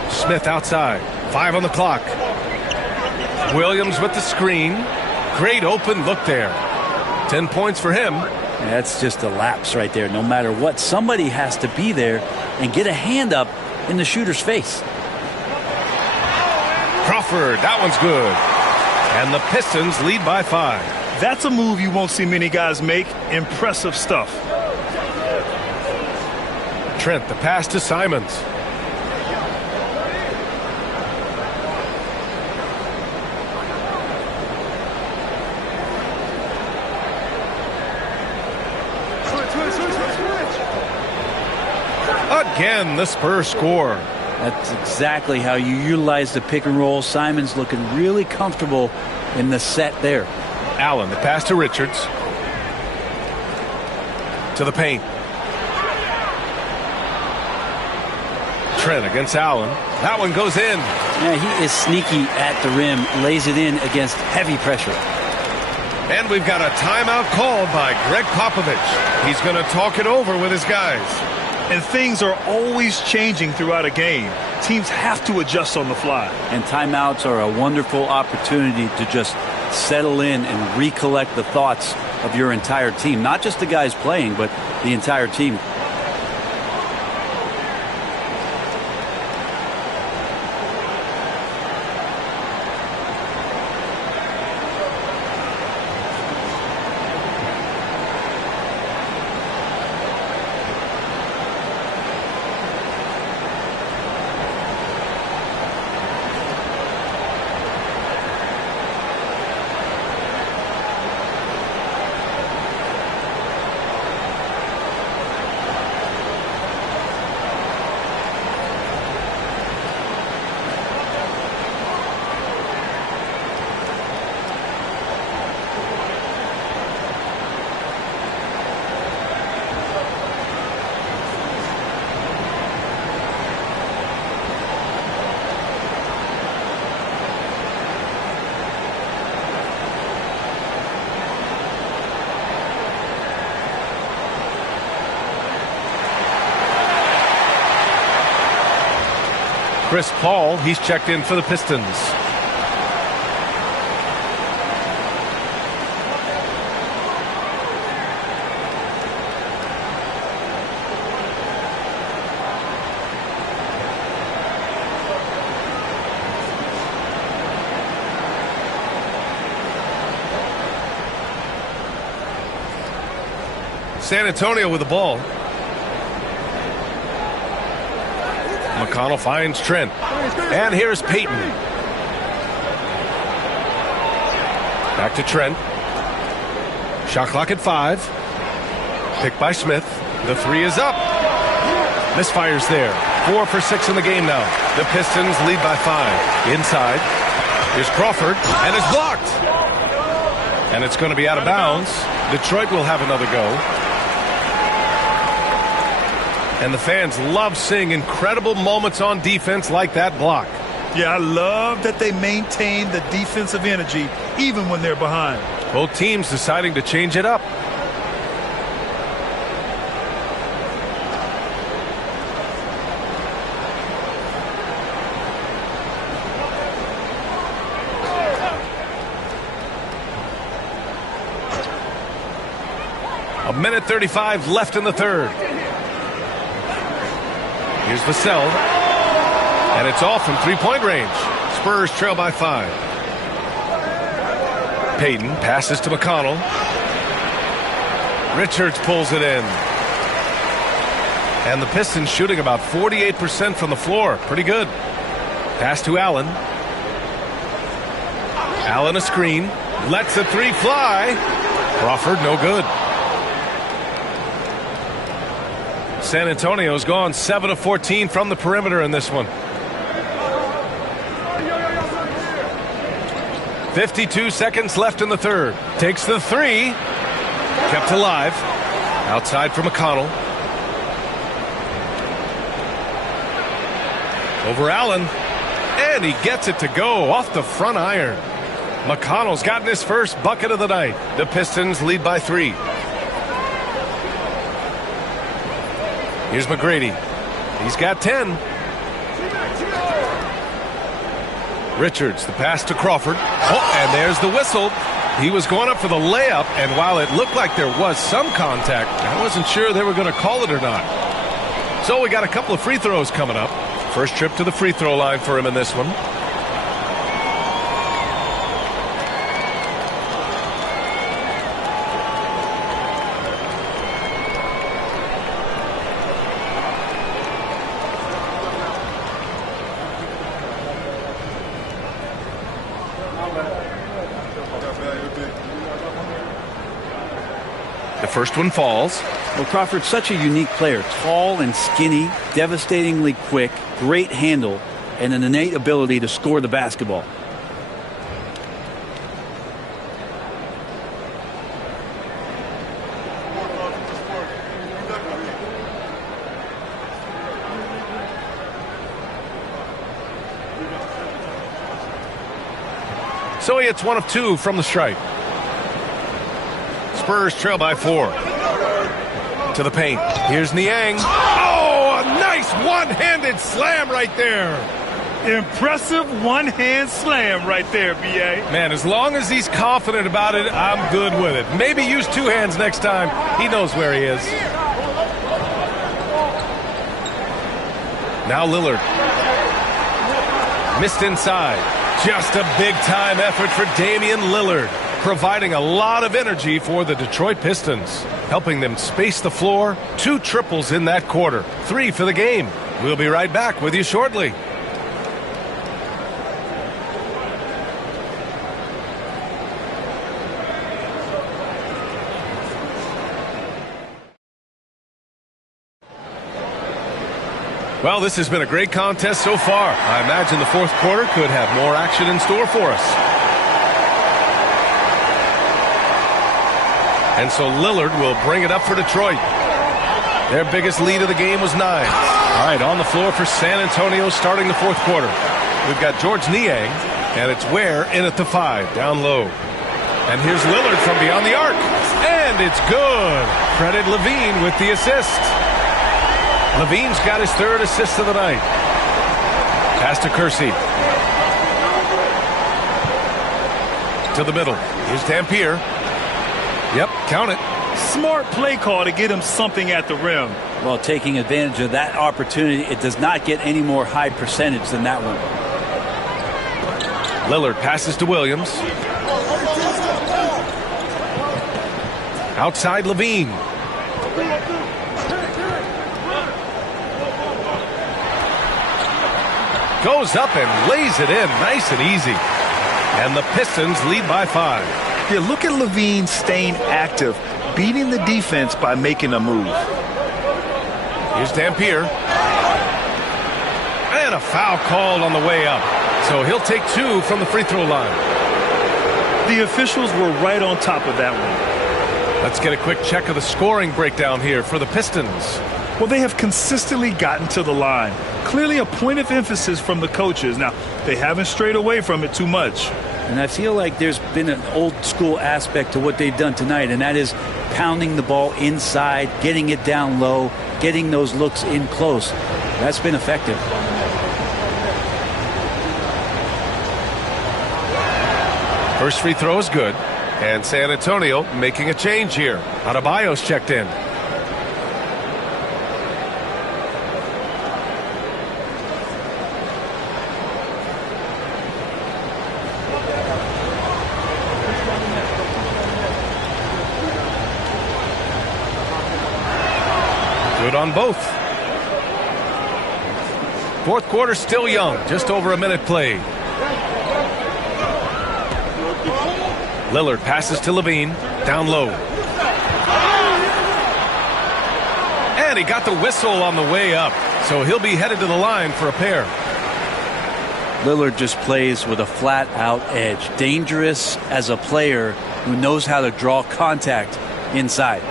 Smith outside. 5 on the clock. Williams with the screen. Great open look there. 10 points for him. That's just a lapse right there. No matter what, somebody has to be there and get a hand up in the shooter's face. Crawford, that one's good. And the Pistons lead by 5. That's a move you won't see many guys make. Impressive stuff. Trent, the pass to Simons. Again, the Spurs score. That's exactly how you utilize the pick and roll. Simons looking really comfortable in the set there. Allen, the pass to Richards. To the paint. Trent against Allen. That one goes in. Yeah, he is sneaky at the rim. Lays it in against heavy pressure. And we've got a timeout called by Greg Popovich. He's going to talk it over with his guys. And things are always changing throughout a game. Teams have to adjust on the fly. And timeouts are a wonderful opportunity to just settle in and recollect the thoughts of your entire team. Not just the guys playing, but the entire team. Chris Paul, he's checked in for the Pistons. San Antonio with the ball. McConnell finds Trent. And here's Payton. Back to Trent. Shot clock at 5. Picked by Smith. The 3 is up. Misfires there. 4 for 6 in the game now. The Pistons lead by 5. Inside. Here's Crawford. And it's blocked. And it's going to be out of bounds. Detroit will have another go. And the fans love seeing incredible moments on defense like that block. Yeah, I love that they maintain the defensive energy even when they're behind. Both teams deciding to change it up. A minute 35 left in the third. Here's Vassell. And it's off from three-point range. Spurs trail by 5. Payton passes to McConnell. Richards pulls it in. And the Pistons shooting about 48% from the floor. Pretty good. Pass to Allen. Allen a screen. Lets the 3 fly. Crawford no good. San Antonio's gone 7 of 14 from the perimeter in this one. 52 seconds left in the third. Takes the 3. Kept alive. Outside for McConnell. Over Allen. And he gets it to go off the front iron. McConnell's gotten his first bucket of the night. The Pistons lead by 3. Here's McGrady. He's got 10. Richards, the pass to Crawford. Oh, and there's the whistle. He was going up for the layup, and while it looked like there was some contact, I wasn't sure they were going to call it or not. So we got a couple of free throws coming up. First trip to the free throw line for him in this one. The first one falls. Well, Crawford's such a unique player. Tall and skinny, devastatingly quick, great handle, and an innate ability to score the basketball. So he hits 1 of 2 from the stripe. Spurs trail by 4. To the paint. Here's Niang. Oh, a nice one-handed slam right there. Impressive one-hand slam right there, B.A. Man, as long as he's confident about it, I'm good with it. Maybe use 2 hands next time. He knows where he is. Now Lillard. Missed inside. Just a big-time effort for Damian Lillard, providing a lot of energy for the Detroit Pistons, helping them space the floor. 2 triples in that quarter, 3 for the game. We'll be right back with you shortly. Well, this has been a great contest so far. I imagine the fourth quarter could have more action in store for us. And so Lillard will bring it up for Detroit. Their biggest lead of the game was 9. All right, on the floor for San Antonio starting the fourth quarter. We've got Georges Niang, and it's Ware in at the 5, down low. And here's Lillard from beyond the arc. And it's good. Credit Levine with the assist. Levine's got his 3rd assist of the night. Pass to Kersey. To the middle. Here's Dampier. Yep, count it. Smart play call to get him something at the rim. Well, taking advantage of that opportunity, it does not get any more high percentage than that one. Lillard passes to Williams. Outside Levine. Goes up and lays it in nice and easy. And the Pistons lead by 5. Yeah, look at Levine staying active, beating the defense by making a move. Here's Dampier. And a foul called on the way up. So he'll take 2 from the free throw line. The officials were right on top of that one. Let's get a quick check of the scoring breakdown here for the Pistons. Well, they have consistently gotten to the line. Clearly a point of emphasis from the coaches. Now, they haven't strayed away from it too much. And I feel like there's been an old school aspect to what they've done tonight, and that is pounding the ball inside, getting it down low, getting those looks in close. That's been effective. First free throw is good. And San Antonio making a change here. Adebayo's checked in. Good on both. Fourth quarter still young. Just over a minute played. Lillard passes to Levine. Down low. And he got the whistle on the way up. So he'll be headed to the line for a pair. Lillard just plays with a flat-out edge. Dangerous as a player who knows how to draw contact inside.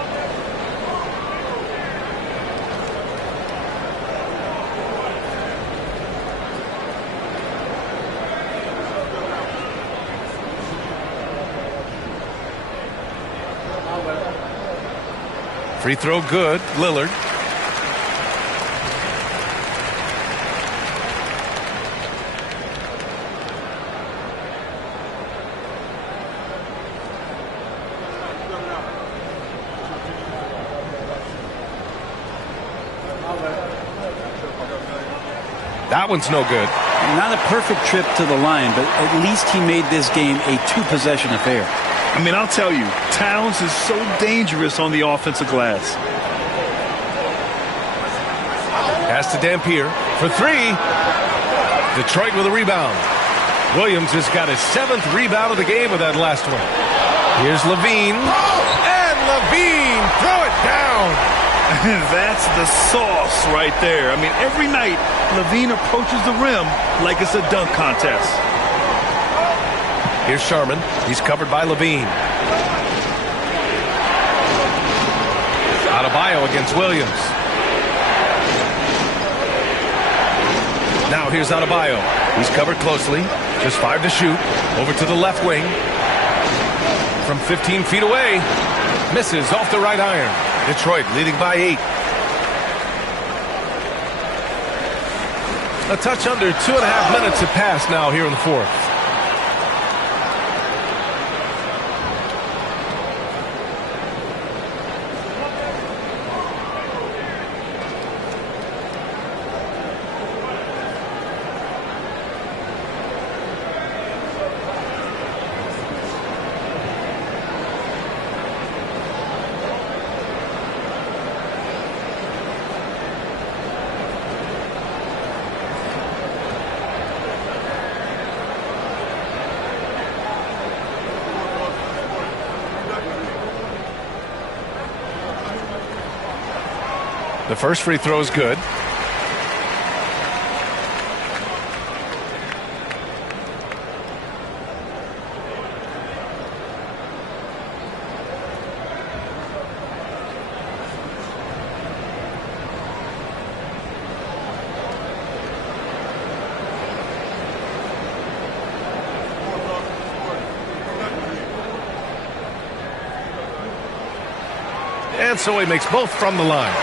Free throw good. Lillard. That one's no good. Not a perfect trip to the line, but at least he made this game a 2-possession affair. I mean, I'll tell you, Towns is so dangerous on the offensive glass. Pass to Dampier for 3. Detroit with a rebound. Williams has got his 7th rebound of the game with that last one. Here's Levine. And Levine, throw it down. That's the sauce right there. I mean, every night, Levine approaches the rim like it's a dunk contest. Here's Sharman. He's covered by Levine. Adebayo against Williams. Now here's Adebayo. He's covered closely. Just 5 to shoot. Over to the left wing. From 15 feet away. Misses off the right iron. Detroit leading by 8. A touch under 2.5 minutes have passed now here in the fourth. The first free throw is good. And so he makes both from the line.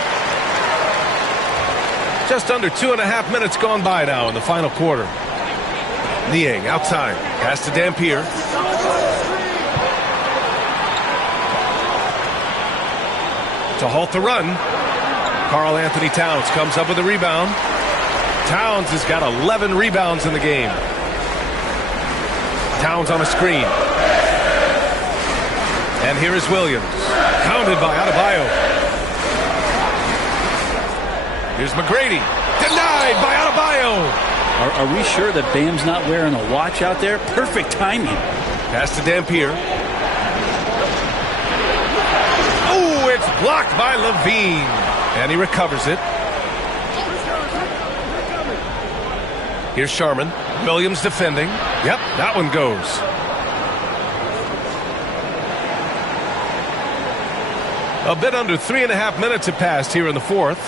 Just under 2.5 minutes gone by now in the final quarter. Niang outside. Pass to Dampier. To halt the run. Karl Anthony Towns comes up with a rebound. Towns has got 11 rebounds in the game. Towns on a screen. And here is Williams. Pounded by Adebayo. Here's McGrady. Denied by Adebayo. Are we sure that Bam's not wearing a watch out there? Perfect timing. Pass to Dampier. Oh, it's blocked by Levine. And he recovers it. Here's Sharman. Williams defending. Yep, that one goes. A bit under 3.5 minutes have passed here in the fourth.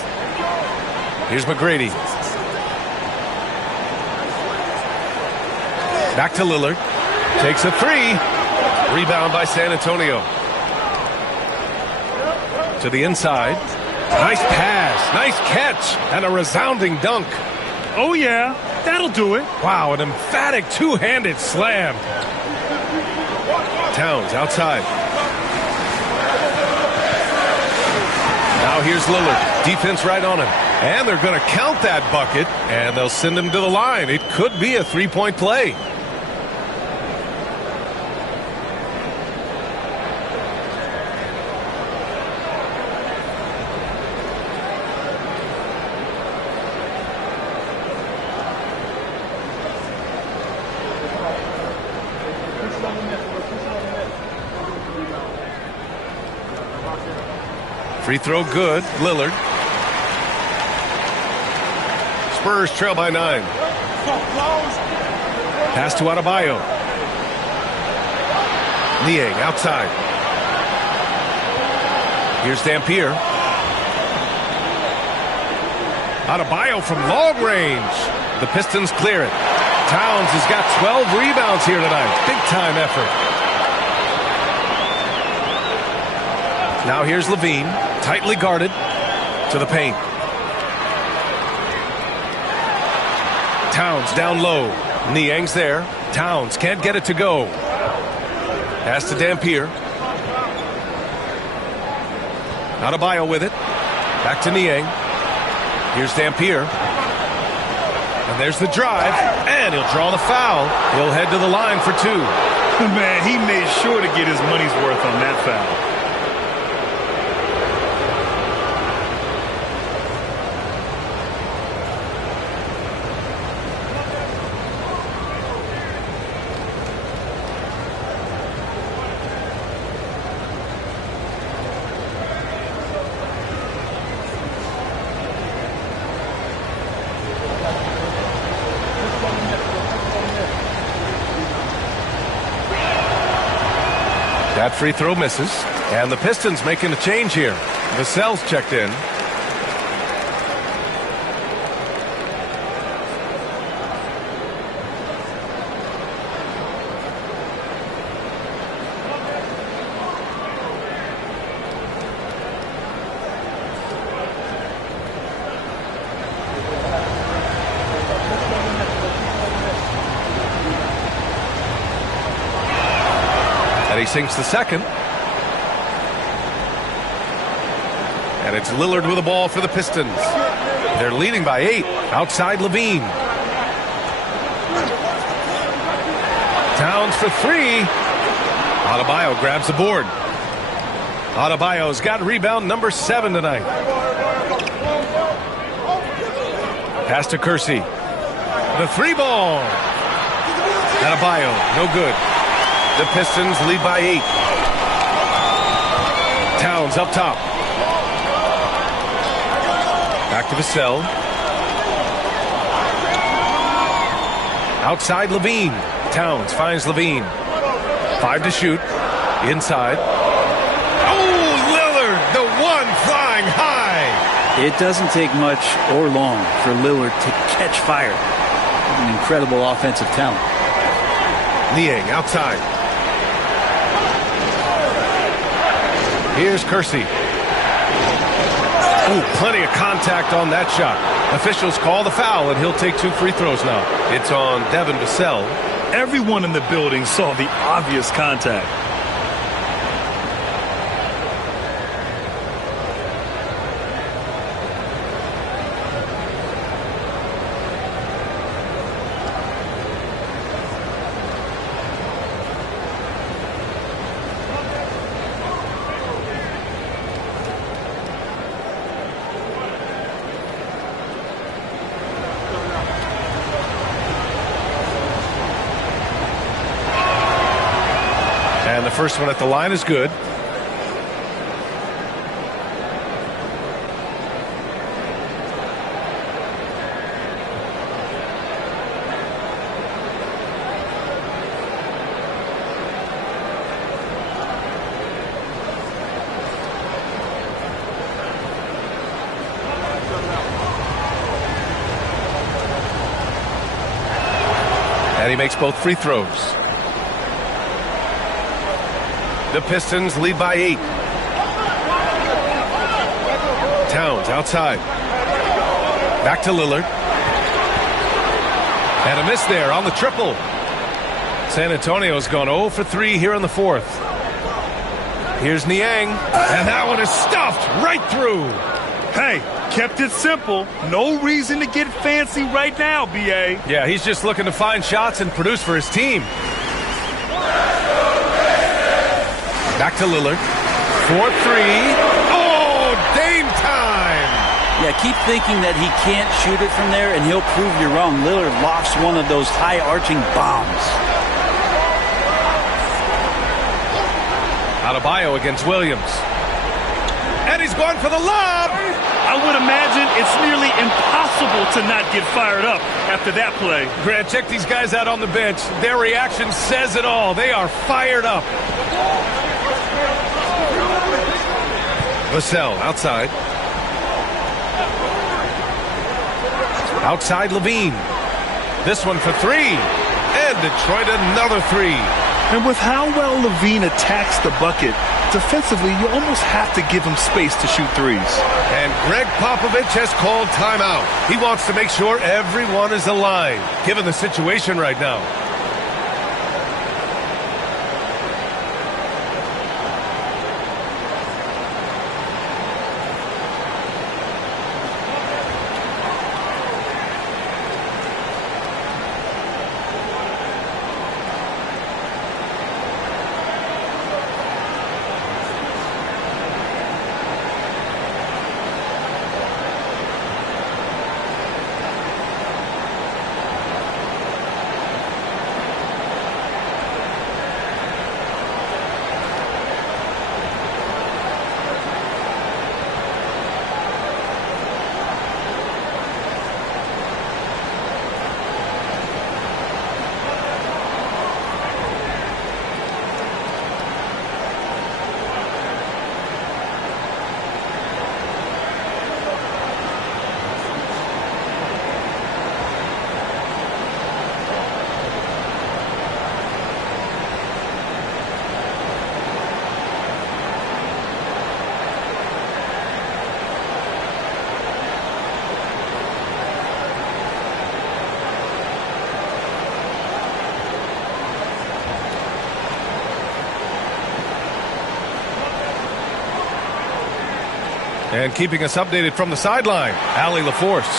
Here's McGrady. Back to Lillard. Takes a three. Rebound by San Antonio. To the inside. Nice pass. Nice catch. And a resounding dunk. Oh, yeah. That'll do it. Wow, an emphatic two-handed slam. Towns outside. Now here's Lillard. Defense right on him. And they're going to count that bucket. And they'll send him to the line. It could be a three-point play. Free throw good. Lillard. Spurs trail by 9. Pass to Adebayo. Niang outside. Here's Dampier. Adebayo from long range. The Pistons clear it. Towns has got 12 rebounds here tonight. Big time effort. Now here's Levine. Tightly guarded to the paint. Towns down low. Niang's there. Towns can't get it to go. Pass to Dampier. Adebayo with it. Back to Niang. Here's Dampier. And there's the drive. And he'll draw the foul. He'll head to the line for two. Man, he made sure to get his money's worth on that foul. That free throw misses. And the Pistons making a change here. Vassell's checked in. He sinks the second. And it's Lillard with the ball for the Pistons. They're leading by 8. Outside Levine. Towns for 3. Adebayo grabs the board. Adebayo's got rebound number 7 tonight. Pass to Kersey. The 3 ball. Adebayo, no good. The Pistons lead by 8. Towns up top. Back to Vassell. Outside Levine. Towns finds Levine. 5 to shoot. Inside. Oh, Lillard, the one flying high. It doesn't take much or long for Lillard to catch fire. An incredible offensive talent. Niang outside. Here's Kersey. Ooh, plenty of contact on that shot. Officials call the foul, and he'll take 2 free throws now. It's on Devin Vassell. Everyone in the building saw the obvious contact. the first one at the line is good. And he makes both free throws. The Pistons lead by 8. Towns outside. Back to Lillard. And a miss there on the triple. San Antonio's gone 0 for 3 here in the fourth. Here's Niang. And that one is stuffed right through. Hey, kept it simple. No reason to get fancy right now, B.A. Yeah, he's just looking to find shots and produce for his team. Back to Lillard. 4-3. Oh, Dame time! Yeah, keep thinking that he can't shoot it from there, and he'll prove you wrong. Lillard lofts one of those high-arching bombs. Adebayo against Williams. And he's going for the lob! I would imagine it's nearly impossible to not get fired up after that play. Grant, check these guys out on the bench. Their reaction says it all. They are fired up. Vassell outside. Outside Levine. This one for 3. And Detroit another 3. And with how well Levine attacks the bucket, defensively, you almost have to give him space to shoot threes. And Greg Popovich has called timeout. He wants to make sure everyone is aligned, given the situation right now. And keeping us updated from the sideline, Allie LaForce.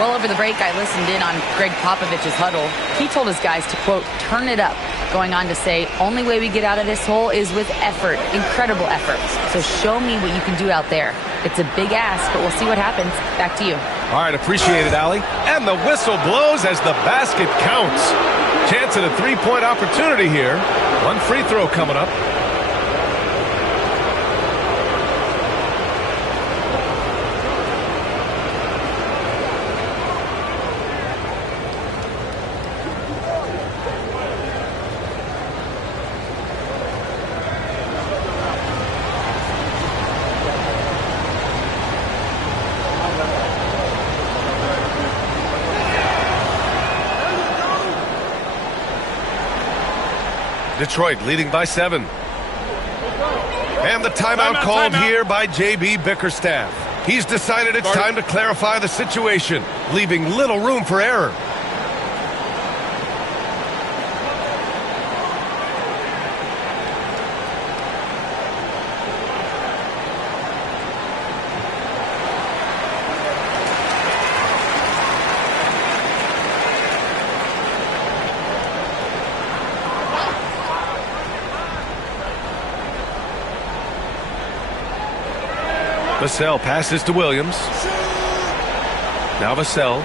Well, over the break, I listened in on Greg Popovich's huddle. He told his guys to, quote, turn it up, going on to say, only way we get out of this hole is with effort, incredible effort. So show me what you can do out there. It's a big ask, but we'll see what happens. Back to you. All right, appreciate it, Allie. And the whistle blows as the basket counts. Chance at a three-point opportunity here. One free throw coming up. Detroit leading by 7. And the timeout called here by J.B. Bickerstaff. He's decided it's time to clarify the situation, leaving little room for error. Vassell passes to Williams. Now Vassell.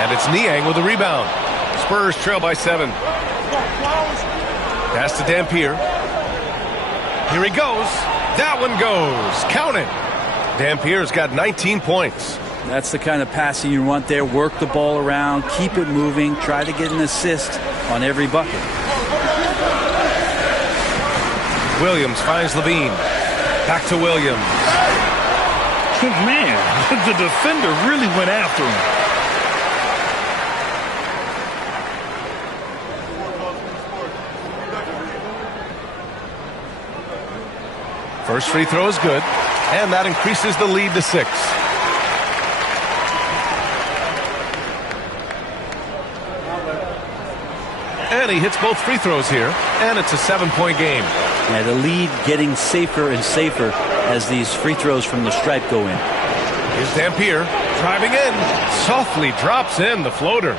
And it's Niang with the rebound. Spurs trail by 7. Pass to Dampier. Here he goes. That one goes. Count it. Dampier's got 19 points. That's the kind of passing you want there. Work the ball around, keep it moving, try to get an assist on every bucket. Williams finds Levine. Back to Williams. Man, the defender really went after him. First free throw is good, and that increases the lead to 6. And he hits both free throws here, and it's a 7-point game. Yeah, the lead getting safer and safer as these free throws from the stripe go in. Here's Dampier driving in, softly drops in the floater.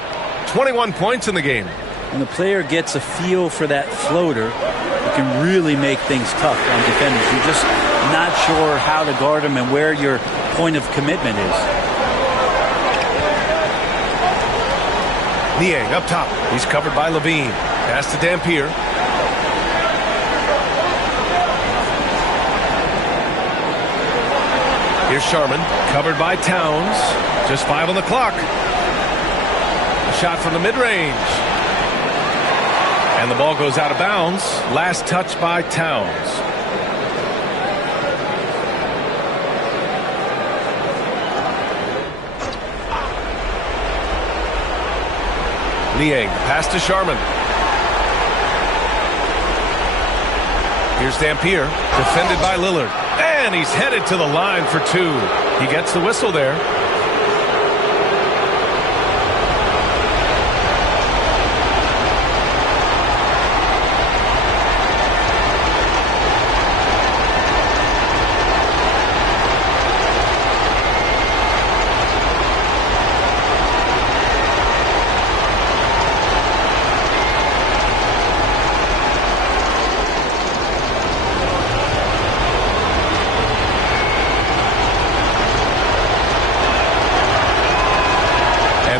21 points in the game. When the player gets a feel for that floater, it can really make things tough on defenders. You're just not sure how to guard them and where your point of commitment is. Niang up top. He's covered by Levine. Pass to Dampier. Here's Sharman, covered by Towns. Just 5 on the clock. A shot from the mid-range. And the ball goes out of bounds. Last touch by Towns. Niang, pass to Sharman. Here's Dampier, defended by Lillard. And he's headed to the line for 2. He gets the whistle there.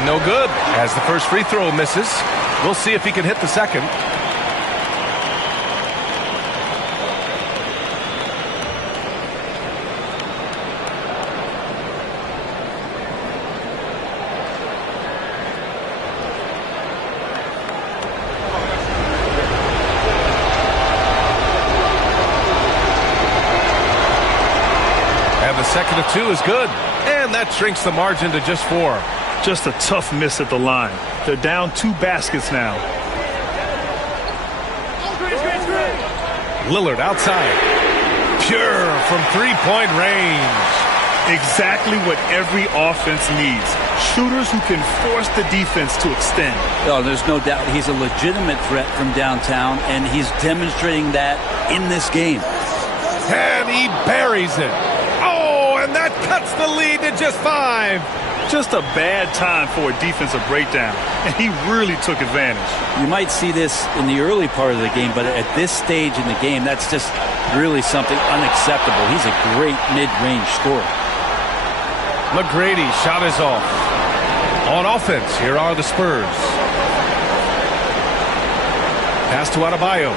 No good as the first free throw misses. We'll see if he can hit the second. And the second of 2 is good. And that shrinks the margin to just 4. Just a tough miss at the line. They're down 2 baskets now. Lillard outside. Pure from 3-point range. Exactly what every offense needs. Shooters who can force the defense to extend. Oh, there's no doubt he's a legitimate threat from downtown, and he's demonstrating that in this game. And he buries it. Oh, and that cuts the lead to just 5. Just a bad time for a defensive breakdown, and he really took advantage. You might see this in the early part of the game, but at this stage in the game, that's just really something unacceptable. He's a great mid-range scorer. McGrady shot is off. On offense, here are the Spurs. Pass to Adebayo.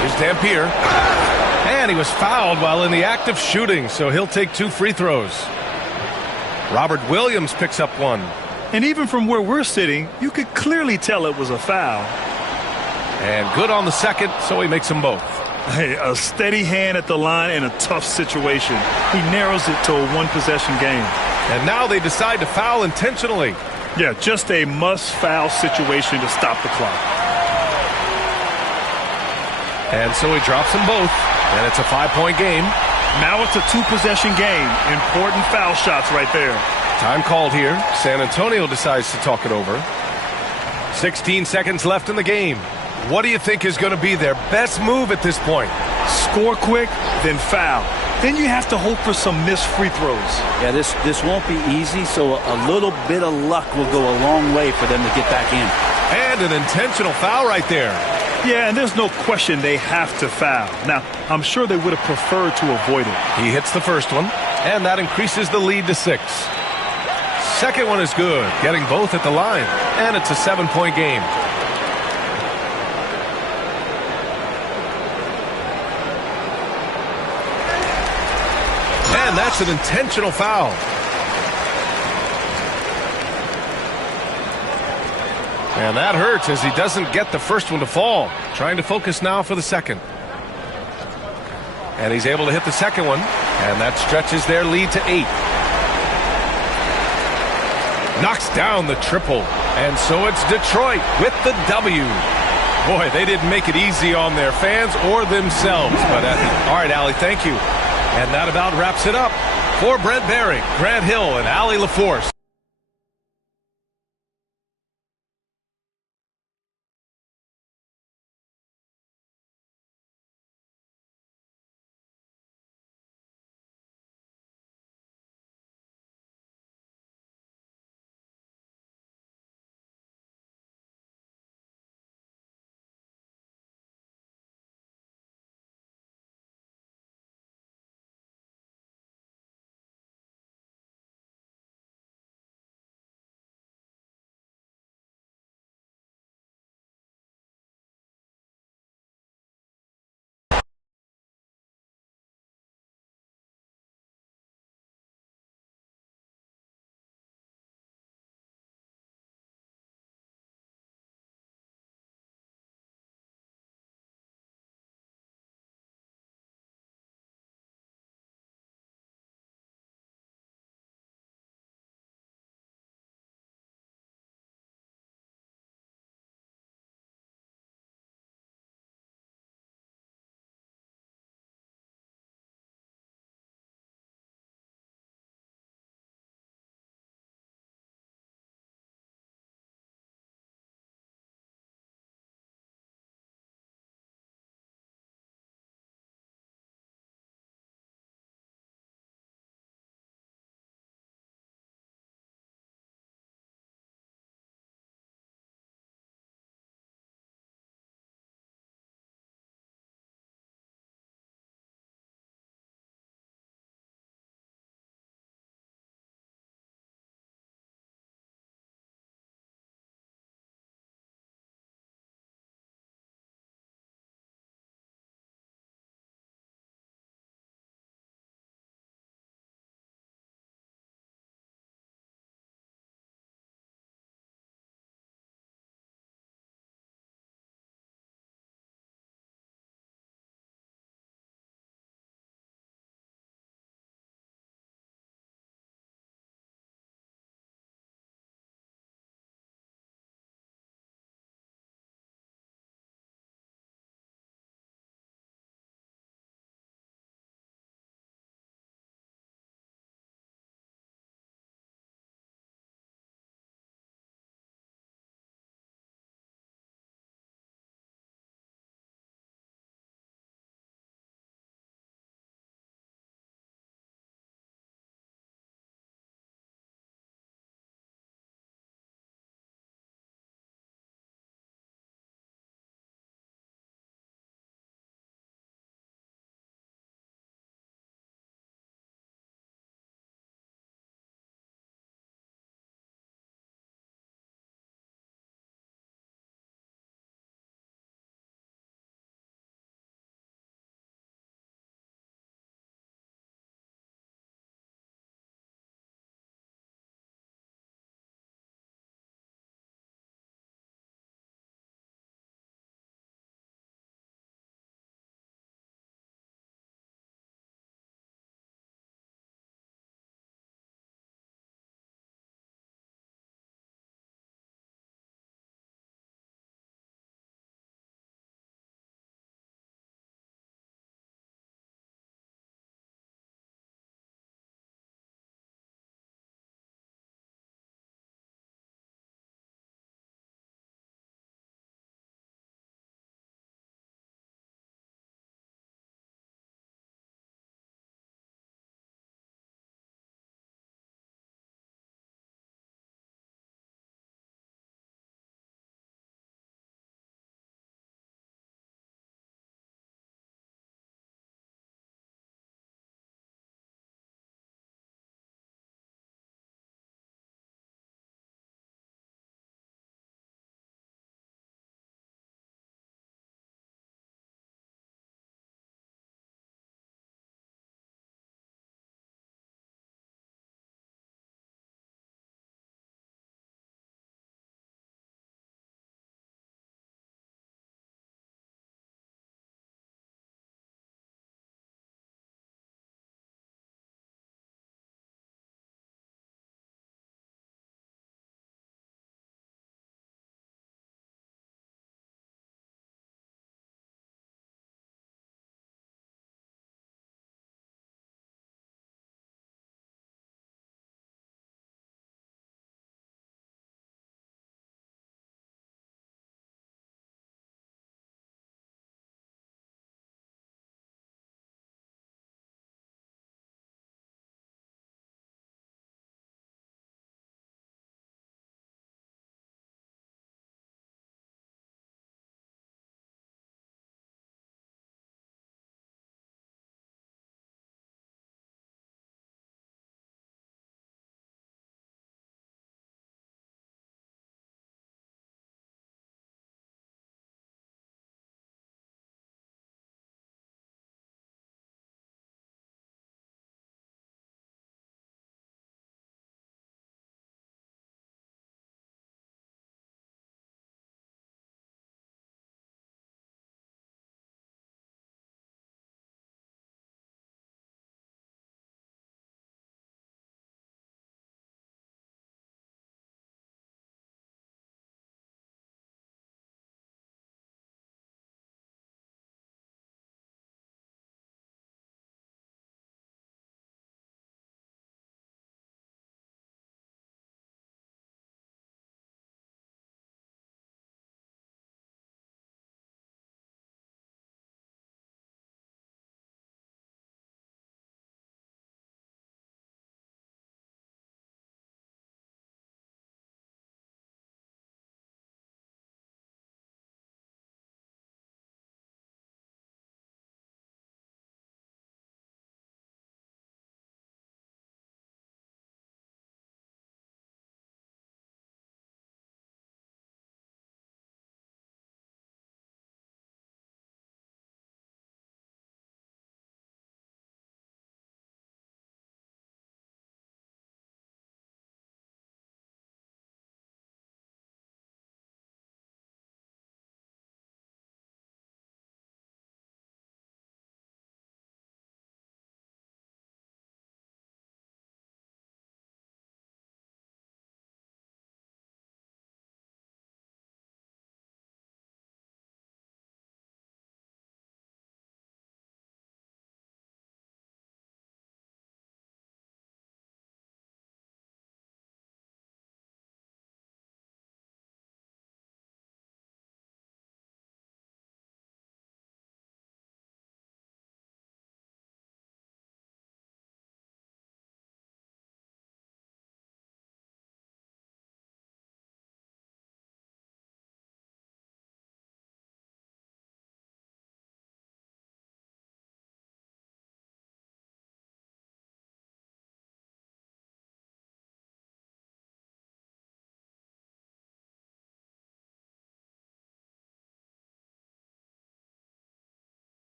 Here's Dampier. And he was fouled while in the act of shooting, so he'll take 2 free throws. Robert Williams picks up 1. And even from where we're sitting, you could clearly tell it was a foul. And good on the second, so he makes them both. Hey, a steady hand at the line in a tough situation. He narrows it to a 1-possession game. And now they decide to foul intentionally. Yeah, just a must-foul situation to stop the clock. And so he drops them both. And it's a 5-point game. Now it's a 2-possession game. Important foul shots right there. Time called here. San Antonio decides to talk it over. 16 seconds left in the game. What do you think is going to be their best move at this point? Score quick, then foul. Then you have to hope for some missed free throws. Yeah, this won't be easy, so a little bit of luck will go a long way for them to get back in. And an intentional foul right there. Yeah, and there's no question they have to foul. Now, I'm sure they would have preferred to avoid it. He hits the first one, and that increases the lead to 6. Second one is good, getting both at the line, and it's a 7-point game. And that's an intentional foul. And that hurts as he doesn't get the first one to fall. Trying to focus now for the second. And he's able to hit the second one. And that stretches their lead to 8. Knocks down the triple. And so it's Detroit with the W. Boy, they didn't make it easy on their fans or themselves. But all right, Allie, thank you. And that about wraps it up. For Brent Barry, Grant Hill, and Allie LaForce.